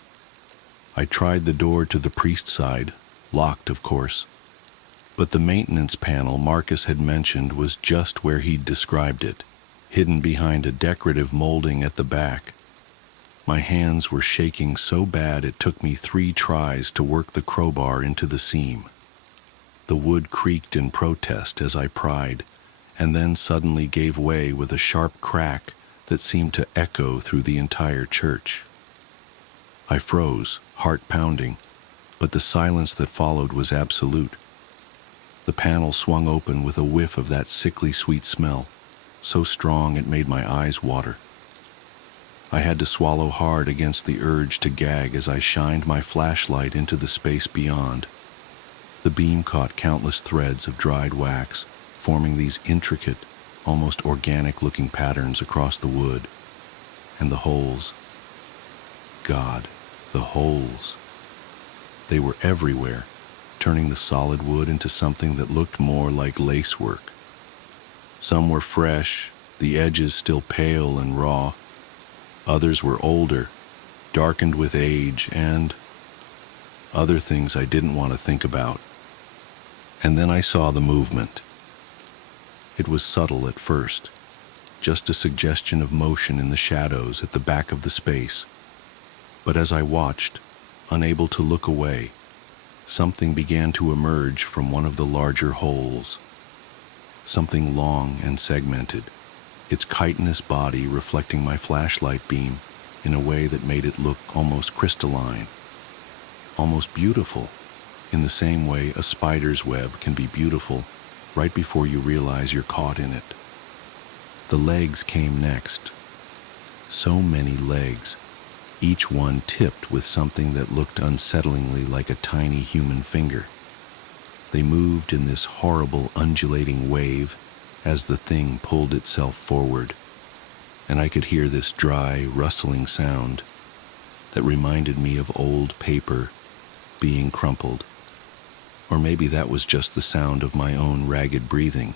I tried the door to the priest side, locked of course, but the maintenance panel Marcus had mentioned was just where he'd described it, hidden behind a decorative molding at the back. My hands were shaking so bad it took me 3 tries to work the crowbar into the seam. The wood creaked in protest as I pried, and then suddenly gave way with a sharp crack that seemed to echo through the entire church. I froze, heart pounding, but the silence that followed was absolute. The panel swung open with a whiff of that sickly sweet smell, so strong it made my eyes water. I had to swallow hard against the urge to gag as I shined my flashlight into the space beyond. The beam caught countless threads of dried wax, forming these intricate, almost organic-looking patterns across the wood. And the holes. God, the holes. They were everywhere, turning the solid wood into something that looked more like lacework. Some were fresh, the edges still pale and raw. Others were older, darkened with age, and other things I didn't want to think about. And then I saw the movement. It was subtle at first, just a suggestion of motion in the shadows at the back of the space. But as I watched, unable to look away, something began to emerge from one of the larger holes. Something long and segmented, its chitinous body reflecting my flashlight beam in a way that made it look almost crystalline, almost beautiful, in the same way a spider's web can be beautiful right before you realize you're caught in it. The legs came next. So many legs, each one tipped with something that looked unsettlingly like a tiny human finger. They moved in this horrible undulating wave as the thing pulled itself forward, and I could hear this dry, rustling sound that reminded me of old paper being crumpled. Or maybe that was just the sound of my own ragged breathing.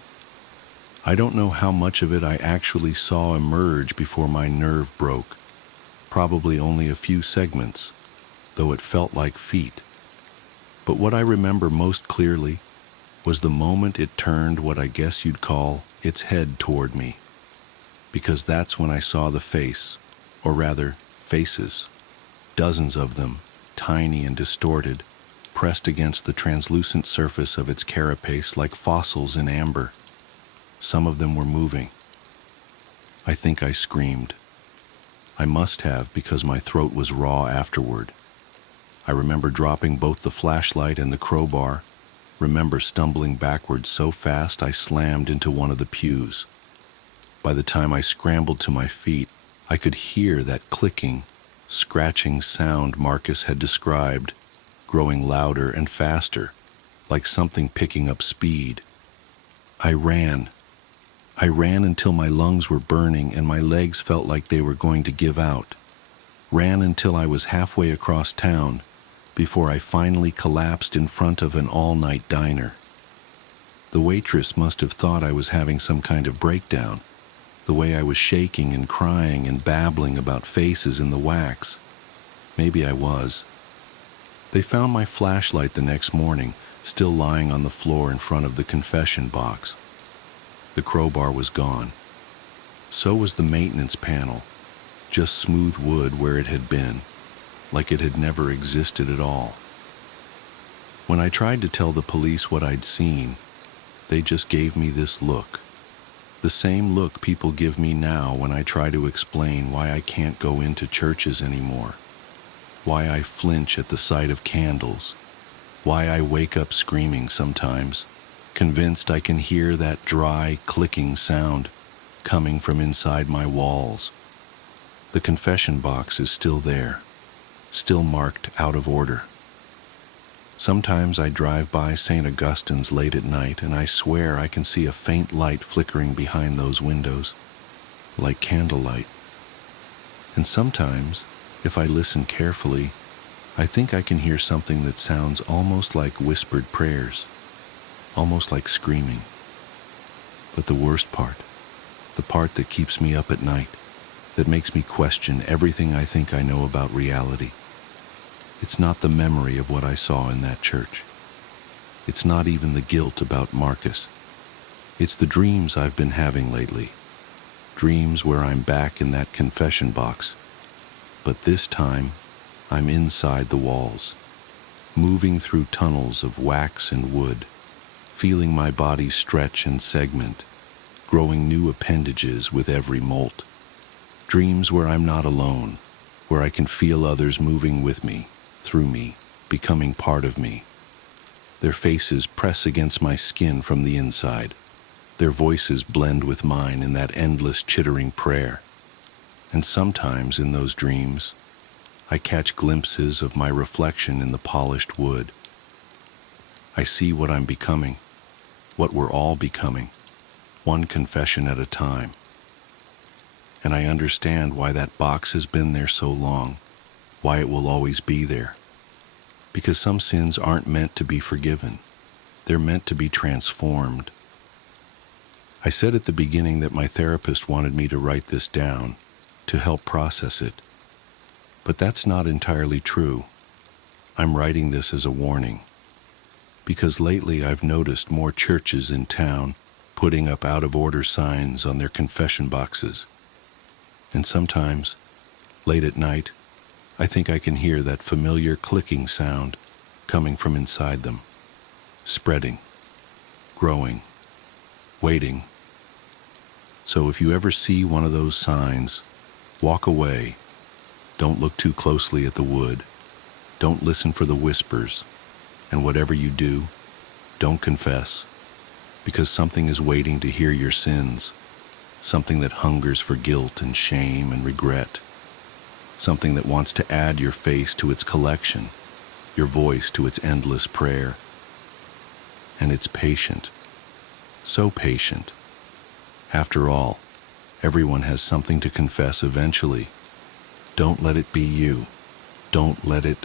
I don't know how much of it I actually saw emerge before my nerve broke. Probably only a few segments, though it felt like feet. But what I remember most clearly was the moment it turned what I guess you'd call its head toward me. Because that's when I saw the face, or rather, faces. Dozens of them, tiny and distorted, pressed against the translucent surface of its carapace like fossils in amber. Some of them were moving. I think I screamed. I must have, because my throat was raw afterward. I remember dropping both the flashlight and the crowbar, remember stumbling backwards so fast I slammed into one of the pews. By the time I scrambled to my feet, I could hear that clicking, scratching sound Marcus had described, growing louder and faster, like something picking up speed. I ran. I ran until my lungs were burning and my legs felt like they were going to give out. Ran until I was halfway across town, before I finally collapsed in front of an all-night diner. The waitress must have thought I was having some kind of breakdown, the way I was shaking and crying and babbling about faces in the wax. Maybe I was. They found my flashlight the next morning, still lying on the floor in front of the confession box. The crowbar was gone. So was the maintenance panel, just smooth wood where it had been, like it had never existed at all. When I tried to tell the police what I'd seen, they just gave me this look. The same look people give me now when I try to explain why I can't go into churches anymore, why I flinch at the sight of candles, why I wake up screaming sometimes, convinced I can hear that dry, clicking sound coming from inside my walls. The confession box is still there, still marked out of order. Sometimes I drive by St. Augustine's late at night and I swear I can see a faint light flickering behind those windows, like candlelight. And sometimes, if I listen carefully, I think I can hear something that sounds almost like whispered prayers, almost like screaming. But the worst part, the part that keeps me up at night, that makes me question everything I think I know about reality, it's not the memory of what I saw in that church. It's not even the guilt about Marcus. It's the dreams I've been having lately. Dreams where I'm back in that confession box. But this time, I'm inside the walls, moving through tunnels of wax and wood, feeling my body stretch and segment, growing new appendages with every molt. Dreams where I'm not alone, where I can feel others moving with me, through me, becoming part of me. Their faces press against my skin from the inside. Their voices blend with mine in that endless chittering prayer. And sometimes in those dreams, I catch glimpses of my reflection in the polished wood. I see what I'm becoming, what we're all becoming, one confession at a time. And I understand why that box has been there so long, why it will always be there. Because some sins aren't meant to be forgiven. They're meant to be transformed. I said at the beginning that my therapist wanted me to write this down, to help process it. But that's not entirely true. I'm writing this as a warning. Because lately I've noticed more churches in town putting up out-of-order signs on their confession boxes. And sometimes, late at night, I think I can hear that familiar clicking sound coming from inside them, spreading, growing, waiting. So if you ever see one of those signs, walk away. Don't look too closely at the wood. Don't listen for the whispers. And whatever you do, don't confess, because something is waiting to hear your sins, something that hungers for guilt and shame and regret, something that wants to add your face to its collection, your voice to its endless prayer. And it's patient, so patient. After all, everyone has something to confess eventually. Don't let it be you. Don't let it